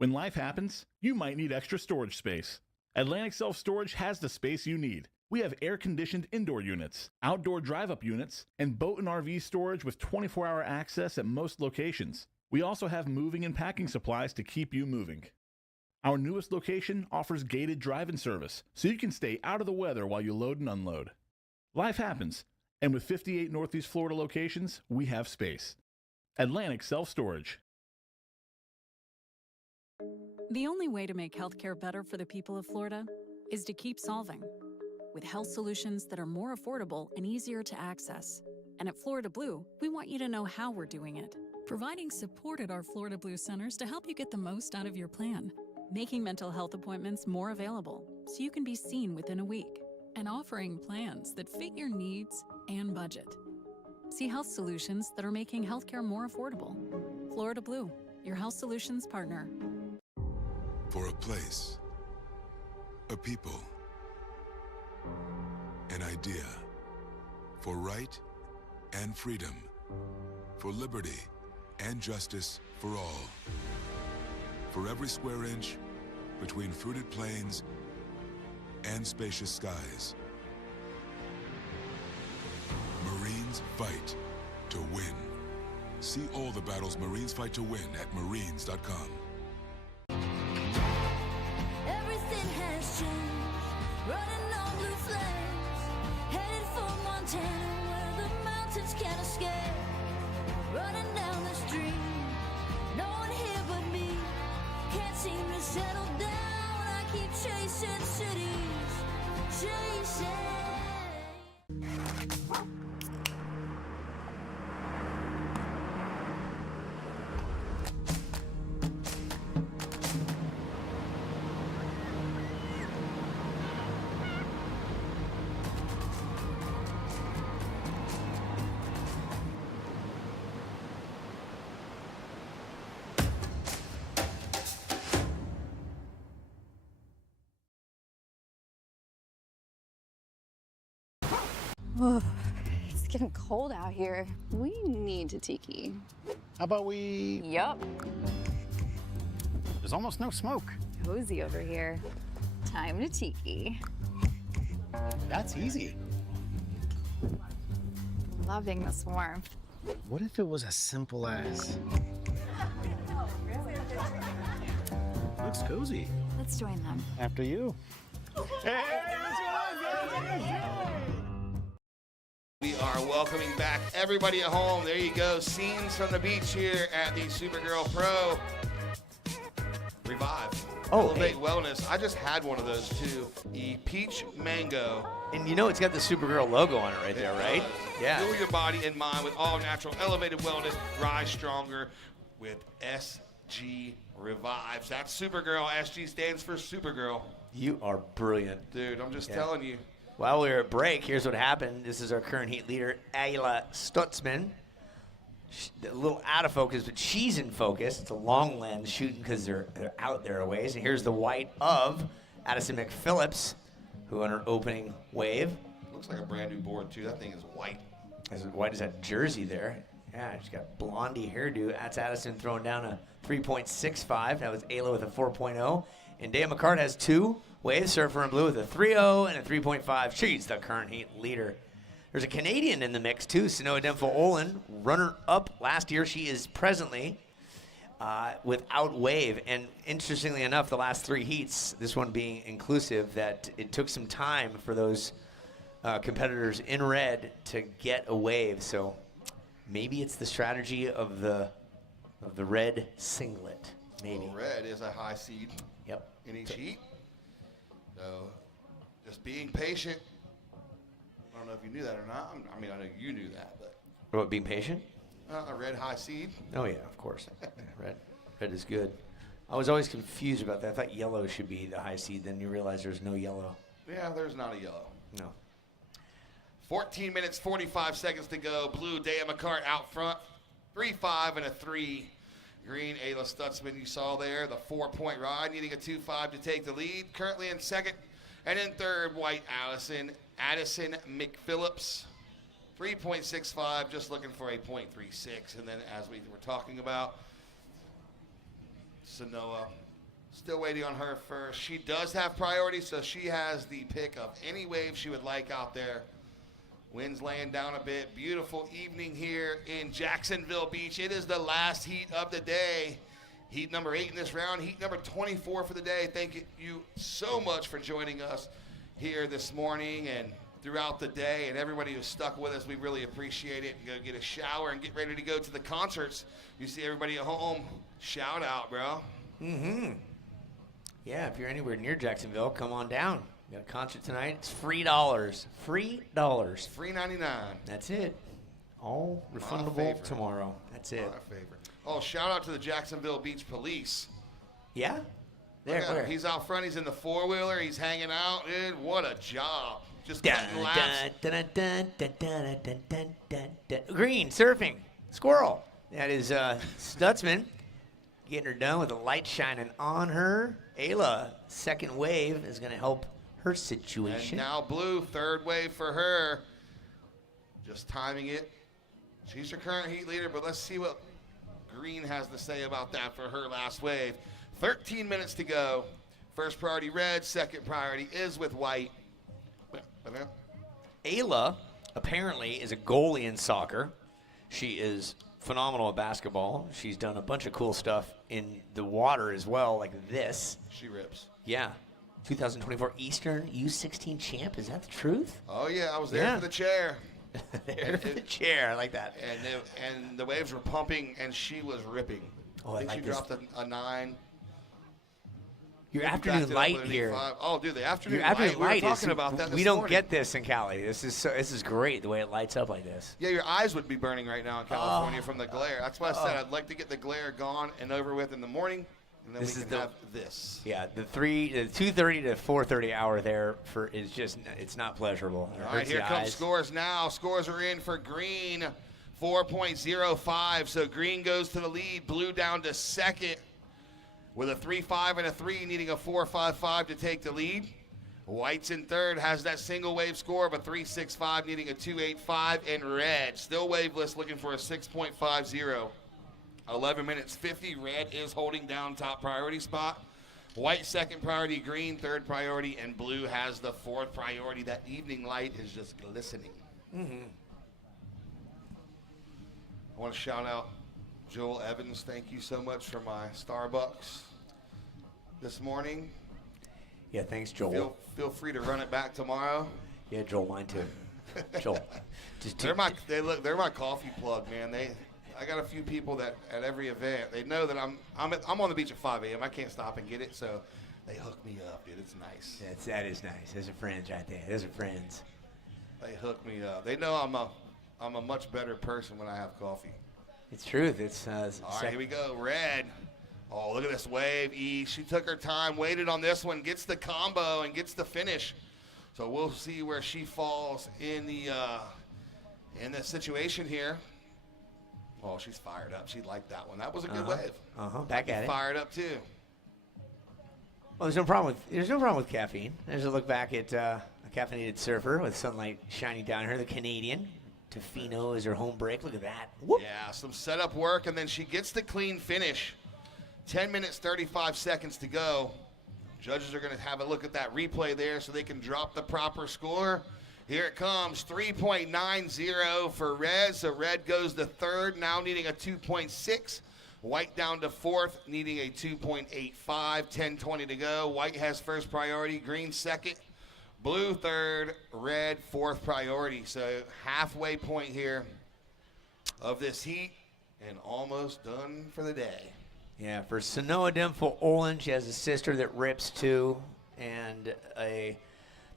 When life happens, you might need extra storage space. Atlantic Self Storage has the space you need. We have air-conditioned indoor units, outdoor drive-up units, and boat and RV storage with 24-hour access at most locations. We also have moving and packing supplies to keep you moving. Our newest location offers gated drive-in service, so you can stay out of the weather while you load and unload. Life happens, and with 58 Northeast Florida locations, we have space. Atlantic Self Storage. The only way to make healthcare better for the people of Florida is to keep solving, with health solutions that are more affordable and easier to access. And at Florida Blue, we want you to know how we're doing it. Providing support at our Florida Blue centers to help you get the most out of your plan. Making mental health appointments more available so you can be seen within a week. And offering plans that fit your needs and budget. See health solutions that are making healthcare more affordable. Florida Blue, your health solutions partner. For a place, a people, an idea, for right and freedom, for liberty and justice for all. For every square inch between fruited plains and spacious skies. Marines fight to win. See all the battles Marines fight to win at marines.com. Everything has changed, running on blue flames, headed for Montana where the mountains can't escape. Running down the street, no one here but me, can't seem to settle down. I keep chasing cities, chasing. Oh, it's getting cold out here. We need to tiki. How about we... Yup. There's almost no smoke. Cozy over here. Time to tiki. That's easy. Loving this warmth. What if it was as simple as... Looks cozy. Let's join them. After you. We are welcoming back everybody at home. There you go. Scenes from the beach here at the Supergirl Pro Revive. Elevate Wellness. I just had one of those too. The Peach Mango. And you know it's got the Supergirl logo on it right there, right? Yeah. Fuel your body and mind with all natural elevated wellness. Rise stronger with SG Revives. That's Supergirl. SG stands for Supergirl. You are brilliant. Dude, I'm just telling you. While we were at break, here's what happened. This is our current heat leader, Ayla Stutzman. A little out of focus, but she's in focus. It's a long lens shooting because they're out there a ways. And here's the white of Addison McPhillips, who on her opening wave. Looks like a brand new board too. That thing is white. As white as that jersey there. Yeah, she's got blondie hairdo. That's Addison throwing down a 3.65. That was Ayla with a 4.0. And Dea McCart has two. Wave Surfer in blue with a 3.0 and a 3.5. She's the current heat leader. There's a Canadian in the mix too, Sanoa Demfo-Olin, runner-up last year. She is presently without wave. And interestingly enough, the last three heats, this one being inclusive, that it took some time for those competitors in red to get a wave. So maybe it's the strategy of the red singlet. Maybe. Well, red is a high seed. Yep. In each heat. So, just being patient. I don't know if you knew that or not. I mean, I know you knew that, but. What, being patient? A red high seed. Oh yeah, of course. Red is good. I was always confused about that. I thought yellow should be the high seed. Then you realize there's no yellow. Yeah, there's not a yellow. No. 14 minutes, 45 seconds to go. Blue, Dea McCart out front. 3.5 and a 3. Green, Ayla Stutzman, you saw there, the 4-point ride, needing a 2.5 to take the lead. Currently in second. And in third, white Addison McPhillips. 3.65, just looking for a 0.36. And then as we were talking about, Sanoa Still waiting on her first. She does have priority, so she has the pick of any wave she would like out there. Wind's laying down a bit. Beautiful evening here in Jacksonville Beach. It is the last heat of the day. Heat number 8 in this round, heat number 24 for the day. Thank you so much for joining us here this morning and throughout the day, and everybody who's stuck with us, we really appreciate it. Go get a shower and get ready to go to the concerts. You see everybody at home, shout out, bro. Mm-hmm. Yeah, if you're anywhere near Jacksonville, come on down. We got a concert tonight. It's $free. Free dollars. $3.99. That's it. All refundable tomorrow. That's it. My favorite. Oh, shout out to the Jacksonville Beach Police. Yeah? There, where? He's out front. He's in the four-wheeler. He's hanging out. Dude, what a job. Just cutting laps. Green, surfing, squirrel. That is Stutzman getting her done with the light shining on her. Ayla, second wave, is going to help her situation. And now Blue, third wave for her. Just timing it. She's her current heat leader, but let's see what Green has to say about that for her last wave. 13 minutes to go. First priority red, second priority is with white. Ayla apparently is a goalie in soccer. She is phenomenal at basketball. She's done a bunch of cool stuff in the water as well, like this. She rips. Yeah. 2024 Eastern U16 champ. Is that the truth? Oh, yeah. I was there for the chair. There for the chair. I like that. And the waves were pumping, and she was ripping. Oh, I think like she this. dropped a 9. Your afternoon light here. Oh, dude, the afternoon Your afternoon light. light We were is, talking about that we this don't morning. get this in Cali. This is great, the way it lights up like this. Yeah, your eyes would be burning right now in California from the glare. That's why I said I'd like to get the glare gone and over with in the morning, and then This we is can the- have this. Yeah, the 2:30 to 4:30 hour there is just, it's not pleasurable. It All right, hurts here the comes eyes. scores now. Scores are in for Green, 4.05. So Green goes to the lead. Blue down to second with a 3.5 and a 3, needing a 4.55 to take the lead. White's in third, has that single wave score of a 3.65, needing a 2.85. And red, still waveless, looking for a 6.50. 11 minutes 50. Red is holding down top priority spot. White second priority, green third priority, and blue has the fourth priority. That evening light is just glistening. Mm-hmm. I want to shout out Joel Evans. Thank you so much for my Starbucks this morning. Yeah, thanks, Joel. Feel free to run it back tomorrow. Yeah, Joel, mine too. Joel. They're my coffee plug, man. I got a few people that at every event, they know that I'm on the beach at 5 a.m. I can't stop and get it, so they hook me up, dude. It's nice. That is nice. Those are friends right there. Those are friends. They hook me up. They know I'm a much better person when I have coffee. It's truth. It's all right, here we go. Red. Oh, look at this wave. She took her time, waited on this one, gets the combo and gets the finish. So we'll see where she falls in the situation here. Oh, she's fired up. She liked that one. That was a good wave. Back at it. Fired up too. Well, there's no problem with caffeine. There's a look back at a caffeinated surfer with sunlight shining down her. The Canadian. Tofino is her home break. Look at that. Whoop. Yeah, some setup work, and then she gets the clean finish. 10 minutes, 35 seconds to go. Judges are going to have a look at that replay there so they can drop the proper score. Here it comes, 3.90 for red. So red goes to third, now needing a 2.6. White down to fourth, needing a 2.85. 10:20 to go. White has first priority, green second. Blue third, red fourth priority. So halfway point here of this heat and almost done for the day. Yeah, for Sanoa Dimple Olin, she has a sister that rips too, and a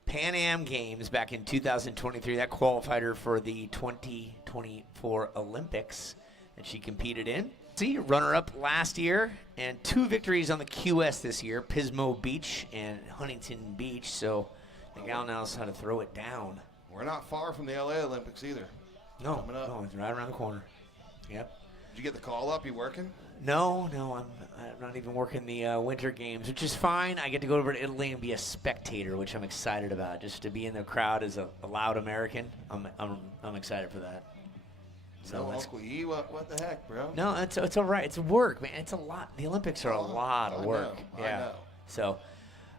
Pan Am Games back in 2023. That qualified her for the 2024 Olympics that she competed in. See, runner-up last year, and 2 victories on the QS this year, Pismo Beach and Huntington Beach. So the gal knows how to throw it down. We're not far from the LA Olympics either. No, Coming up. no, it's right around the corner. Yep. Did you get the call up? You working? No, I'm not even working the winter games, which is fine. I get to go over to Italy and be a spectator, which I'm excited about. Just to be in the crowd as a loud American, I'm excited for that. So No, that's, Uncle E, what the heck, bro? no, it's all right. It's work, man. It's a lot. The Olympics are a lot of I work. know, I Yeah. know. So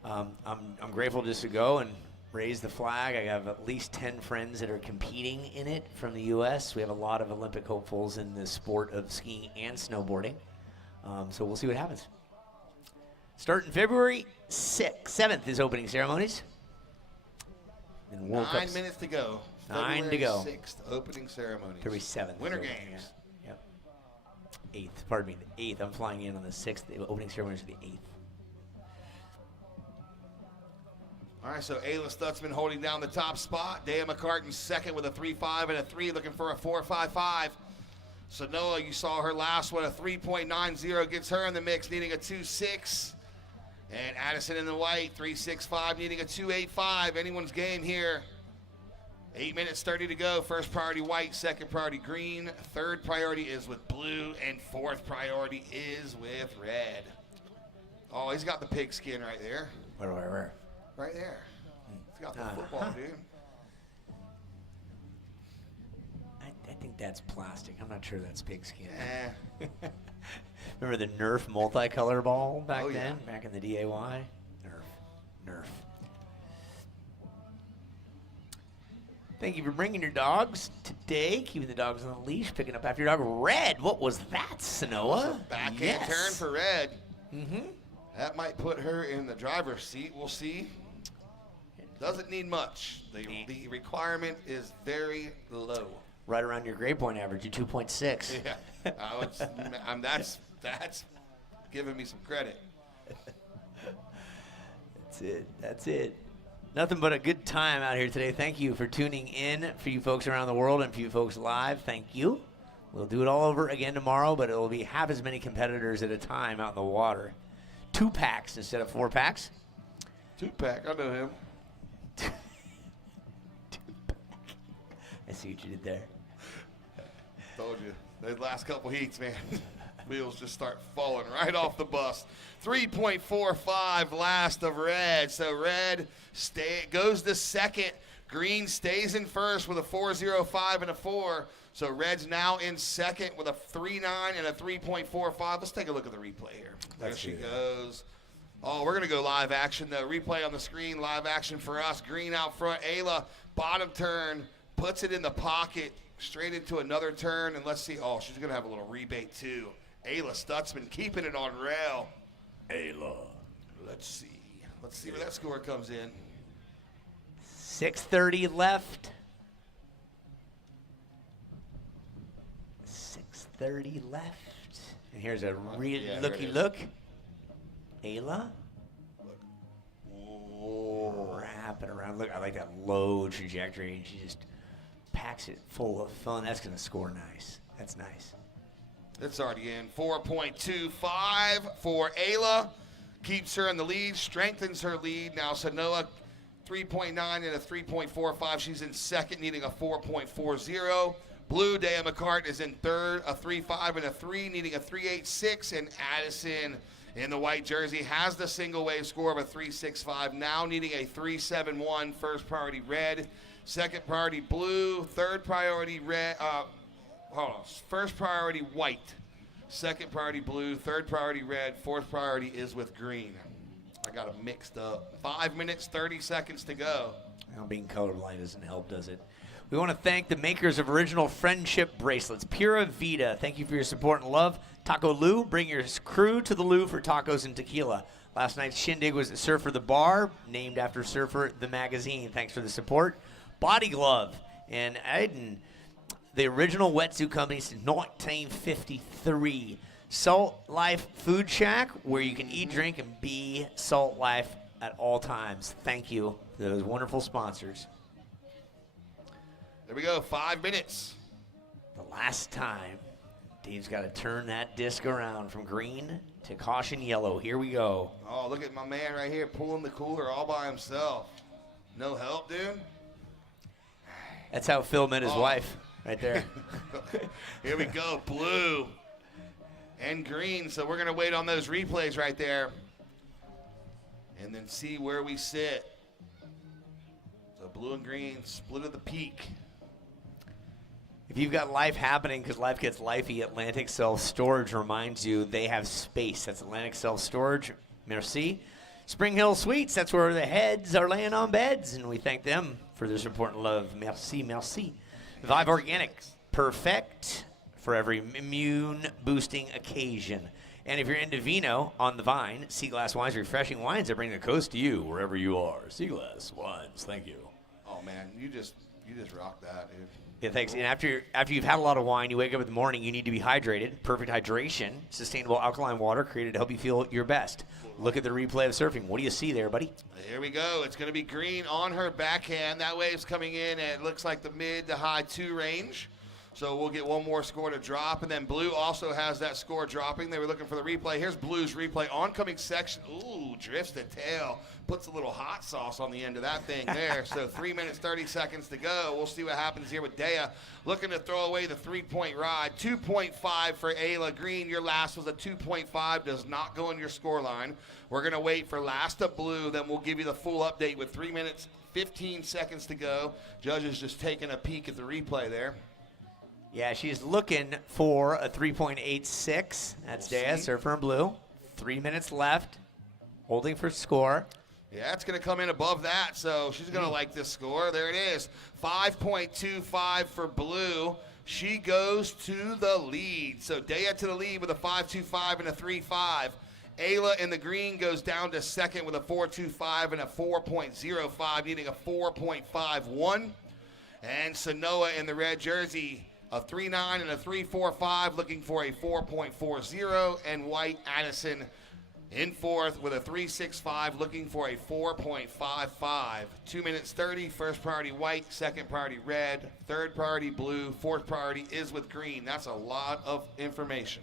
I'm grateful just to go and raise the flag. I have at least 10 friends that are competing in it from the U.S. We have a lot of Olympic hopefuls in the sport of skiing and snowboarding. So we'll see what happens. Starting February 7th is opening ceremonies. And World 9 Cup's minutes to go. 9 to go. February 6th, opening ceremonies. February 7th. Winter is opening, Games. yeah. Yep. 8th, pardon me, the 8th. I'm flying in on the 6th. The opening ceremonies are the 8th. All right, so Ayla Stutzman holding down the top spot. Dea McCartan second with a 3.5 and a 3, looking for a 4.55. So Noah, you saw her last one, a 3.90 gets her in the mix, needing a 2.6. And Addison in the white, 3.65, needing a 2.85. Anyone's game here. 8 minutes, 30 to go. First priority white, second priority green. Third priority is with blue, and fourth priority is with red. Oh, he's got the pig skin right there. Where? Right there. He's got the football, dude. I think that's plastic. I'm not sure that's pigskin. Eh. Remember the Nerf multicolor ball back Oh, yeah. then? Back in the DAY? Nerf. Thank you for bringing your dogs today, keeping the dogs on the leash, picking up after your dog. Red, what was that, Sanoa? Backhand turn for red. Mm-hmm. That might put her in the driver's seat. We'll see. Doesn't need much. The requirement is very low. Right around your grade point average, you 2.6. Yeah, that's giving me some credit. That's it. Nothing but a good time out here today. Thank you for tuning in. For you folks around the world and for you folks live, thank you. We'll do it all over again tomorrow, but it will be half as many competitors at a time out in the water. 2 packs instead of 4 packs. 2-pack, I know him. I see what you did there. Told you. Those last couple heats, man. Wheels just start falling right off the bus. 3.45 last of red. So red goes to second. Green stays in first with a 4.05 and a 4. So red's now in second with a 3.9 and a 3.45. Let's take a look at the replay here. There she goes. Oh, we're going to go live action. The replay on the screen, live action for us. Green out front. Ayla, bottom turn, puts it in the pocket, straight into another turn. And let's see. Oh, she's going to have a little rebate, too. Ayla Stutzman keeping it on rail. Ayla. Let's see. Let's see where that score comes in. 6:30 left. 6:30 left. And here's a look. Ayla. Wrap it around. Look, I like that low trajectory. And she just packs it full of fun. That's going to score nice. That's nice. It's already in. 4.25 for Ayla. Keeps her in the lead, strengthens her lead. Now Sanoa, 3.9 and a 3.45. She's in second, needing a 4.40. Blue, Dea McCart is in third, a 3.5 and a 3, needing a 3.86. And Addison in the white jersey has the single wave score of a 3.65, now needing a 3.71. First priority red, second priority blue, third priority red. First priority white, second priority blue, third priority red, fourth priority is with green. I got them mixed up. 5 minutes, 30 seconds to go. Well, being colorblind doesn't help, does it? We want to thank the makers of original friendship bracelets, Pura Vida. Thank you for your support and love. Taco Lou, bring your crew to the Lou for tacos and tequila. Last night's shindig was at Surfer the Bar, named after Surfer the Magazine. Thanks for the support. Body Glove in Aiden, the original wetsuit company since 1953. Salt Life Food Shack, where you can eat, drink, and be Salt Life at all times. Thank you to those wonderful sponsors. There we go, 5 minutes. The last time, Dave's got to turn that disc around from green to caution yellow. Here we go. Oh, look at my man right here pulling the cooler all by himself. No help, dude? That's how Phil met his wife, right there. Here we go, blue and green. So we're going to wait on those replays right there and then see where we sit. So blue and green, split of the peak. If you've got life happening because life gets lifey, Atlantic Self Storage reminds you they have space. That's Atlantic Self Storage. Merci. Spring Hill Suites, that's where the heads are laying on beds, and we thank them for this important love. Merci, merci. Vive Organic, perfect for every immune-boosting occasion. And if you're into vino on the vine, Sea Glass Wines, refreshing wines that bring the coast to you wherever you are. Sea Glass Wines, thank you. Oh man, you just rock that, dude. Yeah, thanks. And after you've had a lot of wine, you wake up in the morning, you need to be hydrated. Perfect hydration, sustainable alkaline water created to help you feel your best. Look at the replay of surfing. What do you see there, buddy? Here we go. It's going to be Green on her backhand. That wave's coming in at, it looks like, the mid to high 2 range. So we'll get one more score to drop. And then Blue also has that score dropping. They were looking for the replay. Here's Blue's replay. Oncoming section. Ooh, drifts the tail. Puts a little hot sauce on the end of that thing there. So 3 minutes, 30 seconds to go. We'll see what happens here with Dea. Looking to throw away the 3-point ride. 2.5 for Ayla. Green, your last was a 2.5. Does not go in your score line. We're going to wait for last of Blue. Then we'll give you the full update with 3 minutes, 15 seconds to go. Judges just taking a peek at the replay there. Yeah, she's looking for a 3.86. That's Dea, surfer in blue. 3 minutes left, holding for score. Yeah, it's going to come in above that, so she's going to like this score. There it is, 5.25 for Blue. She goes to the lead. So Dea to the lead with a 5.25 and a 3.5. Ayla in the green goes down to second with a 4.25 and a 4.05, needing a 4.51. And Sanoa in the red jersey, a 3.9 and a 3.45, looking for a 4.40. And White Addison in fourth with a 3.65, looking for a 4.55. 2 minutes 30, first priority White, second priority Red, third priority Blue, fourth priority is with Green. That's a lot of information.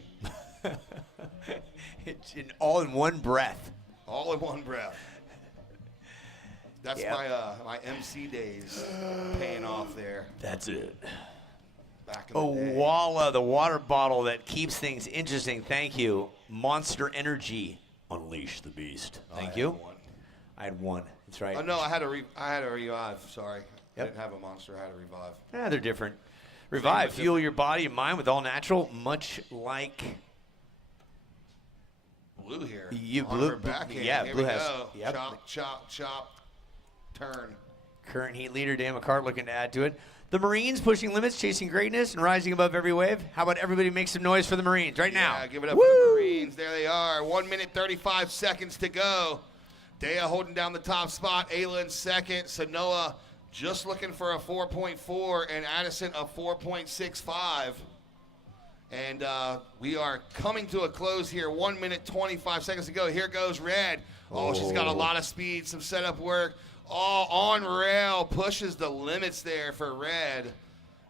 It's all in one breath. All in one breath. That's my MC days paying off there. That's it. Back in the day. Walla, the water bottle that keeps things interesting. Thank you. Monster Energy. Unleash the beast. Thank you. I had one. That's right. Oh, no, I had a revive. Sorry. I didn't have a monster. I had a revive. Yeah, they're different. Revive. Fuel your body and mind with all natural, much like Blue here. You on Blue. her backhand. Yeah, Here Blue we has. go. Yep. Chop, chop, chop. Turn. Current heat leader Dan McCart looking to add to it. The Marines pushing limits, chasing greatness, and rising above every wave. How about everybody make some noise for the Marines right now? Yeah, give it up for the Marines. There they are. 1 minute, 35 seconds to go. Dea holding down the top spot. Ayla in second. Sanoa just looking for a 4.4, and Addison a 4.65. And we are coming to a close here. 1 minute, 25 seconds to go. Here goes Red. Oh, she's got a lot of speed, some setup work. Oh, on rail, pushes the limits there for Red.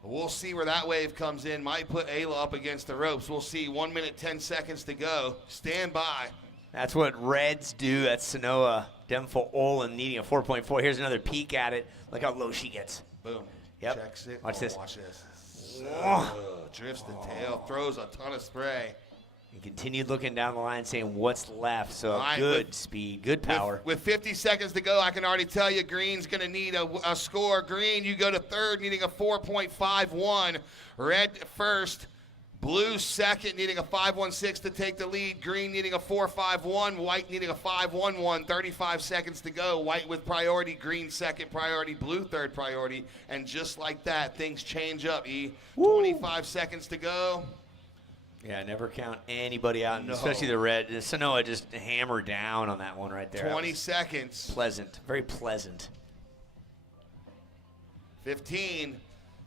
We'll see where that wave comes in. Might put Ayla up against the ropes. We'll see. 1 minute, 10 seconds to go. Stand by. That's what Reds do. That's Sanoa. Demful Olin needing a 4.4. Here's another peek at it. Look how low she gets. Boom. Yep. Checks it. Watch this. Watch this. Drifts the tail, throws a ton of spray. And continued looking down the line, saying what's left. So Right, good speed, good power. With 50 seconds to go, I can already tell you Green's going to need a score. Green, you go to third, needing a 4.51. Red first. Blue second, needing a 5.16 to take the lead. Green needing a 4.51. White needing a 5.11. 35 seconds to go. White with priority. Green second priority. Blue third priority. And just like that, things change up, E. 25 seconds to go. Yeah, never count anybody out, and No. especially the Red. Sanoa just hammered down on that one right there. 20 seconds. Pleasant, very pleasant. 15.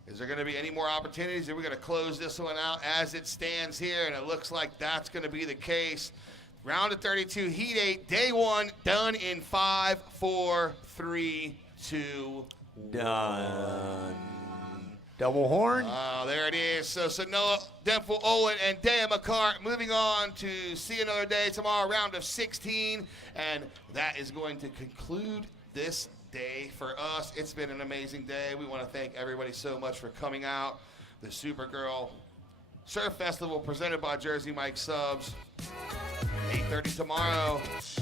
Is there going to be any more opportunities? Are we going to close this one out as it stands here? And it looks like that's going to be the case. Round of 32, Heat 8, Day 1, done in 5, 4, 3, 2, Done. Double horn. Oh, there it is. So Sanoa, Demful Olin, and Dea McCart moving on to see another day tomorrow, round of 16. And that is going to conclude this day for us. It's been an amazing day. We want to thank everybody so much for coming out. The Supergirl Surf Festival presented by Jersey Mike Subs. 8:30 8:30 tomorrow.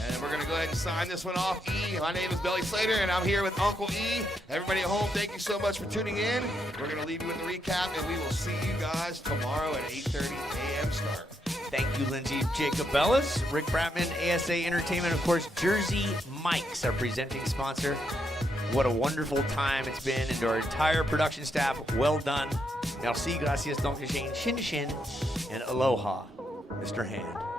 And we're going to go ahead and sign this one off. E, my name is Billy Slater, and I'm here with Uncle E. Everybody at home, thank you so much for tuning in. We're going to leave you with a recap, and we will see you guys tomorrow at 8:30 a.m. start. Thank you, Lindsay Jacobellis, Rick Bratman, ASA Entertainment, of course, Jersey Mike's, our presenting sponsor. What a wonderful time it's been, and to our entire production staff, well done. Merci, gracias, Danke schön, shin shin, and aloha, Mr. Hand.